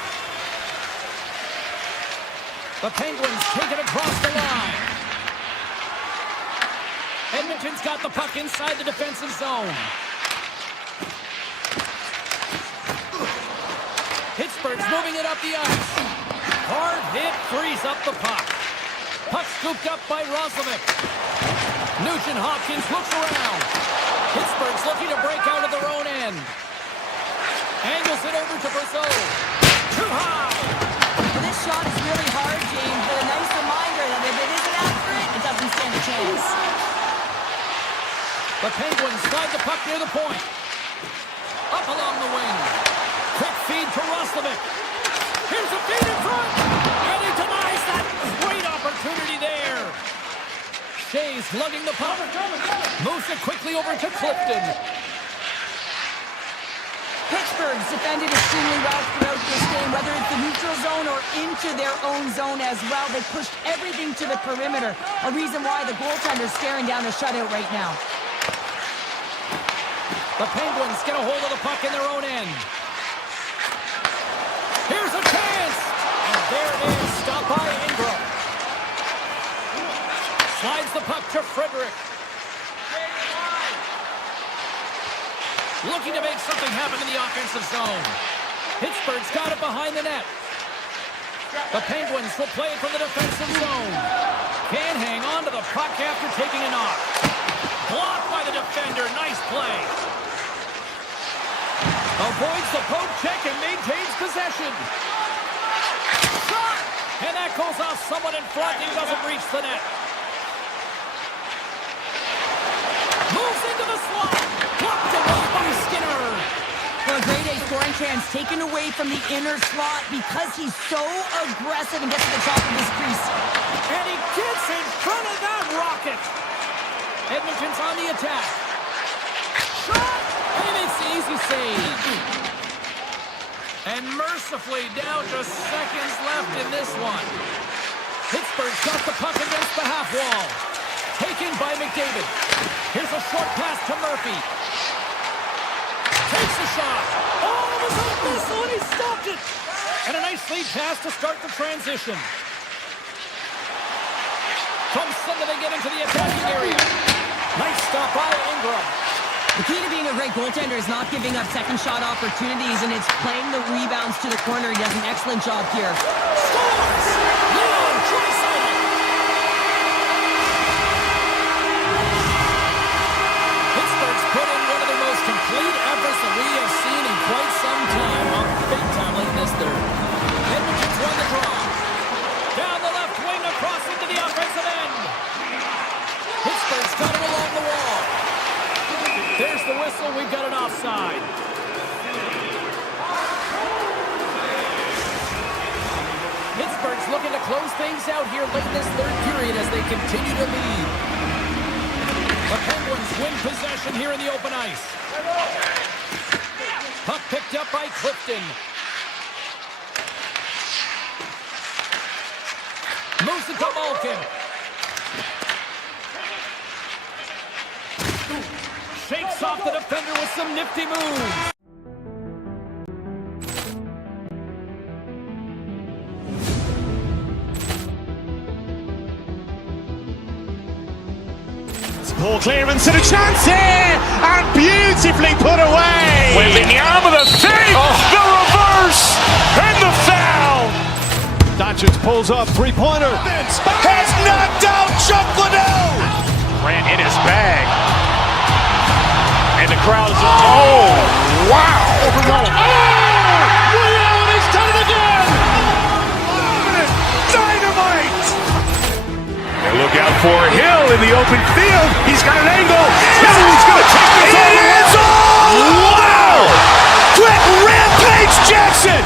The Penguins take it across the line. Edmonton's got the puck inside the defensive zone. Pittsburgh's moving it up the ice. Hard hit frees up the puck. Puck scooped up by Roslovic. Nugent-Hopkins looks around. Pittsburgh's looking to break out of their own end. Angles it over to Brazeau. Too high. Well, this shot is really hard, James, but a nice reminder that if it isn't accurate, it doesn't stand a chance. The Penguins slide the puck near the point. Up along the wing. Quick feed to Roslovic. Here's a feed in front. And he denies that great opportunity there. Shea's lugging the puck. Moves it quickly over to Clifton. Pittsburgh's defended extremely well throughout this game, whether it's the neutral zone or into their own zone as well. They pushed everything to the perimeter, a reason why the goaltender's staring down a shutout right now. The Penguins get a hold of the puck in their own end. Here's a chance! And there it is, stopped by Ingram. Slides the puck to Frederick. Looking to make something happen in the offensive zone. Pittsburgh's got it behind the net. The Penguins will play it from the defensive zone. Can't hang on to the puck after taking a knock. Blocked by the defender. Nice play. Avoids the poke check and maintains possession. Shot! And that goes off someone in front. He doesn't reach the net. Moves into the slot. Blocked away by Skinner. Well, a grade A scoring chance taken away from the inner slot because he's so aggressive and gets to the top of his crease. And he gets in front of that rocket. Edmonton's on the attack. Shot! And he makes the easy save. And mercifully down to seconds left in this one. Pittsburgh's got the puck against the half wall. Taken by McDavid. Here's a short pass to Murphy. Takes a shot. Oh, it was a whistle and he stopped it. And a nice lead pass to start the transition. From center they get into the attacking area. Nice stop by Ingram. The key to being a great goaltender is not giving up second shot opportunities, and it's playing the rebounds to the corner. He does an excellent job here. Scores! Leon Draisaitl. Pittsburgh's put in one of the most complete efforts that we have seen in quite some time. Big time late in this third. Edmonton's won the draw. Down the left wing across into the offensive end. Pittsburgh's got it along the wall. There's the whistle. We've got an offside. Pittsburgh's looking to close things out here late in this third period as they continue to lead. The Penguins win possession here in the open ice. Puck picked up by Clifton. it to Malkin. Shakes off the defender with some nifty moves. Poor clearance and a chance here, and beautifully put away. Wembanyama the save, the reverse, and the foul. Doncic pulls up, three-pointer. Has knocked out Chuck Liddell. Ran in his bag. And the crowd is, oh, wow. He's done it again. Dynamite. And look out for Hill in the open field. He's got an angle. He's going to take this all the way. Wow! Quick Rampage Jackson.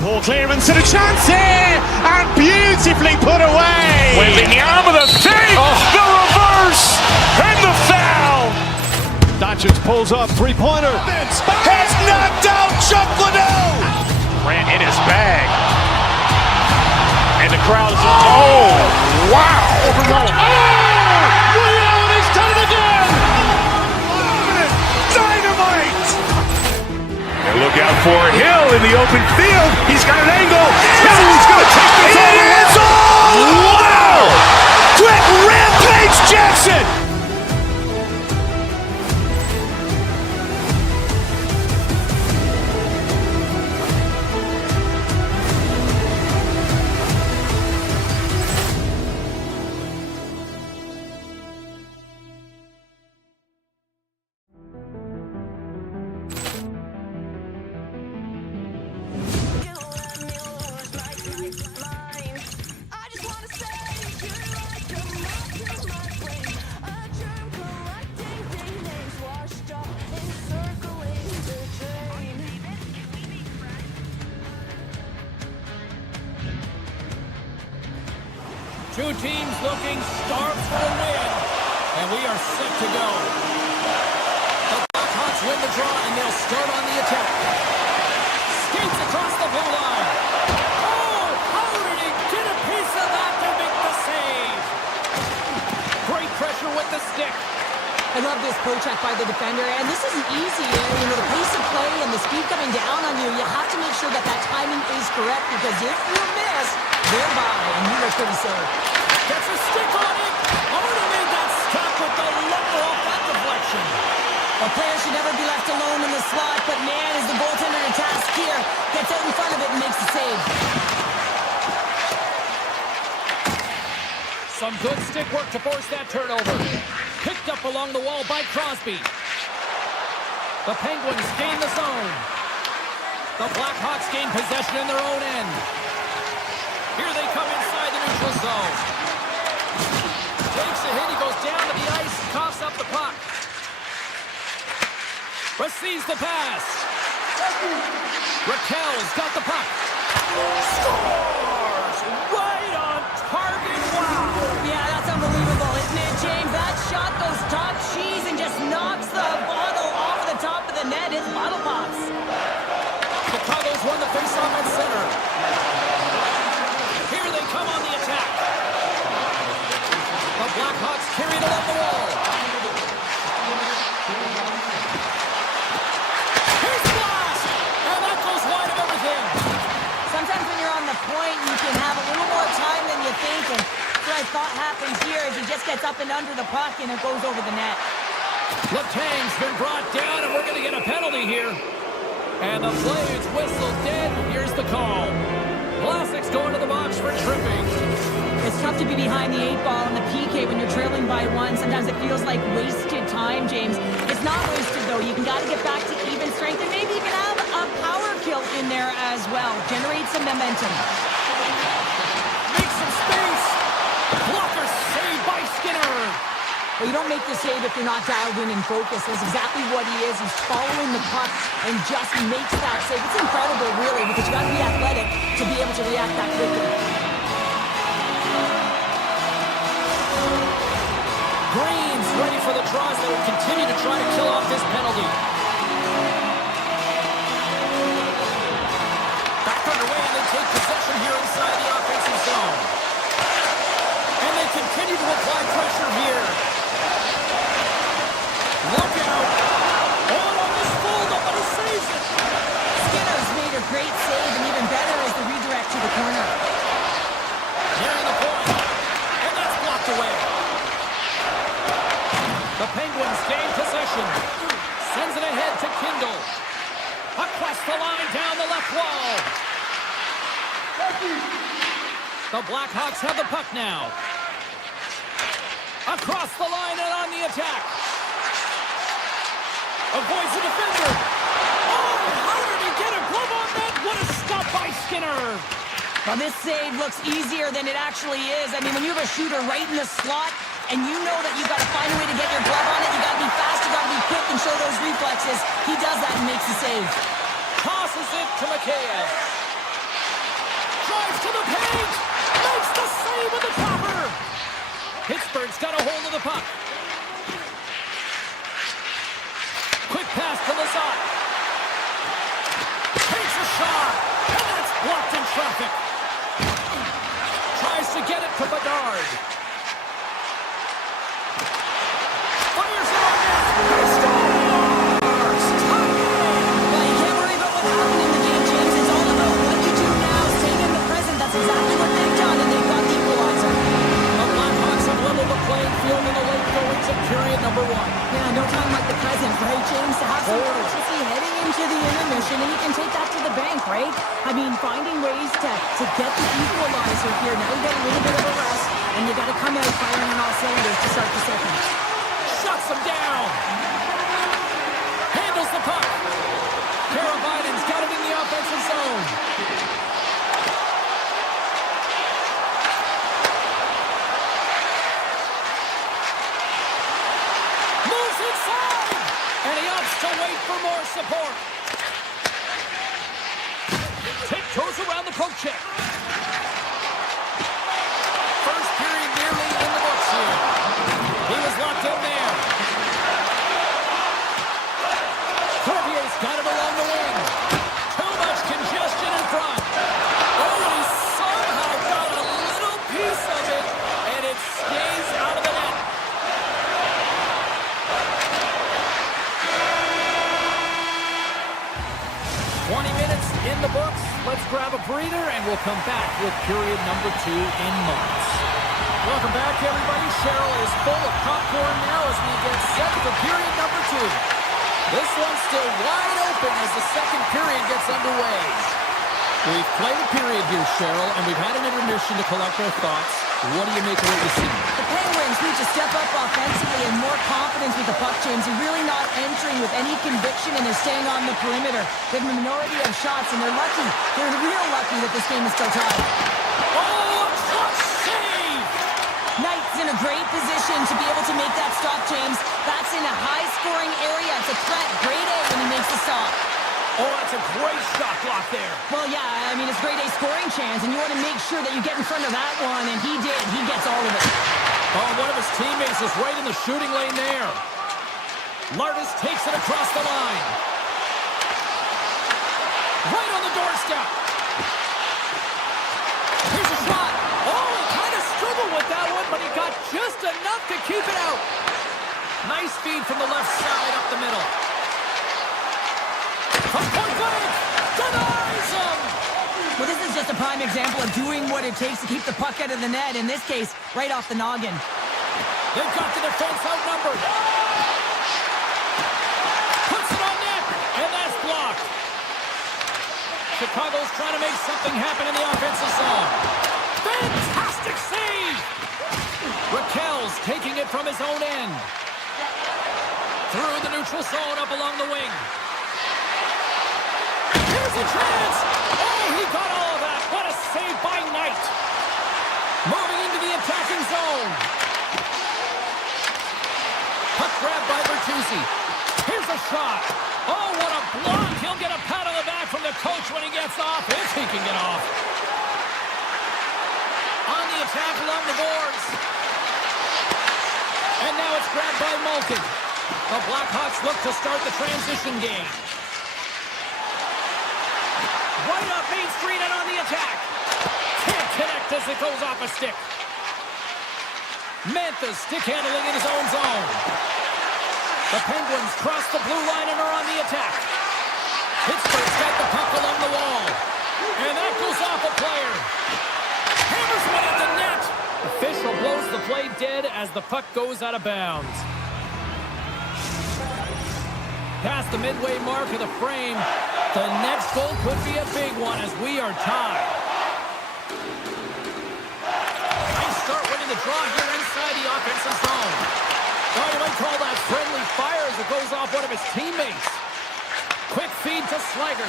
Poor clearance and a chance here, and beautifully put away. Wembanyama the save, the reverse, and the foul. Doncic pulls up, three-pointer. Has knocked out Chuck Liddell. Ran in his bag. And the crowd is, oh, wow. He's done it again. Dynamite. And look out for Hill in the open field. He's got an angle. He's going to take this all the way. Wow! Quick Rampage Jackson. Two teams looking starved for a win, and we are set to go. The Blackhawks win the draw, and they'll start on the attack. Skates across the blue line. Oh, how did he get a piece of that to make the save? Great pressure with the stick. I love this poke-check by the defender, and this isn't easy. You know, the pace of play and the speed coming down on you, you have to make sure that that timing is correct, because if you miss, they're by, and you look pretty safe. Gets a stick on it. Already made that stop with the lower off that deflection. A player should never be left alone in the slot, but man, is the goaltender to task here. Gets out in front of it and makes the save. Some good stick work to force that turnover. Picked up along the wall by Crosby. The Penguins gain the zone. The Blackhawks gain possession in their own end. Here they come inside the neutral zone. Takes a hit, he goes down to the ice, coughs up the puck. Receives the pass. Raquel's got the puck. Scores! Right on target. Wow! Yeah, that's unbelievable, isn't it, James? That shot goes top cheese and just knocks the bottle off of the top of the net. It's bottle pops. Chicago's won the faceoff at center. Here they come on the attack. The Blackhawks carry it along the wall. Here's the blast! And that goes wide of everything. Sometimes when you're on the point, you can have a little more time than you think, and that's what I thought happens here as he just gets up and under the puck and it goes over the net. Letang's been brought down, and we're going to get a penalty here. And the Blades whistle dead. Here's the call. Vlasic's going to the box for tripping. It's tough to be behind the 8-ball in the PK when you're trailing by one. Sometimes it feels like wasted time, James. It's not wasted, though. You got to get back to even strength, and maybe you can have a power kill in there as well. Generate some momentum. Make some space. Blocker saved by Skinner. don't make the save if you're not dialed in and focused. That's exactly what he is. He's following the puck and just makes that save. It's incredible, really, because you got to be athletic to be able to react that quickly. Green's ready for the draws that will continue to try to kill off this penalty. Back underway, and they take possession here inside the offensive zone. And they continue to apply pressure here. Look out! Oh, on this full, nobody saves it! Skinner's made a great save, and even better is the redirect to the corner. Nearing the point, and that's blocked away. The Penguins gain possession. Sends it ahead to Kindle. Across the line, down the left wall. The Blackhawks have the puck now. Across the line and on the attack. Avoids the defender. Oh, how did he get a glove on that? What a stop by Skinner. Well, this save looks easier than it actually is. I mean, when you have a shooter right in the slot, and you know that you've got to find a way to get your glove on it, you got to be fast, you got to be quick and show those reflexes. He does that and makes the save. Tosses it to Mikheyev. Drives to the paint. Makes the save with the topper. Pittsburgh's got a hold of the puck. Quick pass to Lazat. Takes a shot. And that's blocked in traffic. Tries to get it to Bedard. Fires it on net. Scores! Tie game! Well, you can't worry about what happened in the game, James. It's all about what you do now, staying in the present. That's exactly what they've done, and they've got the equalizer. The Blackhawks have leveled the playing field in the late going to period number 1. Yeah, no time like the present, right, James? To have some urgency heading into the intermission, and you can take that to the bank, right? I mean, finding ways to get the equalizer here. Now you get a little bit of a rest, and you got to come out firing on all cylinders to start the second. Shuts him down. Handles the puck. Karabainen's got it in the offensive zone. Moves inside. And he opts to wait for more support. Tiptoes around the poke check. First period nearly in the books here. He was locked in there. Corvier's got it along the wing. Too much congestion in front. Oh, and he somehow got a little piece of it, and it stays out of the net. Minutes in the books. Let's grab a breather, and we'll come back with period number 2 in moments. Welcome back, everybody. Cheryl is full of popcorn now as we get set for period number 2. This one's still wide open as the second period gets underway. We've played a period here, Cheryl, and we've had an intermission to collect our thoughts. What do you make of what you've seen? The Penguins need to step up offensively and more confidence with the puck, James. They're really not entering with any conviction, and they're staying on the perimeter. They have a minority of shots, and they're lucky. They're real lucky that this game is still tied. Oh, clutch save! Knight's in a great position to be able to make that stop, James. That's in a high-scoring area. It's a threat. Grade A when he makes the stop. Oh, that's a great shot block there. Well, yeah, I mean, it's grade A scoring chance, and you want to make sure that you get in front of that one, and he did. He gets all of it. Oh, one of his teammates is right in the shooting lane there. Lardis takes it across the line. Right on the doorstep. Here's a shot. Oh, he kind of struggled with that one, but he got just enough to keep it out. Nice feed from the left side up the middle. From point blank, denies him! Well, this is just a prime example of doing what it takes to keep the puck out of the net. In this case, right off the noggin. They've got the defense outnumbered. Puts it on net, and that's blocked. Chicago's trying to make something happen in the offensive zone. Fantastic save! Raquel's taking it from his own end. Through the neutral zone, up along the wing. Here's a chance! Oh, he got all of that! What a save by Knight! Moving into the attacking zone. grabbed by Bertuzzi. Here's a shot. Oh, what a block. He'll get a pat on the back from the coach when he gets off, if he can get off. On the attack along the boards. And now it's grabbed by Malkin. The Blackhawks look to start the transition game. Right up Main Street and on the attack. Can't connect as it goes off a stick. Mantha stick handling in his own zone. The Penguins cross the blue line and are on the attack. Pittsburgh's got the puck along the wall. And that goes off a player. Hammers one at the net. Official blows the play dead as the puck goes out of bounds. Past the midway mark of the frame. The next goal could be a big one as we are tied. Nice start winning the draw here inside the offensive zone. Oh, you might call that friendly fire as it goes off one of his teammates. Quick feed to Slager.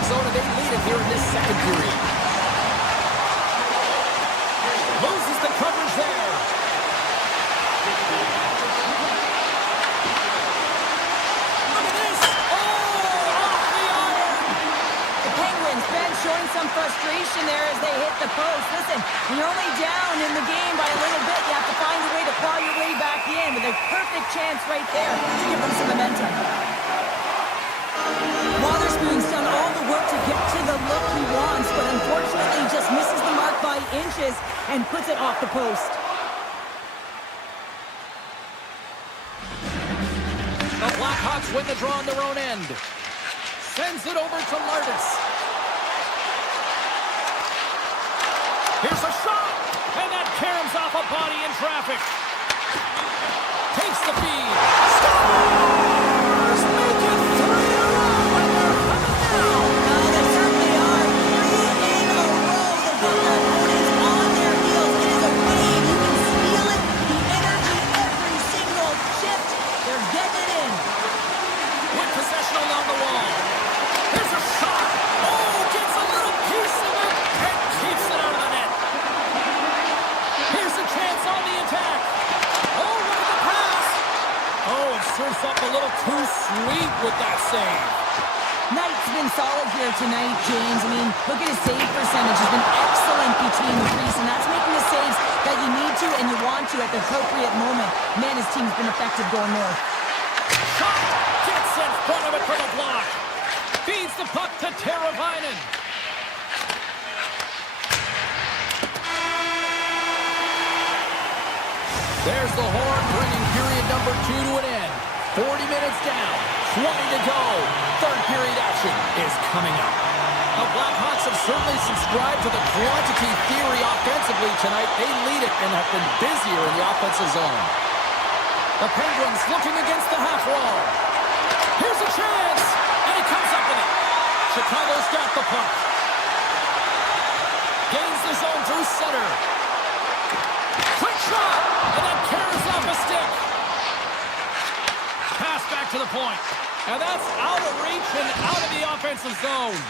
Zone, and they lead it here in this second period. Loses the coverage there. Look at this. Oh, off the iron. The Penguins, Ben, showing some frustration there as they hit the post. Listen, when you're only down in the game by a little bit, you have to find a way to claw your way back in with a perfect chance right there to give them some momentum. Wotherspoon's done all the work to get to the look he wants, but unfortunately just misses the mark by inches and puts it off the post. The Blackhawks win the draw on their own end. Sends it over to Lardis. Here's a shot, and that caroms off a body in traffic. Takes the feed. Stars! Make it 3 in a row, and they're coming now. They certainly are. 3 in a row. They put their opponents on their heels. It is a wave. You can feel it. The energy every single shift. They're getting it in. With possession along the wall. Here's a shot. Oh, gets a little piece of it and keeps it out of the net. Here's a chance on the attack. Oh, look at the pass. Oh, it surfs up a little too sweet with that save. Knight's been solid here tonight, James. I mean, look at his save percentage. He's been excellent between the crease, and that's making the saves that you need to and you want to at the appropriate moment. Man, his team's been effective going north. Shot. Gets in front of it for the block. Feeds the puck to Teravainen. There's the horn, bringing period number 2 to an end. 40 minutes down, 20 to go. Third period action is coming up. The Blackhawks have certainly subscribed to the quantity theory offensively tonight. They lead it and have been busier in the offensive zone. The Penguins looking against the half wall. Here's a chance, and he comes up with it. Chicago's got the puck. Gains the zone through center. Quick shot, and then carries off a stick. Pass back to the point. And that's out of reach and out of the offensive zone.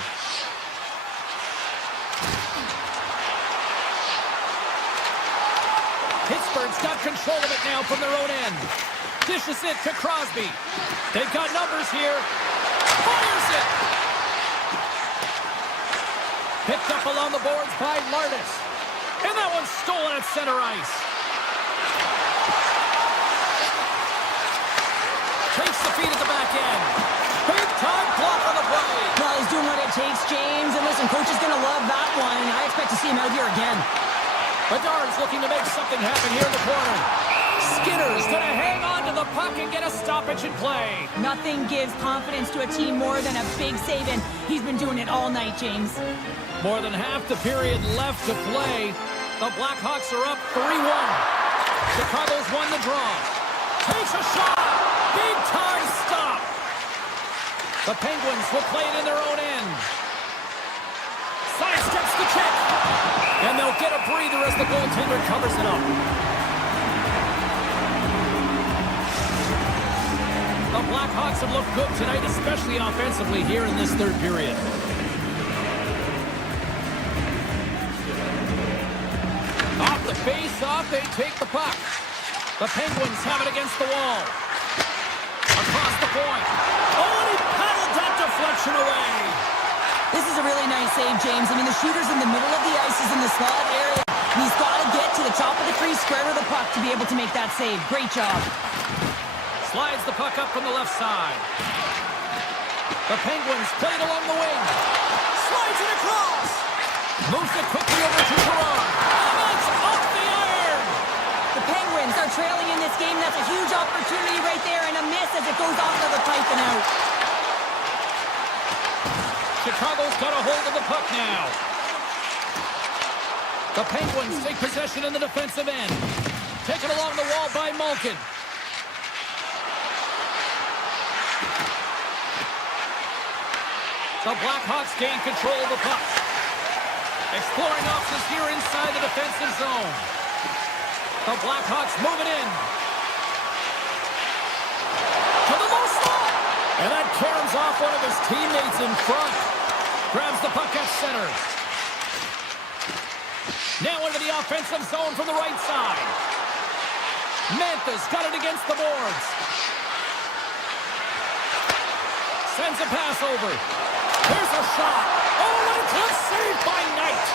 Pittsburgh's got control of it now from their own end. Dishes it to Crosby. They've got numbers here. Fires it. Picked up along the boards by Lardis. And that one's stolen at center ice. Takes the feed at the back end. Big time block on the play. Well, he's doing what it takes, James. And listen, coach is going to love that one. I expect to see him out here again. Bedard's looking to make something happen here in the corner. Skinner's going to hang on to the puck and get a stoppage in play. Nothing gives confidence to a team more than a big save, and he's been doing it all night, James. More than half the period left to play. The Blackhawks are up 3-1. Chicago's won the draw. Takes a shot. Big The Penguins will play it in their own end. Sidesteps the kick. And they'll get a breather as the goaltender covers it up. The Blackhawks have looked good tonight, especially offensively here in this third period. Off the face-off, they take the puck. The Penguins have it against the wall. Across the point. Oh, and he paddled that deflection away. This is a really nice save, James. I mean, the shooter's in the middle of the ice, is in the slot area, and he's got to get to the top of the crease, square to the puck to be able to make that save. Great job. Slides the puck up from the left side. The Penguins play it along the wing. Slides it across. Moves it quickly over to Gerard. And it's off the iron. The Penguins are trailing in this game. That's a huge opportunity right there, and a miss as it goes off of the pipe and out. Chicago's got a hold of the puck now. The Penguins take possession in the defensive end. Taken along the wall by Malkin. The Blackhawks gain control of the puck. Exploring options here inside the defensive zone. The Blackhawks move it in. To the low slot. And that caroms off one of his teammates in front. Grabs the puck at center. Now into the offensive zone from the right side. Memphis got it against the boards. Sends a pass over. Here's a shot. Oh, and it's a save by Knight.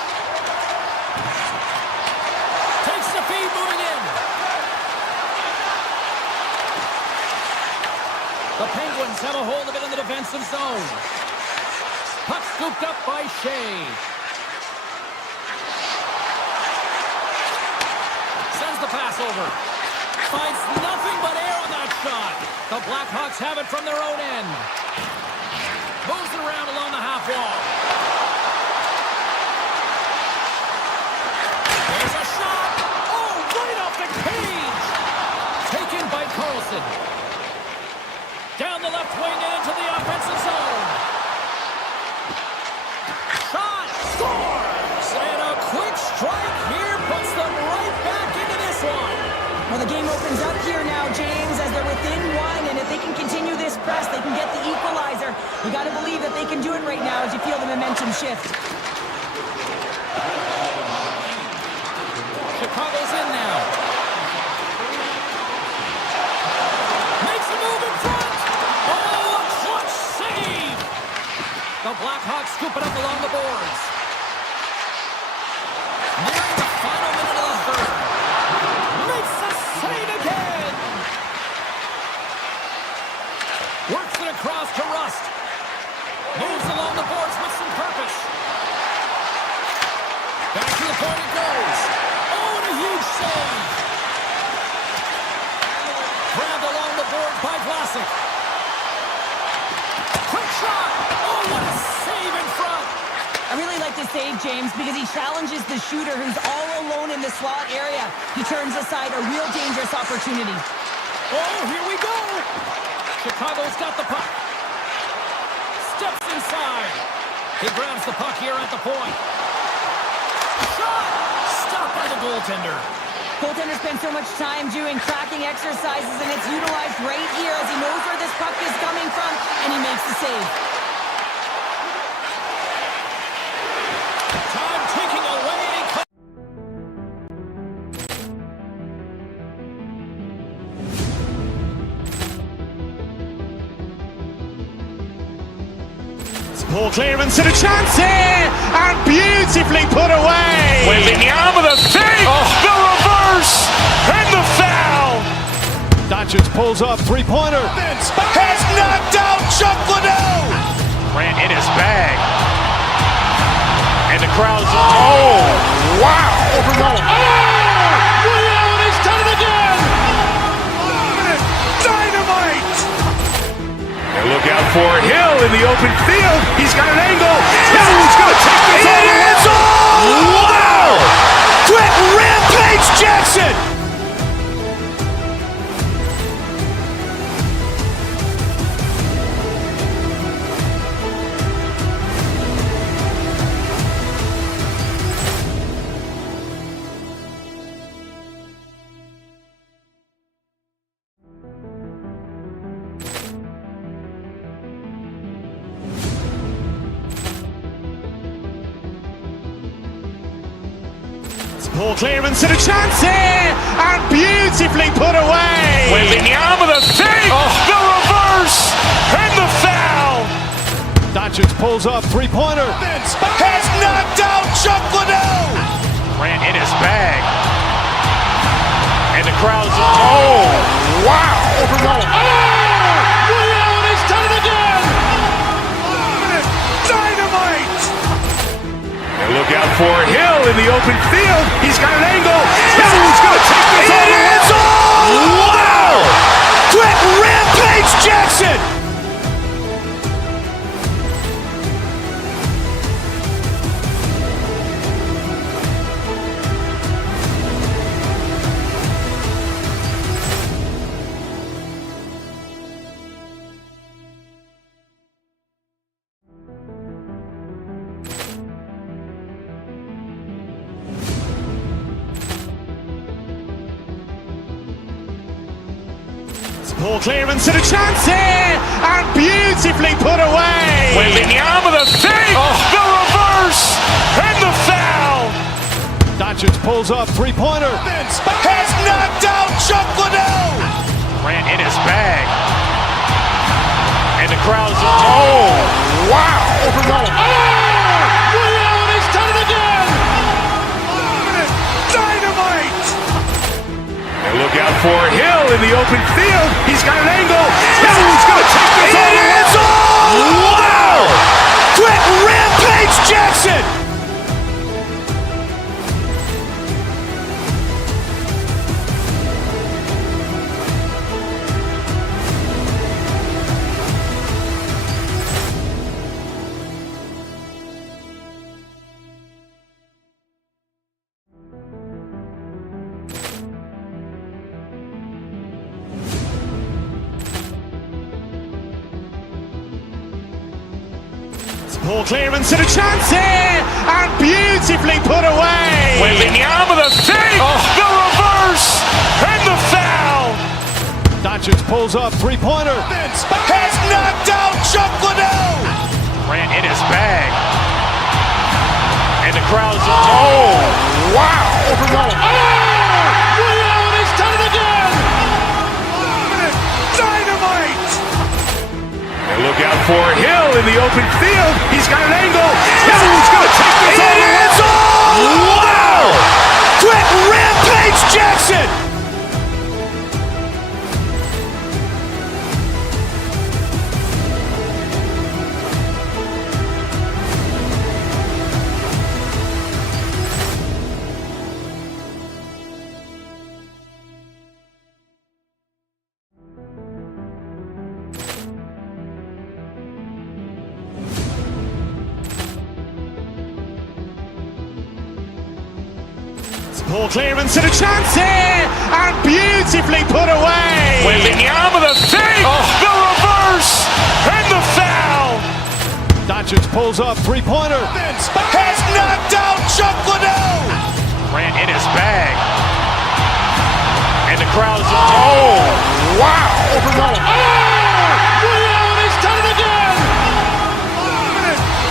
Takes the feed moving in. The Penguins have a hold of it in the defensive zone. Puck scooped up by Shea. Sends the pass over. Finds nothing but air on that shot. The Blackhawks have it from their own end. Moves it around along the half wall. There's a shot. Oh, right off the cage. Taken by Carlson. Down the left wing and into the offensive zone. Shot. Scores. And a quick strike here puts them right back into this one. Well, the game opens up here now, James, as they're within one, and if they can continue this press, they can get the equalizer. You got to believe that they can do it right now as you feel the momentum shift. Chicago's in now. Makes a move in front. Oh, a clutch save. The Blackhawks scoop it up along the boards. Nearing the final minute of the third. Makes the save again. Works it across to Rust. Moves along the boards with some purpose. Back to the point it goes. Oh, and a huge save. Grabbed along the board by Vlasic. Quick shot. Oh, what a save in front. I really like this save, James, because he challenges the shooter who's all alone in the slot area. He turns aside a real dangerous opportunity. Oh, here we go. Chicago's got the puck. Steps inside. He grabs the puck here at the point. Shot! Stopped by the goaltender. Goaltender spends so much time doing tracking exercises, and it's utilized right here as he knows where this puck is coming from, and he makes the save. Time ticking away. Poor clearance and a chance here, and beautifully put away. Waving the arm of the save, the reverse, and the foul. Doncic pulls up, three-pointer. Has knocked out Chuck Liddell. Ran in his bag. And the crowd's, oh, wow. William has done it again. Dynamite. And look out for Hill in the open field. He's got an angle. He's going to take this all the way. Wow! Quick rampage Jackson. Poor clearance and a chance here, and beautifully put away. Wembanyama with a fake, the reverse, and the foul. Doncic pulls up, three-pointer. Has knocked out Chuck Liddell. Grant in his bag. And the crowd's, oh, wow. Ray Allen has done it again. Dynamite. And look out for Hill in the open field. He's got an angle. Hill's going to take this all the way. Wow. Quick Rampage Jackson. Poor clearance and a chance here, and beautifully put away. Wembanyama with a fake, the reverse, and the foul. Doncic pulls up, three-pointer. Has knocked out Chuck Liddell. Grant in his bag. And the crowd's, oh, wow. Ray Allen has done it again. Dynamite. And look out for Hill in the open field. He's got an angle. Hill's going to take this all the way. Wow. Quick Rampage Jackson. Poor clearance and a chance here, and beautifully put away. Wembanyama with a fake, the reverse, and the foul. Doncic pulls up, three-pointer. Has knocked out Chuck Liddell. Grant in his bag. And the crowd's, oh, wow. Ray Allen has done it again. Dynamite. And look out for Hill in the open field. He's got an angle. Hill's going to take this all the way. Wow. Quick Rampage Jackson. Poor clearance and a chance here, and beautifully put away. Wembanyama with a fake, the reverse, and the foul. Doncic pulls up, three-pointer. Has knocked out Chuck Liddell. Grant in his bag. And the crowd's, oh, wow. Ray Allen has done it again.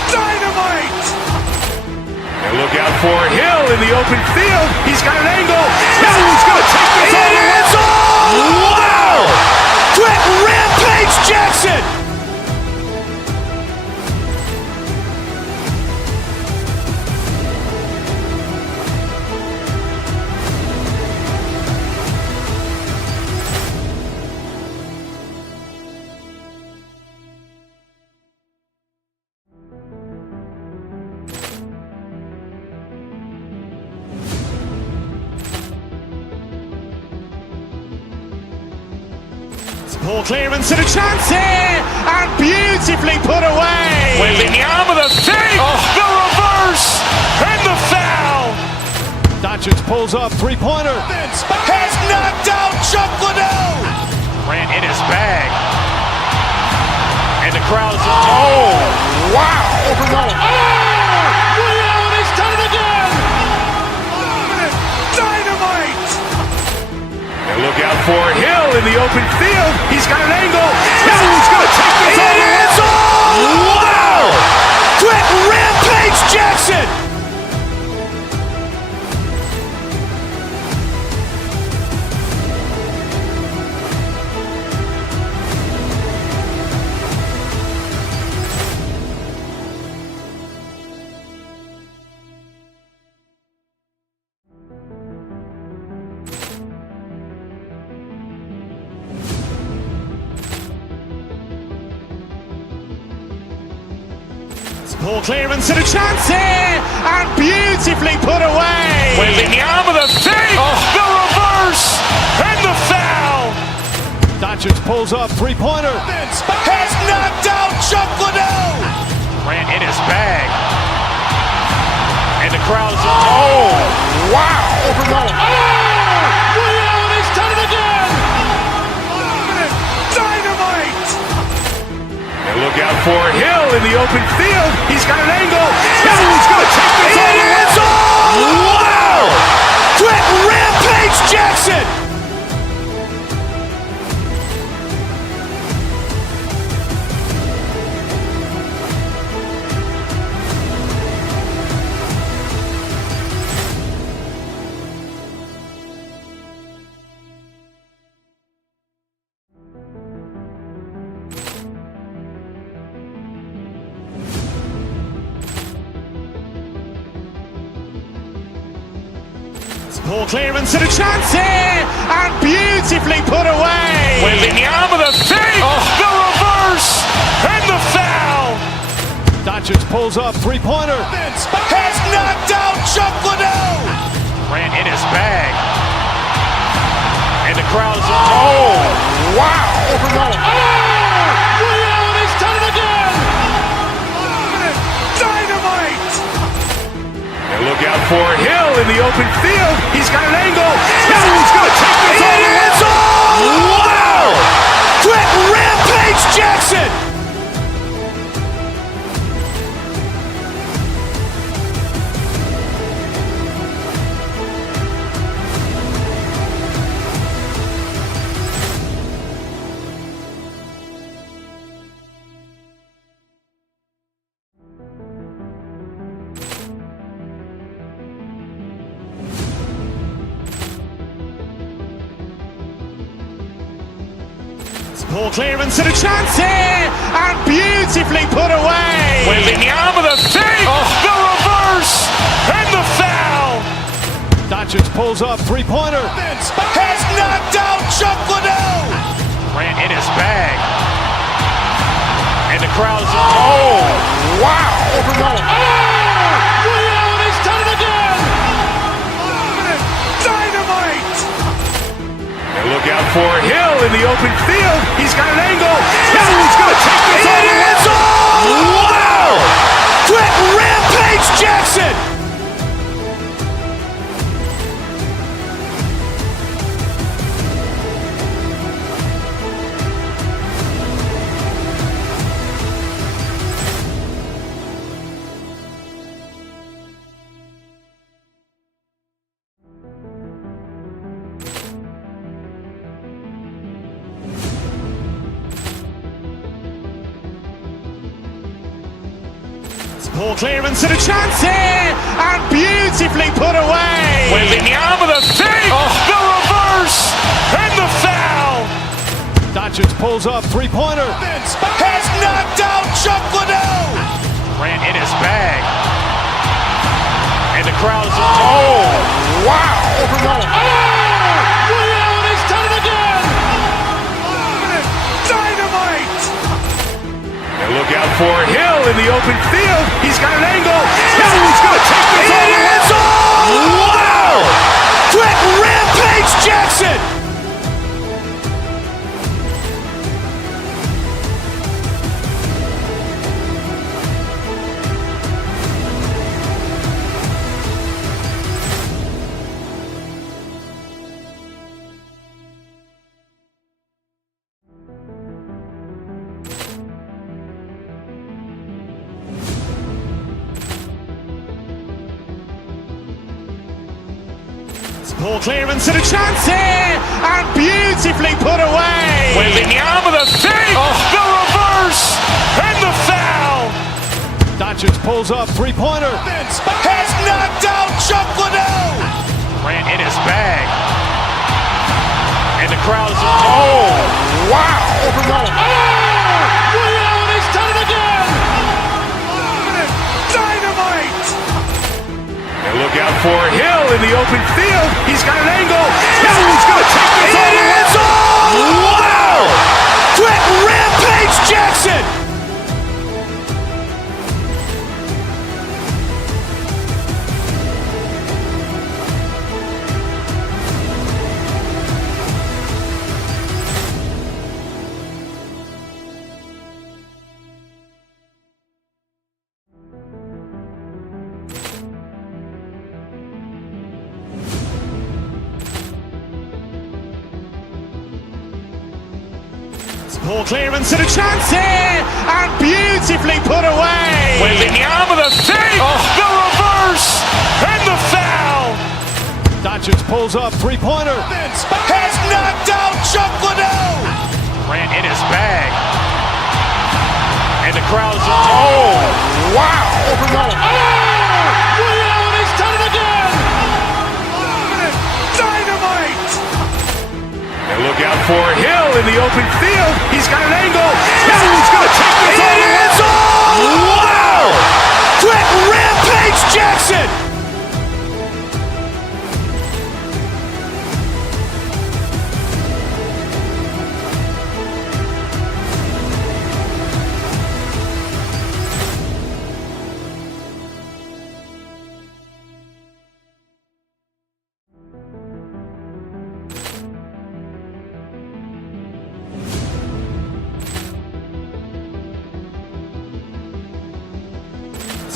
Dynamite. And look out for Hill in the open field. He's got an angle. Hill's going to take this all the way. Wow. Quick Rampage Jackson. Poor clearance and a chance here, and beautifully put away. Wembanyama with a fake, the reverse, and the foul. Doncic pulls up, three-pointer. Has knocked out Chuck Liddell. Grant in his bag. And the crowd's, oh, wow. Ray Allen has done it again. Dynamite. And look out for Hill in the open field. He's got an angle. Hill's going to take this all the way. Wow. Quick Rampage Jackson. Ball clearance and a chance here, and beautifully put away. Waving the arm of the fake, the reverse, and the foul. Doncic pulls up, three-pointer. Has knocked out Chuck Liddell. Grant in his bag. And the crowd's, oh, wow. He's done it again. Dynamite. And look out for Hill in the open field. He's got an angle. He's going to take this all the way. Wow. Quick Rampage Jackson. Ball clearance and a chance here, and beautifully put away. Waving the arm of the fake, the reverse, and the foul. Doncic pulls up, three-pointer. Has knocked out Chuck Liddell. Grant in his bag. And the crowd's, oh, wow. He's done it again. Dynamite. And look out for Hill in the open field. He's got an angle. He's going to take this all the way. Wow. Quick Rampage Jackson. Ball clearance and a chance here, and beautifully put away. Waving the arm of the fake, the reverse, and the foul. Doncic pulls up, three-pointer. Has knocked out Chuck Liddell. Grant in his bag. And the crowd's, oh, wow. He's done it again. Dynamite. And look out for Hill in the open field. He's got an angle. He's going to take this all the way. Wow. Quick Rampage Jackson. Ball clearance and a chance here, and beautifully put away. Waving the arm of the fake, the reverse, and the foul. Doncic pulls up, three-pointer. Has knocked out Chuck Liddell. Grant in his bag. And the crowd's, oh, wow. He's done it again. Dynamite. And look out for Hill in the open field. He's got an angle. He's going to take this all the way. Wow. Quick Rampage Jackson. Ball clearance and a chance here, and beautifully put away. Waving the arm of the fake, the reverse, and the foul. Doncic pulls up, three-pointer. Has knocked out Chuck Liddell. Grant in his bag. And the crowd's, oh, wow. He's done it again. Dynamite. And look out for Hill in the open field. He's got an angle. He's going to take this all the way. Wow. Quick Rampage Jackson. Poor clearance and a chance here, and beautifully put away. Wembanyama with a save, the reverse, and the foul. Doncic pulls up, three-pointer. Has knocked out Chuck Liddell. Grant in his bag. And the crowd's, oh, wow. Ray Allen, he's done it again. Dynamite. And look out for Hill in the open field. He's got an angle. He's going to take this all the way. Wow. Quick Rampage Jackson.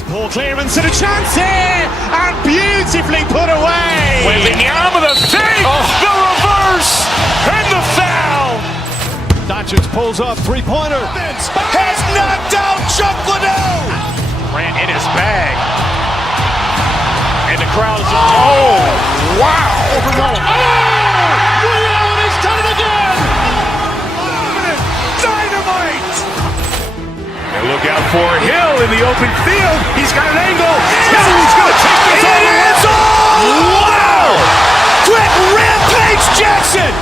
Poor clearance and a chance here, and beautifully put away. Wembanyama with a save, the reverse, and the foul. Doncic pulls up, three-pointer. Has knocked out Chuck Liddell. Grant in his bag. And the crowd's, oh, wow. Ray Allen, he's done it again. Dynamite. And look out for Hill in the open field. He's got an angle. He's going to take this all the way. Wow. Quick Rampage Jackson.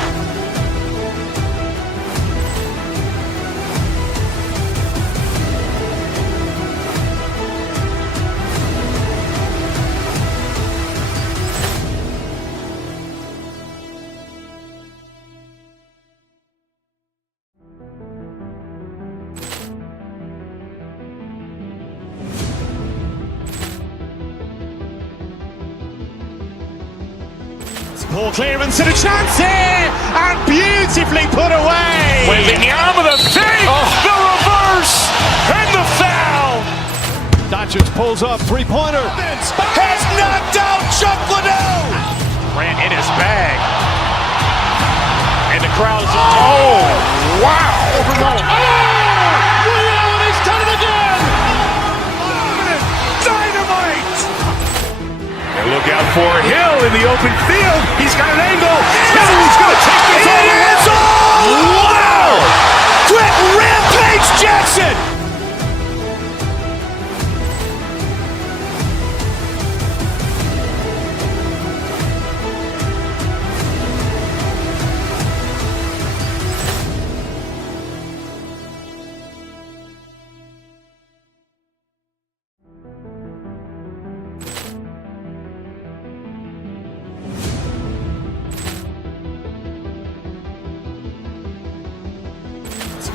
Poor clearance and a chance here, and beautifully put away. Wembanyama with a save, the reverse, and the foul. Doncic pulls up, three-pointer. Has knocked out Chuck Liddell. Grant in his bag. And the crowd's, oh, wow. Ray Allen, he's done it again. Dynamite. And look out for Hill in the open field. He's got an angle. He's going to take this all the way. Wow. Quick Rampage Jackson.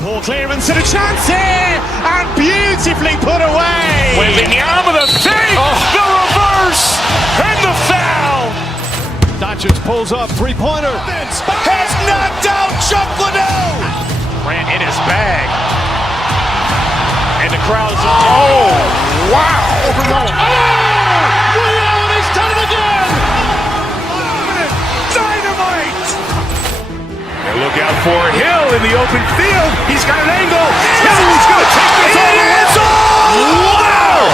Poor clearance and a chance here, and beautifully put away. Wembanyama with a save, the reverse, and the foul. Doncic pulls up, three-pointer. Has knocked out Chuck Liddell. Grant in his bag. And the crowd's, oh, wow. Ray Allen, he's done it again. Dynamite. And look out for Hill in the open field. He's got an angle. He's going to take this all the way. Wow.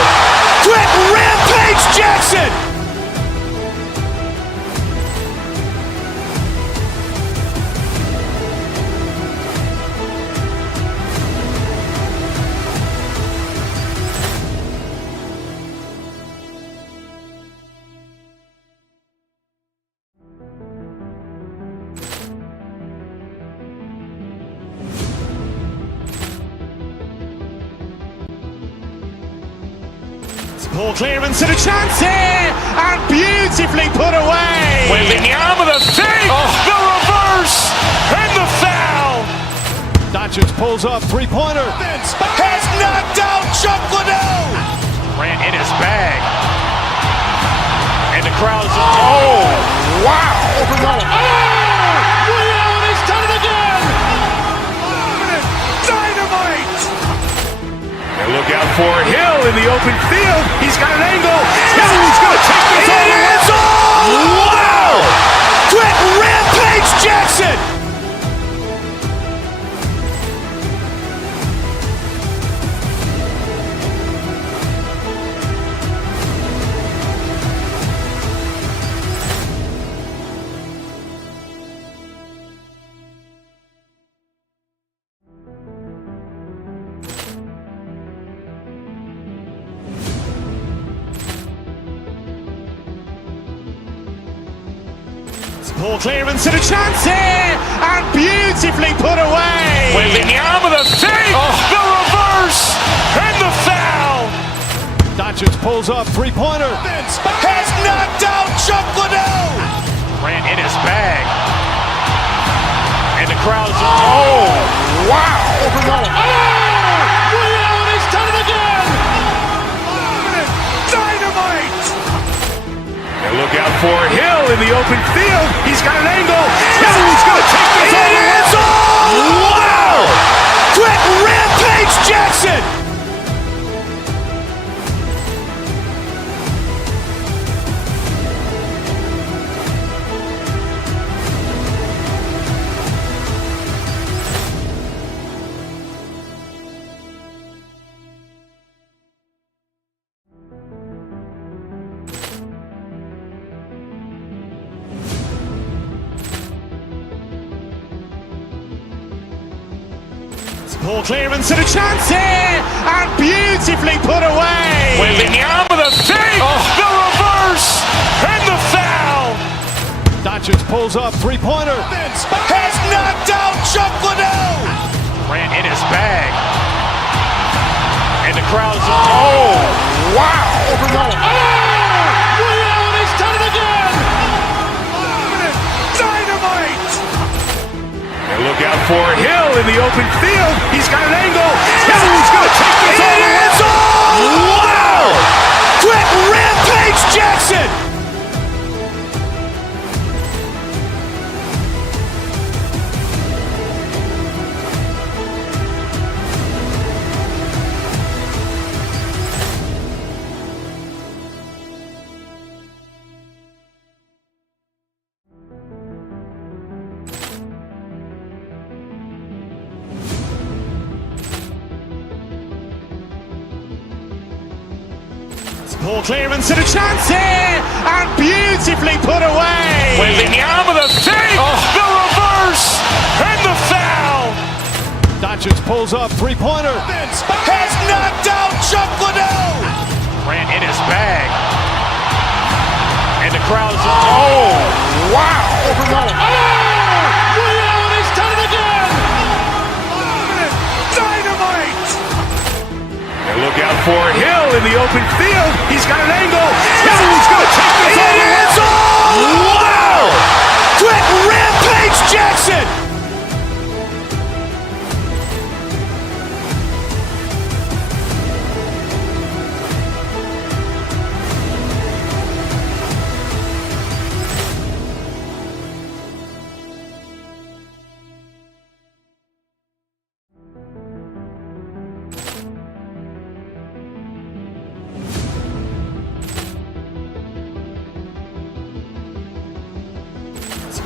Quick Rampage Jackson. Poor clearance and a chance here, and beautifully put away. Wembanyama with a save, the reverse, and the foul. Doncic pulls up, three-pointer. Has knocked out Chuck Liddell. Grant in his bag. And the crowd's, oh, wow. Ray Allen, he's done it again. Dynamite. And look out for Hill in the open field. He's got an angle. He's going to take this all the way. Wow. Quick Rampage Jackson. Poor clearance and a chance here, and beautifully put away. Wembanyama with a fake, the reverse, and the foul. Doncic pulls up, three-pointer. Has knocked out Chuck Liddell. Ran in his bag. And the crowd's, wow. He's done it again. Dynamite. And look out for Hill in the open field. He's got an angle. He's going to take this all the way. Wow. Quick Rampage Jackson. Poor clearance and a chance here, and beautifully put away. Wembanyama with a fake, the reverse, and the foul. Doncic pulls up, three-pointer. Has knocked out Chuck Liddell. Ran in his bag. And the crowd's, wow. He's done it again. Dynamite. And look out for Hill in the open field. He's got an angle. He's going to take this all the way. Wow. Quick Rampage Jackson. Poor clearance and a chance here, and beautifully put away. Wembanyama with a fake, the reverse, and the foul. Doncic pulls up, three-pointer. Has knocked out Chuck Liddell. Ran in his bag. And the crowd's, wow. He's done it again. Dynamite. And look out for Hill in the open field. He's got an angle. He's going to take this all the way. Wow. Quick Rampage Jackson.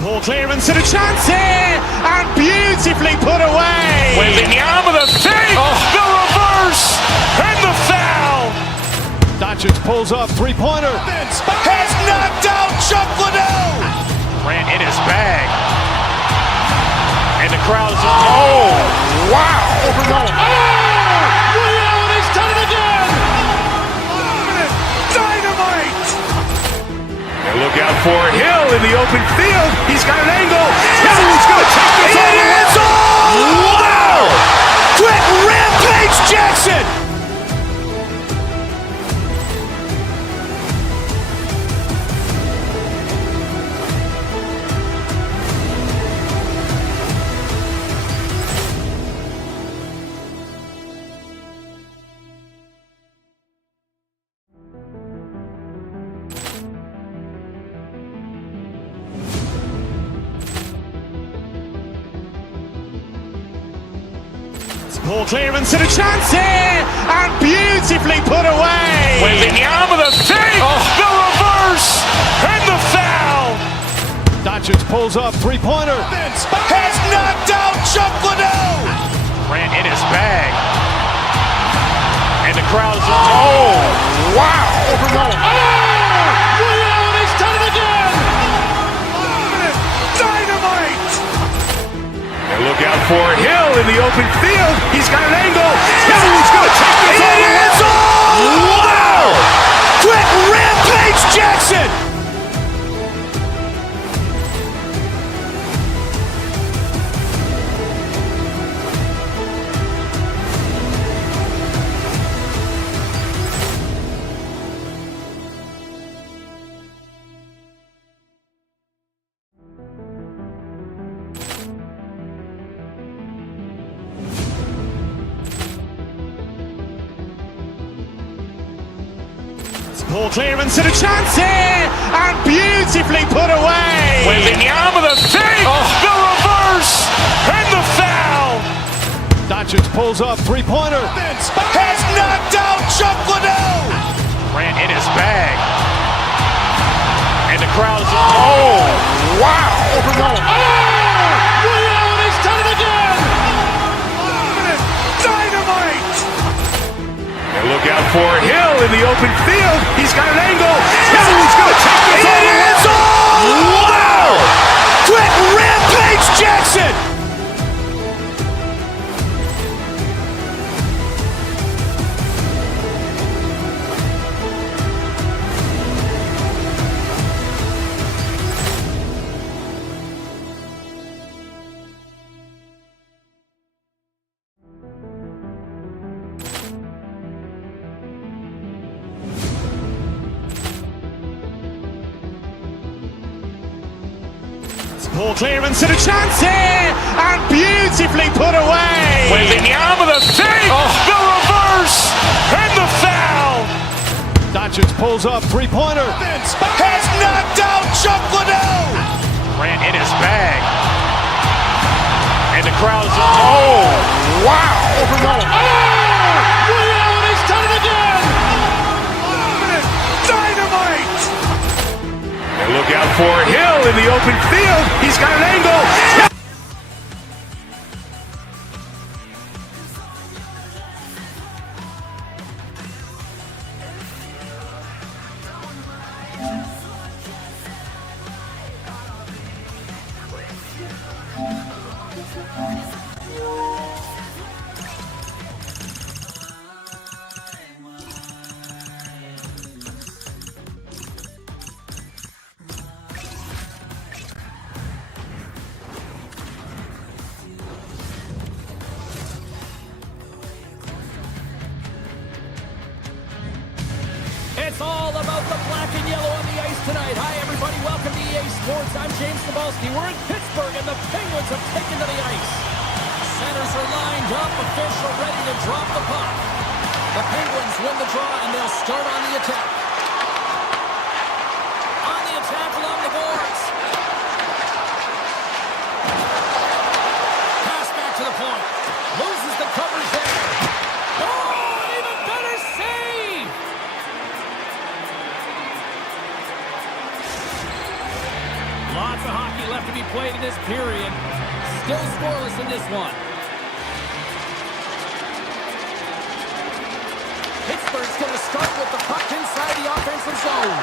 Poor clearance and a chance here, and beautifully put away. Wembanyama with a fake, the reverse, and the foul. Doncic pulls up, three-pointer. Has knocked out Chuck Liddell. Ran in his bag. And the crowd's, wow. He's done it again. Dynamite. And look out for Hill in the open field. He's got an angle. He's going to take this all the way. Wow. Quick Rampage Jackson. Poor clearance and a chance here, and beautifully put away. Wembanyama with a fake, the reverse, and the foul. Doncic pulls up, three-pointer. Has knocked out Chuck Liddell. Ran in his bag. And the crowd's, wow. He's done it again. Dynamite. And look out for Hill in the open field. He's got an angle. He's going to take this all the way. Wow. Quick Rampage Jackson. Poor clearance and a chance here, and beautifully put away. Wembanyama the save, the reverse, and the foul. Doncic pulls up, three-pointer. Has knocked out Chuck Liddell. Ran in his bag. And the crowd is, oh, wow. Ray Allen has done it again. Dynamite. And look out for Hill in the open field. He's got an angle. Hill's going to take this all the way. Wow. Quick rampage Jackson. Poor clearance and a chance here, and beautifully put away. Wembanyama the save, the reverse, and the foul. Doncic pulls up, three-pointer. Has knocked out Chuck Liddell. Ran in his bag. And the crowd is, oh, wow. Ray Allen has done it again. Dynamite. And look out for Hill in the open field. He's got an angle. It's all about the black and yellow on the ice tonight. Hi, everybody. Welcome to EA Sports. I'm James Cebulski. We're in Pittsburgh, and the Penguins have taken to the ice. Centers are lined up. Official ready to drop the puck. The Penguins win the draw, and they'll start on the attack. On the attack along the boards. Pass back to the point. Loses the coverage there. Oh, an even better save! Lots of hockey left to be played in this period. Still scoreless in this one. Pittsburgh's going to start with the puck inside the offensive zone.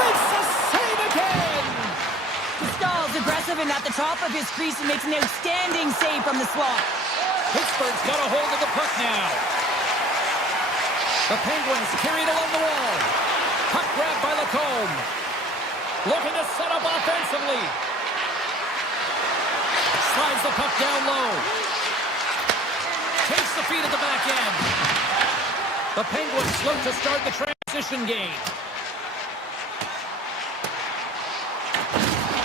Makes a save again! Stahl's aggressive and at the top of his crease and makes an outstanding save from the slot. Pittsburgh's got a hold of the puck now. The Penguins carry it along the wall. Puck grabbed by Lacombe. Looking to set up offensively. Slides the puck down low. Takes the feed at the back end. The Penguins look to start the transition game.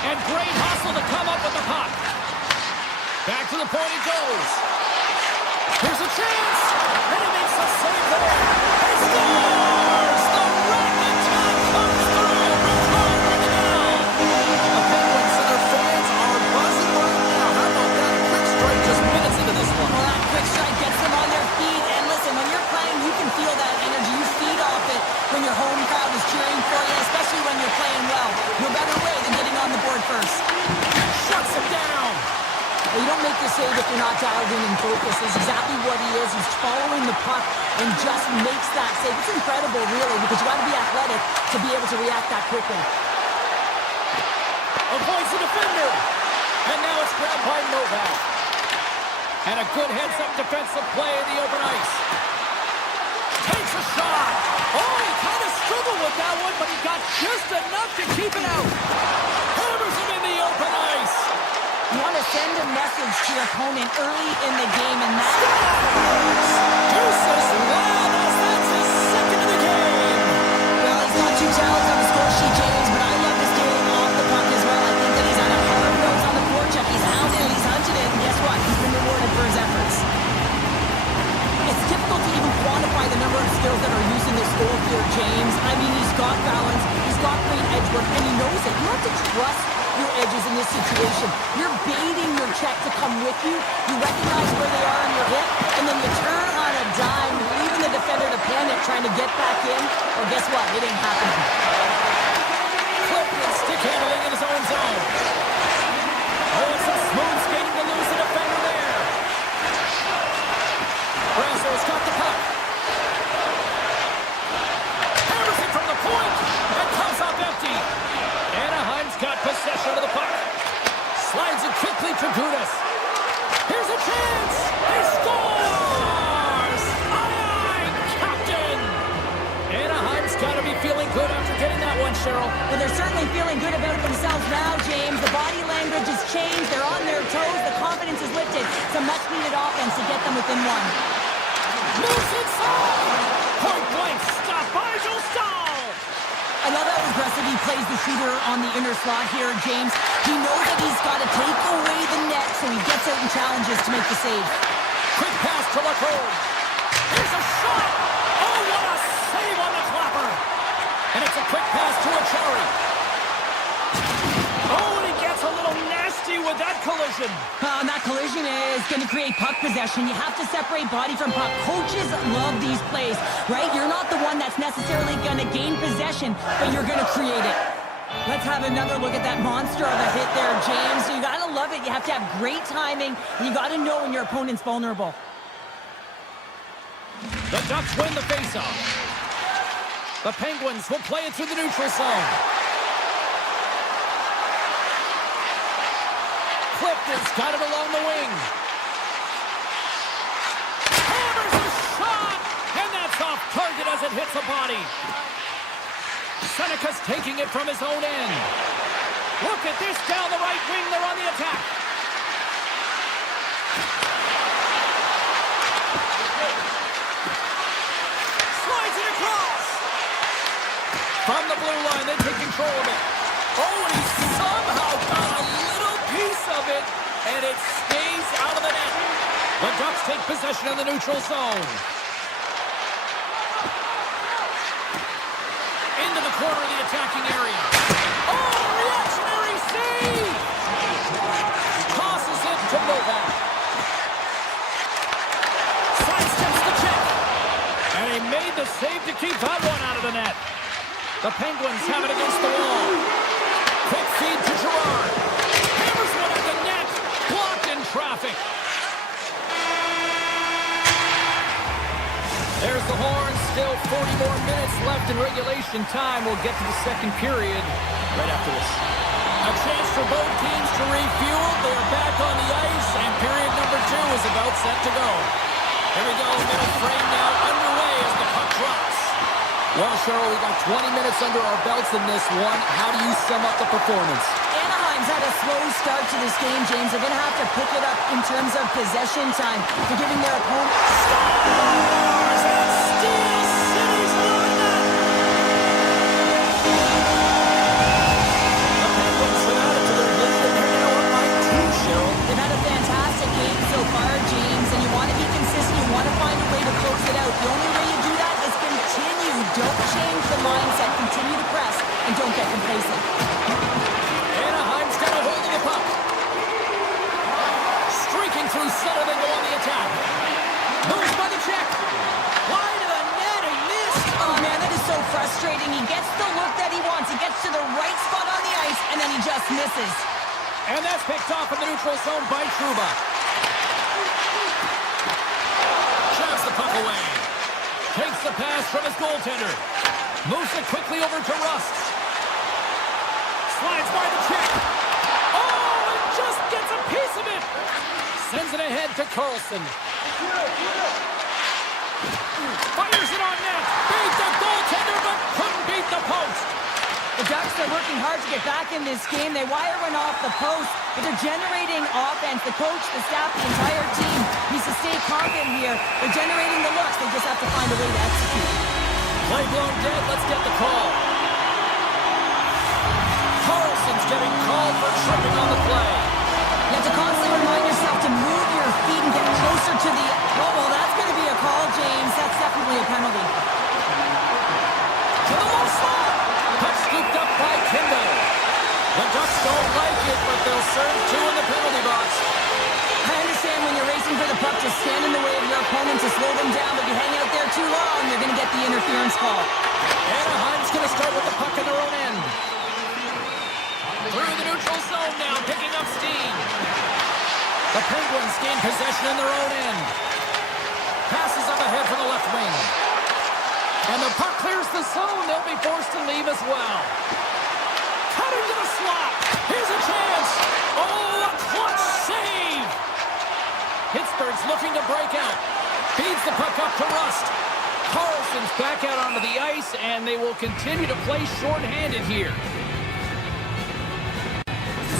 And great hustle to come up with the puck. Back to the point it goes. Here's a chance. And he makes a save there. He scores! The red attack comes through. The Penguins and their fans are buzzing right now. How about that quick strike just minutes into this one? Well, that quick strike gets them on their feet. And listen, when you're playing, you can feel that energy. You feed off it when your home crowd is cheering for you, especially when you're playing well. No better way than getting on the board first. Shuts him down. Well, you don't make the save if you're not dialed in and focused. It's exactly what he is. He's following the puck and just makes that save. It's incredible, really, because you got to be athletic to be able to react that quickly. Avoids the defender. And now it's grabbed by Novak. And a good heads-up defensive play in the open ice. Takes a shot. Oh, he kind of struggled with that one, but he got just enough to keep it out. Hammers him in the open ice. You want to send a message to your opponent early in the game, and that... Deuces Lamas, that's his second of the game. Well, he's got 2 talents on the score sheet, James, but I love his game off the puck as well. I think that he's on a hard nose on the forecheck. He's hounded it, he's hunted it, and guess what? He's been rewarded for his efforts. It's difficult to even quantify the number of skills that are used in this this goal here, James. I mean, he's got balance, he's got great edge work, and he knows it. You have to trust your edges in this situation. You're baiting your check to come with you. You recognize where they are on your hip, and then you turn on a dime, leaving the defender to panic, trying to get back in. Well, guess what? It ain't happening. Clip and stick handling in his own zone. Oh, it's some smooth skating to lose the defender there. Brasso's got the puck. Hammers it from the point and comes up empty. Anaheim's got possession of the puck. Slides it quickly to Gudas. Here's a chance. He scores! Aye, Captain! Anaheim's got to be feeling good after getting that one, Cheryl. Well, they're certainly feeling good about themselves now, James. The body language has changed. They're on their toes. The confidence is lifted. It's a much-needed offense to get them within one. Moves inside! Point blank stop by Joel Stahl! I love how aggressive he plays the shooter on the inner slot here, James. He knows that he's got to take away the net, so he gets out in challenges to make the save. Quick pass to Lacombe. Here's a shot! Oh, what a save on the clapper! And it's a quick pass to Achari. Oh, and he gets a little nasty with that collision. And that collision is going to create puck possession. You have to separate body from puck. Coaches love these plays, right? You're not the one that's necessarily going to gain possession, but you're going to create it. Let's have another look at that monster of a hit there, James. You got to love it. You have to have great timing, and you got to know when your opponent's vulnerable. The Ducks win the faceoff. The Penguins will play it through the neutral zone. Clifton's got it along the wing. Hammers a shot! And that's off target as it hits the body. Seneca's taking it from his own end. Look at this down the right wing. They're on the attack. Slides it across. From the blue line, they take control of it. Oh, and he somehow got a little piece of it, and it stays out of the net. The Ducks take possession of the neutral zone. Into the corner of the attacking area. Oh, reactionary save! Tosses it to Novak. Sidesteps the check. And he made the save to keep that one out of the net. The Penguins have it against the wall. Quick feed to Gerard. Hammers one at the net. Blocked in traffic. There's the horn. Still 40 more minutes left in regulation time. We'll get to the second period right after this. A chance for both teams to refuel. They're back on the ice, and period number 2 is about set to go. Here we go. Middle frame now underway as the puck drops. Well, Cheryl, we got 20 minutes under our belts in this one. How do you sum up the performance? Anaheim's had a slow start to this game, James. They're going to have to pick it up in terms of possession time. They're giving their opponent... Scores! And Steel City's running it! The Penguins have added to their lead, and they're now up by 2, Cheryl. They've had a fantastic game so far, James, and you want to be consistent. You want to find a way to close it out. The only way you do that is continue. Don't change the mindset. Continue to press, and don't get complacent. Anaheim's got a hold of the puck. Streaking through center, they go on the attack. Moves by the check. Wide of the net, he missed. Oh, man, that is so frustrating. He gets the look that he wants. He gets to the right spot on the ice, and then he just misses. And that's picked off in the neutral zone by Trouba. Shoves the puck away. Takes the pass from his goaltender. Moves it quickly over to Rust. Slides by the check. Oh, and just gets a piece of it. Sends it ahead to Carlson. Fires it on net. Beat the goaltender, but couldn't beat the post. The Ducks are working hard to get back in this game. They wire one off the post, but they're generating offense. The coach, the staff, the entire team needs to stay confident here. They're generating the looks. They just have to find a way to execute. Play blown dead. Let's get the call. Carlson's getting called for tripping on the play. You have to constantly remind yourself to move your feet and get closer to the... Oh, well, that's going to be a call, James. That's definitely a penalty. Bruins' fault. Anaheim's going to start with the puck in their own end. Through the neutral zone now, picking up steam. The Penguins gain possession in their own end. Passes up ahead from the left wing. And the puck clears the zone. They'll be forced to leave as well. Cutting to the slot. Here's a chance. Oh, a clutch save. Pittsburgh's looking to break out. Feeds the puck up to Rust. Carlson's back out onto the ice, and they will continue to play shorthanded here.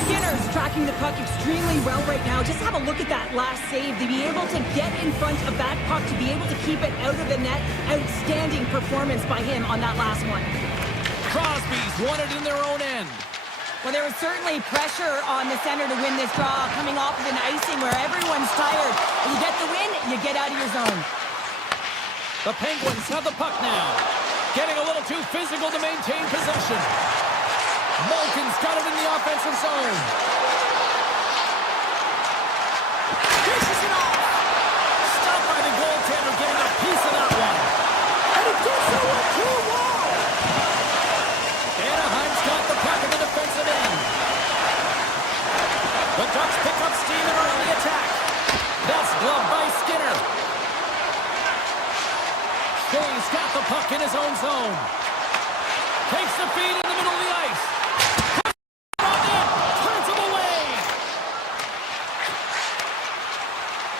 Skinner's tracking the puck extremely well right now. Just have a look at that last save. To be able to get in front of that puck, to be able to keep it out of the net. Outstanding performance by him on that last one. Crosby's won it in their own end. Well, there was certainly pressure on the center to win this draw, coming off of an icing where everyone's tired. You get the win, you get out of your zone. The Penguins have the puck now. Getting a little too physical to maintain possession. Malkin's got it in the offensive zone. Dishes it off. Stopped by the goaltender, getting a piece of that one. And it goes over to a wall. Anaheim's got the puck in the defensive end. The Ducks pick up steam and are on the attack. That's gloved by Skinner. Shea's got the puck in his own zone. Takes the feed in the middle of the ice. Turns him away.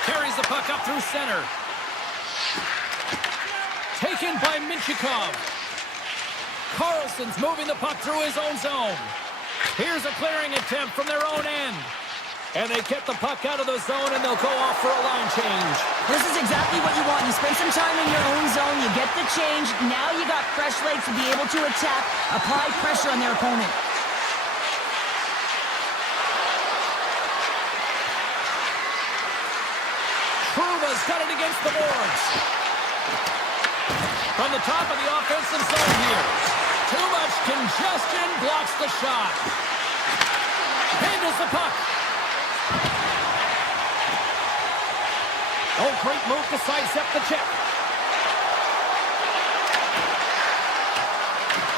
Carries the puck up through center. Taken by Minchikov. Carlson's moving the puck through his own zone. Here's a clearing attempt from their own end. And they get the puck out of the zone, and they'll go off for a line change. This is exactly what you want. You spend some time in your own zone, you get the change. Now you got fresh legs to be able to attack, apply pressure on their opponent. Truba's got it against the boards. From the top of the offensive zone here. Too much congestion, blocks the shot. Handles the puck. Oh, great move to sidestep the check.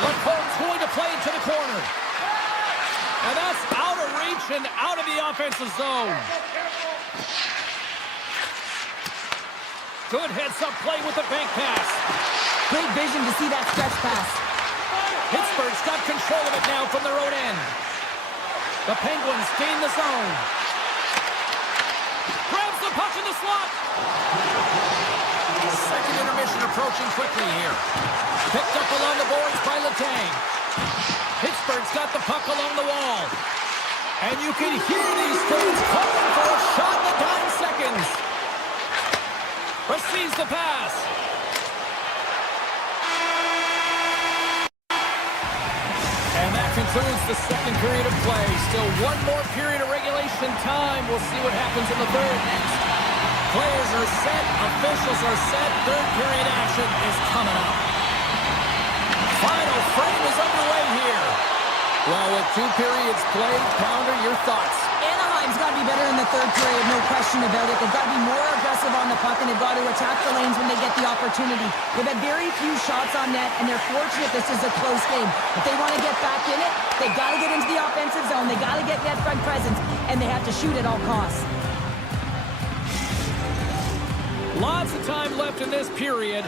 Lacourte's going to play to the corner. And that's out of reach and out of the offensive zone. Good heads-up play with the bank pass. Great vision to see that stretch pass. Pittsburgh's got control of it now from their own end. The Penguins gain the zone. Grabs the puck in the slot. Second intermission approaching quickly here. Picked up along the boards by Letang. Pittsburgh's got the puck along the wall. And you can hear these fans calling for a shot in the dying seconds. Receives the pass. And that concludes the second period of play. Still one more period of regulation time. We'll see what happens in the third next. Players are set. Officials are set. Third period action is coming up. Final frame is underway here. Well, with 2 periods played, Pounder, your thoughts? Anaheim's got to be better in the third period, no question about it. They've got to be more aggressive on the puck, and they've got to attack the lanes when they get the opportunity. They've had very few shots on net, and they're fortunate this is a close game. If they want to get back in it, they've got to get into the offensive zone. They've got to get net front presence, and they have to shoot at all costs. Lots of time left in this period.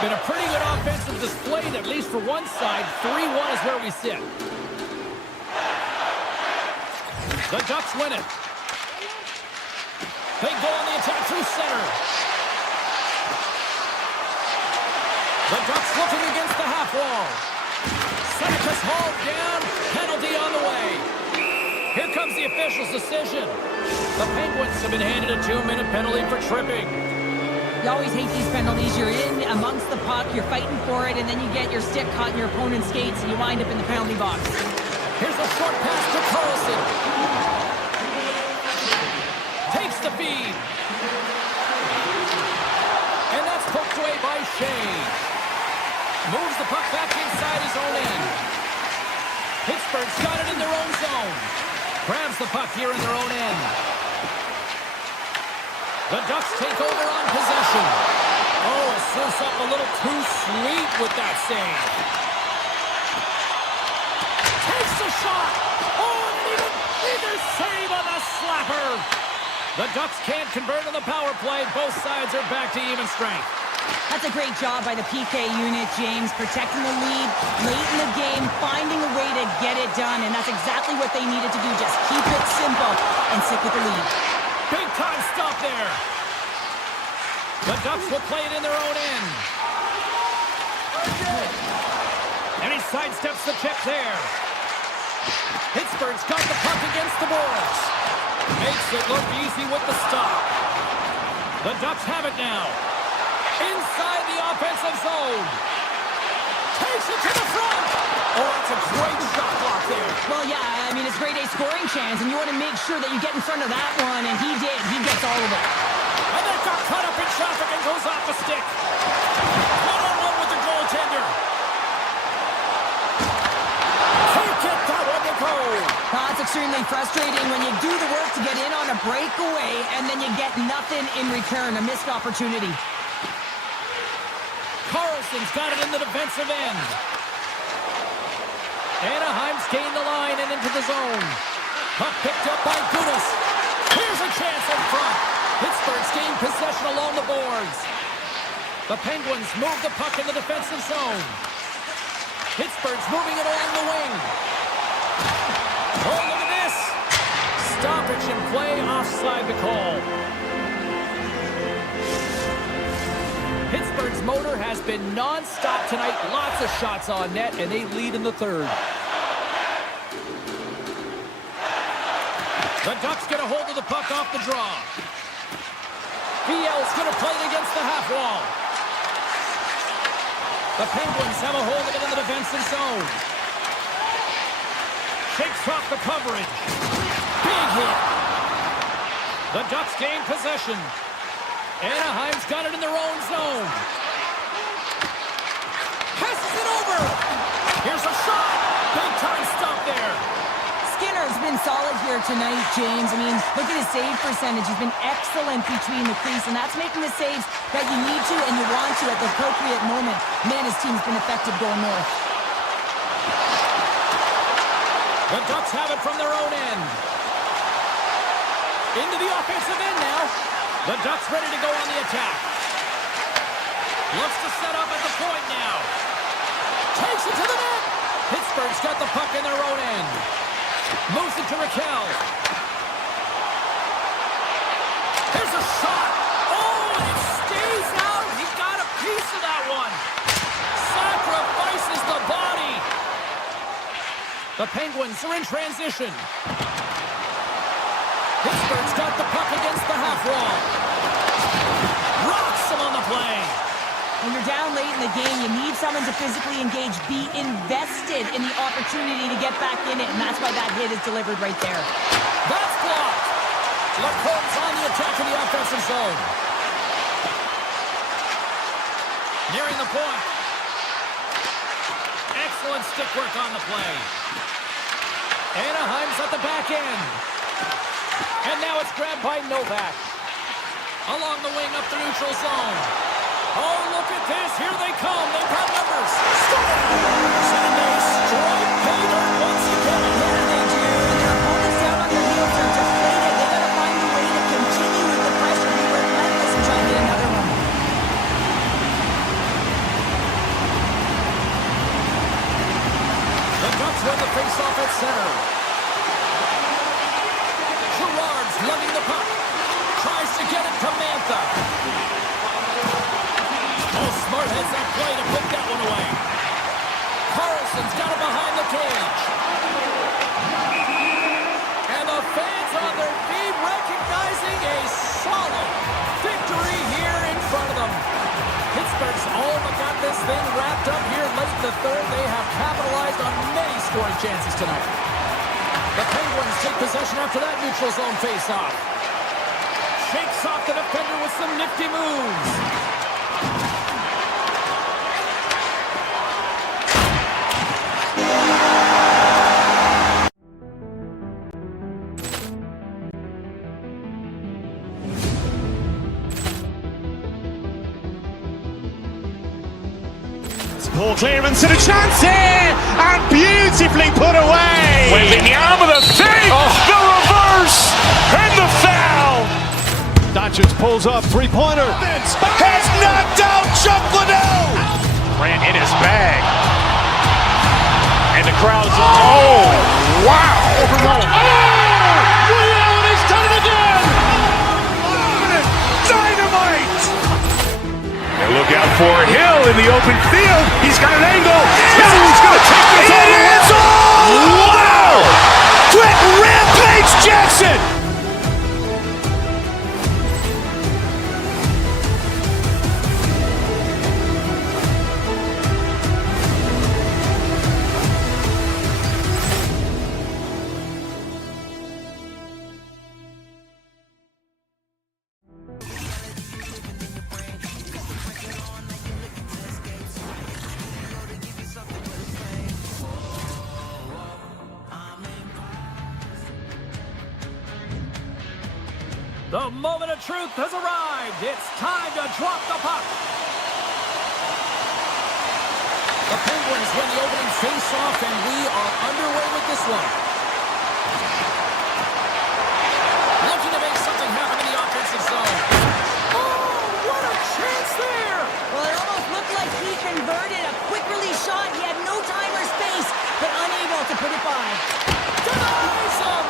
Been a pretty good offensive display, at least for one side. 3-1 is where we sit. The Ducks win it. They go on the attack through center. The Ducks looking against the half wall. Seneca's hauled down. Penalty on the way. Here comes the official's decision. The Penguins have been handed a 2-minute penalty for tripping. You always hate these penalties. You're in amongst the puck, you're fighting for it, and then you get your stick caught in your opponent's skates, and you wind up in the penalty box. Here's a short pass to Carlson. Takes the feed. And that's poked away by Shea. Moves the puck back inside his own end. Pittsburgh's got it in their own zone. Grabs the puck here in their own end. The Ducks take over on possession. Oh, surfs up a little too sweet with that save. Takes the shot. Oh, and either save on the slapper. The Ducks can't convert on the power play. Both sides are back to even strength. That's a great job by the PK unit, James, protecting the lead late in the game, finding a way to get it done, and that's exactly what they needed to do. Just keep it simple and stick with the lead. Big time stop there. The Ducks will play it in their own end. And he sidesteps the check there. Pittsburgh's got the puck against the boards. Makes it look easy with the stop. The Ducks have it now. Inside the offensive zone. Takes it to the front. Oh, that's a great shot block there. Well, yeah, I mean, it's grade A scoring chance, and you want to make sure that you get in front of that one, and he did. He gets all of it. And that got caught up in traffic and goes off the stick. One-on-one with the goaltender. Can't get that one to go. It's extremely frustrating when you do the work to get in on a breakaway, and then you get nothing in return, a missed opportunity. Carlson's got it in the defensive end. Anaheim's gained the line and into the zone. Puck picked up by Gudas. Here's a chance in front. Pittsburgh's gained possession along the boards. The Penguins move the puck in the defensive zone. Pittsburgh's moving it along the wing. Oh, look at this. Stoppage in play, offside the call. Pittsburgh's motor has been non-stop tonight. Lots of shots on net, and they lead in the third. The Ducks get a hold of the puck off the draw. BL's going to play it against the half wall. The Penguins have a hold of it in the defensive zone. Shakes off the coverage. Big hit. The Ducks gain possession. Anaheim's got it in their own zone. Passes it over. Here's a shot. Big time stop there. Skinner's been solid here tonight, James. I mean, look at his save percentage. He's been excellent between the crease, and that's making the saves that you need to and you want to at the appropriate moment. Man, his team's been effective going north. The Ducks have it from their own end. Into the offensive end now. The Ducks ready to go on the attack. Looks to set up at the point now. Takes it to the net. Pittsburgh's got the puck in their own end. Moves it to Raquel. There's a shot. Oh, and it stays out. He got a piece of that one. Sacrifices the body. The Penguins are in transition. Pittsburgh's got the puck against the half wall. Rocks him on the play. When you're down late in the game, you need someone to physically engage, be invested in the opportunity to get back in it, and that's why that hit is delivered right there. That's blocked. Laporte's on the attack in the offensive zone. Nearing the point. Excellent stick work on the play. Anaheim's at the back end. And now it's grabbed by Novak. Along the wing up the neutral zone. Oh, look at this. Here they come. They've got numbers. Scores! And they strike pay dirt once again. Yeah, they do. And their opponents down on their heels are deflated. They got to find a way to continue with the pressure, be relentless, and try to get another one. The Ducks win the faceoff at center. Gerard's lugging the puck. Tries to get it to Mantha. Oh, smart heads that play to put that one away. Carlson's got it behind the cage. And the fans on their feet recognizing a solid victory here in front of them. Pittsburgh's all but got this thing wrapped up here late in the third. They have capitalized on many scoring chances tonight. The Penguins take possession after that neutral zone face-off. Shakes off the defender with some nifty moves. Ball clearance and a chance here, and beautifully put away. Wembanyama the save, the reverse, and the foul. Doncic pulls up, three-pointer. Has knocked out Chuck Liddell. Grant in his bag. And the crowd's, oh, wow. Ray Allen has done it again. Dynamite. And look out for Hill in the open field. He's got an angle. Hill's going to take this all the way. Wow. Quick rampage Jackson. The moment of truth has arrived. It's time to drop the puck. The Penguins win the opening face-off, and we are underway with this one. Looking to make something happen in the offensive zone. Oh, what a chance there! Well, it almost looked like he converted a quick release shot. He had no time or space, but unable to put it by. Denies him!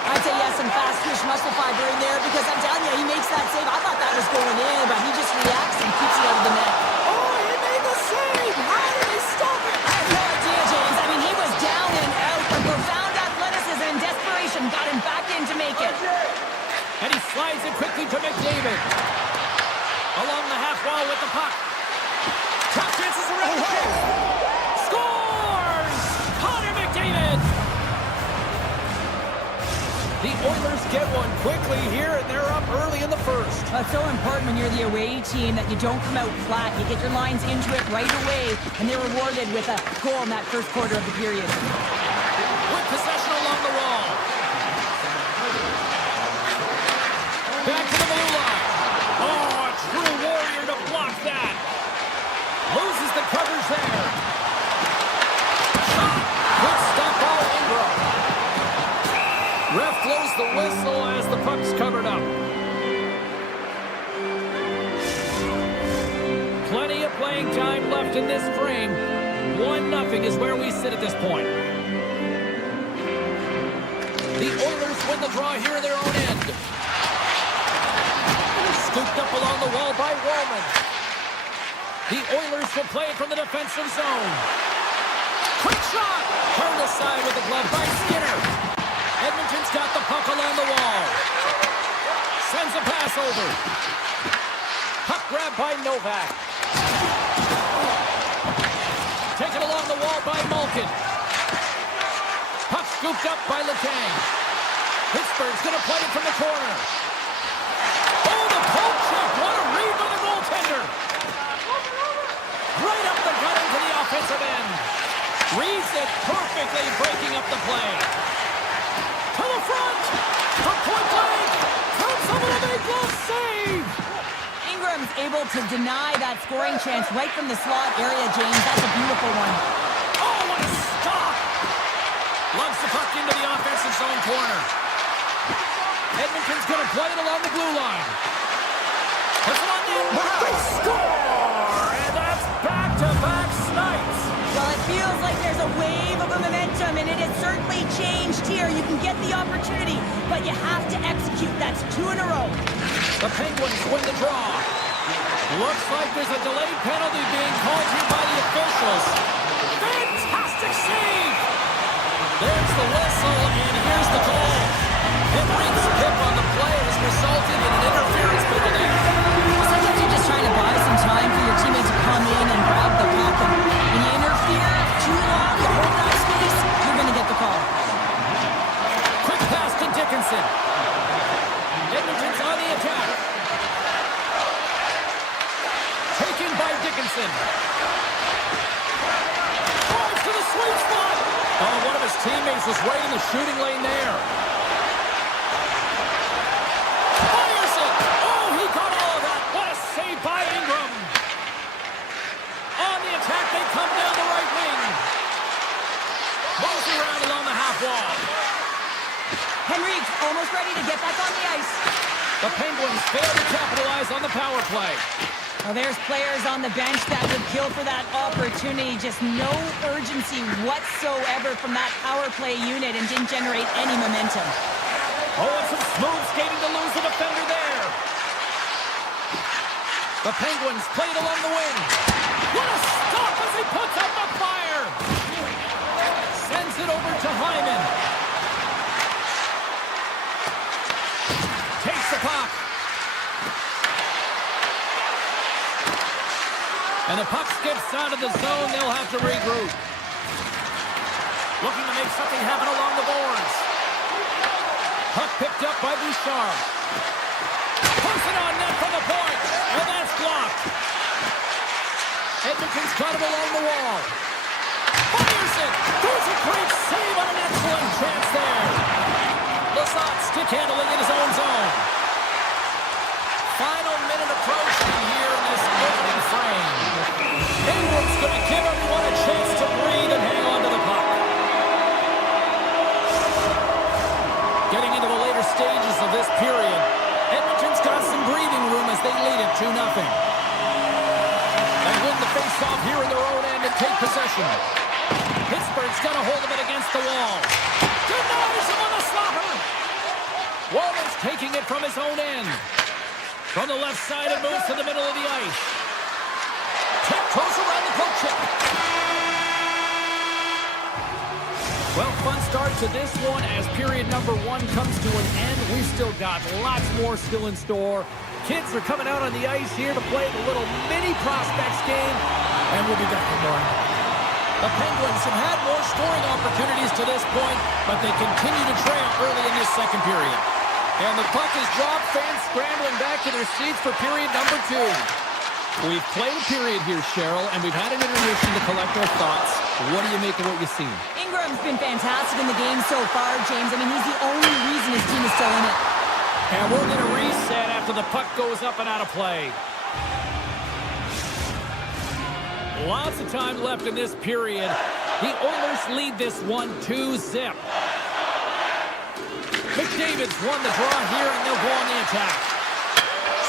I'd say yes, some fast twitch muscle fiber in there, because I'm telling you, he makes that save. I thought that was going in, but he just reacts and keeps it out of the net. Oh, he made the save! How did he stop it? I have no idea, James. I mean, he was down and out, but profound athleticism and desperation got him back in to make it. And he slides it quickly to McDavid. Along the half wall with the puck. Top chances around the net. Scores! Connor McDavid! The Oilers get one quickly here, and they're up early in the first. It's so important when you're the away team that you don't come out flat. You get your lines into it right away, and they're rewarded with a goal in that first quarter of the period. With possession along the wall. Back to the blue line. Oh, a true warrior to block that. Loses the coverage there. Shot. Good stop by Ingram. Ref blows the whistle as the puck's covered up. Plenty of playing time left in this frame. 1-0 is where we sit at this point. The Oilers win the draw here in their own end. Scooped up along the wall by Wallman. The Oilers will play it from the defensive zone. Quick shot! Turned aside with the glove by Skinner. Edmonton's got the puck along the wall. Sends a pass over. Puck grab by Novak. Taken along the wall by Malkin. Puck scooped up by Letang. Pittsburgh's going to play it from the corner. Oh, the poke check. What a read by the goaltender. Right up the gut into the offensive end. Reads it perfectly, breaking up the play. To the front, from point blank, comes over the big glove save. Ingram's able to deny that scoring chance right from the slot area, James. That's a beautiful one. Oh, what a stop! Lugs the puck into the offensive zone corner. Edmonton's going to play it along the blue line. Puts it on the end. They score! And that's back-to-back snipes. Well, it feels like there's a wave of momentum, and it has certainly changed here. You can get the opportunity, but you have to execute. That's 2 in a row. The Penguins win the draw. Looks like there's a delayed penalty being called here by the officials. Fantastic save! There's the whistle, and here's the goal. Henrik's pip on the play has resulted in an interference penalty. Sometimes you're just trying to buy some time for your teammate to come in and grab the puck, and when you interfere too long, you hold that space, you're going to get the call. Quick pass to Dickinson. Edmonton's on the attack. Taken by Dickinson. Drives to the sweet spot. Oh, one of his teammates was right in the shooting lane there. Fires it. Oh, he got all of that. What a save by Ingram. On the attack, they come. Penguins fail to capitalize on the power play. Well, there's players on the bench that would kill for that opportunity. Just no urgency whatsoever from that power play unit and didn't generate any momentum. Oh, and some smooth skating to lose the defender there. The Penguins played along the wing. What a stop as he puts out the fire. Sends it over to Hyman. Takes the puck. And the puck skips out of the zone. They'll have to regroup. Looking to make something happen along the boards. Puck picked up by Bouchard. Puts it on net from the point. And that's blocked. Edmonton's got him along the wall. Fires it. There's a great save on an excellent chance there. Lizotte stick handling in his own zone. Final minute approaching here in this opening frame. Ingram's going to give everyone a chance to breathe and hang on to the puck. Getting into the later stages of this period, Edmonton's got some breathing room as they lead it 2-0. They win the face-off here in their own end and take possession. Pittsburgh's got a hold of it against the wall. Denies him on the slaughter. Walman's taking it from his own end. From the left side, it moves to the middle of the ice. Tiptoes around the poke check. Well, fun start to this one as period number 1 comes to an end. We've still got lots more still in store. Kids are coming out on the ice here to play the little mini prospects game, and we'll be back for more. The Penguins have had more scoring opportunities to this point, but they continue to trail early in this second period. And the puck is dropped, fans scrambling back to their seats for period number 2. We've played a period here, Cheryl, and we've had an intermission to collect our thoughts. What do you make of what you've seen? Ingram's been fantastic in the game so far, James. I mean, he's the only reason his team is still in it. And we're going to reset after the puck goes up and out of play. Lots of time left in this period. The Oilers lead this one 2-0. McDavid's won the draw here, and they'll go on the attack.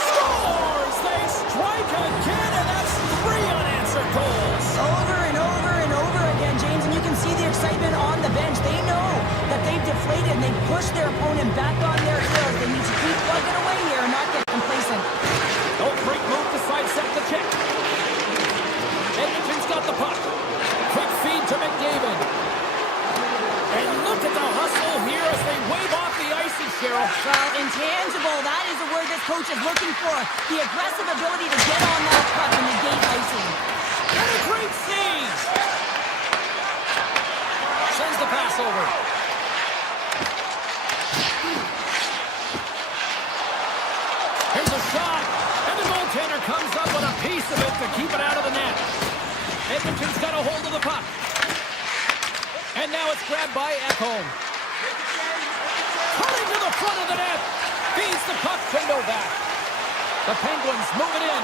Scores! They strike again, and that's 3 unanswered goals. Over and over and over again, James, and you can see the excitement on the bench. They know that they've deflated, and they push their opponent back on their heels. They need to keep plugging away here and not get complacent. Oh, great move to sidestep the check. Edmonton's got the puck. Quick feed to McDavid. And look at the hustle here as they wave off the icing, Cheryl. Well, intangible, that is the word this coach is looking for. The aggressive ability to get on that puck and negate icing. And a great save. Sends the pass over. Here's a shot. And the goaltender comes up with a piece of it to keep it out of the net. Edmonton's got a hold of the puck. And now it's grabbed by Ekholm. Cutting to the front of the net. Feeds the puck to Novak. The Penguins move it in.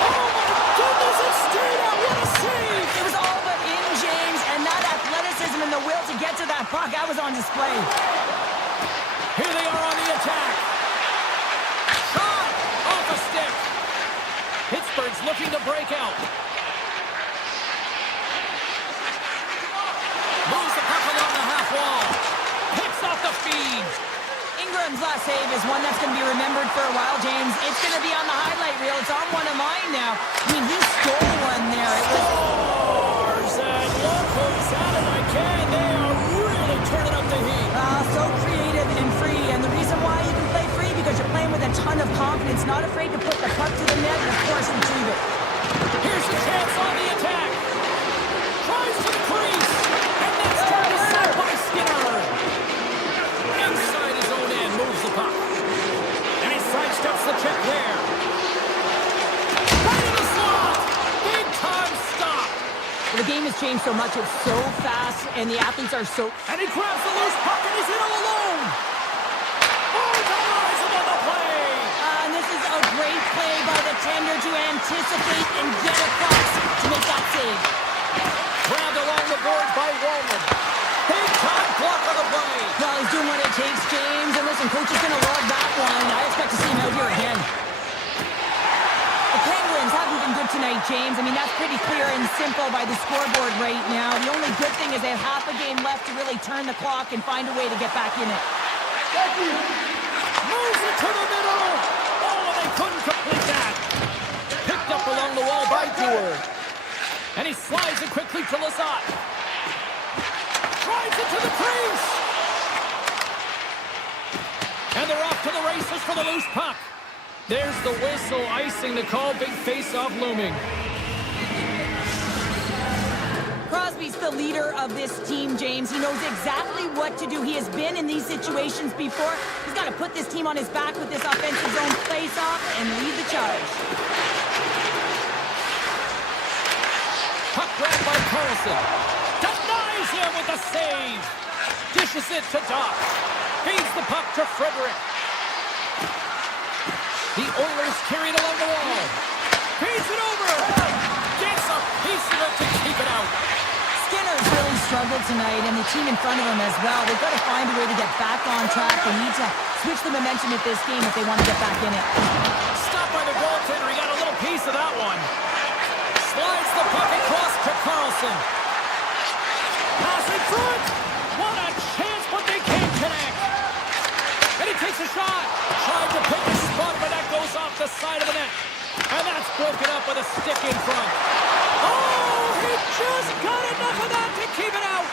Oh my goodness, it stayed out. What a save. It was all but in, James, and that athleticism and the will to get to that puck, that was on display. Here they are on the attack. Shot off a stick. Pittsburgh's looking to break out. Moves the puck along the half wall. Picks off the feed. Ingram's last save is one that's going to be remembered for a while, James. It's going to be on the highlight reel. It's on one of mine now. I mean, he stole one there. It was... Scores! And locals out of my can. They are really turning up the heat. So creative and free. And the reason why you can play free, because you're playing with a ton of confidence, not afraid to put the puck to the net and, of course, retrieve it. Here's the chance on the attack. Tries to the crease. And that's turned aside by Skinner. Inside his own end, moves the puck. And he sidesteps the check there. Right in the slot. Big time stop. The game has changed so much. It's so fast, and the athletes are so... And he grabs the loose puck, and he's in all alone. Oh, denies him on the play. And this is a great play by the tender to anticipate and get across to make that save. Grabbed along the boards by Walman. Big time block on the play. Well, he's doing what it takes, James, and this Carlson. Coach is going to love that one. I expect to see him out here again. The Penguins haven't been good tonight, James. I mean, that's pretty clear and simple by the scoreboard right now. The only good thing is they have half a game left to really turn the clock and find a way to get back in it. Moves it to the middle. Oh, they couldn't complete that. Picked up along the wall by Dewar. And he slides it quickly to Lazat. Drives it to the crease. And they're off to the races for the loose puck. There's the whistle, icing the call. Big face-off looming. Crosby's the leader of this team, James. He knows exactly what to do. He has been in these situations before. He's got to put this team on his back with this offensive zone face-off and lead the charge. Puck grabbed by Carlson. Denies him with a save. Dishes it to Doc. Feeds the puck to Frederick. The Oilers carry it along the wall. Feeds it over. Gets a piece of it to keep it out. Skinner's really struggled tonight, and the team in front of him as well. They've got to find a way to get back on track. They need to switch the momentum at this game if they want to get back in it. Stopped by the goaltender. He got a little piece of that one. Slides the puck across to Carlson. Pass in front. What a chance, but they can't connect. And he takes a shot. Tried to pick a spot, but that goes off the side of the net. And that's broken up with a stick in front. Oh, he just got enough of that to keep it out.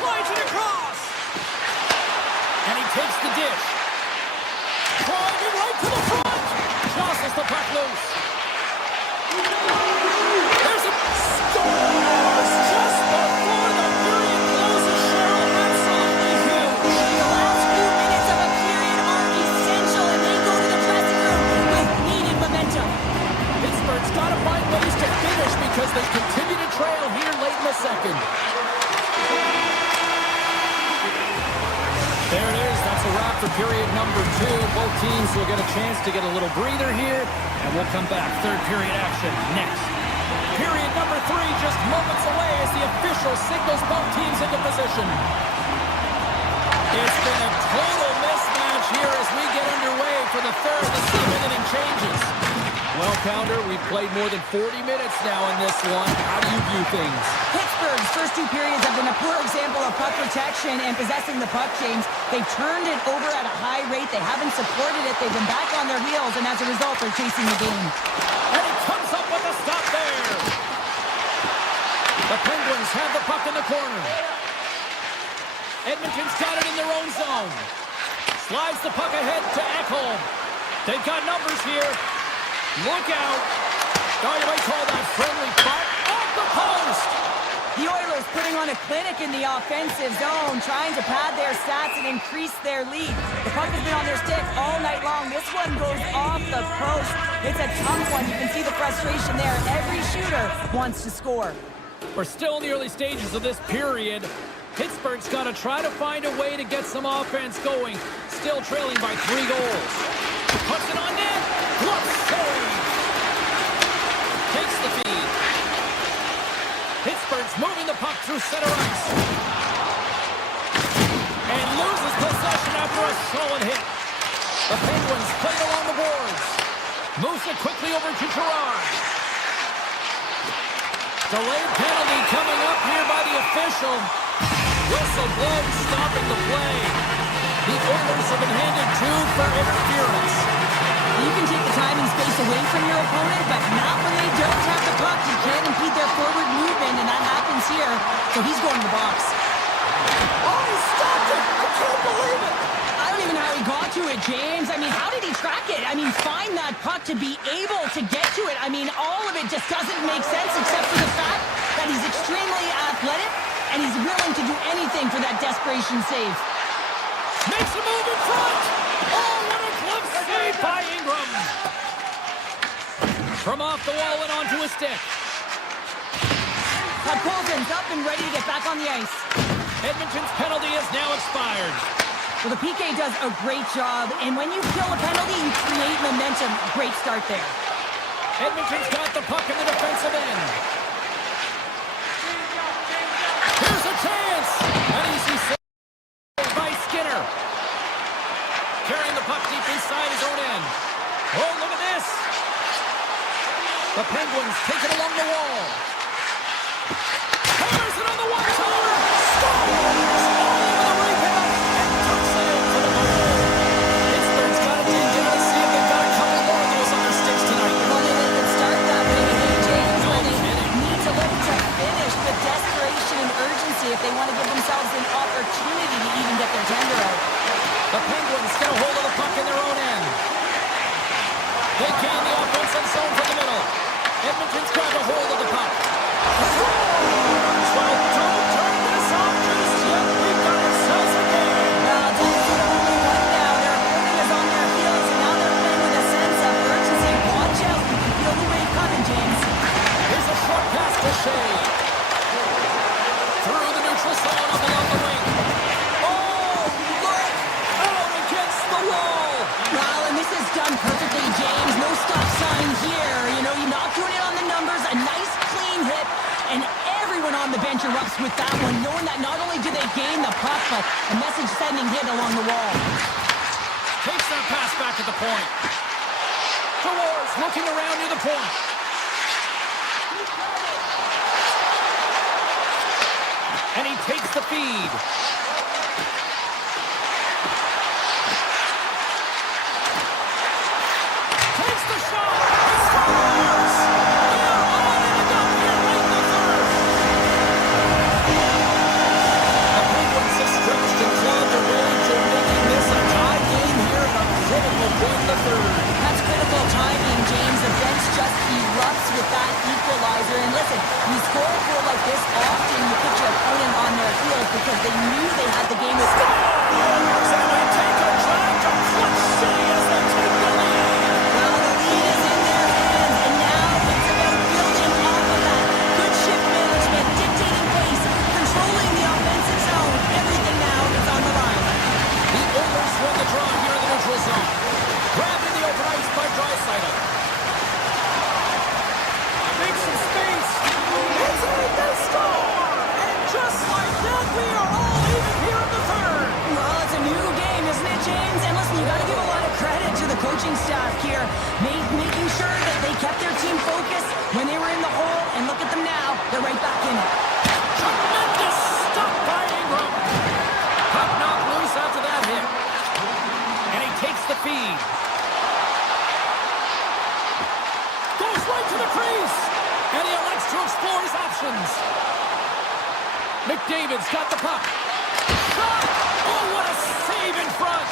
Slides it across. And he takes the dish. Driving right to the front. Jostles the puck loose. There's a scores just before the period closes. Cheryl, absolutely huge. The last few minutes of a period are essential, and they go to the dressing room with needed momentum. Pittsburgh's got to find ways to finish because they continue to trail here late in the second. There it is. That's a wrap for period number 2. Both teams will get a chance to get a little breather here, and we'll come back. Third period action next. Period number 3 just moments away as the official signals both teams into position. It's been a total mismatch here as we get underway for the third. The 7th inning changes. Well, Pounder, we've played more than 40 minutes now in this one. How do you view things? Pittsburgh's first 2 periods have been a poor example of puck protection and possessing the puck, James. They've turned it over at a high rate. They haven't supported it. They've been back on their heels, and as a result, they're chasing the game. And he comes up with a stop there. The Penguins have the puck in the corner. Edmonton's got it in their own zone. Slides the puck ahead to Ekholm. They've got numbers here. Look out. Oh, you might call that friendly fight. Off the post. The Oilers putting on a clinic in the offensive zone, trying to pad their stats and increase their lead. The puck has been on their stick all night long. This one goes off the post. It's a tough one. You can see the frustration there. Every shooter wants to score. We're still in the early stages of this period. Pittsburgh's got to try to find a way to get some offense going. Still trailing by 3 goals. Puts it on net. Glove save. Takes the feed. Pittsburgh's moving the puck through center ice. And loses possession after a solid hit. The Penguins play it along the boards. Moves it quickly over to Gerard. Delayed penalty coming up here by the official. Whistle blown, stopping the play. The Oilers have been handed 2 for interference. You can take the time and space away from your opponent, but not when they don't have the puck. You can't impede their forward movement, and that happens here. So he's going to the box. Oh, he stopped it! I can't believe it! I don't even know how he got to it, James. I mean, how did he track it? I mean, find that puck to be able to get to it. I mean, all of it just doesn't make sense except for the fact that he's extremely athletic and he's willing to do anything for that desperation save. Makes a move in front! Oh, what a glove save by Ingram! From off the wall and onto a stick. Podkolzin's up and ready to get back on the ice. Edmonton's penalty has now expired. Well, the PK does a great job, and when you kill a penalty, you create momentum. Great start there. Edmonton's got the puck in the defensive end. Here's a chance! An easy save by Skinner. puck deep inside his own end. Oh, look at this. The Penguins take it along the wall. Hammers it on the one-timer. Scores! All over the rebound. And tucks it in for the goal. Pittsburgh's got to dig in to see if they've got a couple more of those on their sticks tonight. Well, they could start that way, James, when they need to look to finish with desperation and urgency if they want to give themselves an opportunity to even get their tender out. The Penguins get a hold of the puck in their own end. They gain the offensive zone from the middle. Edmonton's grabbed a hold of the puck. Well, don't turn this off just yet. We've got ourselves a game. Well, don't put only one now. Their opponent is on their heels, and now they're playing with a sense of urgency. Watch out. You can feel the wave coming, James. Here's a short pass to Shea. Through the neutral zone up along the wing. Oh, look! Out against the wall. Well, and this is done perfectly, James. No stop sign here. You know, you're not doing it on the numbers. A nice, clean hit, and everyone on the bench erupts with that one, knowing that not only do they gain the puck, but a message-sending hit along the wall. Takes that pass back at the point. Dewars looking around near the point. And he takes the feed. Takes the shot. He scores! They're all in it up here late in the third. The Penguins have stretched and clawed their way to making this a tie game here at a critical point in the third. That's critical timing, James. The bench just erupts with that equalizer. And listen, you score a goal like this often, you put your opponent on their heels because they knew they had the game with Scores! And they take a drive to Clutch City as they take the lead. Well, the lead is in their hands, and now it's about building off of that. Good shift management, dictating pace, controlling the offensive zone. Everything now is on the line. The Oilers win the draw here in the neutral zone. Grabbed in the open ice by Draisaitl. Makes some space. It's a big score! And just like that, we are all even here in the third. Well, it's a new game, isn't it, James? And listen, you got to give a lot of credit to the coaching staff here, making sure that they kept their team focused when they were in the hole. And look at them now; they're right back in it. Tremendous stop by Ingram. Puck knocked loose after that hit. And he takes the feed. Goes right to the crease. And he elects to explore his options. McDavid's got the puck. Shot! Oh, what a save in front.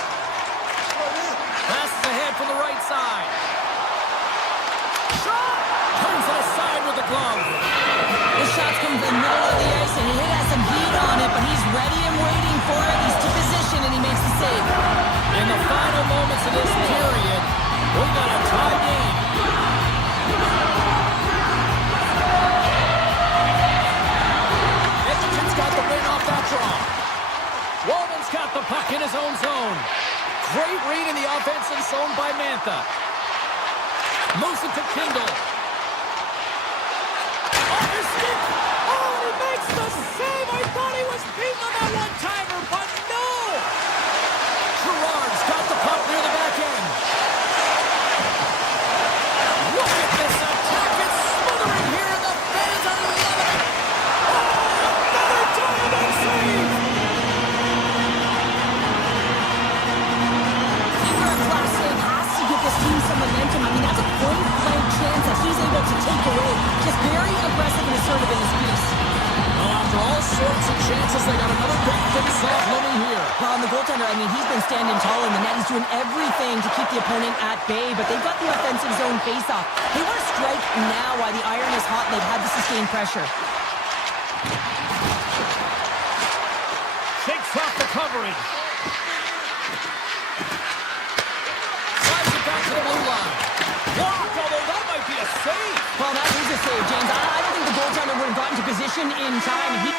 Passes ahead from the right side. Shot! Turns it aside with the glove. The shot's come from the middle of the ice, and he has some heat on it, but he's ready and waiting for it. He's to position, and he makes the save. In the final moments of this period, we got a tie game. Edmonton's got the win off that draw. Walman's got the puck in his own zone. Great read in the offensive zone by Mantha. Moves it to Kindle. Off his stick. Oh, he makes the save. I thought he was beaten on that one-timer, but no. Gerard's got the puck near the back end. Look at this attack. It's smothering here, and the fans are loving it. Oh, another diving save. Flash save has to give this team some momentum. I mean, that's a point-blank chance that he's able to take away. Just very aggressive and assertive in his piece. Well, after all sorts of chances, they got another big face-off looming here. Well, and the goaltender, I mean, he's been standing tall in the net. He's doing everything to keep the opponent at bay, but they've got the offensive zone face-off. They want to strike now while the iron is hot and they've had the sustained pressure. Shakes off the coverage. Slides it back to the blue line. Blocked, although that might be a save. Well, that is a save, James. I don't think the goaltender would have gotten to position in time.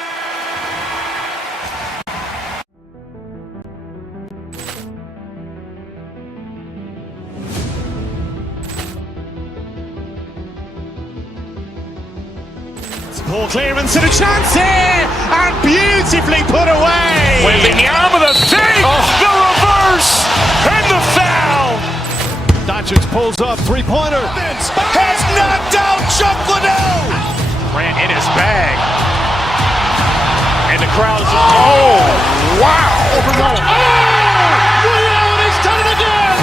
Poor clearance and a chance here, and beautifully put away. Wembenyama the save, the reverse, and the foul. pulls up, three-pointer. Has knocked out Chuck Liddell. Grant in his bag. And the crowd's, oh, wow. Oh! Ray Allen has done it again!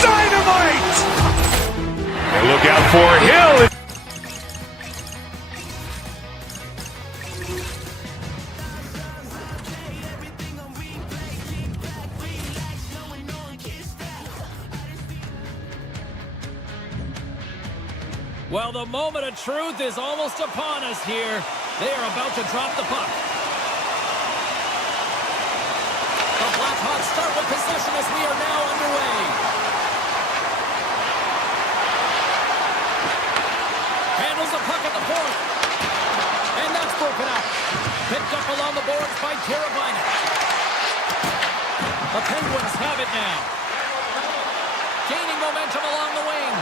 Dynamite. And look out for Hill. Well, the moment of truth is almost upon us here. They are about to drop the puck. The Blackhawks start with possession as we are now underway. Handles the puck at the point. And that's broken up. Picked up along the boards by Carabiner. The Penguins have it now. Gaining momentum along the wing.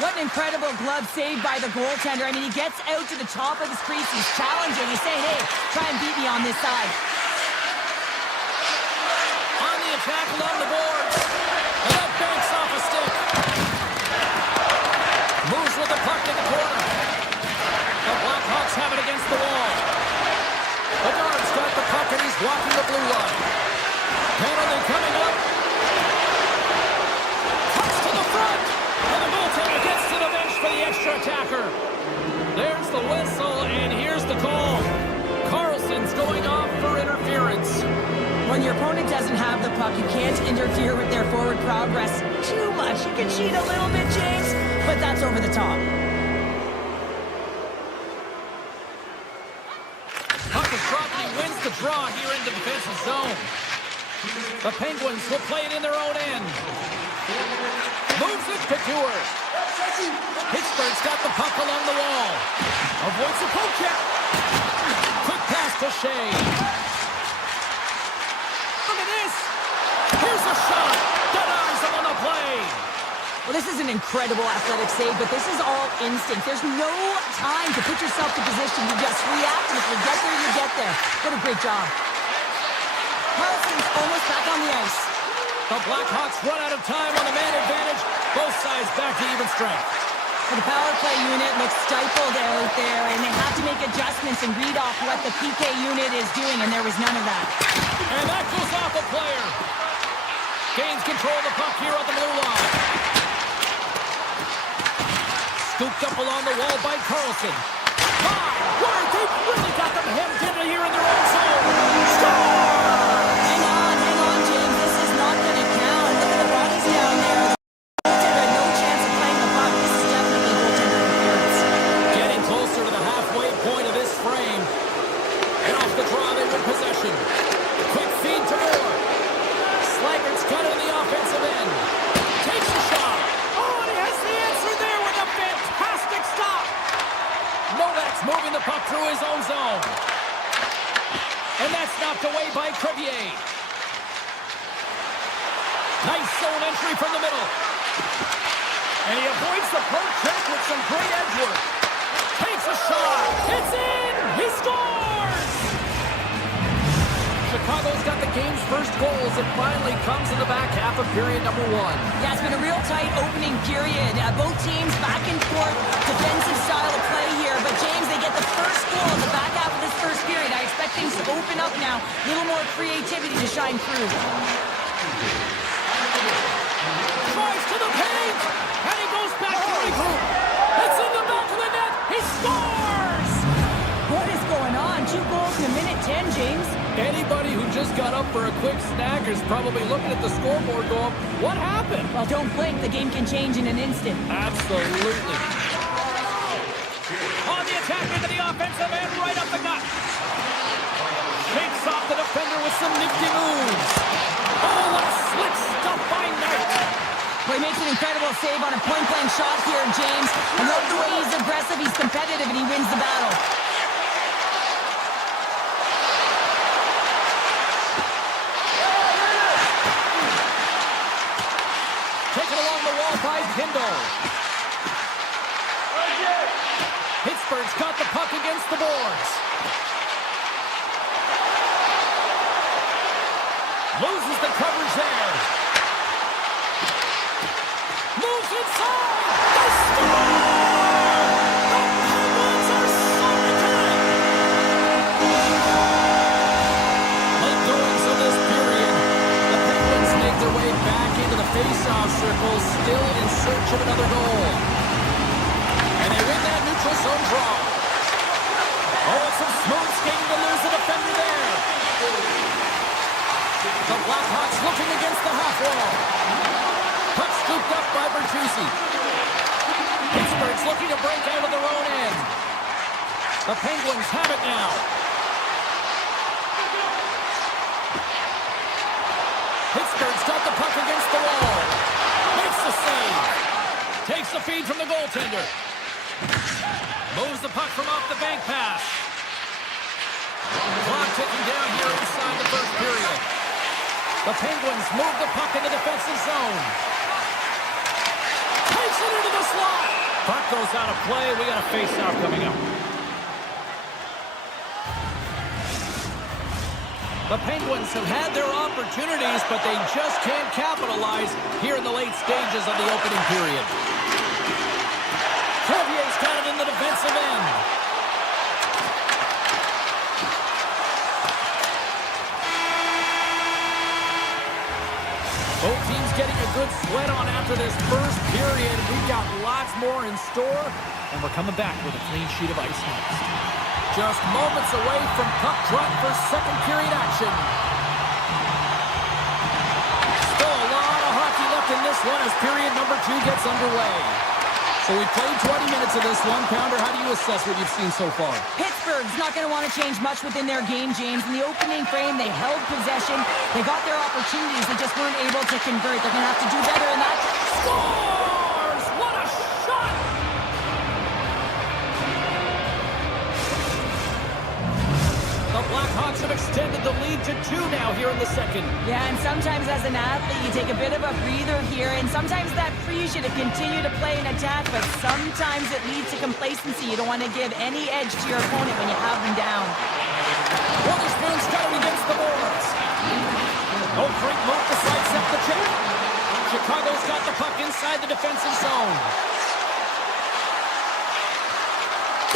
What an incredible glove save by the goaltender. I mean, he gets out to the top of his crease. He's challenging. He's saying, hey, try and beat me on this side. On the attack along the boards. And that banks off a stick. Moves with the puck to the corner. The Blackhawks have it against the wall. Bedard's got the puck and he's walking the blue line. Penalty coming up. Cuts to the front. And the goaltender gets to the bench for the extra attacker. There's the whistle, and here's the call. Carlson's going off for interference. When your opponent doesn't have the puck, you can't interfere with their forward progress too much. You can cheat a little bit, James, but that's over the top. Puck is dropped, and he wins the draw here in the defensive zone. The Penguins will play it in their own end. Moves it to Tour. Pittsburgh's got the puck along the wall. Avoids the poke check. Quick pass to Shea. Look at this. Here's a shot. Denies him on the play. Well, this is an incredible athletic save, but this is all instinct. There's no time to put yourself in position. You just react, and if you get there, you get there. What a great job. Carlson's almost back on the ice. The Blackhawks run out of time on the man advantage. Both sides back to even strength. The power play unit looks stifled out there, and they have to make adjustments and read off what the PK unit is doing, and there was none of that. And that goes off a player. Gains control of the puck here on the blue line. Scooped up along the wall by Carlson. My word, they've really got them hemmed in here in their own zone. Score! Hang on, James. This is not going to count. Look at the bodies down there. The goaltender had no chance of playing the puck. This is definitely goaltender interference. Getting closer to the halfway point of this frame. And off the draw, they win possession. Quick feed to Moore. Slagert's got it in the offensive end. Takes a shot. Oh, and he has the answer there with a fantastic stop. Novak's moving the puck through his own zone. And that's knocked away by Crevier. Nice zone entry from the middle. And he avoids the poke check with some great edge work. Takes a shot. It's in. He scores. Chicago's got the game's first goals. It finally comes in the back half of period number one. Yeah, it's been a real tight opening period. Both teams back and forth, defensive style of play here. But James, they get the first goal in the back half of this first period. I expect things to open up now. A little more creativity to shine through. Tries to the paint, and he goes back to regroup. It's in the back of the net. He scores! What is going on? 2 goals in a minute 10, James. Anybody who just got up for a quick snack is probably looking at the scoreboard going, what happened? Well, don't blink. The game can change in an instant. Absolutely. On the attack into the offensive end, right up the gut. Shakes off the defender with some nifty moves. Oh, what slick stuff by Knight. Well, he makes an incredible save on a point-blank shot here, James. I love the way he's aggressive, he's competitive, and he wins the battle. Taken along the wall by Kindle. Pittsburgh's got the puck against the boards. another goal. And they win that neutral zone draw. Oh, it's some smooth skating to lose the defender there. The Blackhawks looking against the half wall. Puck scooped up by Bertuzzi. Pittsburgh's looking to break out of their own end. The Penguins have it now. Pittsburgh's got the puck against the wall. Makes the save. Takes the feed from the goaltender. Moves the puck from off the bank pass. Clock ticking down here inside the first period. The Penguins move the puck in the defensive zone. Takes it into the slot. Puck goes out of play. We got a face-off coming up. The Penguins have had their opportunities, but they just can't capitalize here in the late stages of the opening period. Cavier's got it in the defensive end. Both teams getting a good sweat on after this first period. We've got lots more in store, and we're coming back with a clean sheet of ice next. Just moments away from puck drop for second period action. Still a lot of hockey left in this one as period number 2 gets underway. So we played 20 minutes of this one. Pounder, how do you assess what you've seen so far? Pittsburgh's not going to want to change much within their game, James. In the opening frame, they held possession. They got their opportunities. They just weren't able to convert. They're going to have to do better in that. Scores! What a shot! The Blackhawks have extended the lead to 2 now here in the second. Yeah, and sometimes as an athlete, you take a bit of a breather here, and sometimes that frees you to continue to play and attack, but sometimes it leads to complacency. You don't want to give any edge to your opponent when you have them down. Witherspoon's got it against the boards. Oh, great move to sidestep the check. Chicago's got the puck inside the defensive zone.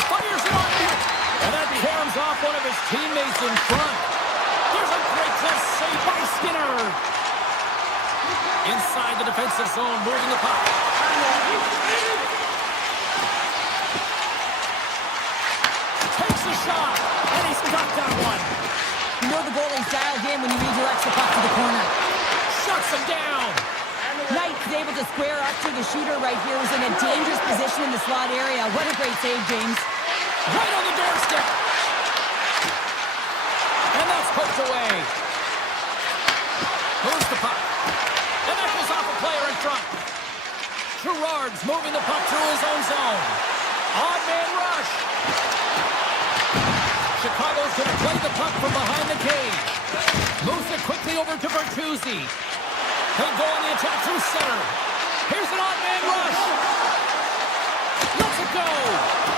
Fires it on net. And that caroms off one of his teammates in front. Here's a great close save by Skinner. Inside the defensive zone, moving the puck. Takes a shot, and he's got that one. You know the goalie's dialed in when he redirects the puck to the corner. Shuts him down. Knight is able to square up to the shooter right here. Who's in a dangerous position in the slot area. What a great save, James. Right on the doorstep. And that's poked away. Moves the puck. And that goes off a player in front. Gerard's moving the puck through his own zone. Odd man rush. Chicago's going to play the puck from behind the cage. Moves it quickly over to Bertuzzi. He'll go on the attack through center. Here's an odd man rush. Let's it go.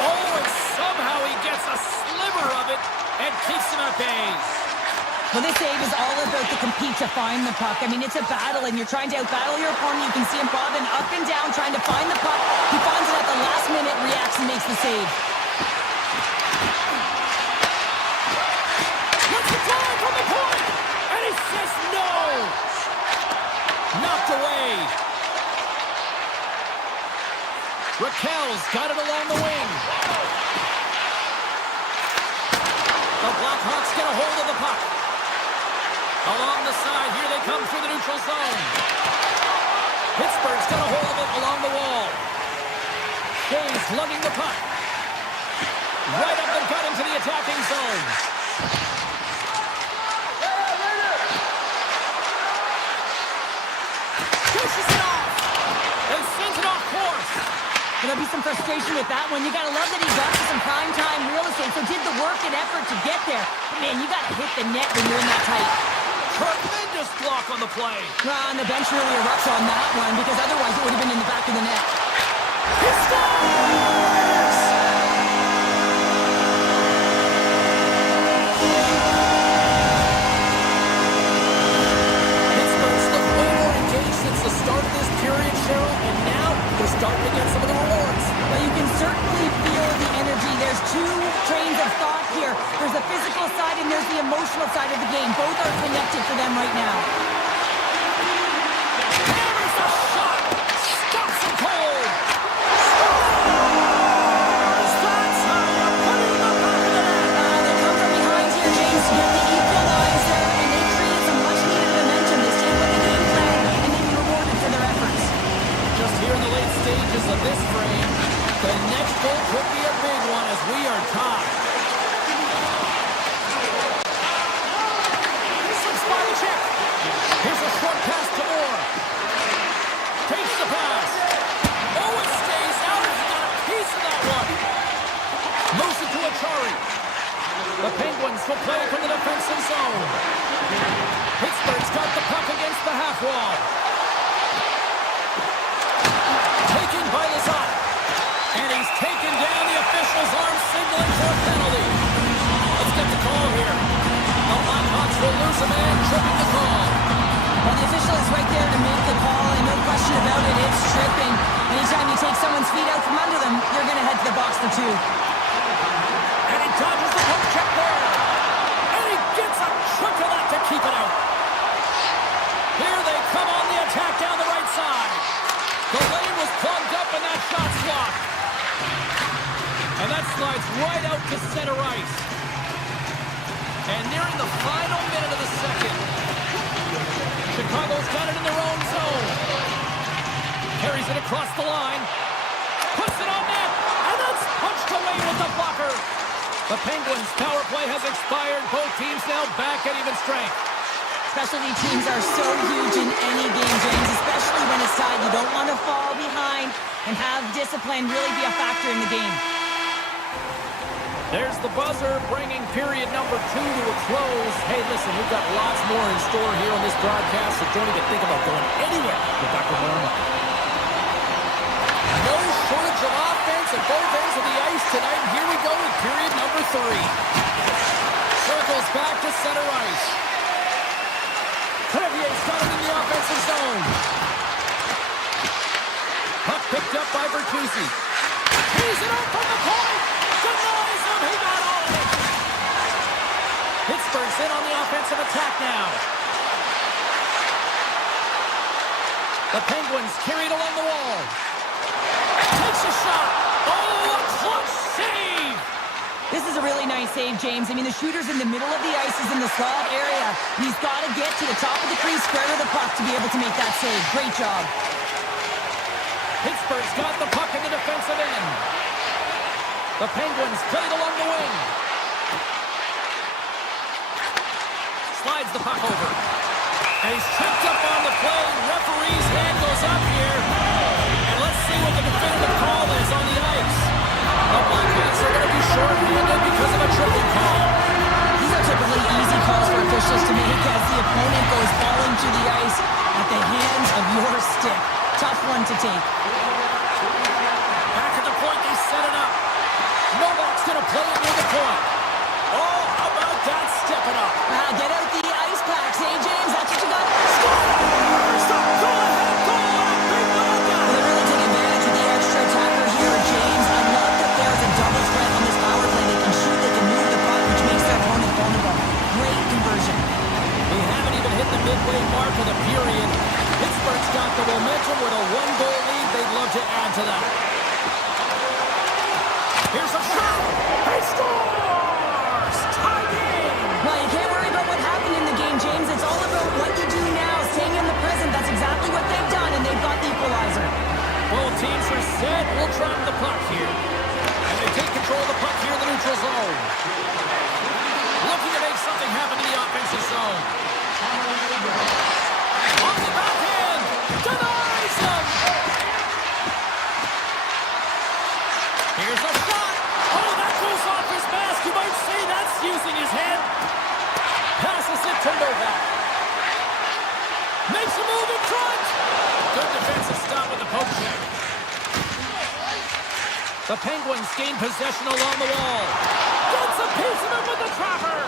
Oh, and somehow he gets a sliver of it and keeps him at bay. Well, this save is all about the compete to find the puck. I mean, it's a battle, and you're trying to outbattle your opponent. You can see him bobbing up and down, trying to find the puck. He finds it at the last minute, reacts, and makes the save. Let's it fly from the point, and he says no. Knocked away. Raquel's got it along the wing. The Blackhawks get a hold of the puck. Along the side, here they come through the neutral zone. Pittsburgh's got a hold of it along the wall. Shays lugging the puck. Right up the gut into the attacking zone. Pushes it off. And sends it off course. There'll be some frustration with that one. You gotta love that he got to some prime time real estate, so did the work and effort to get there. But man, you gotta hit the net when you're in that tight. Tremendous block on the play. And the bench really erupts on that one, because otherwise it would have been in the back of the net. He scores! Pittsburgh's looked way more engaged since the start of this period, Cheryl, and now they're starting to get some of the rewards. Well, you can certainly feel the energy. There's two trains of thought here. There's the physical side and there's the emotional side of the game. Both are connected for them right now. Hammers a shot! Stops him cold! The Penguins will play from the defensive zone. Pittsburgh's got the puck against the half wall. Taken by Lazar. And he's taken down. The official's arm signaling for a penalty. Let's get the call here. The Blackhawks will lose a man, tripping the call. Well, the official is right there to make the call, and no question about it, it's tripping. Anytime you take someone's feet out from under them, you're going to head to the box for two. And he dodges the poke check there. And he gets a chunk of that to keep it out. Here they come on the attack down the right side. The lane was plugged up and that shot's blocked. And that slides right out to center ice. And nearing the final minute of the second, Chicago's got it in their own zone. Carries it across the line. Puts it on net. And that's punched away with the blocker. The Penguins' power play has expired. Both teams now back at even strength. Specialty teams are so huge in any game, James, especially when it's tied. You don't want to fall behind and have discipline really be a factor in the game. There's the buzzer, bringing period number 2 to a close. Hey, listen, we've got lots more in store here on this broadcast, so don't even think about going anywhere with Dr. Norma. No shortage of offense at both ends of the ice tonight. And here we go with period number 3. Circles back to center ice. Crevier's got it in the offensive zone. Puck picked up by Bertuzzi. He's it up from the point. Denies him. He got all of it. Pittsburgh's in on the offensive attack now. The Penguins carried along the wall. Takes a shot. Oh, a clutch save. This is a really nice save, James. I mean, the shooter's in the middle of the ice. He's in the slot area. He's got to get to the top of the crease, square to the puck to be able to make that save. Great job. Pittsburgh's got the puck in the defensive end. The Penguins played along the wing. Slides the puck over. And he's tripped up on the play. Referee's hand goes up here. And let's see what the definitive call is on the ice. The Blackhawks are going to be short-handed because of a triple call. These are typically easy calls for officials to make as the opponent goes falling to the ice at the hands of your stick. Tough one to take. Back at the point, they set it up. Novak's going to play it near the point. Oh, how about that stepping up? Get out the ice packs, hey, James? That's what you got. Stop! Go ahead! Go on! Big one on that! They really take advantage of the extra attacker here, James. I love that there's a double threat on this power play. They can shoot, they can move the puck, which makes their opponent vulnerable. Great conversion. We haven't even hit the midway mark of the period. Pittsburgh's got the momentum with a 1-goal lead. They'd love to add to that. Here's a shot! He scores! Tie game! Well, you can't worry about what happened in the game, James. It's all about what you do now, staying in the present. That's exactly what they've done, and they've got the equalizer. Both teams are set. We'll drop the puck here. And they take control of the puck here in the neutral zone. Looking to make something happen in the offensive zone. On the backhand! Denies him! Here's a shot! Oh, that goes off his mask! You might say that's using his head. Passes it to Novak. Makes a move in front! Good defensive stop with the poke check. The Penguins gain possession along the wall. Gets a piece of it with the trapper!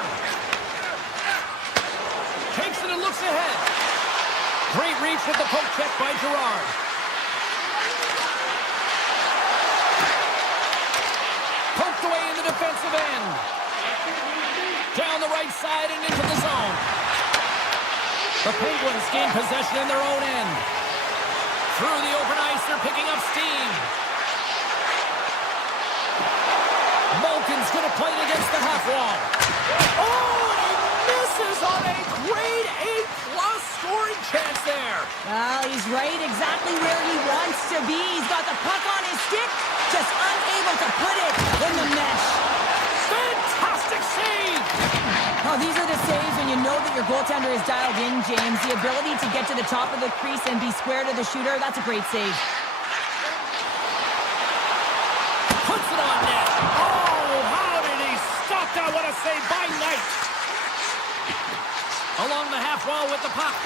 Takes it and looks ahead. Great reach with the poke check by Gerard. Poked away in the defensive end. Down the right side and into the zone. The Penguins gain possession in their own end. Through the open ice, they're picking up steam. Malkin's going to play it against the half wall. Oh, and he misses on a grade A-plus scoring chance there. Well, he's right exactly where he wants to be. He's got the puck on his stick, just unable to put it in the mesh. Fantastic save! Oh, these are the saves when you know that your goaltender is dialed in, James. The ability to get to the top of the crease and be square to the shooter, that's a great save. Puts it on net. Oh, how did he stop that? What a a save by Knight. Along the half wall with the puck.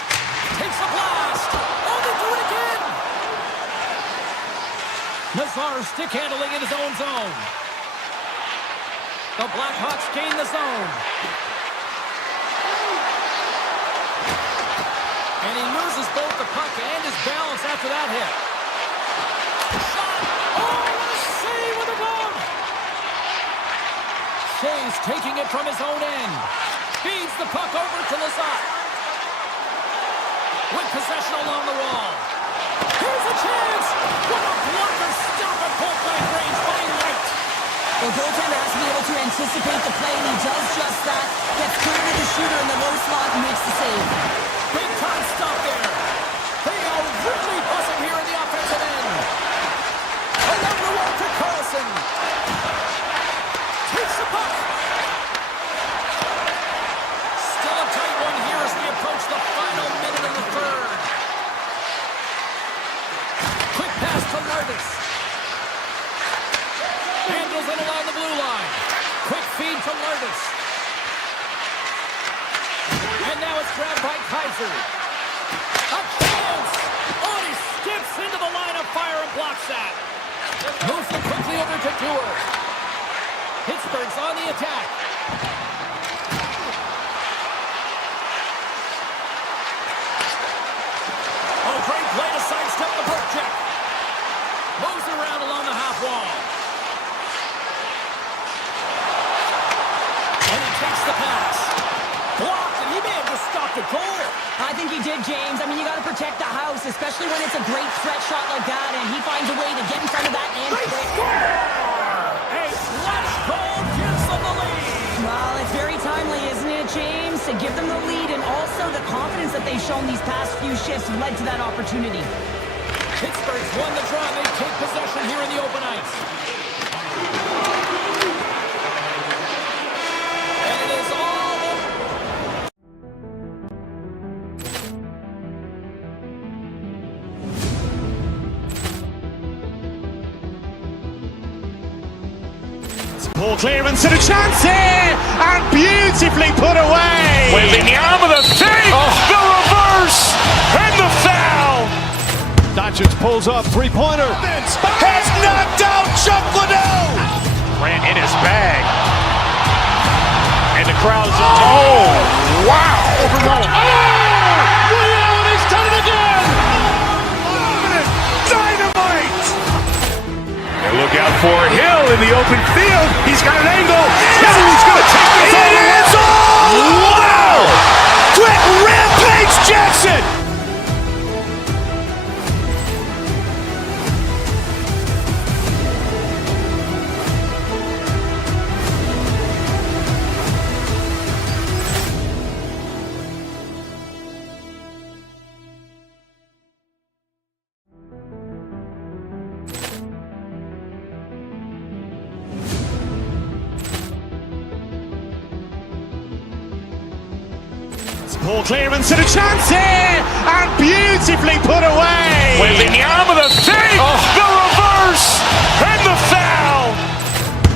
Takes a blast. Oh, they do it again. Nazar stick handling in his own zone. The Blackhawks gain the zone. And he loses both the puck and his balance after that hit. Shot! Oh, what a save with a glove! Shays taking it from his own end. Feeds the puck over to Lazat. With possession along the wall. Here's a chance! What a blocker stop at point-blank range by Knight. The goaltender has to be able to anticipate the play, and he does just that. Gets clear to the shooter in the low slot and makes the save. Big time stop there. They are really buzzing here in the offensive end. Along the wall to Carlson. Takes the puck. Still a tight one here as we approach the final minute of the third. Quick pass to Larvis. Handles it along the blue line. Quick feed to Larvis. And now it's grabbed by Kaiser. A chance! Oh, he skips into the line of fire and blocks that. Moves it quickly over to Dewar. Pittsburgh's on the attack. Oh, great play to sidestep the poke check. Moves it around along the half wall. And he takes the pass. Blocked, and he may have just stopped a goal. I think he did, James. I mean, you got to protect the house, especially when it's a great stretch shot like that, and he finds a way to get in front of that and quick. A clutch goal gives them the lead. Well, it's very timely, isn't it, James? To give them the lead, and also the confidence that they've shown these past few shifts led to that opportunity. Pittsburgh's won the draw. They take possession here in the open ice. And it is all Ball clearance and a chance here, and beautifully put away. Wembanyama with a save, the reverse, and the foul. Doncic pulls up, three-pointer. Has knocked out Chuck Liddell. Ran in his bag. And the crowd's, oh, wow. He's done it again! Dynamite. And look out for Hill in the open field. He's got an angle. He's going to take this all the way. Wow. Quick rampage Jackson. Ball clearance and a chance here, and beautifully put away. Wembanyama with a save, the reverse, and the foul.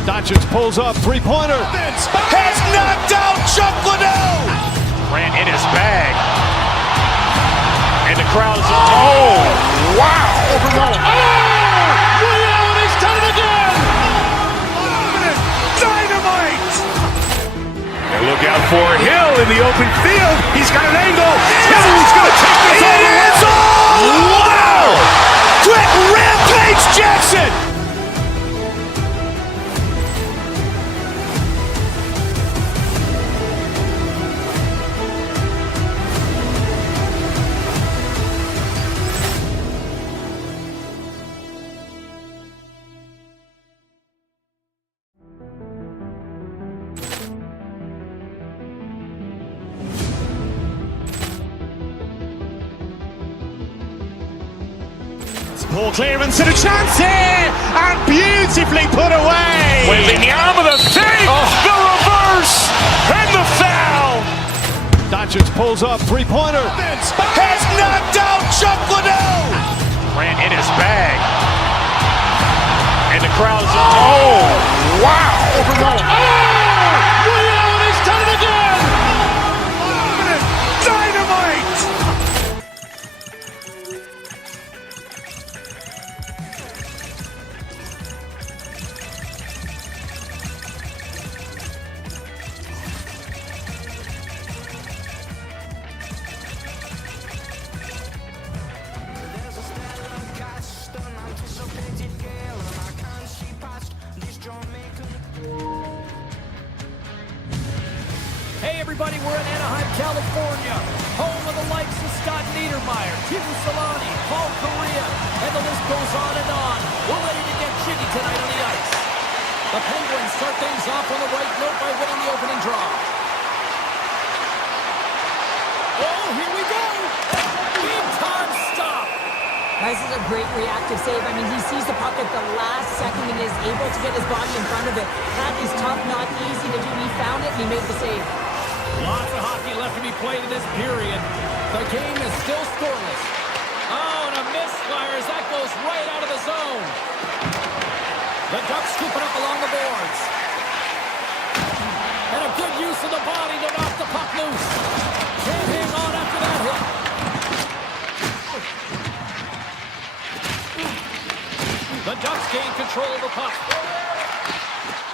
Doncic pulls up, three-pointer. Has knocked out Chuck Liddell. Ran in his bag. And the crowd's, oh, wow. He's done it again! Dynamite. And look out for Hill in the open field. He's got an angle. He's going to take this all the way. Wow. Quick rampage Jackson. Ball clearance and a chance here, and beautifully put away. Wembanyama with a save, the reverse, and the foul. Doncic pulls up, three-pointer. Has knocked out Chuck Liddell. Ran in his bag. And the crowd's, oh, wow. Hey everybody, we're in Anaheim, California, home of the likes of Scott Niedermayer, Teemu Selanne, Paul Kariya, and the list goes on and on. We're ready to get jiggy tonight on the ice. The Penguins start things off on the right note by winning the opening draw. Oh, here we go! Big time stop! This is a great reactive save. I mean, he sees the puck at the last second and is able to get his body in front of it. That is tough, not easy to do. He found it and he made the save. Lots of hockey left to be played in this period. The game is still scoreless. Oh, and a misfire as that goes right out of the zone. The Ducks scoop it up along the boards. And a good use of the body to knock the puck loose. Can't hang on after that hit. The Ducks gain control of the puck.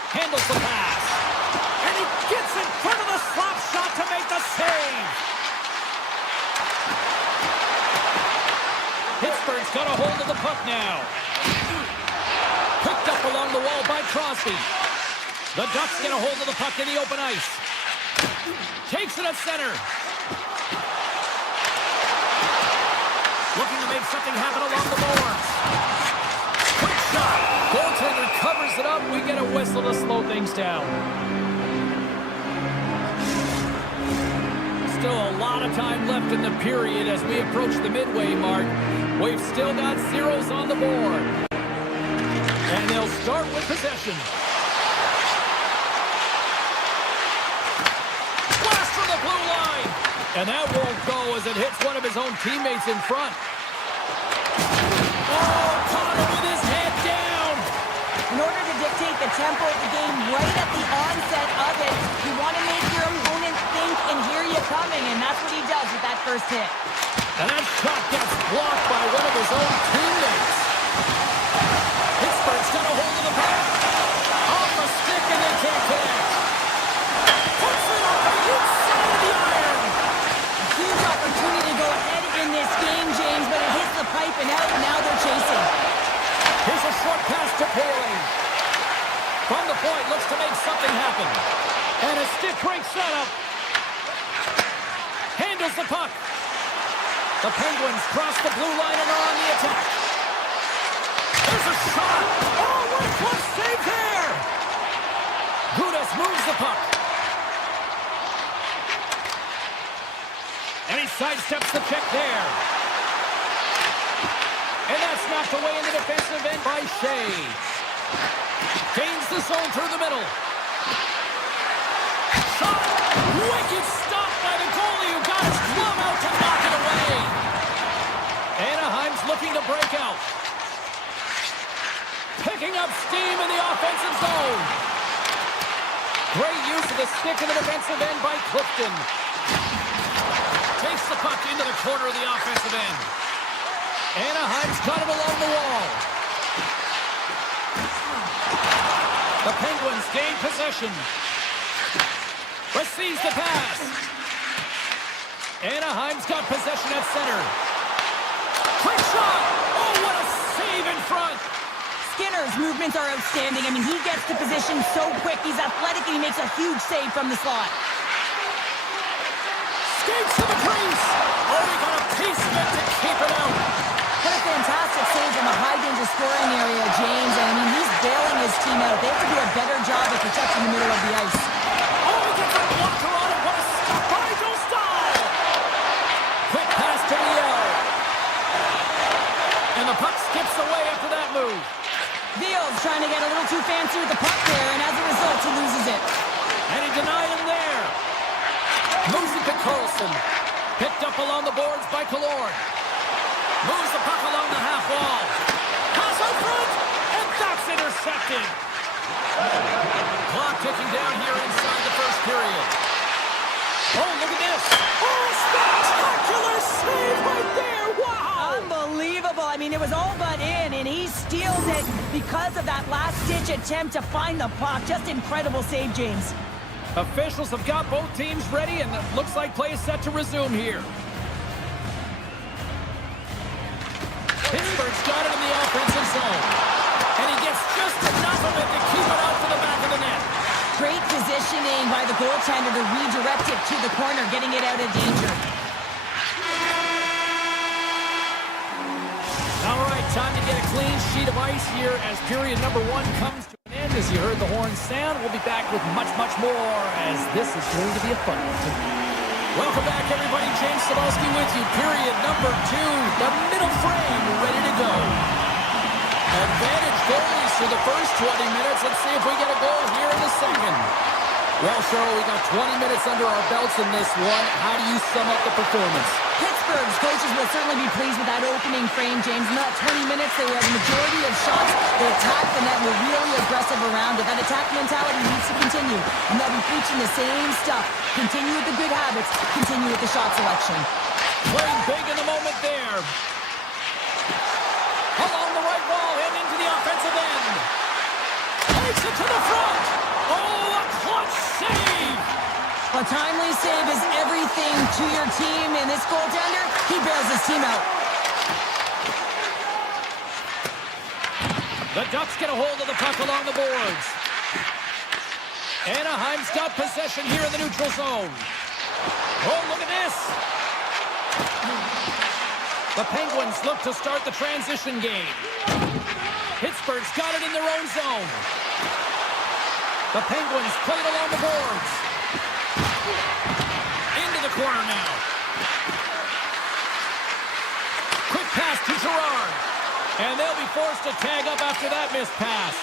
Handles the pass. And he gets in front of the slap shot to make the save. Pittsburgh's got a hold of the puck now. Picked up along the wall by Crosby. The Ducks get a hold of the puck in the open ice. Takes it at center. Looking to make something happen along the boards. Quick shot. Goaltender covers it up. We get a whistle to slow things down. Still a lot of time left in the period as we approach the midway mark. We've still got zeros on the board. And they'll start with possession. Blast from the blue line. And that won't go as it hits one of his own teammates in front. Oh, caught him with his head down. In order to dictate the tempo of the game right at the onset of it, you want to make your opponent think and hear you coming, and that's what he does with that first hit. And that shot gets blocked by one of his own teammates. Pittsburgh's got a hold of the puck. Off the stick and they can't connect. Puts it on the inside of the iron. A huge opportunity to go ahead in this game, James, but it hits the pipe and out, and now they're chasing. Here's a short pass to Poirier. From the point, looks to make something happen. And a stick break setup. Handles the puck. The Penguins cross the blue line and are on the attack. There's a shot. Oh, what a close save there. Gudas moves the puck. And he sidesteps the check there. And that's knocked away in the defensive end by Shea. Gains the zone through the middle. Shot. Wicked stop by the goalie who got his glove out to knock it away. Anaheim's looking to break out. Picking up steam in the offensive zone. Great use of the stick in the defensive end by Clifton. Takes the puck into the corner of the offensive end. Anaheim's got it along the wall. The Penguins gain possession. Receives the pass. Anaheim's got possession at center. Quick shot! Oh, what a save in front! Skinner's movements are outstanding. I mean, he gets to position so quick. He's athletic and he makes a huge save from the slot. Skates to the crease! Oh, he got a piece of it to keep it out. What a fantastic save in the high-danger scoring area, James. And I mean, he's bailing his team out. They have to do a better job of protecting the middle of the ice. Oh, he gets a blocker on it. What a stop by Joe Stahl! Quick pass to the L. And the puck skips away after that move. Veal's trying to get a little too fancy with the puck there, and as a result, he loses it. And he denied him there. Moves it to Carlson. Picked up along the boards by Killorn. Moves the puck along the half wall. Pass out front, and that's intercepted. Clock ticking down here inside the first period. Oh, look at this. Oh, spectacular save right there. Wow. Unbelievable. I mean, it was all but in, and he steals it because of that last-ditch attempt to find the puck. Just incredible save, James. Officials have got both teams ready, and it looks like play is set to resume here. Pittsburgh's got it in the offensive zone. And he gets just enough of it to keep it out to the back of the net. Great position. positioning by the goaltender to redirect it to the corner, getting it out of danger. All right, time to get a clean sheet of ice here as period number 1 comes to an end. As you heard the horn sound, we'll be back with much, much more as this is going to be a fun one. Welcome back, everybody. James Cebulski with you. Period number 2, the middle frame ready to go. Advantage goalies for the first 20 minutes. Let's see if we get a goal here in the second. Well, Cheryl, we got 20 minutes under our belts in this one. How do you sum up the performance? Pittsburgh's coaches will certainly be pleased with that opening frame, James. In that 20 minutes, they had the majority of shots. They attacked the net, were really aggressive around it. That attack mentality needs to continue, and they'll be preaching the same stuff. Continue with the good habits, continue with the shot selection. Playing big in the moment there. Along the right wall and into the offensive end. Takes it to the front. Oh, a clutch save. A timely save is everything to your team, and this goaltender, he bails his team out. The Ducks get a hold of the puck along the boards. Anaheim's got possession here in the neutral zone. Oh, look at this. The Penguins look to start the transition game. Pittsburgh's got it in their own zone. The Penguins play it along the boards. Into the corner now. Quick pass to Girard. And they'll be forced to tag up after that missed pass.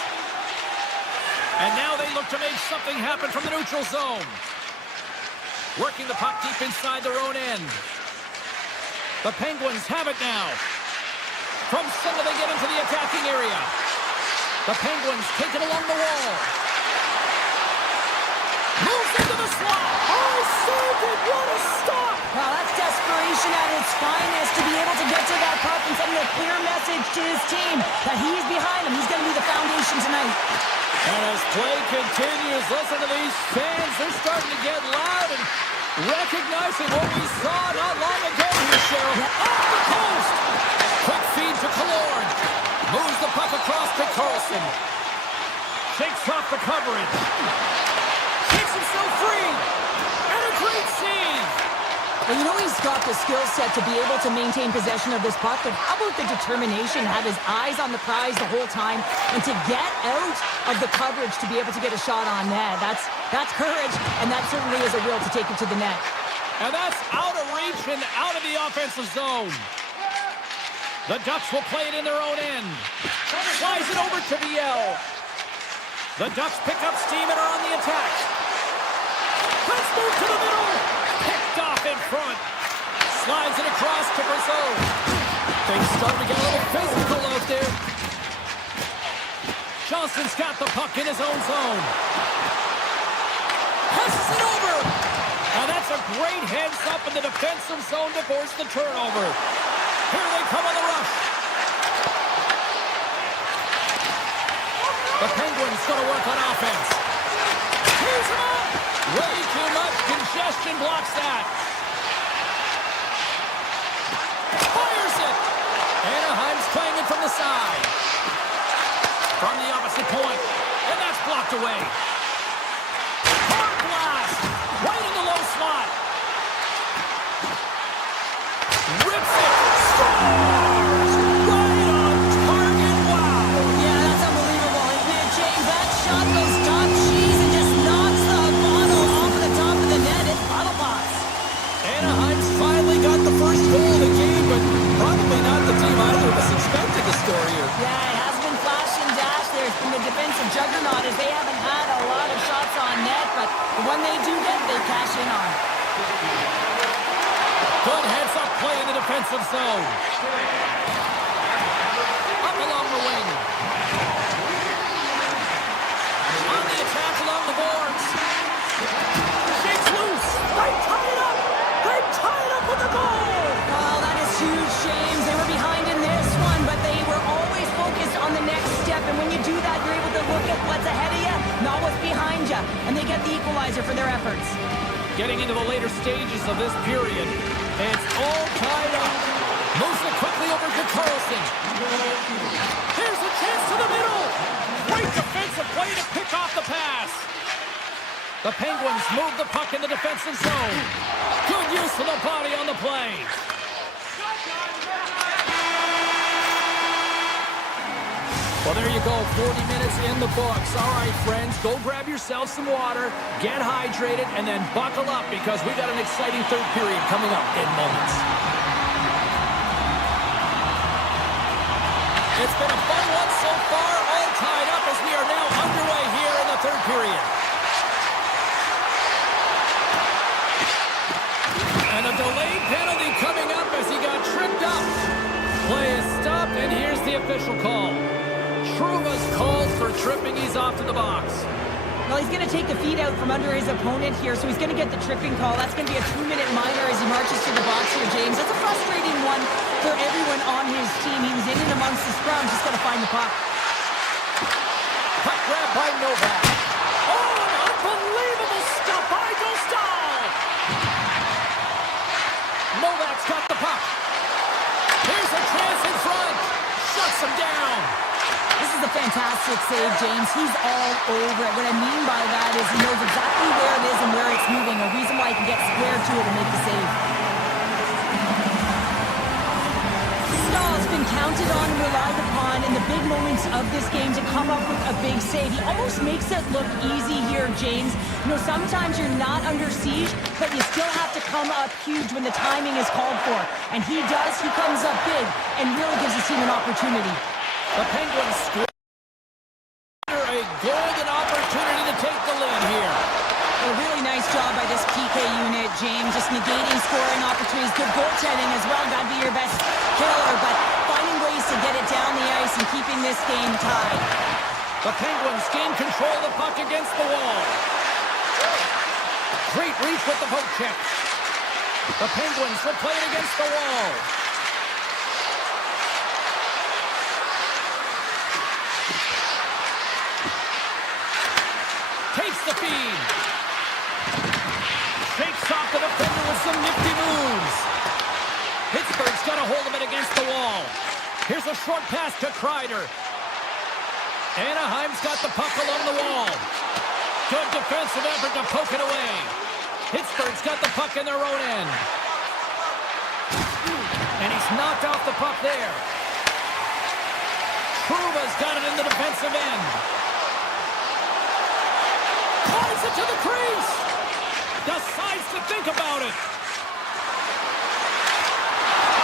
And now they look to make something happen from the neutral zone. Working the puck deep inside their own end. The Penguins have it now. From center they get into the attacking area. The Penguins take it along the wall. Moves into the slot. Oh, saved it. What a stop. Wow, that's desperation at its finest to be able to get to that puck and send a clear message to his team that he's behind him. He's going to be the foundation tonight. And as play continues, listen to these fans. They're starting to get loud and recognizing what we saw not long ago here, Cheryl. Off the coast. Quick feed to Killorn. Moves the puck across to Carlson. Shakes off the coverage. Takes himself free. And a great save. Well, you know he's got the skill set to be able to maintain possession of this puck, but how about the determination, have his eyes on the prize the whole time, and to get out of the coverage to be able to get a shot on net. That's courage, and that certainly is a will to take it to the net. And that's out of reach and out of the offensive zone. The Ducks will play it in their own end. Flies it over to Viel. The Ducks pick up steam and are on the attack. Let's move to the middle. Picked off in front. Slides it across to Brazeau. Things starting to get a little physical out there. Johnson's got the puck in his own zone. Passes it over. And that's a great heads up in the defensive zone to force the turnover. Here they come on the rush. The Penguins going to work on offense. Here's him up. Way too much congestion blocks that. Fires it. Anaheim's playing it from the side. From the opposite point. And that's blocked away. Hard blast. Right in the low slot. Rips it. Scores. Right on target. Wow. Yeah, that's unbelievable. Isn't it, James? That shot goes top cheese and just knocks the bottle off the top of the net. It's bottle box. Anaheim's finally got the first goal of the game, but probably not the team either of us expected to score here. Yeah, it has been flash and dash. There's been the defensive juggernaut as they haven't had a lot of shots on net, but when they do get, they cash in on. Good heads-up play in the defensive zone. Up along the wing. On the attack along the boards. Shakes loose. They tie it up. They tie it up with the goal. Wow, that is huge, James. They were behind in this one, but they were always focused on the next step. And when you do that, you're able to look at what's ahead of you, not what's behind you. And they get the equalizer for their efforts. Getting into the later stages of this period. It's all tied up. Moves it quickly over to Carlson. Here's a chance to the middle. Great defensive play to pick off the pass. The Penguins move the puck in the defensive zone. Good use of the body on the play. Well, there you go, 40 minutes in the books. All right, friends, go grab yourself some water, get hydrated, and then buckle up because we got an exciting third period coming up in moments. It's been a fun one so far, all tied up as we are now underway here in the third period. And a delayed penalty coming up as he got tripped up. Play is stopped, and here's the official call. Truba's called for tripping. He's off to the box. Well, he's going to take the feet out from under his opponent here, so he's going to get the tripping call. That's going to be a 2-minute minor as he marches to the box here, James. That's a frustrating one for everyone on his team. He was in and amongst the scrum, just got to find the puck. Puck grab by Novak. Oh, an unbelievable stop by Dostal. Novak's got the puck. Here's a chance in front. Shuts him down. This is a fantastic save, James. He's all over it. What I mean by that is he knows exactly where it is and where it's moving. A reason why he can get square to it and make the save. Stahl's been counted on and relied upon in the big moments of this game to come up with a big save. He almost makes it look easy here, James. You know, sometimes you're not under siege, but you still have to come up huge when the timing is called for. And he does. He comes up big and really gives his team an opportunity. The Penguins score a golden opportunity to take the lead here. A really nice job by this PK unit, James. Just negating scoring opportunities. Good goaltending as well. Got to be your best killer, but finding ways to get it down the ice and keeping this game tied. The Penguins gain control of the puck against the wall. Great reach with the poke check. The Penguins will play it against the wall. Takes the feed. Shakes off the defender with some nifty moves. Pittsburgh's got a hold of it against the wall. Here's a short pass to Kreider. Anaheim's got the puck along the wall. Good defensive effort to poke it away. Pittsburgh's got the puck in their own end. And he's knocked off the puck there. Truba's got it in the defensive end. Calls it to the crease. Decides to think about it.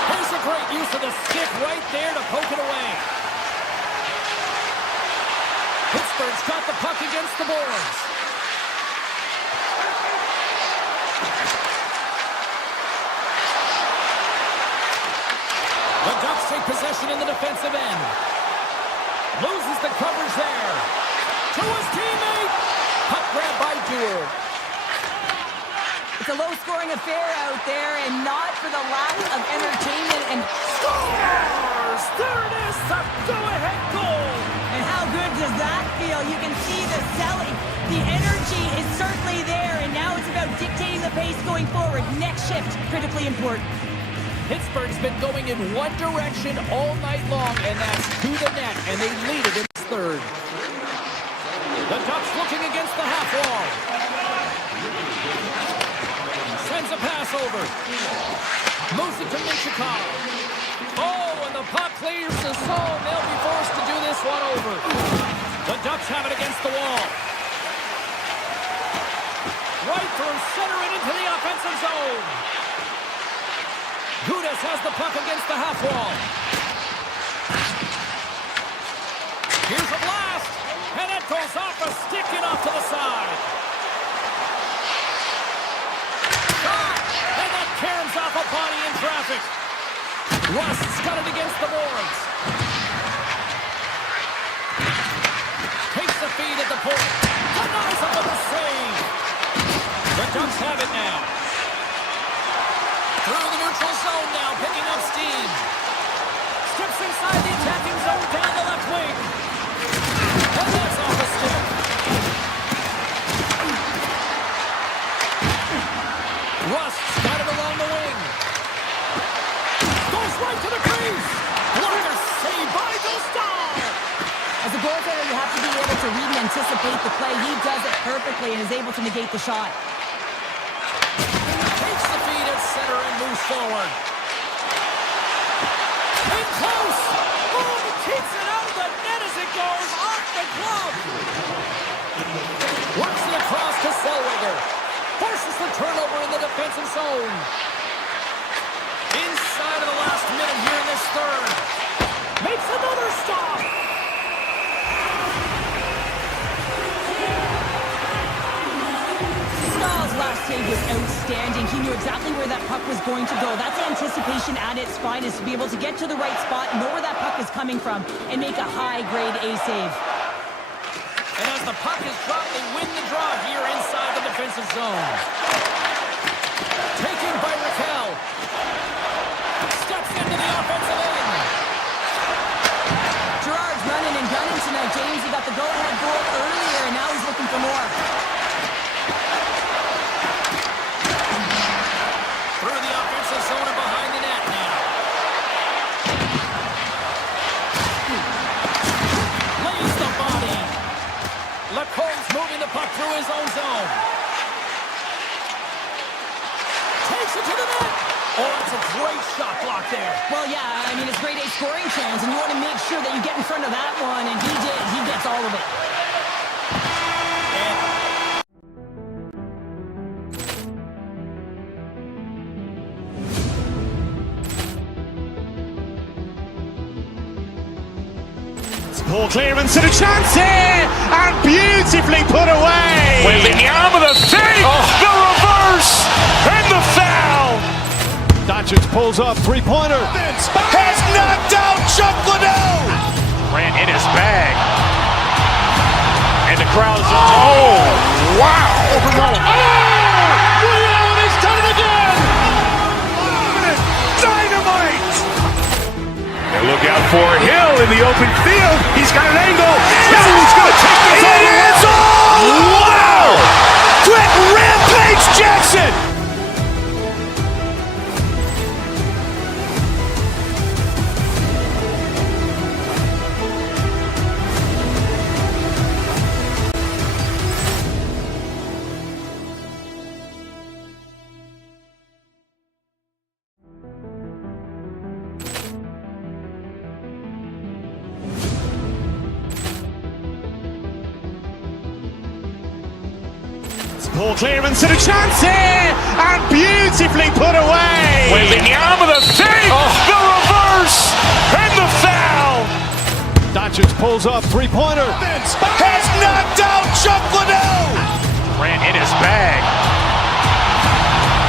Here's a great use of the stick right there to poke it away. Pittsburgh's got the puck against the boards. The Ducks take possession in the defensive end. Loses the coverage there. To his teammate. Puck grab by Duel. It's a low-scoring affair out there, and not for the lack of entertainment. And scores! There it is, the go-ahead goal. And how good does that feel? You can see the selling. The energy is certainly there, and now it's about dictating the pace going forward. Next shift, critically important. Pittsburgh's been going in one direction all night long, and that's to the net, and they lead it in this third. The Ducks looking against the half wall. Sends a pass over. Moves it to Michikov. Oh, and the puck clears the zone. They'll be forced to do this one over. The Ducks have it against the wall. Right through center and into the offensive zone. Gudas has the puck against the half wall. Here's a blast. And it goes off a stick and off to the side. Shot! And that caroms off a body in traffic. Rust's got it against the boards. Takes the feed at the point. Denies him with a save. The Ducks have it now. Through the neutral zone now, picking up steam. Steps inside the attacking zone down the left wing. And that's off the stick. Rust's got it along the wing. Goes right to the crease. Blocker saved by Dostal. As a goaltender, you have to be able to to read and anticipate the play. He does it perfectly and is able to negate the shot. Takes the feed at center and moves forward. In close. Oh, keeps it out of the net as it goes off the glove. Works it across to Zellweger. Forces the turnover in the defensive zone. Inside of the last minute here in this third. Makes another stop. Staal's last save was outstanding. He knew exactly where that puck was going to go. That's anticipation at its finest, to be able to get to the right spot, know where that puck is coming from, and make a high-grade A save. And as the puck is dropped, they win the draw here inside the defensive zone. Taken by Raquel. Steps into the offensive end. Gerard's running and gunning tonight, James. He got the go-ahead goal earlier, and now he's looking for more. Through the offensive zone and behind the net now. Lays the body. Lacombe's moving the puck through his own zone. Takes it to the net. Oh, it's a great shot block there. Well, yeah, I mean, it's grade A scoring chance, and you want to make sure that you get in front of that one, and he did. He gets all of it. Poor clearance and a chance here, and beautifully put away. Wembanyama the fake, the reverse, and the foul. Doncic pulls up, three-pointer. Has knocked out Chuck Liddell. Ran in his bag. And the crowd is, oh, wow. He's done it again. Dynamite. And look out for Hill in the open field. He's got an angle. He's going to take this all the way. Wow. Quick Rampage Jackson. Poor clearance and a chance here, and beautifully put away. Wembanyama the fake, the reverse, and the foul. Doncic pulls up, three-pointer. Has knocked out Chuck Liddell. Ran in his bag.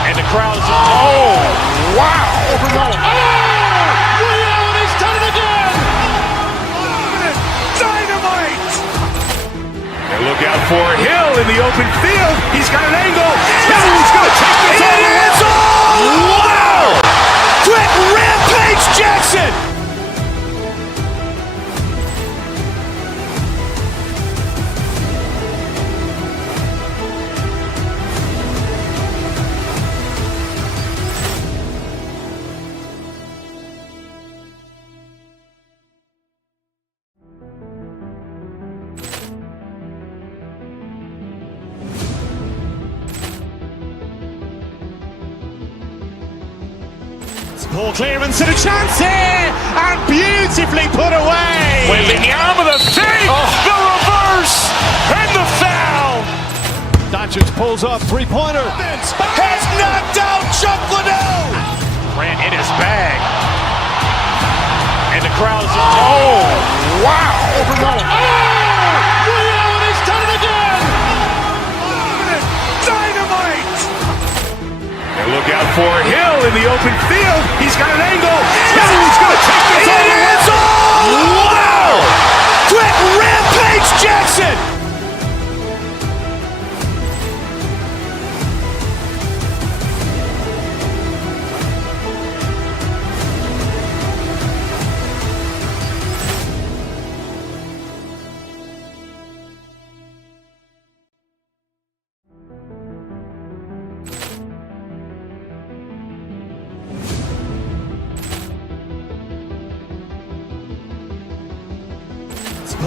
And the crowd is, oh, wow. He's done it again. Dynamite. And look out for Hill in the open field. He's got an angle. He's going to take this all the way. Wow. Quick Rampage Jackson. Poor clearance and a chance here, and beautifully put away. Wembanyama the fake, the reverse, and the foul. Doncic pulls up, three-pointer. Has knocked out Chuck Liddell. Ran in his bag. And the crowd is, oh, wow. He's done it again. Dynamite. And look out for Hill in the open field. He's got an angle. He's going to take this all the way. Wow. Quick Rampage Jackson.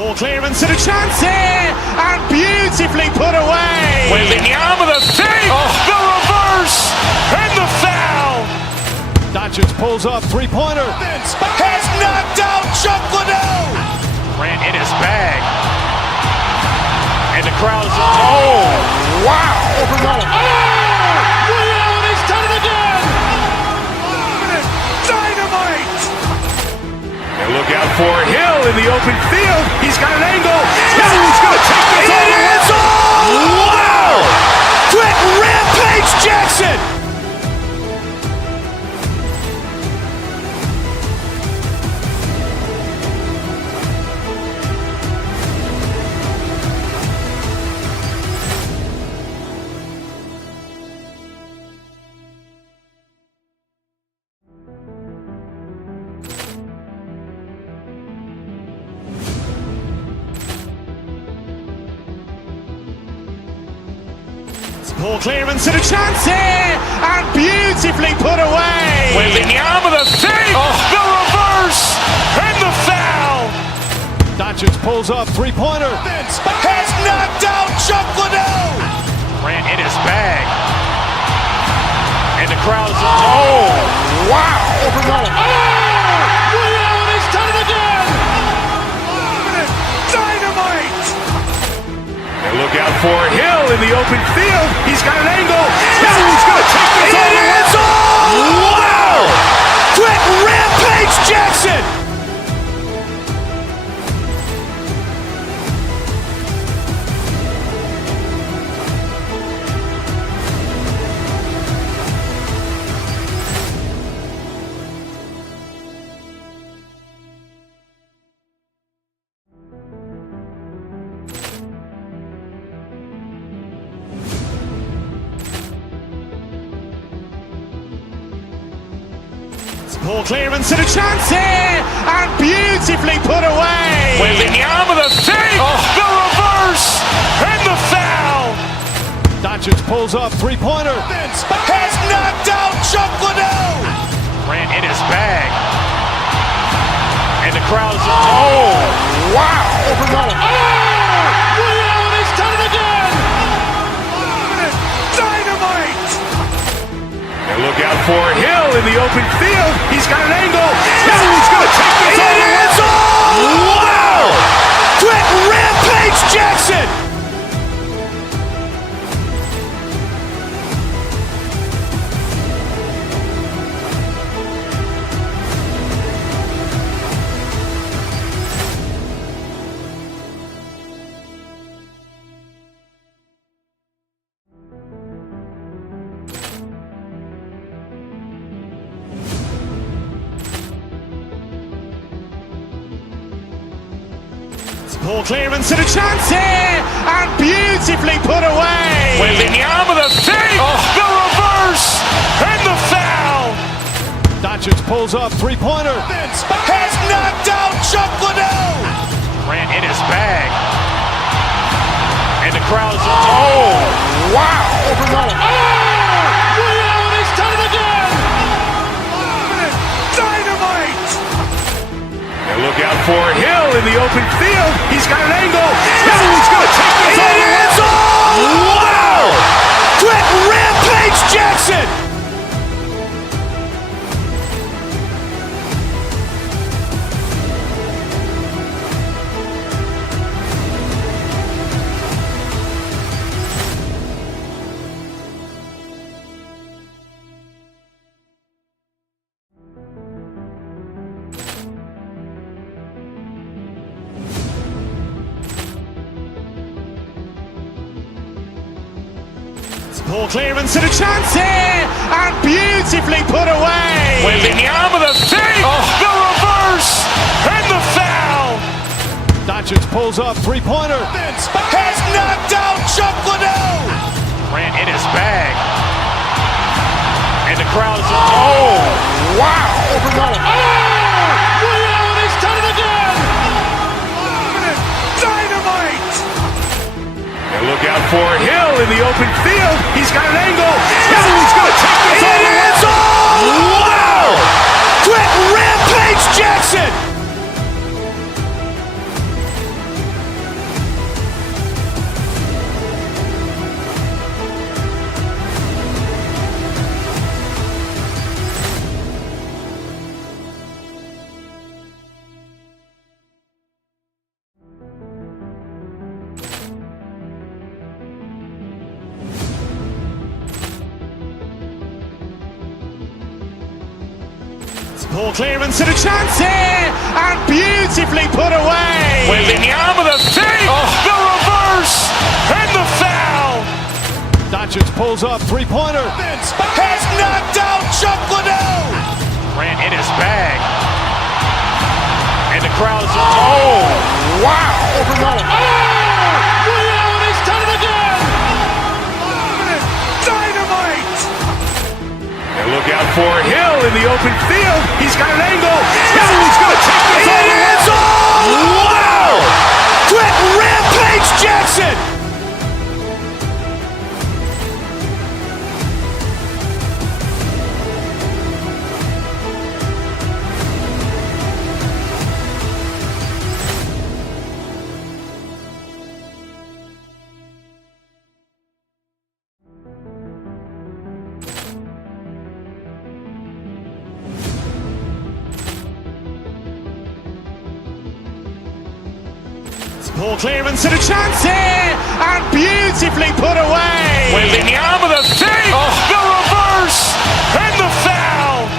Ball clearance and a chance here, and beautifully put away. Wembanyama with a save, the reverse, and the foul. Doncic pulls up, three-pointer. Has knocked out Chuck Liddell. Grant in his bag. And the crowd is, oh, wow. Overrun. Ray Allen has done it again. Dynamite. And look out for Hill in the open field. He's got an angle. He's going to take this all the way. Wow. Quick Rampage Jackson. Ball clearance and a chance here, and beautifully put away. Wembanyama with a save, the reverse, and the foul. Doncic pulls up, three-pointer. Has knocked out Chuck Liddell. Grant in his bag. And the crowd is, oh, wow. Overrun. Ray Allen has done it again. Dynamite. And look out for Hill in the open field. He's got an angle. He's going to take this all the way. Wow. Quick Rampage Jackson. Ball clearance and a chance here, and beautifully put away. Wembanyama with a save, the reverse, and the foul. Doncic pulls up, three-pointer. Has knocked out Chuck Liddell. Grant in his bag. And the crowd is, oh, wow. Overrun. Ray Allen has done it again. Dynamite. And look out for Hill in the open field. He's got an angle. He's going to take this all the way. Wow. Quick Rampage Jackson. Ball clearance and a chance here, and beautifully put away. Wembanyama with a save, the reverse, and the foul. Doncic pulls up, three-pointer. Has knocked out Chuck Liddell. Grant in his bag. And the crowd is, oh, wow. Overrun. Ray Allen has done it again. Dynamite. And look out for Hill in the open field. He's got an angle. He's going to take this all the way. Wow. Quick Rampage Jackson. Ball clearance and a chance here, and beautifully put away. Wembanyama with a save, the reverse, and the foul. Doncic pulls up, three-pointer. Has knocked out Chuck Liddell. Grant in his bag. And the crowd is, oh, wow. Overrun. Ray Allen has done it again. Dynamite. And look out for Hill in the open field. He's got an angle. He's going to take this all the way. Wow. Quick Rampage Jackson. Ball clearance and a chance here, and beautifully put away. Wembanyama the fake, the reverse, and the foul. Doncic pulls up, three-pointer. Has knocked out Chuck Liddell. Grant in his bag. And the crowd is, oh, wow. He's done it again. Dynamite. And look out for Hill in the open field. He's got an angle. He's going to take this all the way. Wow. Quick Rampage Jackson. Ball clearance and a chance here, and beautifully put away. Wembanyama the fake, the reverse, and the foul.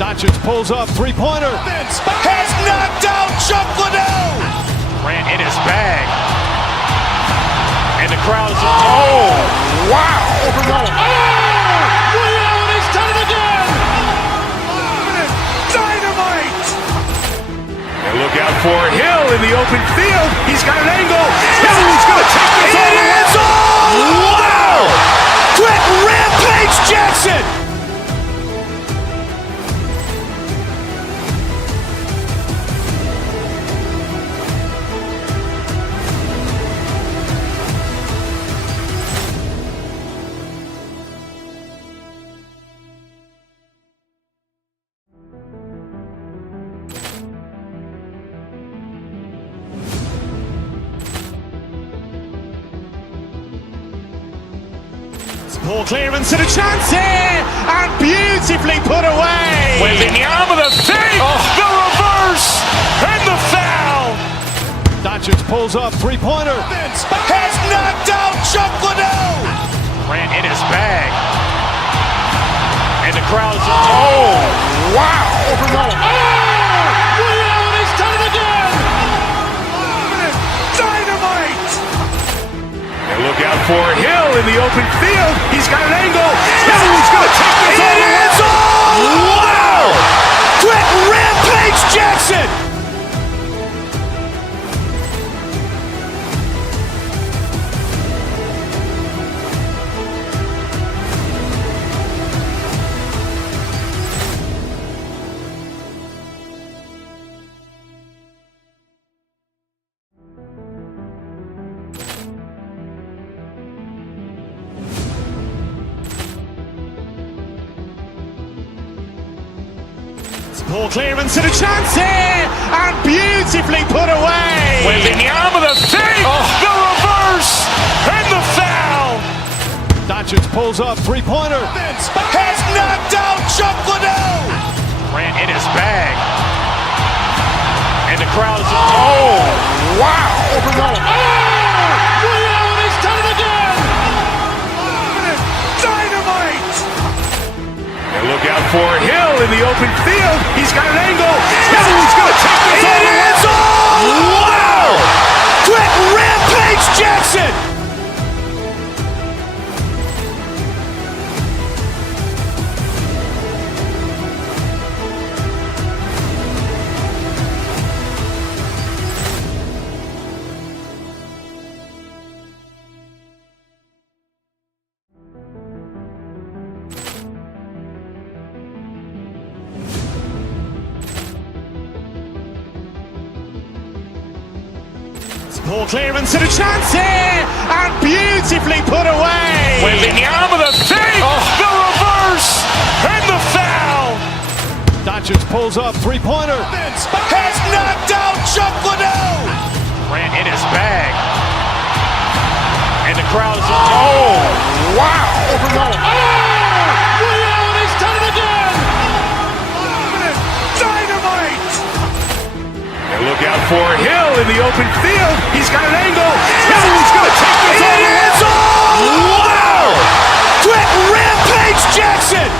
Doncic pulls up, three-pointer. Has knocked out Chuck Liddell. Grant in his bag. And the crowd is, oh, wow. He's done it again. Dynamite. And look out for Hill in the open field. He's got an angle. He's going to take this all the way. Wow. Quick Rampage Jackson. Ball clearance and a chance here, and beautifully put away. Wembanyama the fake, the reverse, and the foul. Doncic pulls up, three-pointer. Has knocked out Chuck Liddell. Grant in his bag. And the crowd is, oh, wow. He's done it again. Dynamite. And look out for Hill in the open field. He's got an angle. He's going to take this all the way. Wow. Quick Rampage Jackson. Ball clearance and a chance here, and beautifully put away. Wembanyama the fake, the reverse, and the foul. Doncic pulls up, three-pointer. Has knocked out Chuck Liddell. Grant in his bag. And the crowd is, oh, wow. He's done it again. Dynamite. And look out for Hill in the open field. He's got an angle. He's going to take this all the way. Wow. Quick Rampage Jackson. Ball clearance and a chance here, and beautifully put away. Wembanyama the fake, the reverse, and the foul. Doncic pulls up, three-pointer. Has knocked out Chuck Liddell. Grant in his bag. And the crowd is, oh, wow. He's done it again. Dynamite. And look out for Hill in the open field. He's got an angle. He's going to take this all the way. Wow. Quick Rampage Jackson.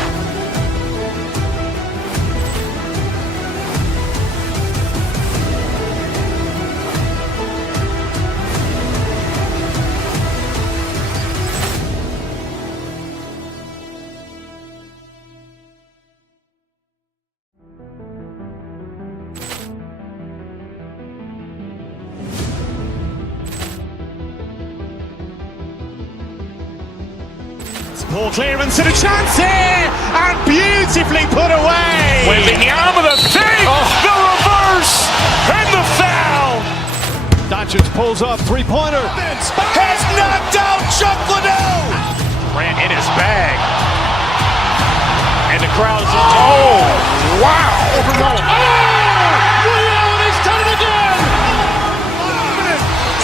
Ball clearance and a chance here, and beautifully put away. Wembanyama with a save, the reverse, and the foul. Doncic pulls up, three-pointer. Has knocked out Chuck Liddell. Grant in his bag. And the crowd is, oh, wow. Ray Allen has done it again.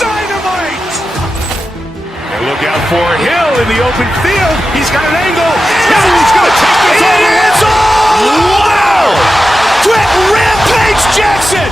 Dynamite. And look out for Hill in the open field. He's got an angle. He's going to take this all the way. Wow. Trent Rampage Jackson.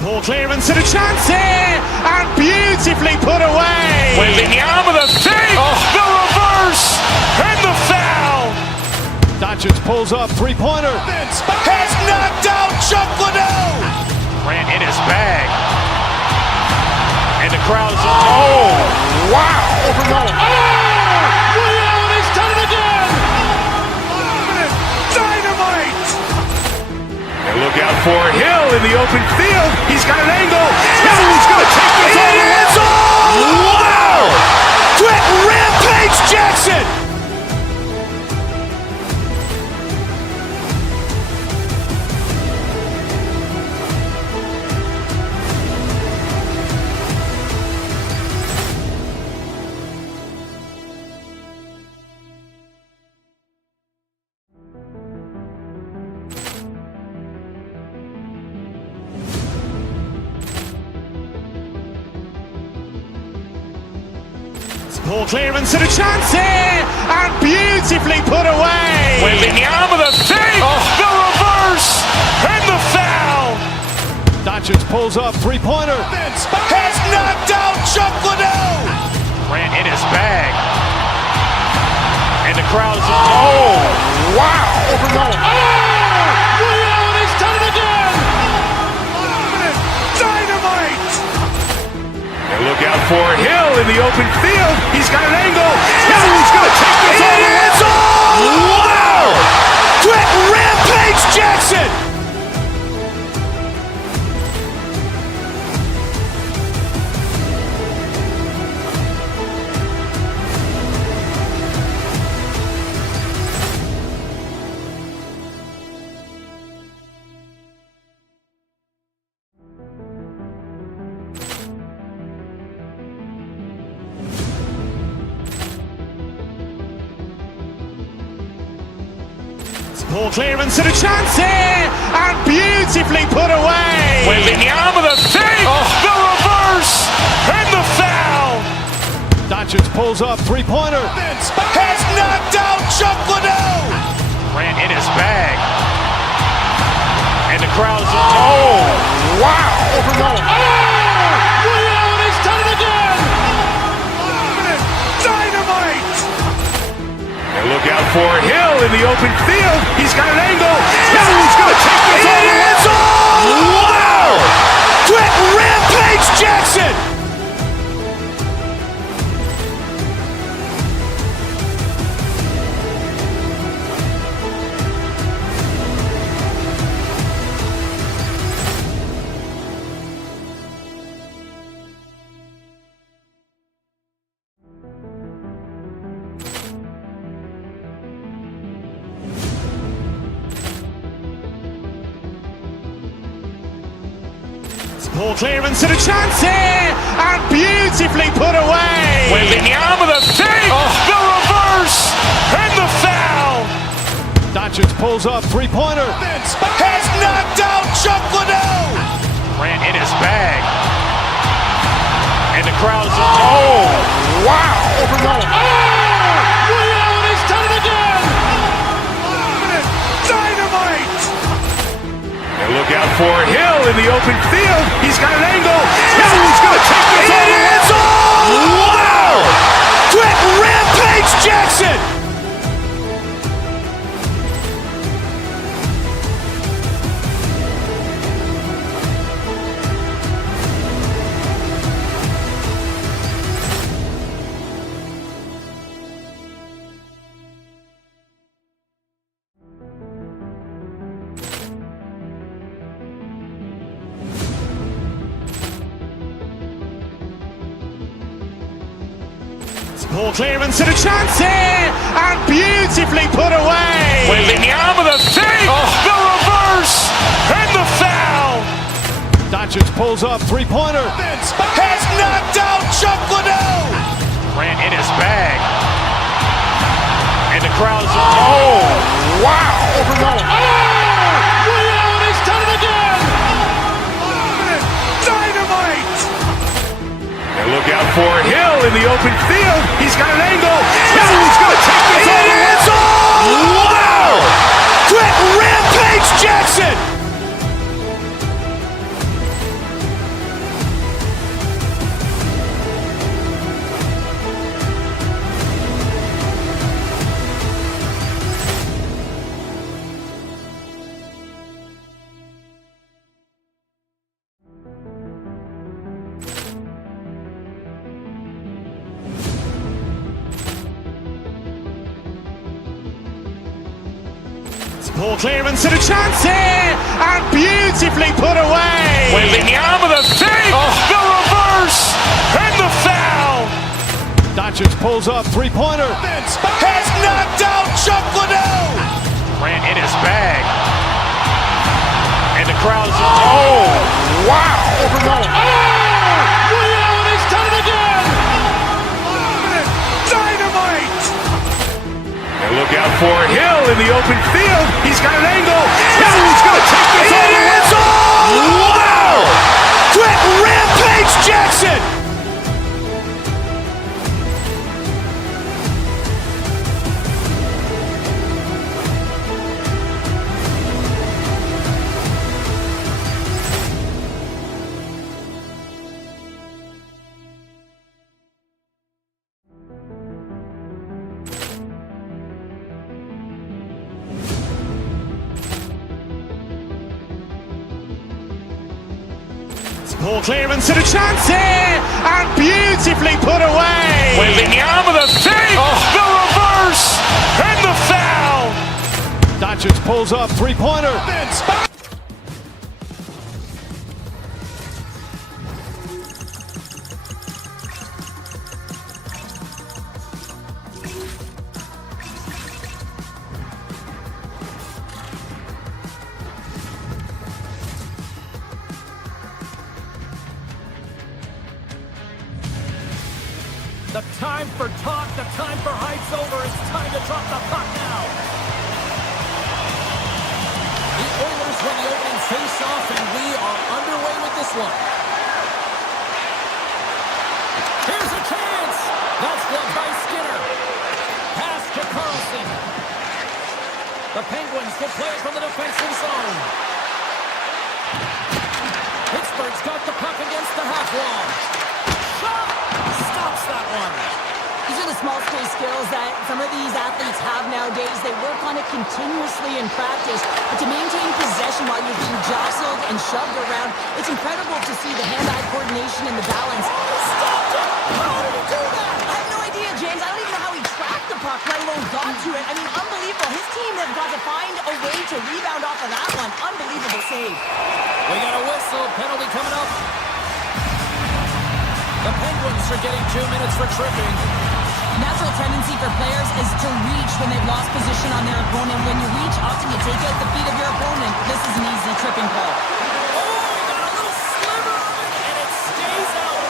Ball clearance and a chance here, and beautifully put away. Wembanyama with a save, the reverse, and the foul. Doncic pulls up, three-pointer. Has knocked out Chuck Liddell. Grant in his bag. And the crowd is, oh, wow. Ray Allen has done it again. Dynamite. And look out for Hill in the open field. He's got an angle. He's going to take this all the way. Wow. Trent Rampage Jackson. Ball clearance and a chance here, and beautifully put away. Wembanyama with a save, the reverse, and the foul. Doncic pulls up, three-pointer. Has knocked out Chuck Liddell. Grant in his bag. And the crowd is, oh, wow. Ray Allen has done it again. Dynamite. And look out for Hill in the open field. He's got an angle. He's going to take this all the way. Wow. Trent Rampage Jackson. Ball clearance and a chance here, and beautifully put away. Wembanyama with a save, the reverse, and the foul. Doncic pulls up, three-pointer. Has knocked out Chuck Liddell. Grant in his bag. And the crowd is, oh, wow. Ray Allen has done it again. Dynamite. And look out for Hill in the open field. He's got an angle. He's going to take this all the way. Wow. Trent Rampage Jackson. Ball clearance and a chance here, and beautifully put away. Wembanyama with a save, the reverse, and the foul. Doncic pulls up, three-pointer. Has knocked out Chuck Liddell. Grant in his bag. And the crowd is, oh, wow. Ray Allen has done it again. Dynamite. And look out for Hill in the open field. He's got an angle. He's going to take this all the way. Wow. Trent Rampage Jackson. Ball clearance and a chance here, and beautifully put away. Wembanyama the save, the reverse, and the foul. Doncic pulls up, three-pointer. Has knocked out Chuck Liddell. Grant in his bag. And the crowd's, oh, wow. Ray Allen has done it again. Dynamite. And look out for Hill in the open field. He's got an angle. He's going to take this all the way. Wow. Quick Rampage Jackson. Ball clearance and a chance here, and beautifully put away. Wembanyama the save, the reverse, and the foul. Doncic pulls up, three-pointer. Has knocked out Chuck Liddell. Grant in his bag. And the crowd's, oh, wow. Ray Allen has done it again. Dynamite. And look out for Hill in the open field. He's got an angle. He's going to take this all the way. Wow. Quick Rampage Jackson. Ball clearance and a chance here, and beautifully put away. Wembanyama the save, the reverse, and the foul. Doncic pulls up, three-pointer. The time for talk, the time for hype's over. It's time to drop the puck now. The Oilers win the opening face-off, and we are underway with this one. Here's a chance. That's blocked by Skinner. Pass to Carlson. The Penguins will play it from the defensive zone. Pittsburgh's got the puck against the half wall. Shot! Stops that one. These are the small space skills that some of these athletes have nowadays. They work on it continuously in practice. But to maintain possession while you're being jostled and shoved around, it's incredible to see the hand-eye coordination and the balance. Stopped it! How did he do that? I have no idea, James. I don't even know how he tracked the puck, let alone got to it. I mean, unbelievable. His team has got to find a way to rebound off of that one. Unbelievable save. We got a whistle. Penalty coming up. The Penguins are getting 2 minutes for tripping. Natural tendency for players is to reach when they've lost position on their opponent. When you reach, often you take out the feet of your opponent. This is an easy tripping call. Oh, he got a little sliver of it, and it stays out.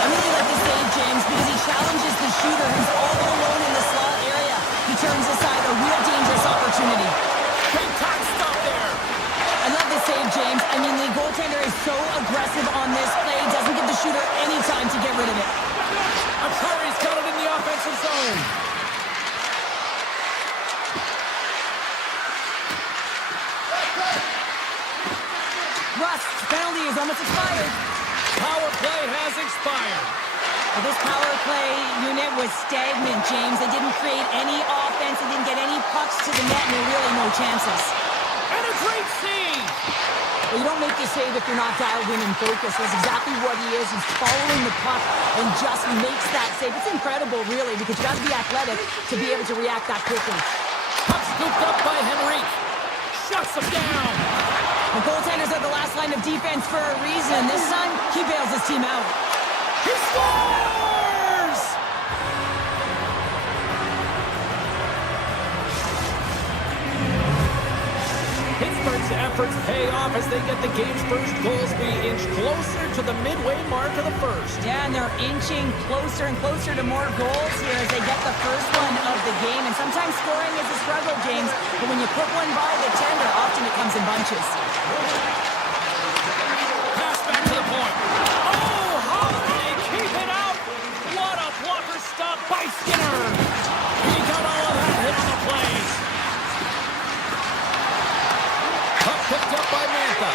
I really like this save, James, because he challenges the shooter who's all alone in the slot area. He turns aside a real dangerous opportunity. Big time stop there. I love this save, James. I mean, the goaltender is so aggressive on this play. Doesn't give the shooter any time to get rid of it. Akari's got it in the offensive zone. Rust's penalty is almost expired. Power play has expired. Well, this power play unit was stagnant, James. They didn't create any offense. They didn't get any pucks to the net, and there were really no chances. And a great save. Well, you don't make the save if you're not dialed in and focused. That's exactly what he is. He's following the puck and just makes that save. It's incredible, really, because you got to be athletic to be able to react that quickly. Puck scooped up by Henrique. Shuts him down. The goaltenders are the last line of defense for a reason. This time, he bails his team out. He scores! Pittsburgh's efforts pay off as they get the game's first goals be inched closer to the midway mark of the first. Yeah, and they're inching closer and closer to more goals here as they get the first one of the game. And sometimes scoring is a struggle, James, but when you put one by the tender, often it comes in bunches. Pass back to the point. Oh, how do they keep it out? What a blocker stop by Skinner. He got all of that hit on the plays. Puck picked up by Mantha.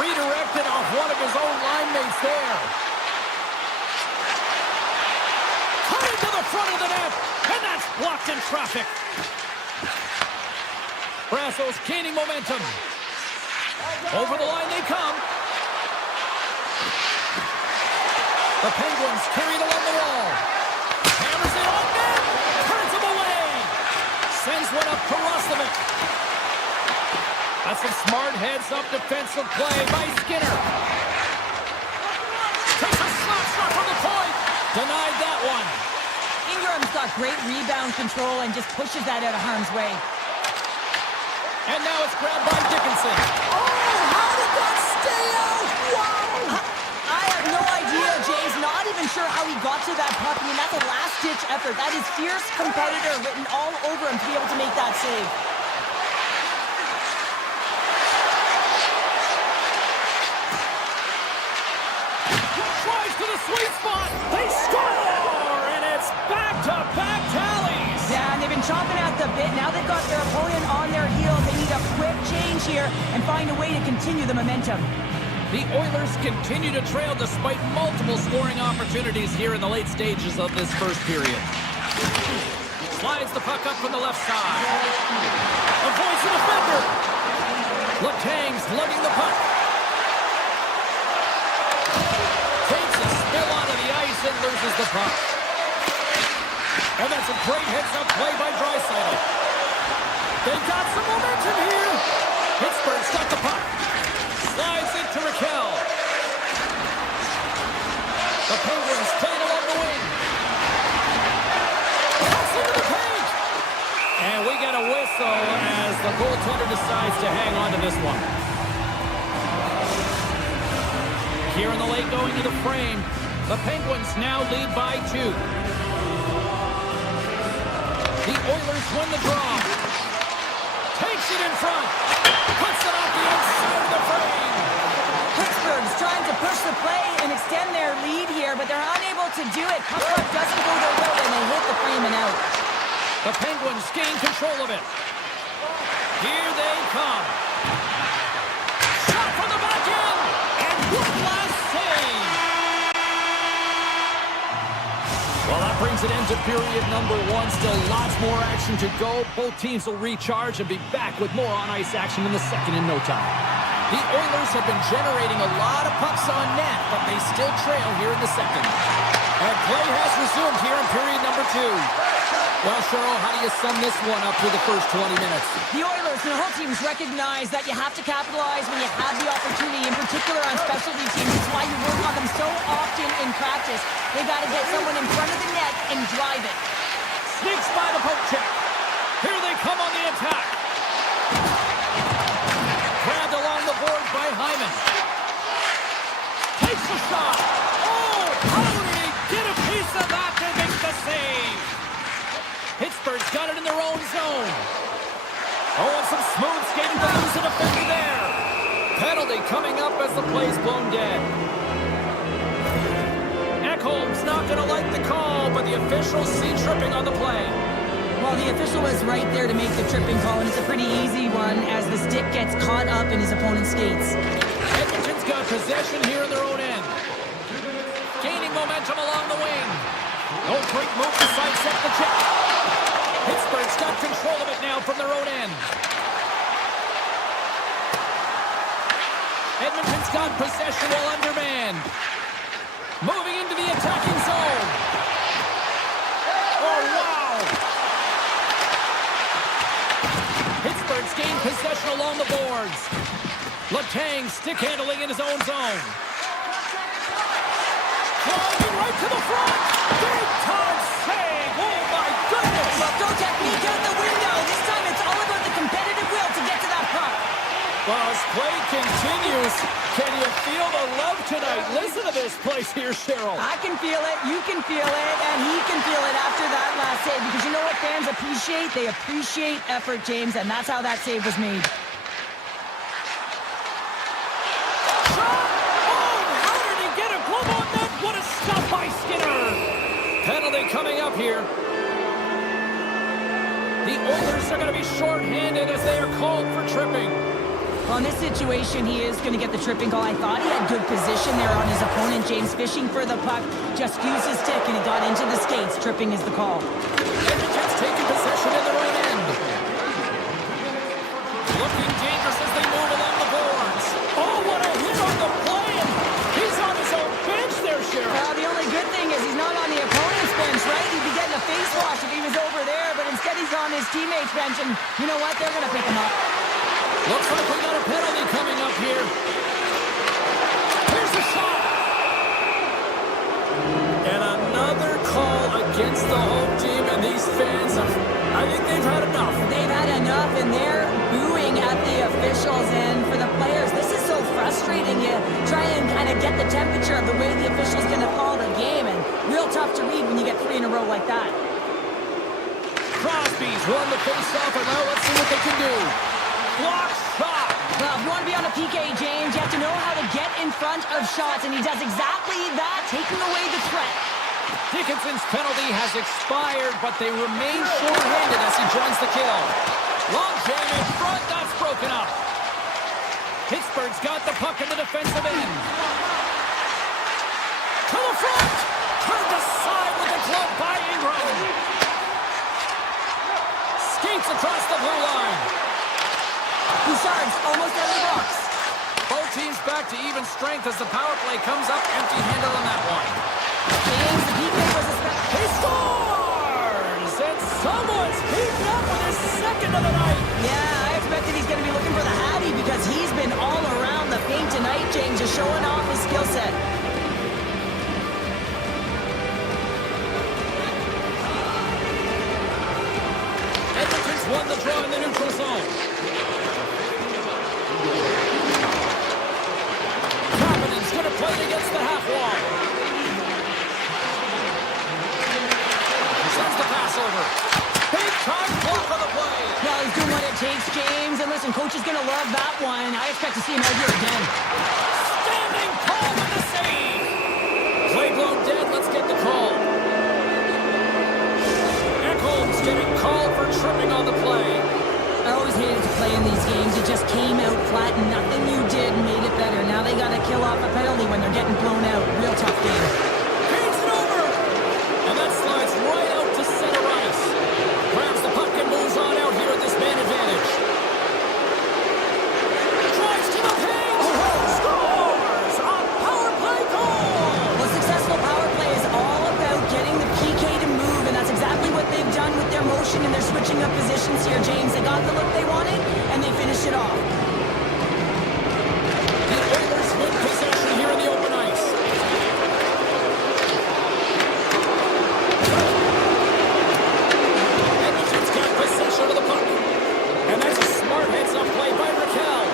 Redirected off one of his own line mates there. Coming to the front of the net, and that's blocked in traffic. Brasso's gaining momentum. Over the line they come. The Penguins carried along the wall. Hammers it on net. Turns him away. Sends one up to Roslovic. That's a smart heads-up defensive play by Skinner. Takes a slap shot from the point. Denied that one. Ingram's got great rebound control and just pushes that out of harm's way. And now it's grabbed by Dickinson. Oh, how did that stay out? Wow! I have no idea, James. Not even sure how he got to that puck. I mean, that's a last-ditch effort. That is fierce competitor written all over him to be able to make that save. Tries to the sweet spot. They score! And it's back-to-back tallies. Yeah, and they've been chomping at the bit. Now they've got their opponent on their heels. They need a quick change here and find a way to continue the momentum. The Oilers continue to trail despite multiple scoring opportunities here in the late stages of this first period. Slides the puck up from the left side. Avoids the defender. Letang's lugging the puck. Takes a spill onto the ice and loses the puck. And that's a great heads-up play by Draisaitl. They've got some momentum here. Pittsburgh's got the puck. Slides it to Raquel. The Penguins playing along the wing. Pass into the paint. And we get a whistle as the goaltender decides to hang on to this one. Here in the late going to the frame, the Penguins now lead by 2. The Oilers win the draw. Takes it in front. Puts it off the inside of the frame. Pittsburgh's trying to push the play and extend their lead here, but they're unable to do it. Puck doesn't go their way, and they hit the frame and out. The Penguins gain control of it. Here they come. Shot from the back end. And one last save. Well, that brings an end to period number 1. Still lots more action to go. Both teams will recharge and be back with more on-ice action in the second in no time. The Oilers have been generating a lot of pucks on net, but they still trail here in the second. And play has resumed here in period number 2. Well, Cheryl, how do you sum this one up through the first 20 minutes? The Oilers and the whole teams recognize that you have to capitalize when you have the opportunity, in particular on specialty teams. It's why you work on them so often in practice. They've got to get someone in front of the net and drive it. Sneaks by the poke check. Here they come on the attack. Grabbed along the boards by Hyman. Takes the shot. Oh, how did he get a piece of that to make the save? Pittsburgh's got it in their own zone. Oh, and some smooth skating to lose a defender there. Penalty coming up as the play's blown dead. Ekholm's not going to like the call, but the officials see tripping on the play. Well, the official was right there to make the tripping call, and it's a pretty easy one as the stick gets caught up in his opponent's skates. Edmonton's got possession here in their own end. Gaining momentum along the wing. No great move to sidestep the check. Pittsburgh's got control of it now from their own end. Edmonton's got possession while undermanned. Moving into the attacking zone. Oh, wow! Pittsburgh's gained possession along the boards. Letang stick handling in his own zone. Driving right to the front. Big time save. Oh, my goodness. Well, no technique out the window. This time it's all about the competitive will to get to that puck. Well, as play continues, can you feel the love tonight? Listen to this place here, Cheryl. I can feel it, you can feel it, and he can feel it after that last save. Because you know what fans appreciate? They appreciate effort, James, and that's how that save was made. Shot! Oh, how did he get a glove on that? What a stop by Skinner! Penalty coming up here. The Oilers are going to be shorthanded as they are called for tripping. Well, in this situation, he is going to get the tripping call. I thought he had good position there on his opponent. James fishing for the puck, just used his stick, and he got into the skates. Tripping is the call. Edmonton's taking possession in the right end. Looking dangerous as they move along the boards. Oh, what a hit on the play! He's on his own bench there, Sheriff. Well, the only good thing is he's not on the opponent's bench, right? He'd be getting a face wash if he was over there, but instead he's on his teammate's bench, and you know what? They're going to pick him up. Looks like we got a penalty coming up here. Here's the shot. And another call against the home team, and these fans, I think they've had enough. They've had enough, and they're booing at the officials, and for the players, this is so frustrating. You try and kind of get the temperature of the way the official's going to call the game, and real tough to read when you get 3 in a row like that. Crosby's won the face-off, and now let's see what they can do. Block shot. Well, if you want to be on a PK, James, you have to know how to get in front of shots, and he does exactly that, taking away the threat. Dickinson's penalty has expired, but they remain short-handed as he joins the kill. Long jam in front, that's broken up. Pittsburgh's got the puck in the defensive end. To the front. Turned aside with a glove by Ingram. Skates across the blue line. Bouchard's almost out of the box. Both teams back to even strength as the power play comes up empty-handed on that one. James, the PK was a He scores! And someone's peeped up with his second of the night. Yeah, I expected he's going to be looking for the Hattie because he's been all around the paint tonight, James, just showing off his skill set. Edmonton's won the draw in the neutral zone. Kapanen's going to play it against the half wall. Sends the pass over. Big time block on the play. Well, he's doing what it takes, James. And listen, coach is going to love that one. I expect to see him out here again. Standing tall with the save. Play blown dead. Let's get the call. Ekholm's getting called for tripping on the play. I always hated to play in these games. You just came out flat and nothing you did made it better. Now they got to kill off a penalty when they're getting blown out. Real tough game. Feeds it over. And that slides right out to center ice. Grabs the puck and moves on out here at this man advantage. Drives to the paint. Scores! A power play goal! Well, successful power play is all about getting the PK to move, and that's exactly what they've done with their motion and their switching up positions here, James. They got the look they wanted, and they finished it off. The Oilers win possession here in the open ice. Edmonton's got possession of the puck. And that's a smart heads-up play by Raquel.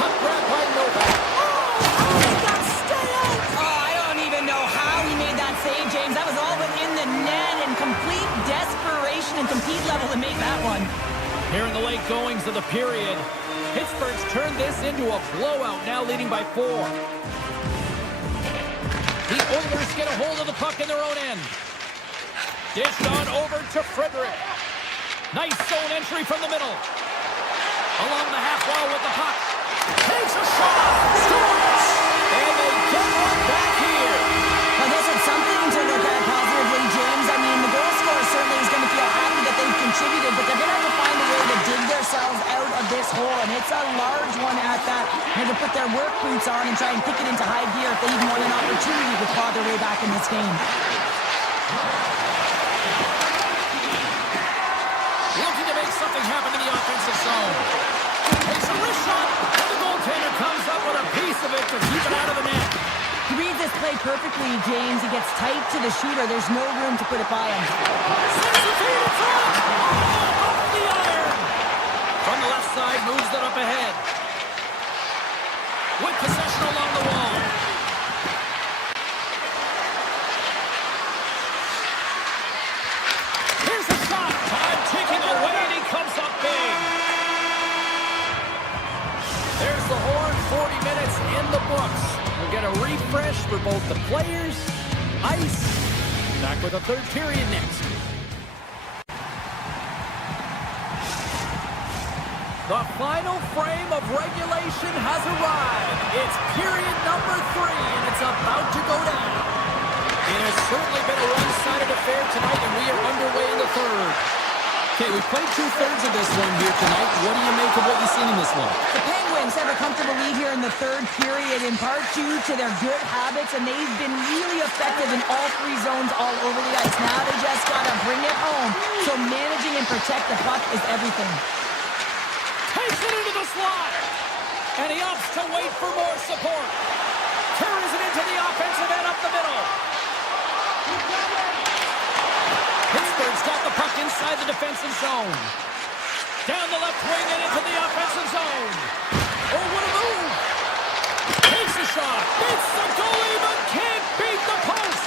Puck grab by Novak. How did that stay out? Oh, I don't even know how he made that save, James. That was all within the net and complete desperation and compete level to make that one. Here in the late goings of the period, Pittsburgh's turned this into a blowout, now leading by 4. The Oilers get a hold of the puck in their own end. Dished on over to Frederick. Nice zone entry from the middle. Along the half wall with the puck. Takes a shot. Scores! And they get one back here. Well, this is something to look at positively, James. I mean, the goal scorer certainly is going to feel happy that they've contributed, but they're going to have to find a way to dig themselves out of this hole, and it's a large one at that. They have to put their work boots on and try and kick it into high gear if they even want an opportunity to claw their way back in this game. Looking to make something happen in the offensive zone. Takes a wrist shot, and the goaltender comes up with a piece of it to keep it out of the net. He reads this play perfectly, James. He gets tight to the shooter. There's no room to put it by him. Sends the feed in front. Oh, off the iron. From the left side, moves it up ahead. With possession along the wall. Here's a shot. Time ticking away, and he comes up big. There's the horn. 40 minutes in the books. We'll get a refresh for both the players, ice. Back with a third period next. The final frame of regulation has arrived. It's period number 3, and it's about to go down. It has certainly been a one-sided affair tonight, and we are underway in the third. Okay, we've played 2/3 of this one here tonight. What do you make of what you've seen in this one? The Penguins have a comfortable lead here in the third period, in part due to their good habits, and they've been really effective in all 3 zones all over the ice. Now they just got to bring it home, so managing and protect the puck is everything. Takes it into the slot, and he opts to wait for more support. Carries it into the offensive end up the middle. Pittsburgh's got the puck inside the defensive zone. Down the left wing and into the offensive zone. Oh, what a move! Takes a shot, beats the goalie, but can't beat the post.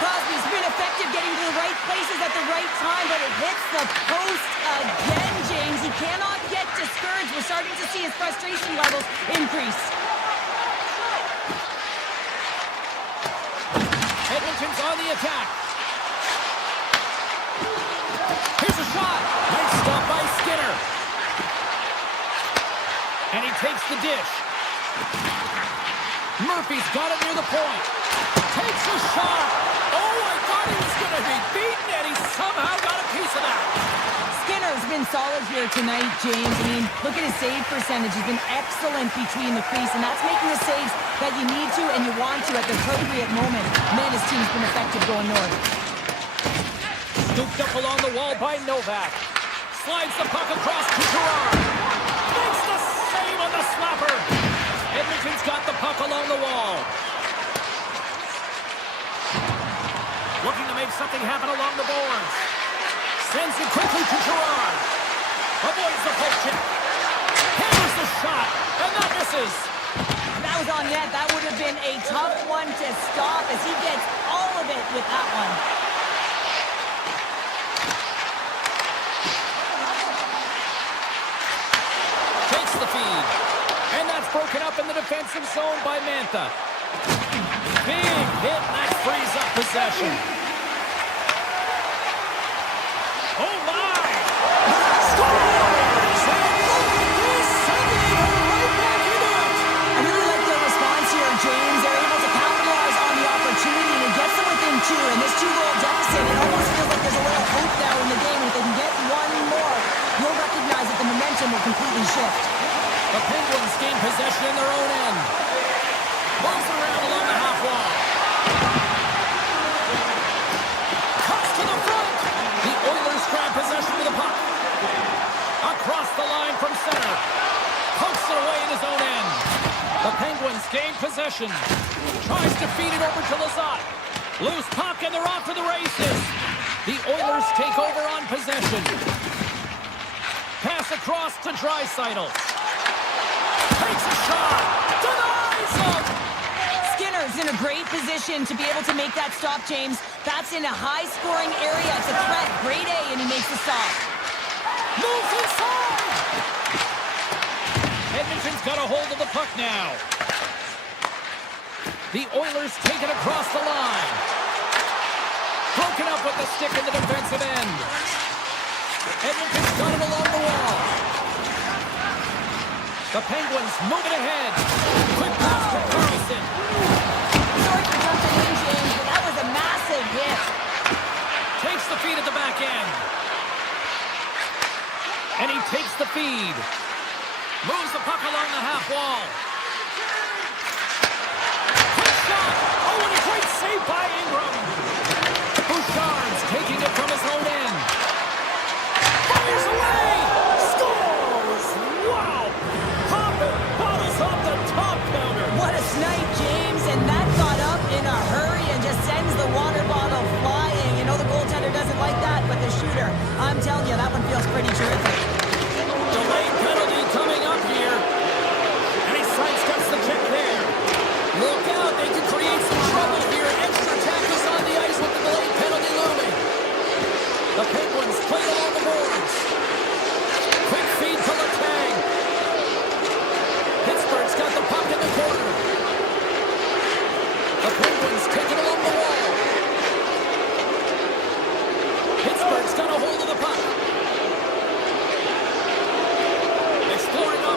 Crosby's been effective getting to the right places at the right time, but it hits the post again, James. He cannot get discouraged. We're starting to see his frustration levels increase. Edmonton's on the attack. Here's a shot. Nice stop by Skinner. And he takes the dish. Murphy's got it near the point. Takes a shot. Oh, I thought he was going to be beaten, and he somehow got a piece of that. Skinner's been solid here tonight, James. I mean, look at his save percentage. He's been excellent between the crease, and that's making the saves that you need to and you want to at the appropriate moment. Man, his team's been effective going north. Scooped up along the wall by Novak. Slides the puck across to Gerard. Makes the save on the slapper. Edmonton's got the puck along the wall. Looking to make something happen along the boards. Sends it quickly to Gerard. Avoids the poke check. Hammers the shot, and that misses. That was on net. That would have been a tough one to stop as he gets all of it with that one. Takes the feed. And that's broken up in the defensive zone by Mantha. Big hit, and that frees up possession. Oh, my! Scores! He's sending her right back into it! I really like their response here, James. They're able to capitalize on the opportunity and it gets them within 2. In this 2-goal deficit, it almost feels like there's a little hope now in the game. If they can get one more, you'll recognize that the momentum will completely shift. The Penguins gain possession in their own end. Moves around along the half wall. Cuts to the front. The Oilers grab possession of the puck. Across the line from center. Pokes it away in his own end. The Penguins gain possession. Tries to feed it over to Lizotte. Loose puck and they're off to the races. The Oilers take over on possession. Pass across to Draisaitl. Takes a shot. Denies him. Skinner's in a great position to be able to make that stop, James. That's in a high-scoring area. It's a threat. Grade A, and he makes the stop. Moves inside. Edmonton's got a hold of the puck now. The Oilers take it across the line. Broken up with the stick in the defensive end. Edmonton's got it along the wall. The Penguins move it ahead. Quick pass to Carlson. Sorry for jumping in, James, but that was a massive hit. Takes the feed at the back end. And he takes the feed. Moves the puck along the half wall. Quick shot. Oh, and a great save by Ingram. Bouchard's taking it from his own end. Fires away. Scores. Wow. Bottles up the top counter. What a snipe, James, and that got up in a hurry and just sends the water bottle flying. You know the goaltender doesn't like that, but the shooter, I'm telling you, that one feels pretty terrific. Delayed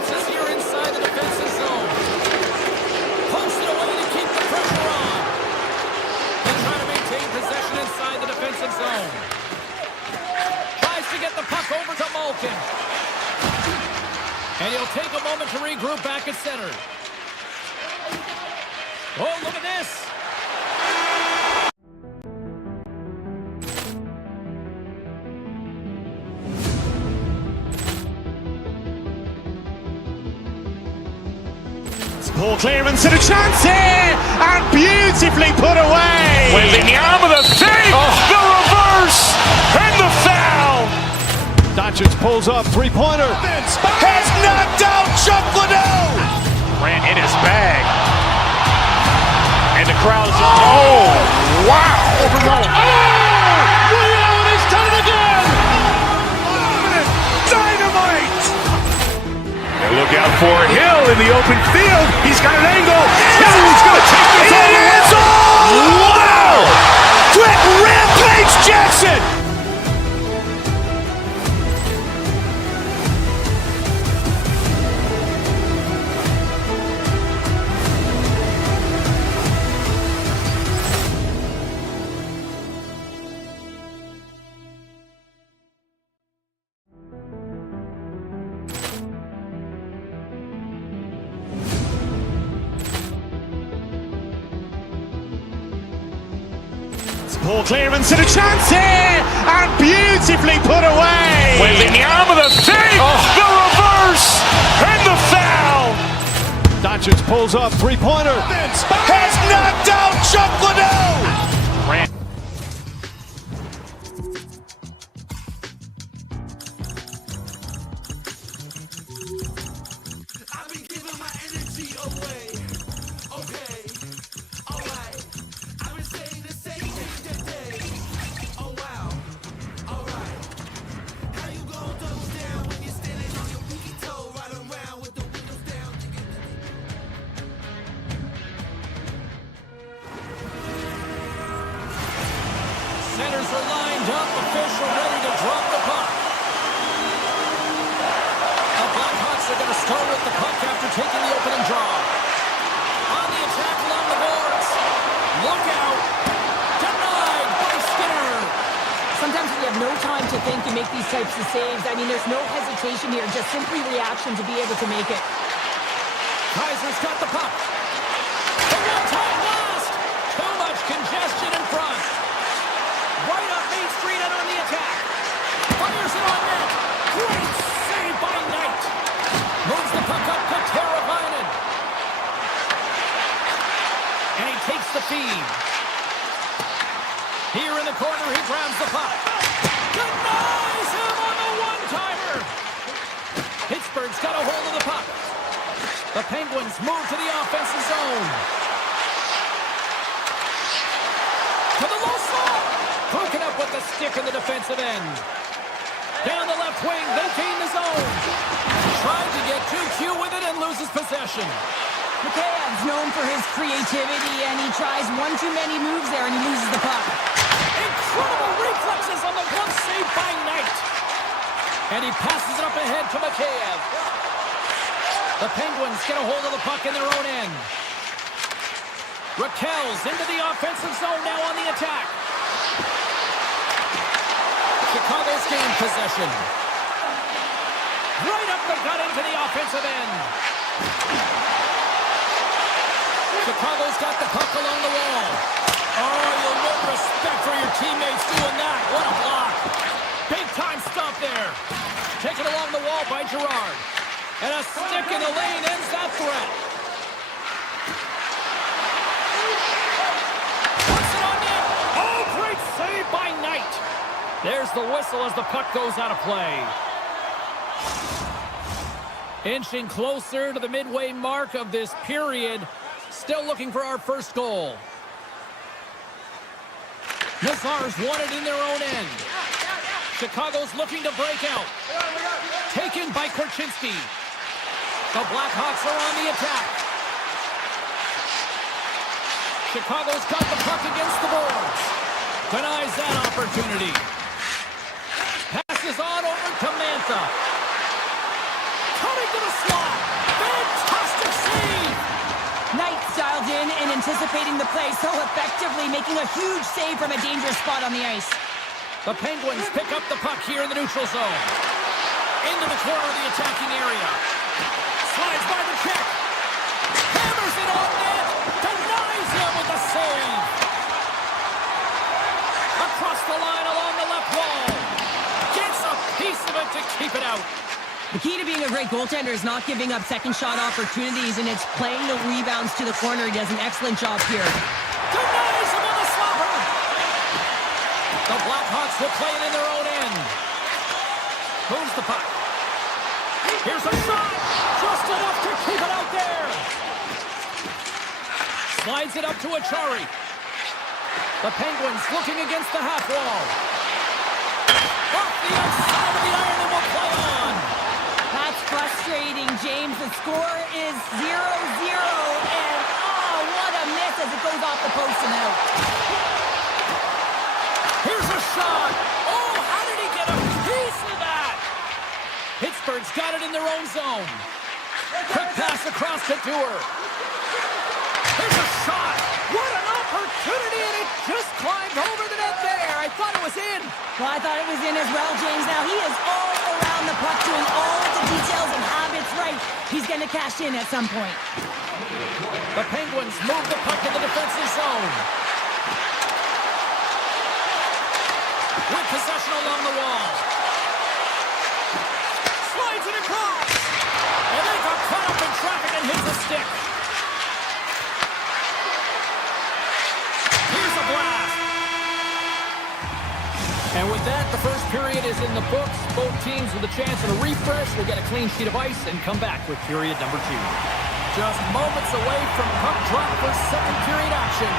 bounces here inside the defensive zone. Pumps it away to keep the pressure on. They're trying to maintain possession inside the defensive zone. Tries to get the puck over to Malkin. And he'll take a moment to regroup back at center. Oh, look at this. Poor clearance and a chance here, and beautifully put away. Wembanyama the save, the reverse, and the foul. Doncic pulls up, three-pointer. Has knocked out Chuck Liddell. Ran in his bag. And the crowd is, oh, wow. Overruled. Allen has done it again. Dynamite. And look out for Hill in the open field. He's got an angle. He's going to take this all the way. Wow. Quick rampage Jackson. Poor clearance and a chance here, and beautifully put away. Wembanyama the save, the reverse, and the foul. Doncic pulls up, three-pointer. Has knocked out Chuck Liddell. Ran. I've been giving my energy away. Okay, alright. I've been saying the same thing today. Oh wow, alright. How you gon' double down when you're standing on your pinky toe, right around with the windows down? Centers are lined up. Official ready to drop the puck. The Blackhawks are going to start with the puck after taking the opening draw. On the attack along the boards. Look out. Denied by Skinner. Sometimes when you have no time to think, you make these types of saves. I mean, there's no hesitation here, just simply reaction to be able to make it. Kaiser's got the puck. The one-time blast. Too much congestion in front. Right up Main Street and on the attack. Fires it on net. Great save by Knight. Moves the puck up to Teravainen. And he takes the feed. Here in the corner, he grabs the puck. Denies him on the one-timer. Pittsburgh's got a hold of the puck. The Penguins move to the offensive zone. To the low slot. Broken up with the stick in the defensive end. Down the left wing, they gain the zone. Trying to get too cute with it and loses possession. Mikheyev's known for his creativity, and he tries one too many moves there, and he loses the puck. Incredible reflexes on the glove save by Knight. And he passes it up ahead to Mikheyev. The Penguins get a hold of the puck in their own end. Raquel's into the offensive zone now on the attack. Chicago's gained possession. Right up the gut into the offensive end. Chicago's got the puck along the wall. Oh, you'll learn respect for your teammates doing that. What a block. Big time stop there. Taken along the wall by Girard. And a stick in the lane ends that threat. Puts it on net. Oh, great save by Knight. There's the whistle as the puck goes out of play. Inching closer to the midway mark of this period. Still looking for our first goal. Nazar's won it in their own end. Chicago's looking to break out. Taken by Korchinski. The Blackhawks are on the attack. Chicago's got the puck against the boards. Denies that opportunity. Passes on over to Mantha. Coming to the slot. Fantastic save. Knight dialed in and anticipating the play so effectively, making a huge save from a dangerous spot on the ice. The Penguins pick up the puck here in the neutral zone. Into the corner of the attacking area. Slides by the check. Hammers it on net. Denies him with the save. Across the line along the left wall. Gets a piece of it to keep it out. The key to being a great goaltender is not giving up second shot opportunities, and it's playing the rebounds to the corner. He does an excellent job here. Denies him on the slapper. The Blackhawks will play it in their own end. Moves the puck. Here's a shot. Just enough to keep it out there. Slides it up to Achari. The Penguins looking against the half wall. Off the outside of the iron and will play on. That's frustrating, James. The score is 0-0, and oh, what a miss as it goes off the post and out. Here's a shot. Oh, how did he get a piece of that? Pittsburgh's got it in their own zone. Quick pass across to Dewar. Here's a shot. What an opportunity, and it just climbed over the net there. I thought it was in. Well, I thought it was in as well, James. Now he is all around the puck, doing all the details and habits right. He's going to cash in at some point. The Penguins move the puck in the defensive zone. With possession along the wall. Slides it across. And they got caught up in traffic and hits a stick. Here's a blast. And with that, the first period is in the books. Both teams with a chance at a refresh will get a clean sheet of ice and come back with period number 2. Just moments away from puck drop for second period action.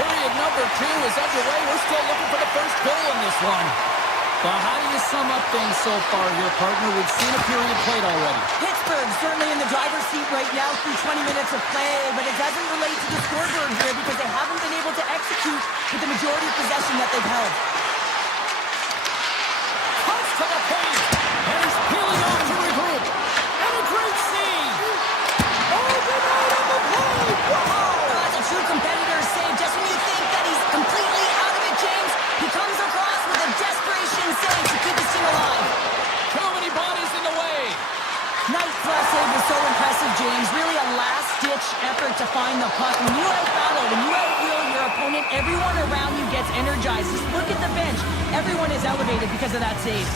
Period number 2 is underway. We're still looking for the first goal in this one. But how do you sum up things so far here, partner? We've seen a period played already. Pittsburgh certainly in the driver's seat right now through 20 minutes of play, but it doesn't relate to the scoreboard here because they haven't been able to execute with the majority of possession that they've held. Cuts to the paint, and he's peeling off to regroup. And a great save. Overnight on the play. Wow! That's a true competitor's save. Just when you think that he's completely out of it, James, he comes across with a desperation save to keep his team alive. Too many bodies in the way. Knight's last save was so impressive, James. Really a last-ditch effort to find the puck. When you out-battle, when you out-wheel your opponent, everyone around you gets energized. Just look at the bench. Everyone is elevated because of that save.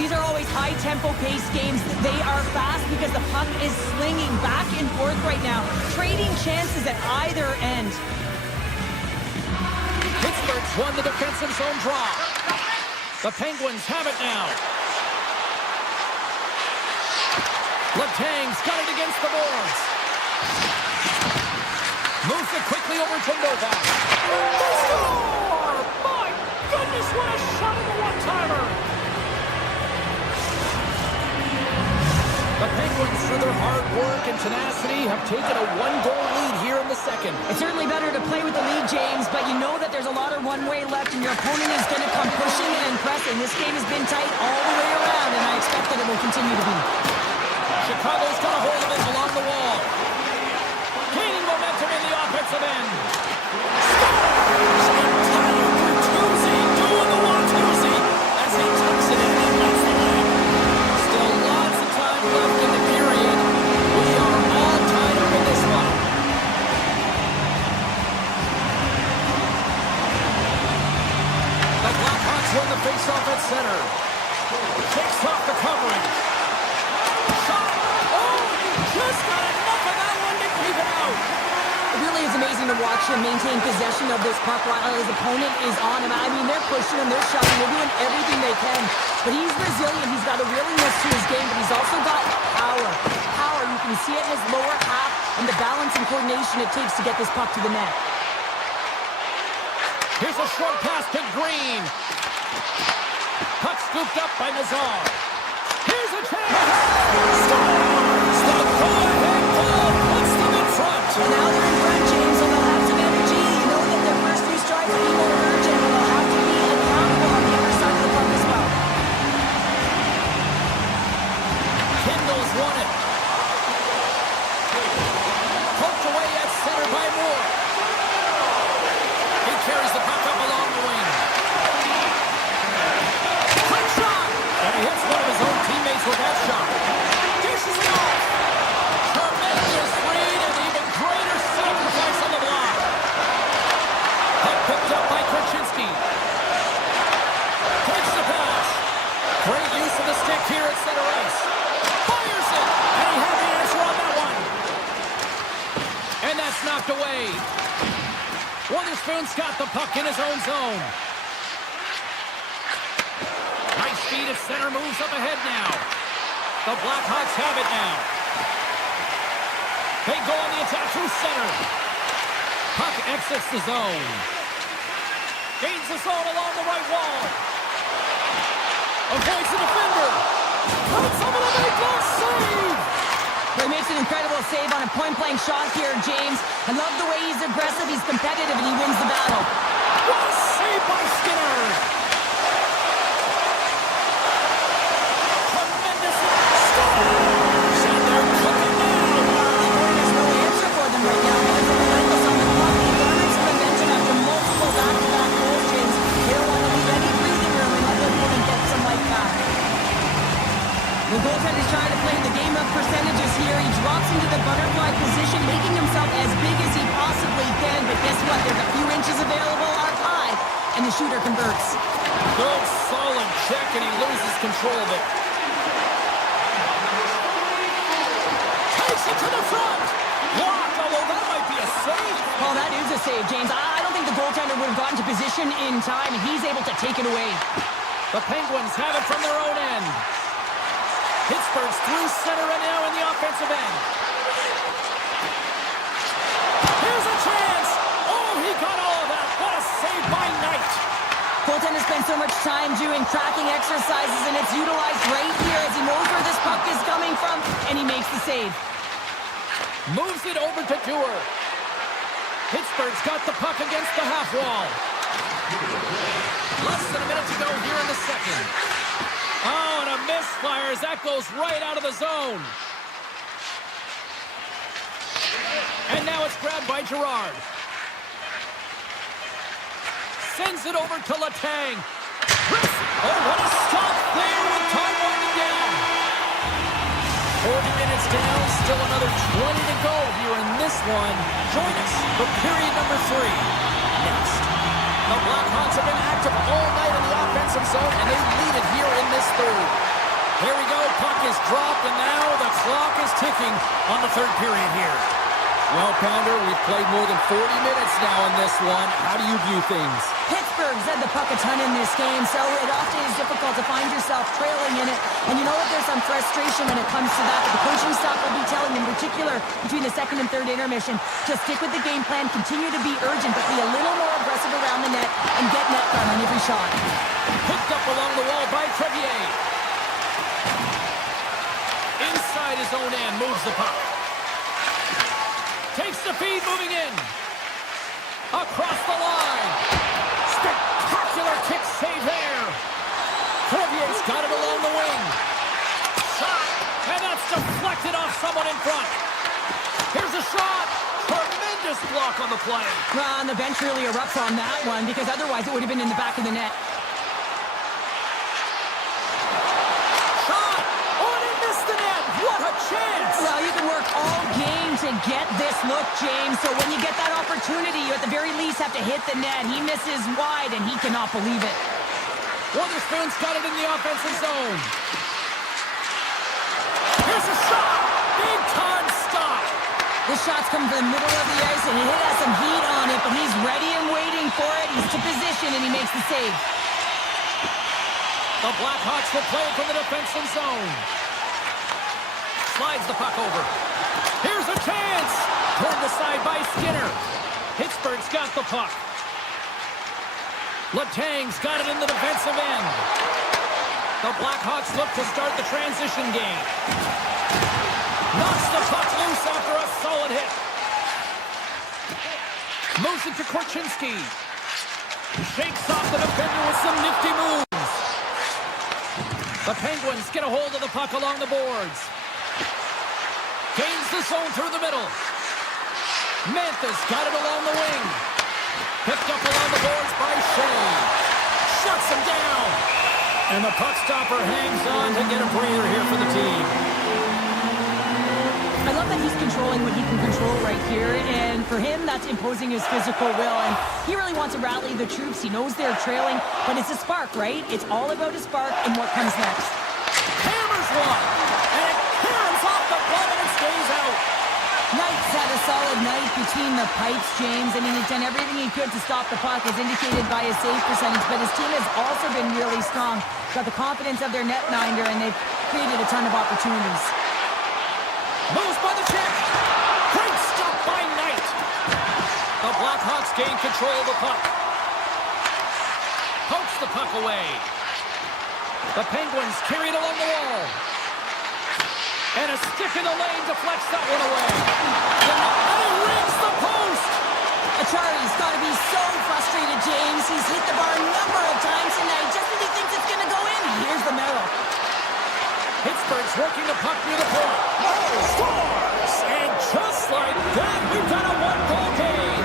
These are always high-tempo pace games. They are fast because the puck is slinging back and forth right now, trading chances at either end. Pittsburgh's won the defensive zone draw. The Penguins have it now. Letang's got it against the boards. Moves it quickly over to Novak. They score! My goodness, what a shot at the one-timer! The Penguins, through their hard work and tenacity, have taken a one-goal lead here in the second. It's certainly better to play with the lead, James, but you know that there's a lot of runway left and your opponent is going to come pushing and pressing. This game has been tight all the way around, and I expect that it will continue to be. Chicago's got a hold of it along the wall. Gaining momentum in the offensive end. Scores! And Tyler Bertuzzi doing the Watusi as he tucks it in and lets the leg. Still lots of time left in the period. We are all tied up in this one. The Blackhawks win the faceoff at center. Takes off the covering. Just got enough of that one to keep it out. It really is amazing to watch him maintain possession of this puck while his opponent is on him. I mean, they're pushing him, they're shoving, they're doing everything they can. But he's resilient, he's got a willingness to his game, but he's also got power. Power, you can see it in his lower half and the balance and coordination it takes to get this puck to the net. Here's a short pass to Green. Puck scooped up by Nazar. Here's a chance. Scores! The go-ahead goal puts them in front. And now they're in front, James, and they'll have some energy. You know that their first few strikes will be more urgent, and they'll have to be accountable on the other side of the puck as well. knocked away. Witherspoon's got the puck in his own zone. Nice feed at center, moves up ahead now. The Blackhawks have it now. They go on the attack through center. Puck exits the zone. Gains the zone along the right wall. Avoids the defender. Puts some of the big glass save. He makes an incredible save on a point-blank shot here, James. I love the way he's aggressive, he's competitive, and he wins the battle. What a save by Skinner. Tremendous scores. And they're cooking now. There's no answer for them right now. They're relentless on the puck. They garnered some momentum after multiple back-to-back goals, James. They don't want to leave any breathing room and let their opponent get some life back. The goaltender's trying to play the game of percentages here. He drops into the butterfly position, making himself as big as he possibly can. But guess what? There's a few inches available up high, and the shooter converts. Good, solid check, and he loses control of it. Takes it to the front. Blocked, although that might be a save. Oh, that is a save, James. I don't think the goaltender would have gotten to position in time, and he's able to take it away. The Penguins have it from their own end. Pittsburgh's through center and now in the offensive end. Here's a chance. Oh, he got all of that. What a save by Knight. Goaltender spends so much time doing tracking exercises, and it's utilized right here as he knows where this puck is coming from, and he makes the save. Moves it over to Dewar. Pittsburgh's got the puck against the half wall. Less than a minute to go here in the second. Oh, and a misfire as that goes right out of the zone. And now it's grabbed by Girard. Sends it over to Letang. Oh, what a stop there with time winding down. 40 minutes down, still another 20 to go here in this one. Join us for period number 3. Next. The Blackhawks have been active all night in the offensive zone, and they lead it here in this third. Here we go. Puck is dropped, and now the clock is ticking on the third period here. Well, Pounder, we've played more than 40 minutes now in this one. How do you view things? Pittsburgh's had the puck a ton in this game, so it often is difficult to find yourself trailing in it. And you know what? There's some frustration when it comes to that. But the coaching staff will be telling, in particular, between the second and third intermission, just stick with the game plan, continue to be urgent, but be a little more aggressive around the net and get net front on every shot. Picked up along the wall by Trevier. Inside his own end, moves the puck. Takes the feed, moving in. Across the line. Spectacular kick save there. Crevier's got it along the wing. Shot. And that's deflected off someone in front. Here's a shot. Tremendous block on the play. Well, and the bench really erupts on that one, because otherwise it would have been in the back of the net. Shot. Oh, and he missed the net. What a chance. Well, you can work all game to get this look, James. So when you get that opportunity, you at the very least have to hit the net. He misses wide, and he cannot believe it. Witherspoon's got it in the offensive zone. Here's a shot. Big time stop. The shot's come from the middle of the ice, and he has some heat on it, but he's ready and waiting for it. He's to position, and he makes the save. The Blackhawks will play it from the defensive zone. Slides the puck over. Here's a chance. Turned aside by Skinner. Pittsburgh's got the puck. Letang's got it in the defensive end. The Blackhawks look to start the transition game. Knocks the puck loose after a solid hit. Moves it to Korchinski. Shakes off the defender with some nifty moves. The Penguins get a hold of the puck along the boards. Gains the zone through the middle. Mantha's got it along the wing. Picked up along the boards by Shea. Shuts him down. And the puck stopper hangs on to get a breather here for the team. I love that he's controlling what he can control right here, and for him, that's imposing his physical will, and he really wants to rally the troops. He knows they're trailing, but it's a spark, right? It's all about a spark and what comes next. Hammers one, and it caroms off the glove and it stays out. Knight's had a solid night between the pipes, James. I mean, he's done everything he could to stop the puck, as indicated by his save percentage, but his team has also been really strong. Got the confidence of their netminder, and they've created a ton of opportunities. Moves by the check. Great stop by Knight. The Blackhawks gain control of the puck. Pokes the puck away. The Penguins carry it along the wall. And a stick in the lane deflects that one away. And he rings the post. Achari's got to be so frustrated, James. He's hit the bar a number of times tonight just when he thinks it's going to go in. Here's the medal. Pittsburgh's working the puck near the point. Scores! And just like that, we've got a one-goal game.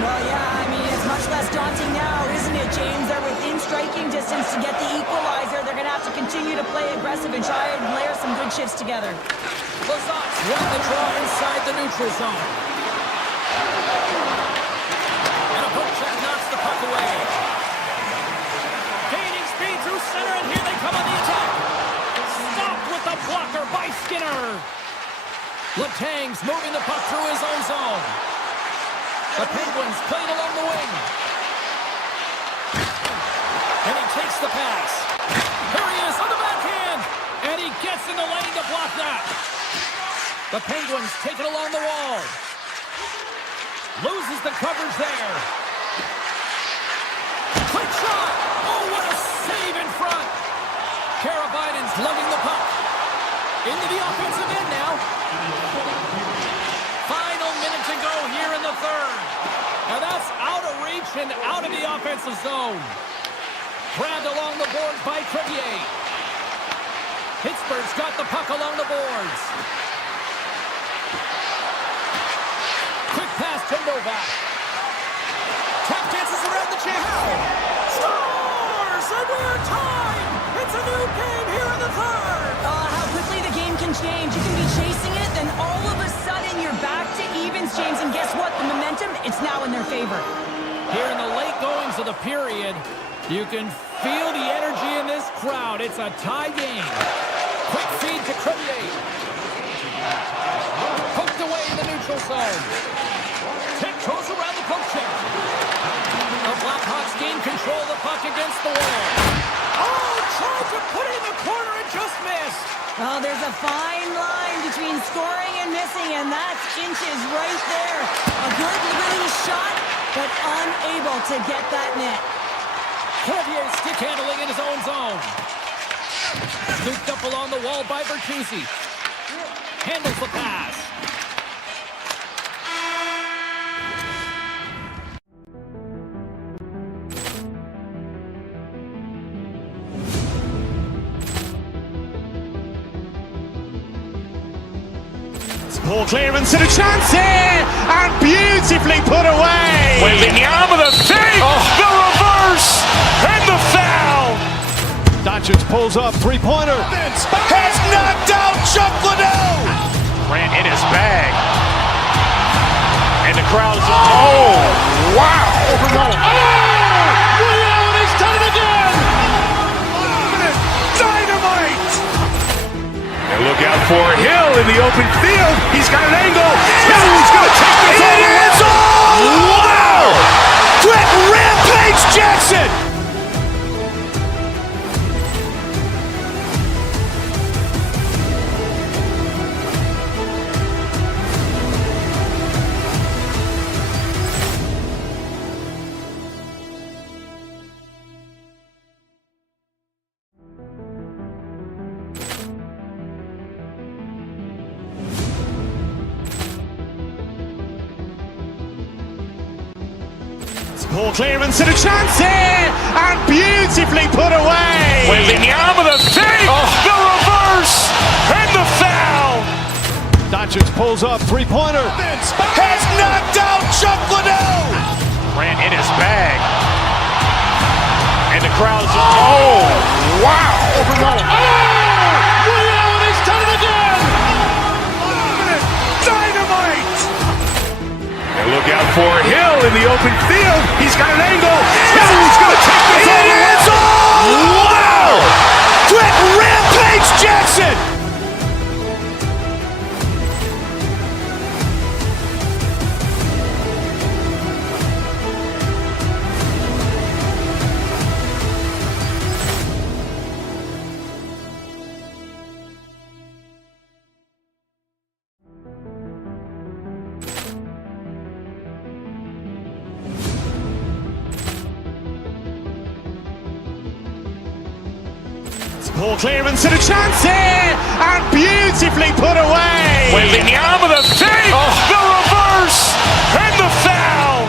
Well, yeah, I mean, it's much less daunting now, isn't it, James? They're within striking distance to get the equalizer. They're going to have to continue to play aggressive and try and layer some good shifts together. Lazat's won the draw inside the neutral zone. And a poke check knocks the puck away. Gaining speed through center, and here they come on the attack. Stopped with the blocker by Skinner. Letang's moving the puck through his own zone. The Penguins playing along the wing. And he takes the pass. Here he is on the backhand. And he gets in the lane to block that. The Penguins take it along the wall. Loses the coverage there. Quick shot. Oh, what a save in front. Karabainen's lugging the puck. Into the offensive end now. Final minute to go here in the third. Now that's out of reach and out of the offensive zone. Grabbed along the boards by Crevier. Pittsburgh's got the puck along the boards. Quick pass to Novak. Tap dances around the channel. Scores! And we're tied! It's a new game here in the third. How quickly the game can change. You can be chasing it, then all of a sudden you're back to evens, James. And guess what? The momentum, it's now in their favor. Here in the late goings of the period, you can feel the energy in this crowd. It's a tie game. Quick feed to Crevier. Poked away in the neutral zone. Tiptoes around the poke check. The Blackhawks gain control of the puck against the wall. Oh, tried to put it in the corner and just missed. Well, there's a fine line between scoring and missing, and that's inches right there. A good release shot, but unable to get that net. Crevier stick handling in his own zone. Scooped up along the wall by Bertuzzi. Handles the pass. Poor clearance and a chance here, and beautifully put away. Wembanyama the fake, the reverse, and the foul. Doncic pulls up, three-pointer. Has knocked out Chuck Liddell. Ran in his bag. And the crowd is, oh, wow. Ray Allen has done it again. Dynamite. And look out for Hill in the open field. He's got an angle. Hill is going to take this all the way. Wow. Quick rampage Jackson. Poor clearance and a chance here, and beautifully put away. Wembanyama the fake, the reverse, and the foul. Doncic pulls up, three-pointer. Has knocked out Chuck Liddell. Ran in his bag. And the crowd is, oh, wow. Ray Allen has done it again. Dynamite. And look out for Hill in the open field. He's got an angle. Hill is going to take this all the way. Wow. Quick rampage Jackson. Poor clearance and a chance here, and beautifully put away. Wembanyama the fake, the reverse, and the foul.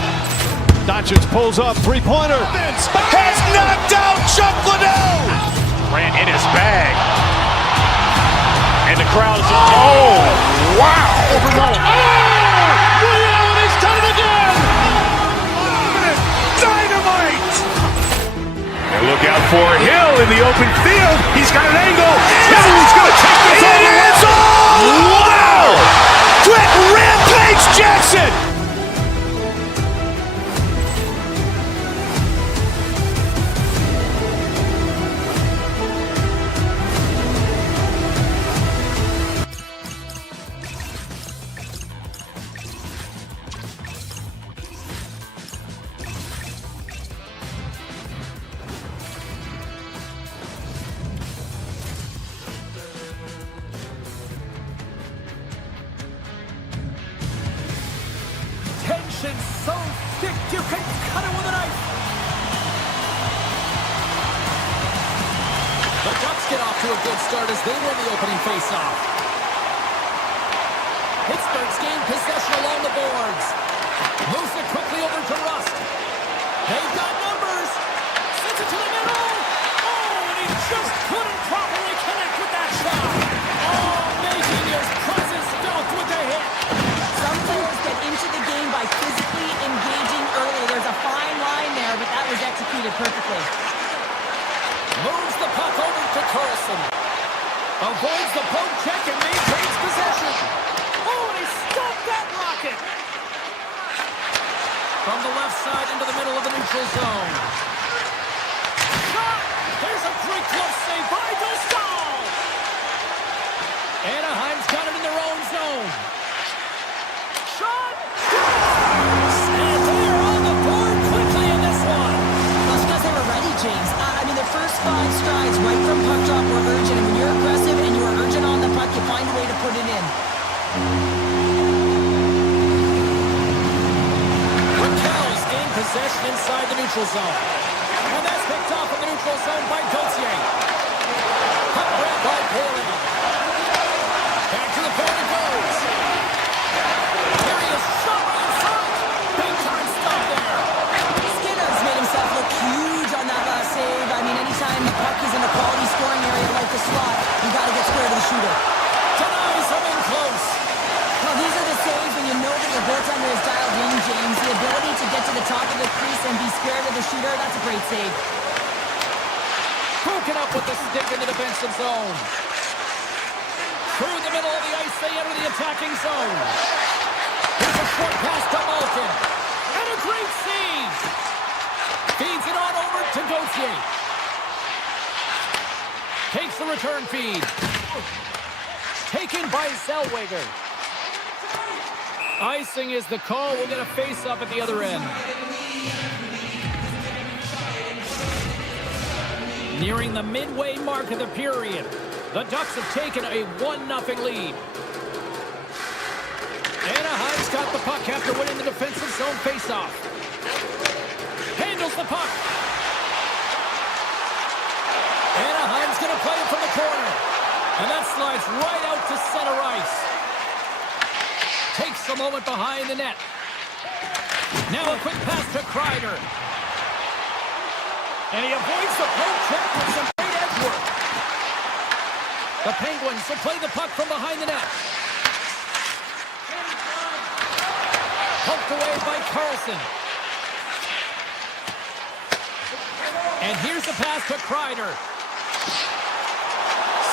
Doncic pulls up, three-pointer. Has knocked out Chuck Liddell. Ran in his bag. And the crowd is, oh, wow. Ray Allen has done it again. Dynamite. And look out for Hill in the open field. He's got an angle. He's going to take this all the way. Wow. Quick Rampage Jackson. Tension so thick you can cut it with a knife. The Ducks get off to a good start as they win the opening faceoff. Pittsburgh's gained possession along the boards. Moves it quickly over to Rust. They've got numbers. Sends it to the middle. Oh, and he just couldn't properly connect with that shot. Oh, making his presence felt with the hit. Some players get into the game by physically engaging early. There's a fine line there, but that was executed perfectly. Moves the puck over to Carlson. Avoids the poke check and maintains possession. Oh, and he stopped that rocket. From the left side into the middle of the neutral zone. Shot! There's a great close save by Dostal. Anaheim's got it in their own zone. Shot! And they are on the board quickly in this one. That's because they were ready, James. The first 5 strides right from puck drop were urgent, and when you're aggressive and you are urgent on the puck, you find a way to put it in. Raquel's gained possession inside the neutral zone. And that's picked off in the neutral zone by Gauthier. Puck grab by Corey. Back to the point it goes. Here he is, shot right in front. Big time stop there. Skinner's made himself look huge on that last save. Anytime the puck is in a quality scoring area like the slot, you got to get square to the shooter. Denies him in close. Well, these are the saves when you know that your goaltender is dialed in, James. The ability to get to the top of the crease and be square to the shooter, that's a great save. Broken up with the stick in the defensive zone. Through the middle of the ice, they enter the attacking zone. Here's a short pass to Malkin. And a great save. Feeds it on over to Gauthier. Takes the return feed. Taken by Zellweger. Icing is the call. We'll get a face-up at the other end. Nearing the midway mark of the period. The Ducks have taken a 1-0 lead. Anaheim's got the puck after winning the defensive zone face-off. Handles the puck. Anaheim's going to play it from the corner. And that slides right out to center ice. Takes a moment behind the net. Now a quick pass to Kreider. And he avoids the poke check with some great edge work. The Penguins will play the puck from behind the net. Poked away by Carlson. And here's the pass to Kreider.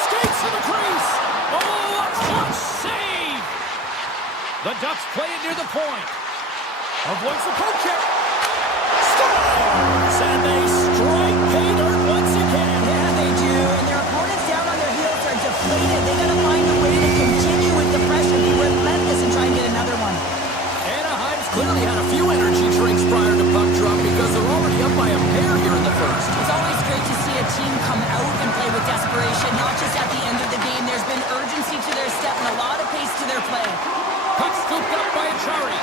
Skates to the crease. Oh, a clutch save. The Ducks play it near the point. Avoids the poke check. Scores! And they strike pay dirt once again. Yeah, they do. And their opponents down on their heels are deflated. They got to find a way to continue with the pressure, be relentless, and try and get another one. Anaheim's clearly had a few energy drinks prior to puck drop because they're already up by a pair here in the first. It's always great to see a team come out and play with desperation, not just at the end of the game. There's been urgency to their step and a lot of pace to their play. Puck scooped up by Achari.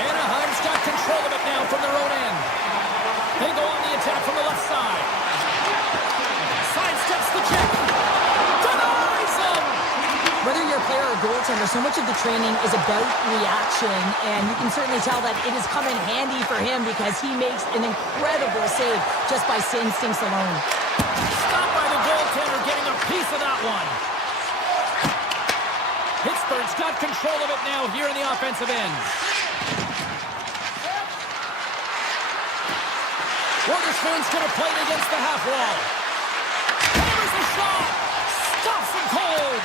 Anaheim's got control of it now from their own end. They go on the attack from the left side. goaltender, so much of the training is about reaction, and you can certainly tell that it has come in handy for him because he makes an incredible save just by instincts alone. Stopped by the goaltender, getting a piece of that one. Pittsburgh's got control of it now here in the offensive end. Wetherspoon's going to play it against the half wall. Hammers the shot. Stops him cold.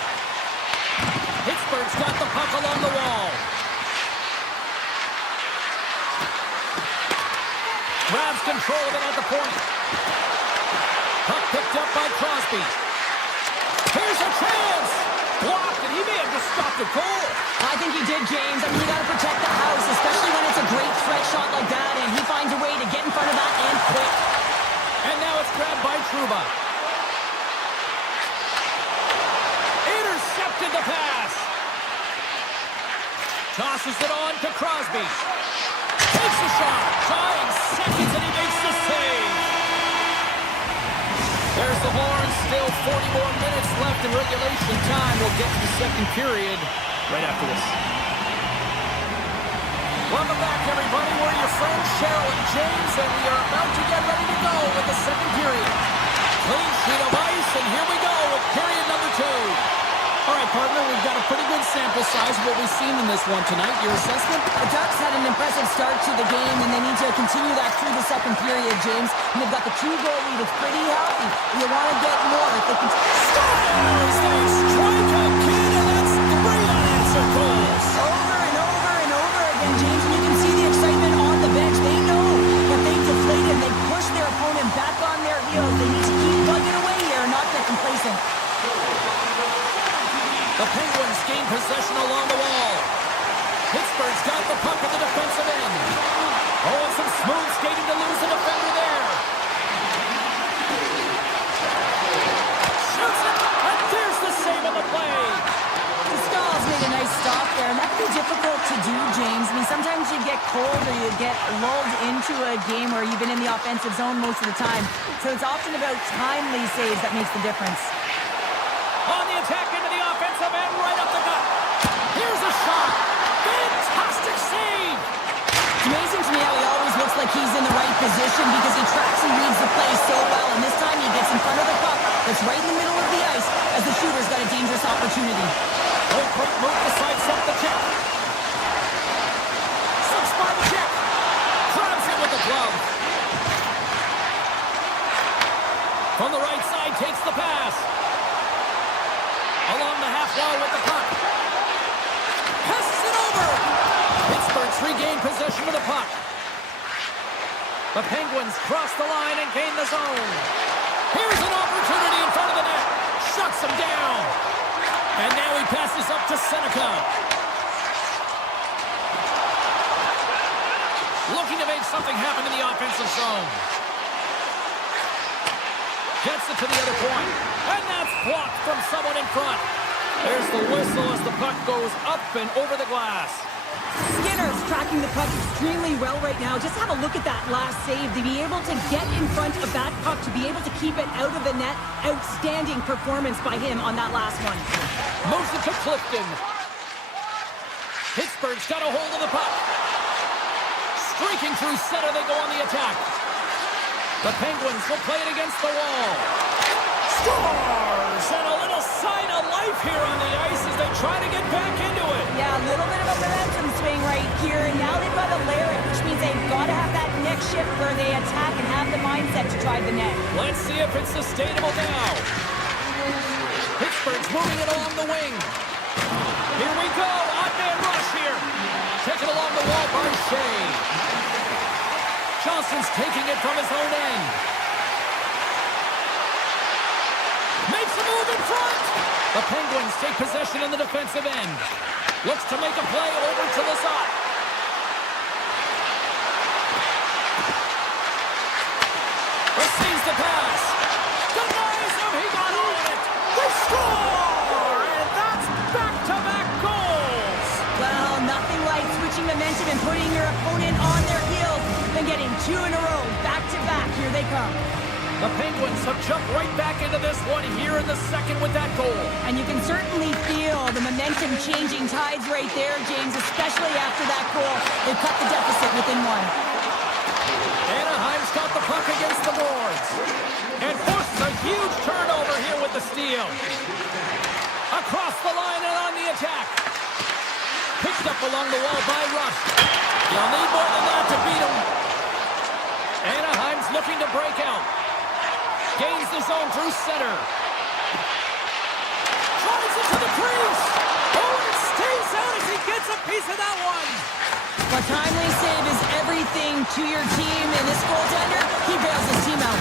Pittsburgh's got the puck along the wall. Grabs control of it at the point. Puck picked up by Crosby. Here's a chance. Blocked, and he may have just stopped a goal. I think he did, James. I mean, you got to protect the house, especially when it's a great threat shot like that, and he finds a way to get in front of that and quick. And now it's grabbed by Trouba. Intercepted the pass. Tosses it on to Crosby. Takes a shot. Tying seconds, and he makes the save. There's the horn. Still 40 more minutes left in regulation time. We'll get to the second period right after this. Welcome back, everybody. We're your friends, Cheryl and James, and we are about to get ready to go with the second period. Clean sheet of ice, and here we go with period number 2. All right, partner, we've got a pretty good sample size of what we've seen in this one tonight. Your assessment? The Ducks had an impressive start to the game, and they need to continue that through the second period, James. And they've got the 2-goal lead. It's pretty healthy. You want to get more. If they can... Scores! They strike again, and that's 3 unanswered goals. Over and over and over again, James. And you can see the excitement on the bench. They know if they deflate and they push their opponent back on their heels, they need to keep plugging away here and not get complacent. The Penguins gain possession along the wall. Pittsburgh's got the puck at the defensive end. Oh, and some smooth skating to lose a defender there. Shoots it, and there's the save on the play. Stahl's made a nice stop there, and that can be difficult to do, James. I mean, sometimes you get cold or you get lulled into a game where you've been in the offensive zone most of the time. So it's often about timely saves that makes the difference. On the attack into the offensive end, right up the gut. Here's a shot. Fantastic save. It's amazing to me how he always looks like he's in the right position because he tracks and reads the play so well. And this time he gets in front of the puck that's right in the middle of the ice as the shooter's got a dangerous opportunity. Oh, quick move to sidestep the check. Some smart check. Grabs it with the glove. From the right side, takes the pass. Along the half wall with the puck. Passes it over. Pittsburgh's regained possession of the puck. The Penguins cross the line and gain the zone. Here's an opportunity in front of the net. Shuts him down. And now he passes up to Seneca. Looking to make something happen in the offensive zone. Gets it to the other point. And that's blocked from someone in front. There's the whistle as the puck goes up and over the glass. Skinner's tracking the puck extremely well right now. Just have a look at that last save. To be able to get in front of that puck, to be able to keep it out of the net. Outstanding performance by him on that last one. Moves it to Clifton. Pittsburgh's got a hold of the puck. Streaking through center, they go on the attack. The Penguins will play it against the wall. Scores! And a little sign of life here on the ice as they try to get back into it. Yeah, a little bit of a momentum swing right here. And now they've got to layer it, which means they've got to have that next shift where they attack and have the mindset to drive the net. Let's see if it's sustainable now. Pittsburgh's moving it along the wing. Here we go. Odd man rush here. Taken along the wall by Shea. Johnson's taking it from his own end. Makes a move in front. The Penguins take possession in the defensive end. Looks to make a play over to Lazat. Receives the pass. Denies him. He got all of it. They score! And that's back-to-back goals. Well, nothing like switching momentum and putting your opponent on their heels and getting 2 in a row. Back-to-back. Here they come. The Penguins have jumped right back into this one here in the second with that goal. And you can certainly feel the momentum changing tides right there, James, especially after that goal. They cut the deficit within one. Anaheim's got the puck against the boards. And forces a huge turnover here with the steal. Across the line and on the attack. Picked up along the wall by Rush. You'll need more than that to beat him. Anaheim's looking to break out. Gains the zone through center. Drives it to the crease. Oh, and it stays out as he gets a piece of that one. A timely save is everything to your team, and this goaltender, he bails his team out.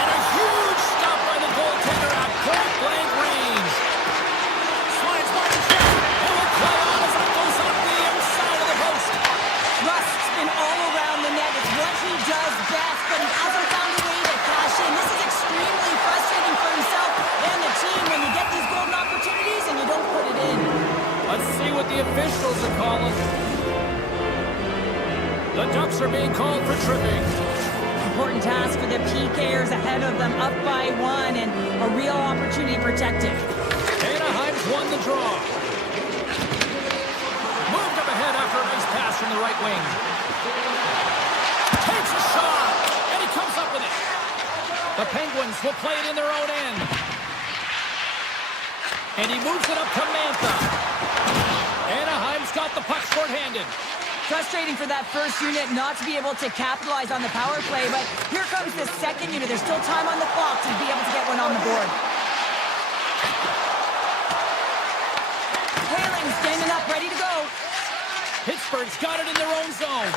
And a huge stop by the goaltender at point-blank range. Slides by the check. And will play on as that goes up the inside of the post. Rust's been all around the net. It's what he does best, but he hasn't found a way to cash in. This is extremely frustrating for himself and the team when you get these golden opportunities and you don't put it in. Let's see what the officials are calling. The Ducks are being called for tripping. Important task for the PKers ahead of them, up by one, and a real opportunity protected. Anaheim's won the draw. Moved up ahead after a nice pass from the right wing. Takes a shot, and he comes up with it. The Penguins will play it in their own end. And he moves it up to Mantha. Anaheim's got the puck short-handed. Frustrating for that first unit not to be able to capitalize on the power play, but here comes the second unit. There's still time on the clock to be able to get one on the board. Whaling's standing up, ready to go. Pittsburgh's got it in their own zone.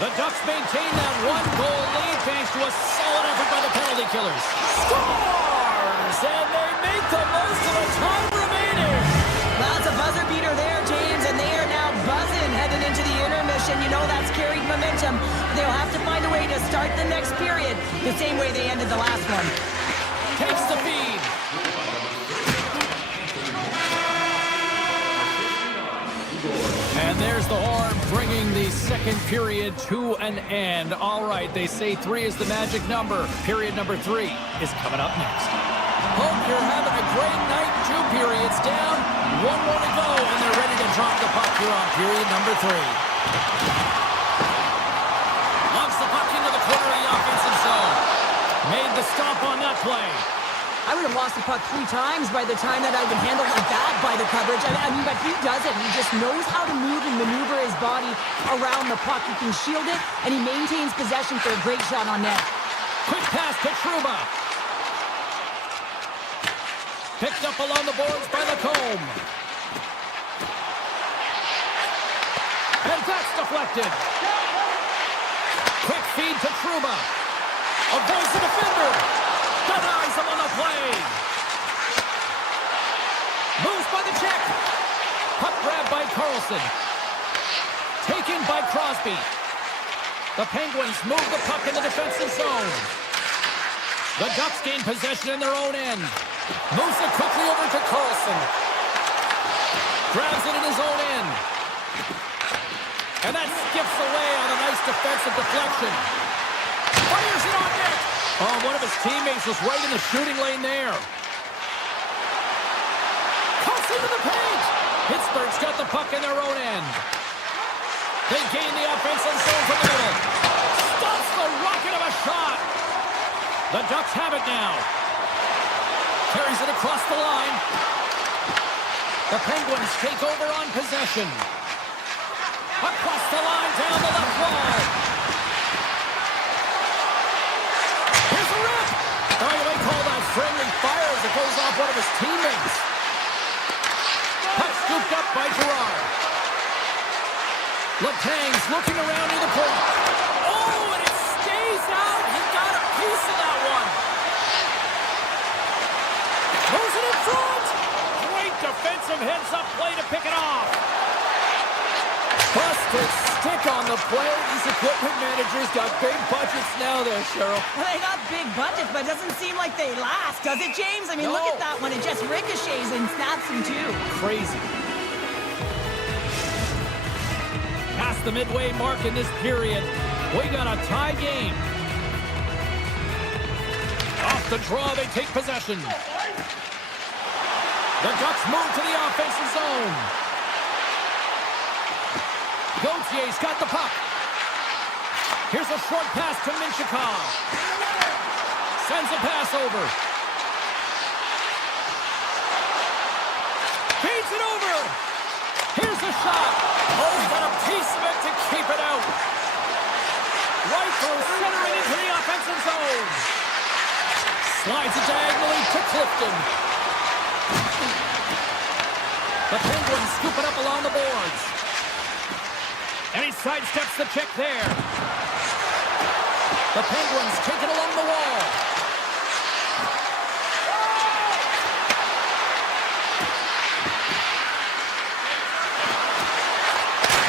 The Ducks maintain that one-goal lead thanks to a solid effort by the penalty killers. Scores! And they make the most of the time remaining. Well, it's a buzzer beater there, James, and they are now buzzing heading into the intermission. You know that's carried momentum. They'll have to find a way to start the next period the same way they ended the last one. Takes the feed. And there's the horn bringing the second period to an end. All right, they say 3 is the magic number. Period number 3 is coming up next. Hope you're having a great night. 2 periods down, 1 more to go, and they're ready to drop the puck here on period number 3. Launch the puck into the corner of the offensive zone. Made the stop on that play. I would have lost the puck 3 times by the time that I would handle it back by the coverage. I mean, but he doesn't. He just knows how to move and maneuver his body around the puck. He can shield it, and he maintains possession for a great shot on net. Quick pass to Trouba. Picked up along the boards by Lacombe. And that's deflected. Quick feed to Trouba. Avoids the defender. Denies him on the play. Moves by the check. Puck grab by Carlson. Taken by Crosby. The Penguins move the puck in the defensive zone. The Ducks gain possession in their own end. Moves it quickly over to Carlson. Grabs it in his own end. And that skips away on a nice defensive deflection. Fires it on net. Oh, one of his teammates was right in the shooting lane there. Cuts into the paint. Pittsburgh's got the puck in their own end. They gain the offensive zone from the middle. Stops the rocket of a shot. The Ducks have it now. Carries it across the line. The Penguins take over on possession. Across the line, down the left wall. Here's a rip. Oh, you may call that friendly fire as it goes off one of his teammates. Puck scooped up by Gerard. Letang's looking around near the point. Oh, and it stays out. He got a piece of that one. Throws it in front. Great defensive heads-up play to pick it off. Busted stick on the play. These equipment managers got big budgets now there, Cheryl. Well, they got big budgets, but it doesn't seem like they last, does it, James? I mean, No. look at that one. It just ricochets and snaps him, too. Crazy. Past the midway mark in this period, we got a tie game. the draw, they take possession. The Ducks move to the offensive zone. Gautier's got the puck. Here's a short pass to Minchikov. Sends a pass over. Feeds it over. Here's a shot. Oh, he's got a piece of it to keep it out. Right through center and into the offensive zone. Slides it diagonally to Clifton. The Penguins scoop it up along the boards. And he sidesteps the check there. The Penguins take it along the wall.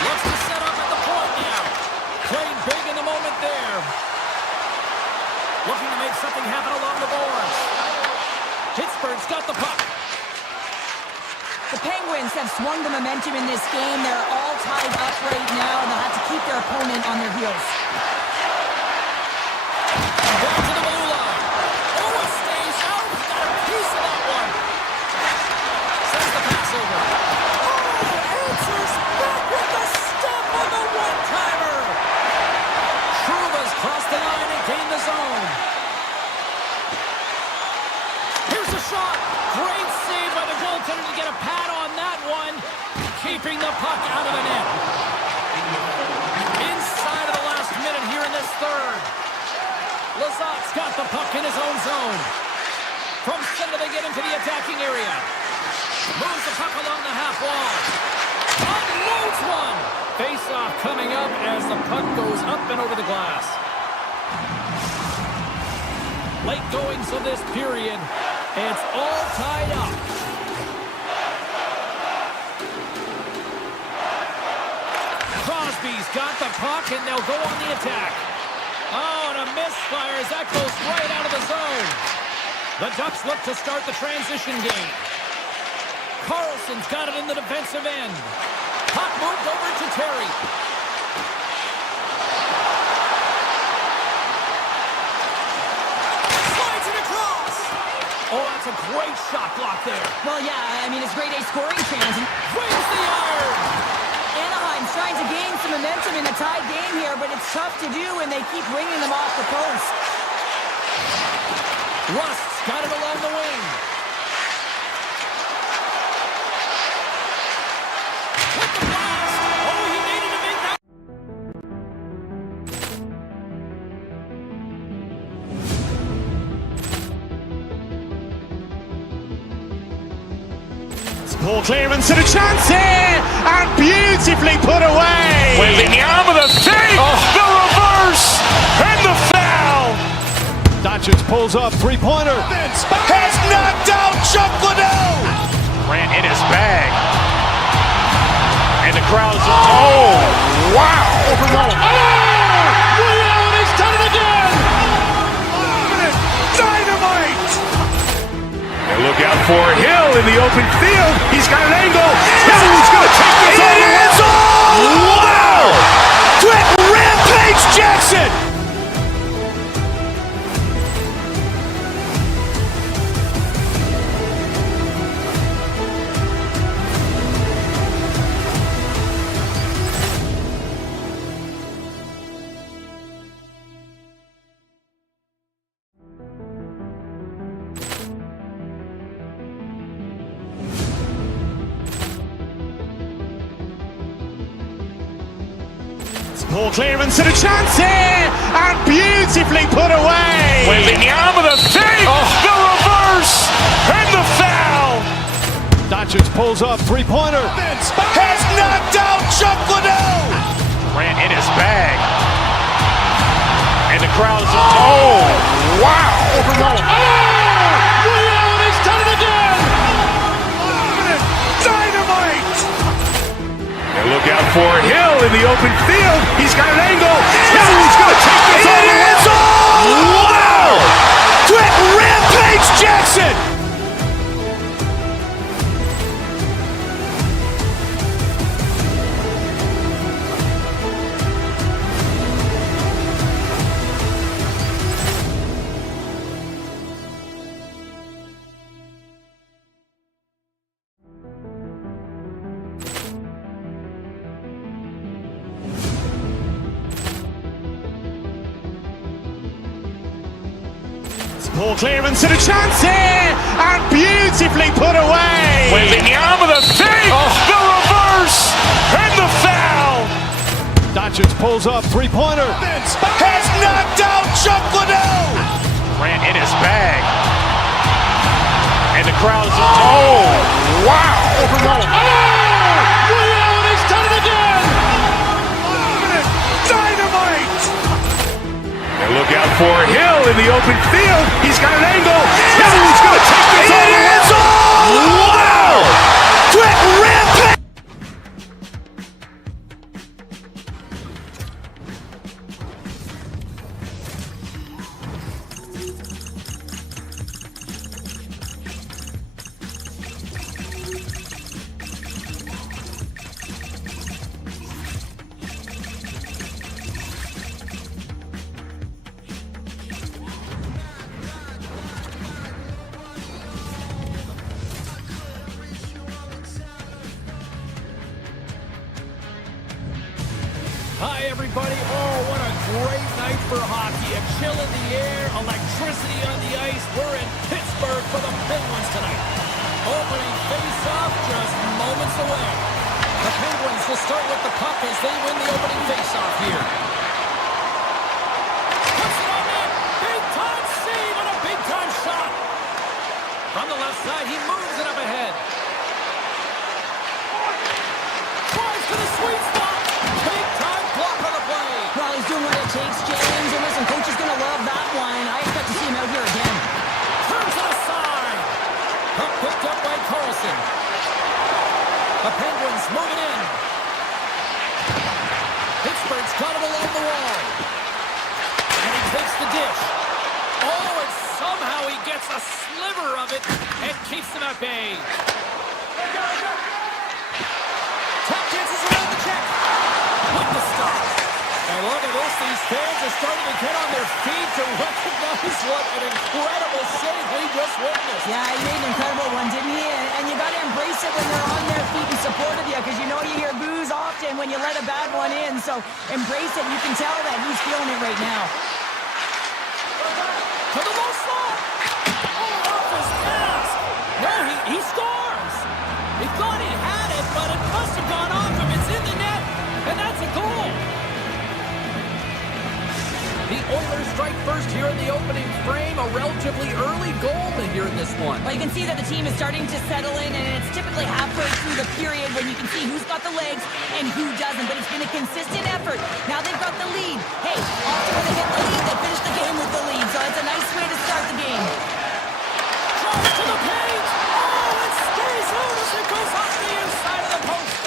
Looks to set up at the point now. Playing big in the moment there. Looking to make something happen along the boards. Pittsburgh's got the puck. The Penguins have swung the momentum in this game. They're all tied up right now, and they'll have to keep their opponent on their heels. Back to the blue line. Oh, it stays out. He's got a piece of that one. Sends the pass over. Oh, answers back with the step on the one-timer. Trouba's crossed the line and gained the zone. Here's a shot. Great save by the goaltender to get a pad on that one. Keeping the puck out of the net. Inside of the last minute here in this third. Lazat's got the puck in his own zone. From center they get into the attacking area. Moves the puck along the half wall. Unloads one. Face-off coming up as the puck goes up and over the glass. Late goings of this period. It's all tied up. Crosby's got the puck and they'll go on the attack. Oh, and a misfire as that goes right out of the zone. The Ducks look to start the transition game. Carlson's got it in the defensive end. Puck moved over to Terry. Slides it across. Oh, that's a great shot block there. Well, yeah, I mean, it's grade A scoring chance. Wins the iron. Anaheim's trying to gain some momentum in a tied game here, but it's tough to do when they keep ringing them off the post. Rust's got it along the wing. With the blast. Oh, he needed to make that. Poor clearance and a chance here, and beautifully put away. Wembanyama the save, the reverse, and the foul. Doncic pulls up, three-pointer. Has knocked out Chuck Liddell. Ran in his bag. And the crowd's, oh, wow. He's done it again! Dynamite. And look out for Hill in the open field. He's got an angle. Hill's going to take this all the way. Wow! Quick Rampage Jackson. Poor clearance and a chance here, and beautifully put away. Wembanyama the save, the reverse, and the foul. Doncic pulls up, three-pointer. Has knocked out Chuck Liddell. Ran in his bag. And the crowd's, oh, wow. He's done it again! Dynamite. And look out for Hill in the open field. He's got an angle. Hill's going to take this all the way. Wow! Quick Rampage Jackson. Poor clearance and a chance here, and beautifully put away. Wembanyama with a fake, the reverse, and the foul. Doncic pulls up, three-pointer. Has knocked out Chuck Liddell. Ran in his bag. And the crowd is, oh, wow. Ray Allen has done it again. Dynamite. And look out for Hill in the open field. He's got an angle. Hill is going to take this all the way. Wow. Quick rampage. Hi, everybody. Oh, what a great night for hockey. A chill in the air, electricity on the ice. We're in Pittsburgh for the Penguins tonight. Opening face-off just moments away. The Penguins will start with the puck as they win the opening face-off here. Puts it on net. Big-time save and a big-time shot. From the left side, he moves it up ahead. Tries to the sweet spot. Big-time block on the play. Well, he's doing what it takes, James. And listen, coach is going to love that one. I expect to see him out here again. Turns it aside. Puck picked up by Carlson. The Penguins moving in. Pittsburgh's got him along the wall. And he takes the dish. Oh, and somehow he gets a sliver of it and keeps them at bay. Tap dances around the check. With the stop. And look at this. These fans are starting to get on their feet to recognize what an incredible save we just witnessed. Yeah, he made an incredible one, didn't he? And you got to embrace it when they're on their feet in support of you, because you know you hear boos often when you let a bad one in. So embrace it. You can tell that he's feeling it right now. To the low slot. Oh, off his mask. No, he scores. He thought he had it, but it must have gone off him. It's in the net, and that's a goal. The Oilers strike first here in the opening frame. A relatively early goal here in this one. Well, you can see that the team is starting to settle in, and it's typically halfway through the period when you can see who's got the legs and who doesn't. But it's been a consistent effort. Now they've got the lead. Hey, often when they get the lead, they finish the game with the lead. So it's a nice way to start the game. Drives to the paint. Oh, it stays out as it goes off the inside of the post.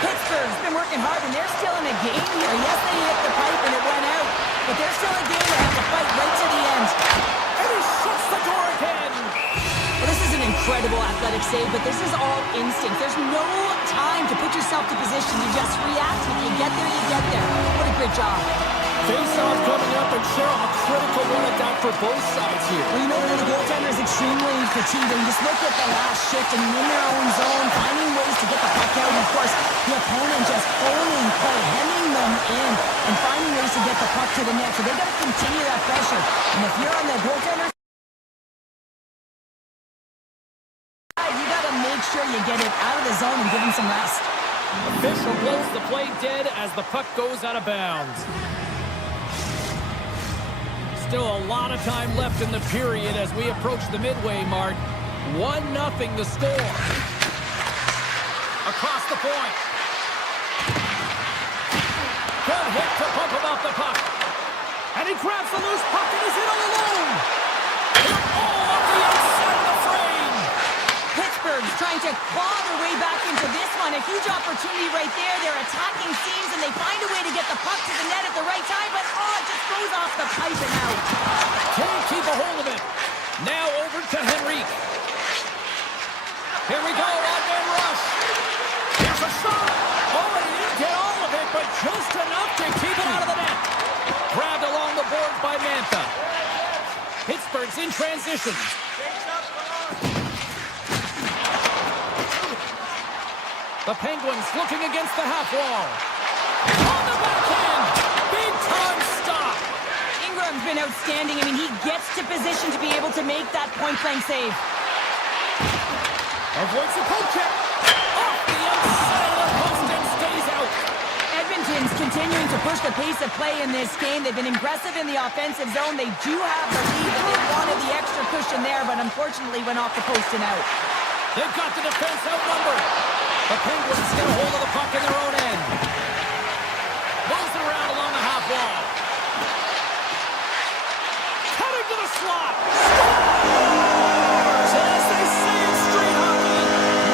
Pittsburgh's been working hard, and they're still in a game here. Yes, they hit the pipe and it went out, but they're still a game that have to fight right to the end. And he shuts the door again. Well, this is an incredible athletic save, but this is all instinct. There's no time to put yourself to position. You just react. When you get there, you get there. What a great job. Face-off coming up, and Cheryl, a critical one at that for both sides here. Well, you know that the goaltender is extremely fatigued, and just look at the last shift and in their own zone, finding ways to get the puck out, and of course, the opponent just owning play, hemming them in, and finding ways to get the puck to the net. So they've got to continue that pressure. And if you're on the goaltender, you got to make sure you get it out of the zone and give him some rest. Official blows the play dead as the puck goes out of bounds. Still a lot of time left in the period as we approach the midway mark. 1-0 the score. Across the point. Good hit to pump him off the puck. And he grabs the loose puck and is in all alone. Oh, off the outside of the frame. Pittsburgh's trying to claw their way back into this one. A huge opportunity right there. They're attacking seams, and they find a way to get the puck to the net at the right time, but it just goes off the pipe and out. Can't keep a hold of it. Now over to Henrique. Here we go, one-man rush. Here's a shot. Oh, he didn't get all of it, but just enough to keep it out of the net. Grabbed along the boards by Mantha. Pittsburgh's in transition. The Penguins looking against the half wall. On the backhand. Big time stop. Ingram been outstanding. I mean, he gets to position to be able to make that point-blank save. Avoids the poke check. Off the outside of the post and stays out. Edmonton's continuing to push the pace of play in this game. They've been aggressive in the offensive zone. They do have the lead, and they wanted the extra cushion there, but unfortunately went off the post and out. They've got the defense outnumbered. The Penguins get a hold of the puck in their own end. Moves it around along the half wall. Cutting to the slot. Scores! And as they say in street hockey,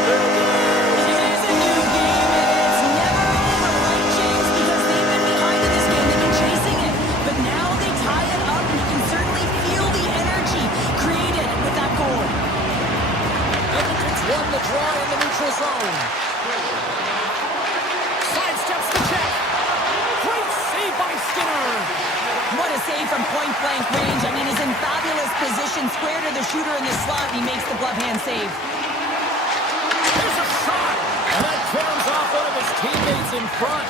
new game. It is a new game, and it's never over, right, James? Because they've been behind in this game. They've been chasing it. But now they tie it up, and you can certainly feel the energy created with that goal. Edmonton's won the draw in the neutral zone. Sidesteps the check. Great save by Skinner. What a save from point-blank range. I mean, he's in fabulous position, square to the shooter in the slot, and he makes the glove hand save. Here's a shot. And that turns off one of his teammates in front.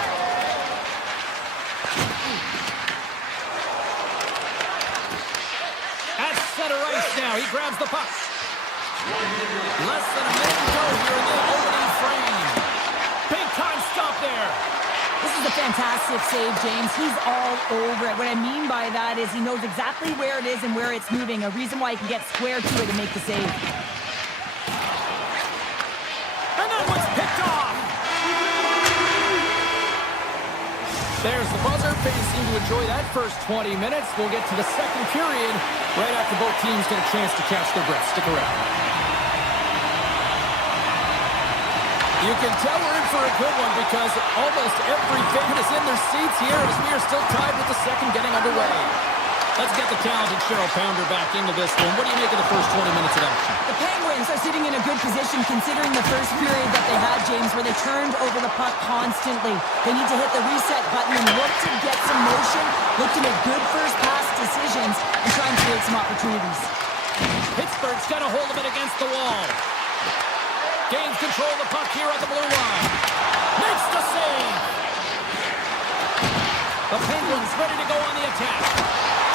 At center ice now. He grabs the puck. Less than a minute to go here in the opening frame. Big time stop there. This is a fantastic save, James. He's all over it. What I mean by that is he knows exactly where it is and where it's moving. A reason why he can get square to it and make the save. And that one's picked off. There's the buzzer. Fans seem to enjoy that first 20 minutes. We'll get to the second period right after both teams get a chance to catch their breath. Stick around. You can tell we're in for a good one because almost every fan is in their seats here as we are still tied with the second getting underway. Let's get the talented Cheryl Pounder back into this one. What do you make of the first 20 minutes of action? The Penguins are sitting in a good position considering the first period that they had, James, where they turned over the puck constantly. They need to hit the reset button and look to get some motion, look to make good first pass decisions, and try and create some opportunities. Pittsburgh's got a hold of it against the wall. Gains control of the puck here on the blue line. Makes the save. The Penguins ready to go on the attack.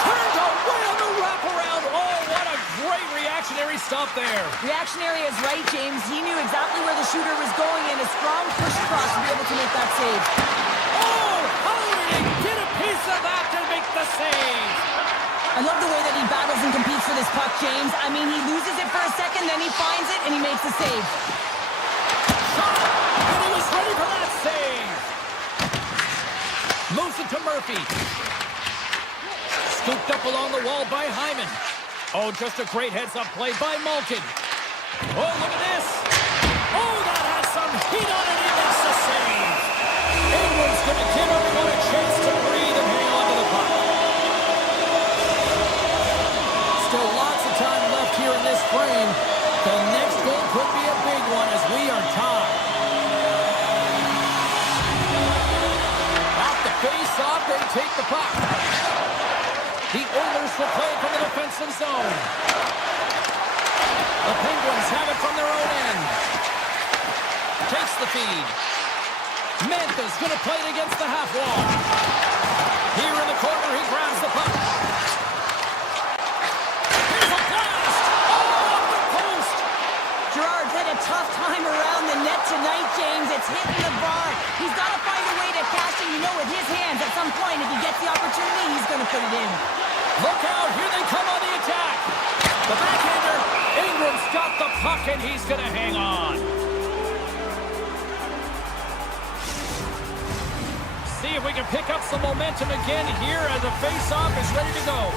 Turned away on the wraparound. Oh, what a great reactionary stop there. Reactionary is right, James. He knew exactly where the shooter was going, and a strong push across to be able to make that save. Oh, how did he get a piece of that to make the save? I love the way that he battles and competes for this puck, James. I mean, he loses it for a second, then he finds it, and he makes the save. And he was ready for that save. Moves it to Murphy. Scooped up along the wall by Hyman. Oh, just a great heads-up play by Malkin. Oh, look at this. Oh, that has some heat on it. He makes the save. Ingram's going to give everyone a chance to breathe and hang on to the puck. Still lots of time left here in this frame. The next goal could be a big one as we are tied. Off the face-off, they take the puck. The Oilers will play from the defensive zone. The Penguins have it from their own end. Takes the feed. Memphis going to play it against the half wall. Here in the corner, he grabs the puck. Here's a blast! Oh, off the post! Gerard's had a tough time around the net tonight, James. It's hitting the bar. He's got to find a way to cash it. You know, with his hands, at some point, if he gets the opportunity, he's going to put it in. Look out, here they come on the attack. The backhander, Ingram's got the puck, and he's going to hang on. See if we can pick up some momentum again here as the face-off is ready to go.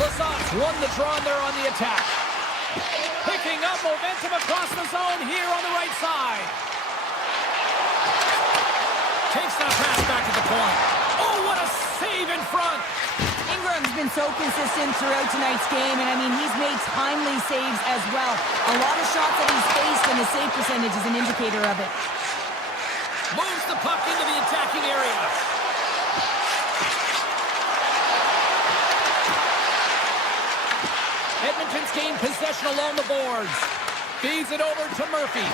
Lazat's won the draw, and they're on the attack. Picking up momentum across the zone here on the right side. Takes that pass back at the point. Oh, what a save in front. Ingram's been so consistent throughout tonight's game, and I mean, he's made timely saves as well. A lot of shots that he's faced, and the save percentage is an indicator of it. Moves the puck into the attacking area. Edmonton's gained possession along the boards. Feeds it over to Murphy.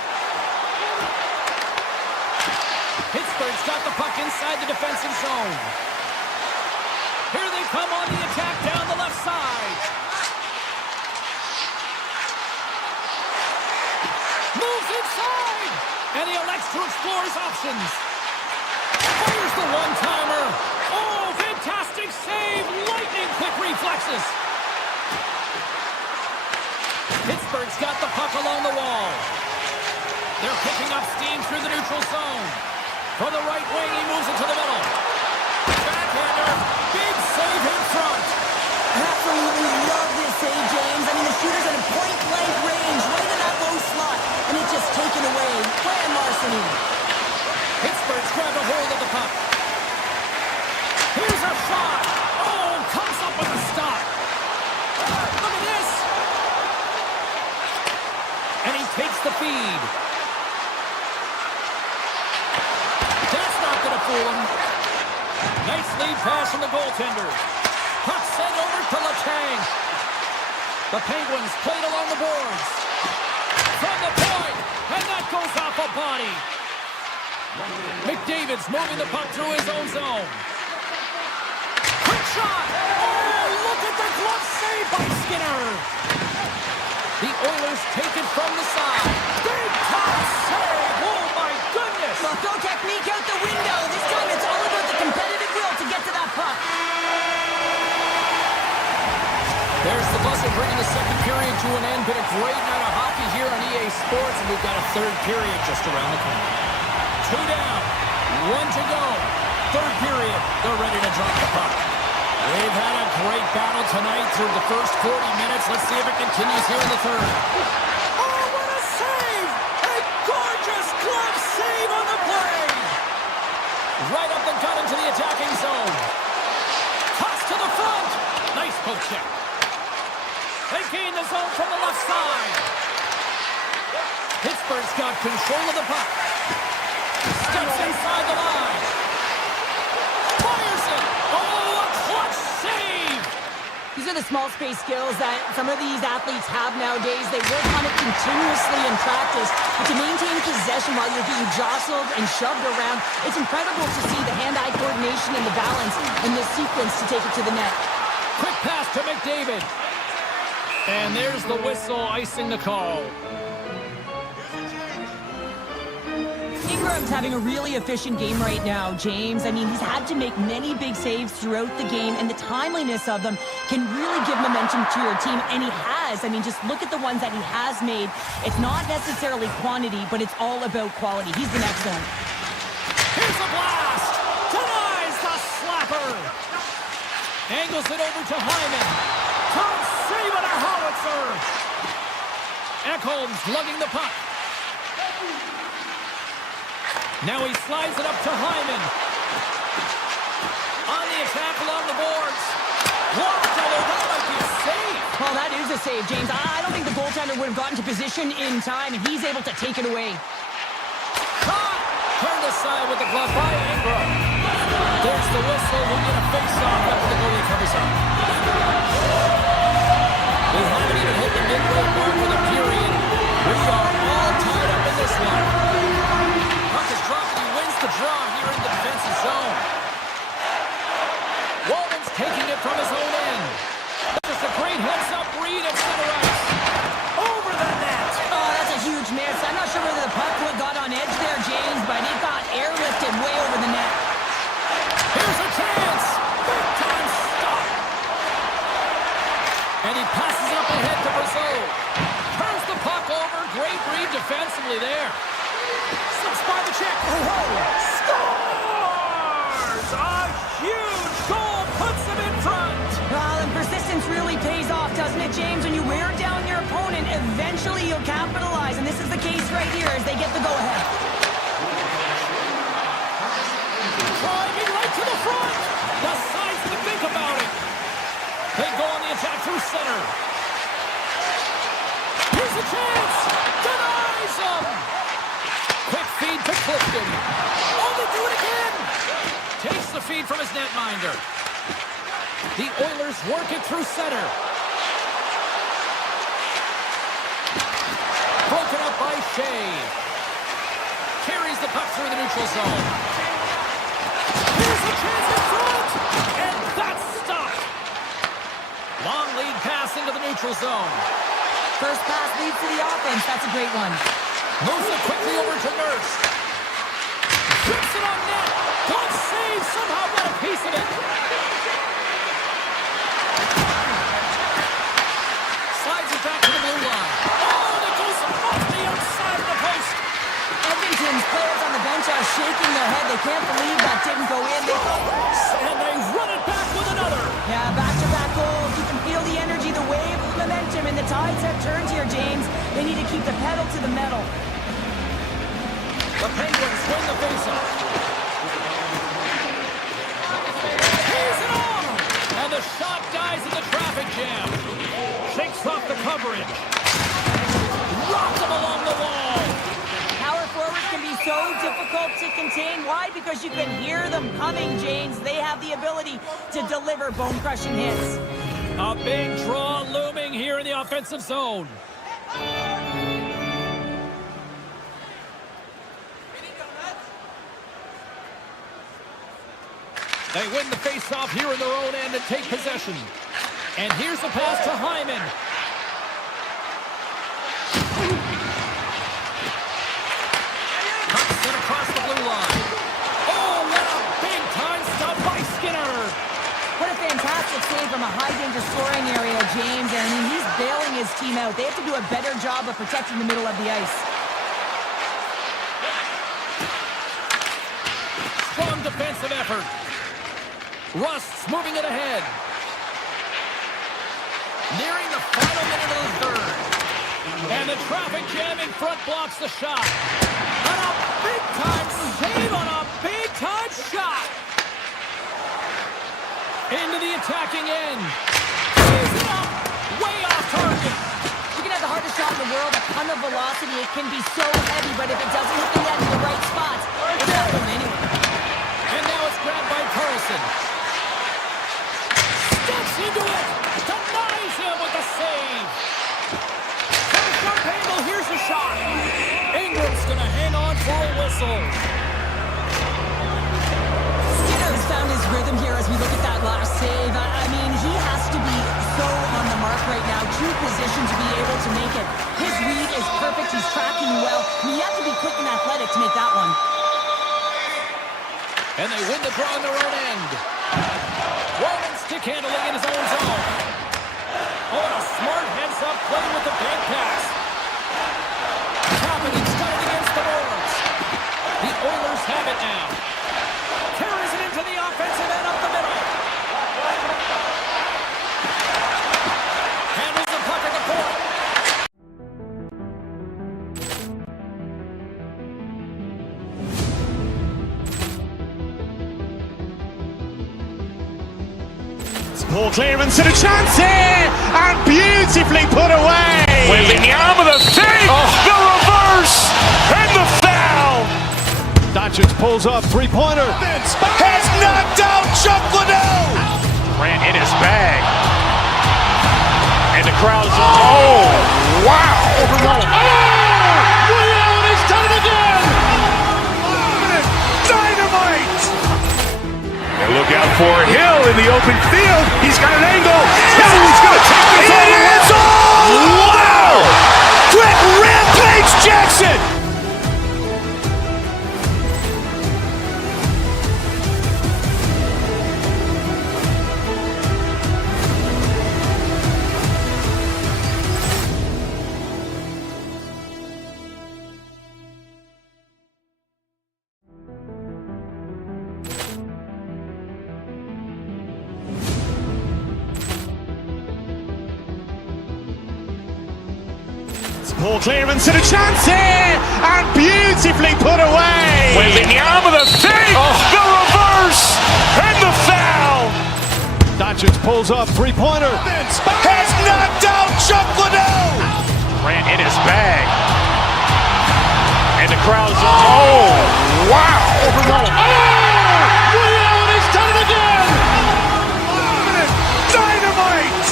Pittsburgh's got the puck inside the defensive zone. Here they come on the attack down the left side. Moves inside. And he elects to explore his options. Fires the one-timer. Oh, fantastic save. Lightning quick reflexes. Pittsburgh's got the puck along the wall. They're picking up steam through the neutral zone. From the right wing, he moves it to the middle. Backhander. Big save in front. Absolutely love this save, James. I mean, the shooter's at a point-blank range, right in that low slot, and it's just taken away. Grand larceny. Pittsburgh's grabbed a hold of the puck. Here's a shot. Oh, comes up with a stop. Look at this. And he takes the feed. That's not going to fool him. Nice lead pass from the goaltender. Puck sent over to Letang. The Penguins played along the boards. From the point, and that goes off a body. McDavid's moving the puck through his own zone. Quick shot! Oh, look at the glove save by Skinner! The Oilers take it from the side. Big top save! Oh my goodness! Well, throw technique out the window. This time it's all about the competitive will to get to that puck. There's the buzzer bringing the second period to an end. Been a great night of hockey here on EA Sports, and we've got a third period just around the corner. 2 down, 1 to go. Third period, they're ready to drop the puck. They've had a great battle tonight through the first 40 minutes. Let's see if it continues here in the third. Oh, what a save! A gorgeous glove save on the play! Right up the gut into the attacking zone. Toss to the front. Nice poke check. They gain the zone from the left side. Pittsburgh's got control of the puck. Steps inside the line. Fires it. Oh, a clutch save. These are the small space skills that some of these athletes have nowadays. They work on it continuously in practice. But to maintain possession while you're being jostled and shoved around, it's incredible to see the hand-eye coordination and the balance in this sequence to take it to the net. Quick pass to McDavid. And there's the whistle icing the call. Ingram's having a really efficient game right now, James. I mean, he's had to make many big saves throughout the game, and the timeliness of them can really give momentum to your team, and he has. I mean, just look at the ones that he has made. It's not necessarily quantity, but it's all about quality. He's been excellent. Here's a blast! Denies the slapper! Angles it over to Hyman. Top save on a howitzer! Ekholm's lugging the puck. Now he slides it up to Hyman. On the attack along the boards. Walked, although that might be a save. Well, that is a save, James. I don't think the goaltender would have gotten to position in time, and he's able to take it away. Caught! Turned aside with the glove by Ingram. There's the whistle. We'll get a face-off after the goalie covers up. We haven't even hit the midway mark of the period. We are all tied up in this one. Puck is dropped and he wins the draw here in the defensive zone. Walden's taking it from his own end. Just a great heads-up read at center ice. Over the net. Oh, that's a huge miss. I'm not sure whether the puck got on edge there, James, but it got airlifted way over the net. Here's a chance. Big time stop. And he passes it up ahead to Brazil. Turns the puck over. Great read defensively there. Slips by the check. Scores! A huge goal puts him in front. Well, and persistence really pays off, doesn't it, James? When you wear down your opponent, eventually you'll capitalize. And this is the case right here as they get the go-ahead. Driving right to the front. The sides to think about it. They go on the attack through center. Here's a chance. Denies him. Quick feed to Clifton. Oh, they do it again. Takes the feed from his netminder. The Oilers work it through center. Broken up by Shea. Carries the the puck through the neutral zone. Here's a chance in front, and that's stopped. Long lead pass into the neutral zone. First pass leads to the offense. That's a great one. Moves it quickly over to Nurse. Shoots it on net. Good save. Somehow got a piece of it. Slides it back to the blue line. Oh, and it goes off the outside of the post. Edmonton's players on the bench are shaking their head. They can't believe that didn't go in. And they run it back with another. Yeah, back-to-back goals. You can feel the energy, the wave of momentum, and the tides have turned here, James. They need to keep the pedal to the metal. The Penguins win the faceoff. He's it on! And the shot dies in the traffic jam. Shakes off the coverage. Rocks him along the wall. Power forwards can be so difficult to contain. Why? Because you can hear them coming, James. They have the ability to deliver bone-crushing hits. A big draw looming here in the offensive zone. They win the face-off here in their own end and take possession. And here's the pass to Hyman. Puck sent across the blue line. Oh, what a big-time stop by Skinner. What a fantastic save from a high-danger scoring area, James. And I mean, he's bailing his team out. They have to do a better job of protecting the middle of the ice. Strong defensive effort. Rust's moving it ahead. Nearing the final minute of the third. And the traffic jam in front blocks the shot. And a big-time save on a big-time shot. Into the attacking end. He's it up. Way off target. You can have the hardest shot in the world, a ton of velocity. It can be so heavy, but if it doesn't hit the net in the right spots, it's not going anywhere. And now it's grabbed by Carlson. Steps into it. Denies him with the save. From a sharp angle, here's the shot. Ingram's going to hang on for a whistle. Skinner's found his rhythm here as we look at that last save. I mean, he has to be so on the mark right now. True position to be able to make it. His read is perfect. He's tracking well. You have to be quick and athletic to make that one. And they win the draw in their own end. Roman stick handling in his own zone. Oh, and a smart heads-up play with the bank pass. Happening, starting against the boards. The Oilers have it now. Carries it into the offensive end up the middle. Handles the puck at the point. Poor clearance and a chance here, and beautifully put away. With the arm of the save, the reverse, and the foul. Doncic pulls up, three-pointer. Has knocked out Chuck Liddell. Ran in his bag. And the crowd's, oh, wow. He's done it again! Dynamite. And look out for Hill in the open field. He's got an angle. He's going to take this all the way. Wow! Quick rampage Jackson. Poor clearance and a chance here, and beautifully put away. With the arm of the save, the reverse, and the foul. Doncic pulls up, three-pointer. Has knocked out Chuck Liddell. Ran in his bag. And the crowd's, oh, wow. He's done it again! Dynamite.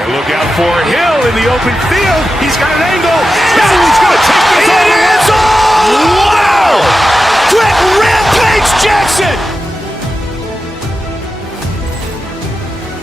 And look out for Hill in the open field. He's got an angle. He's going to take this all the way.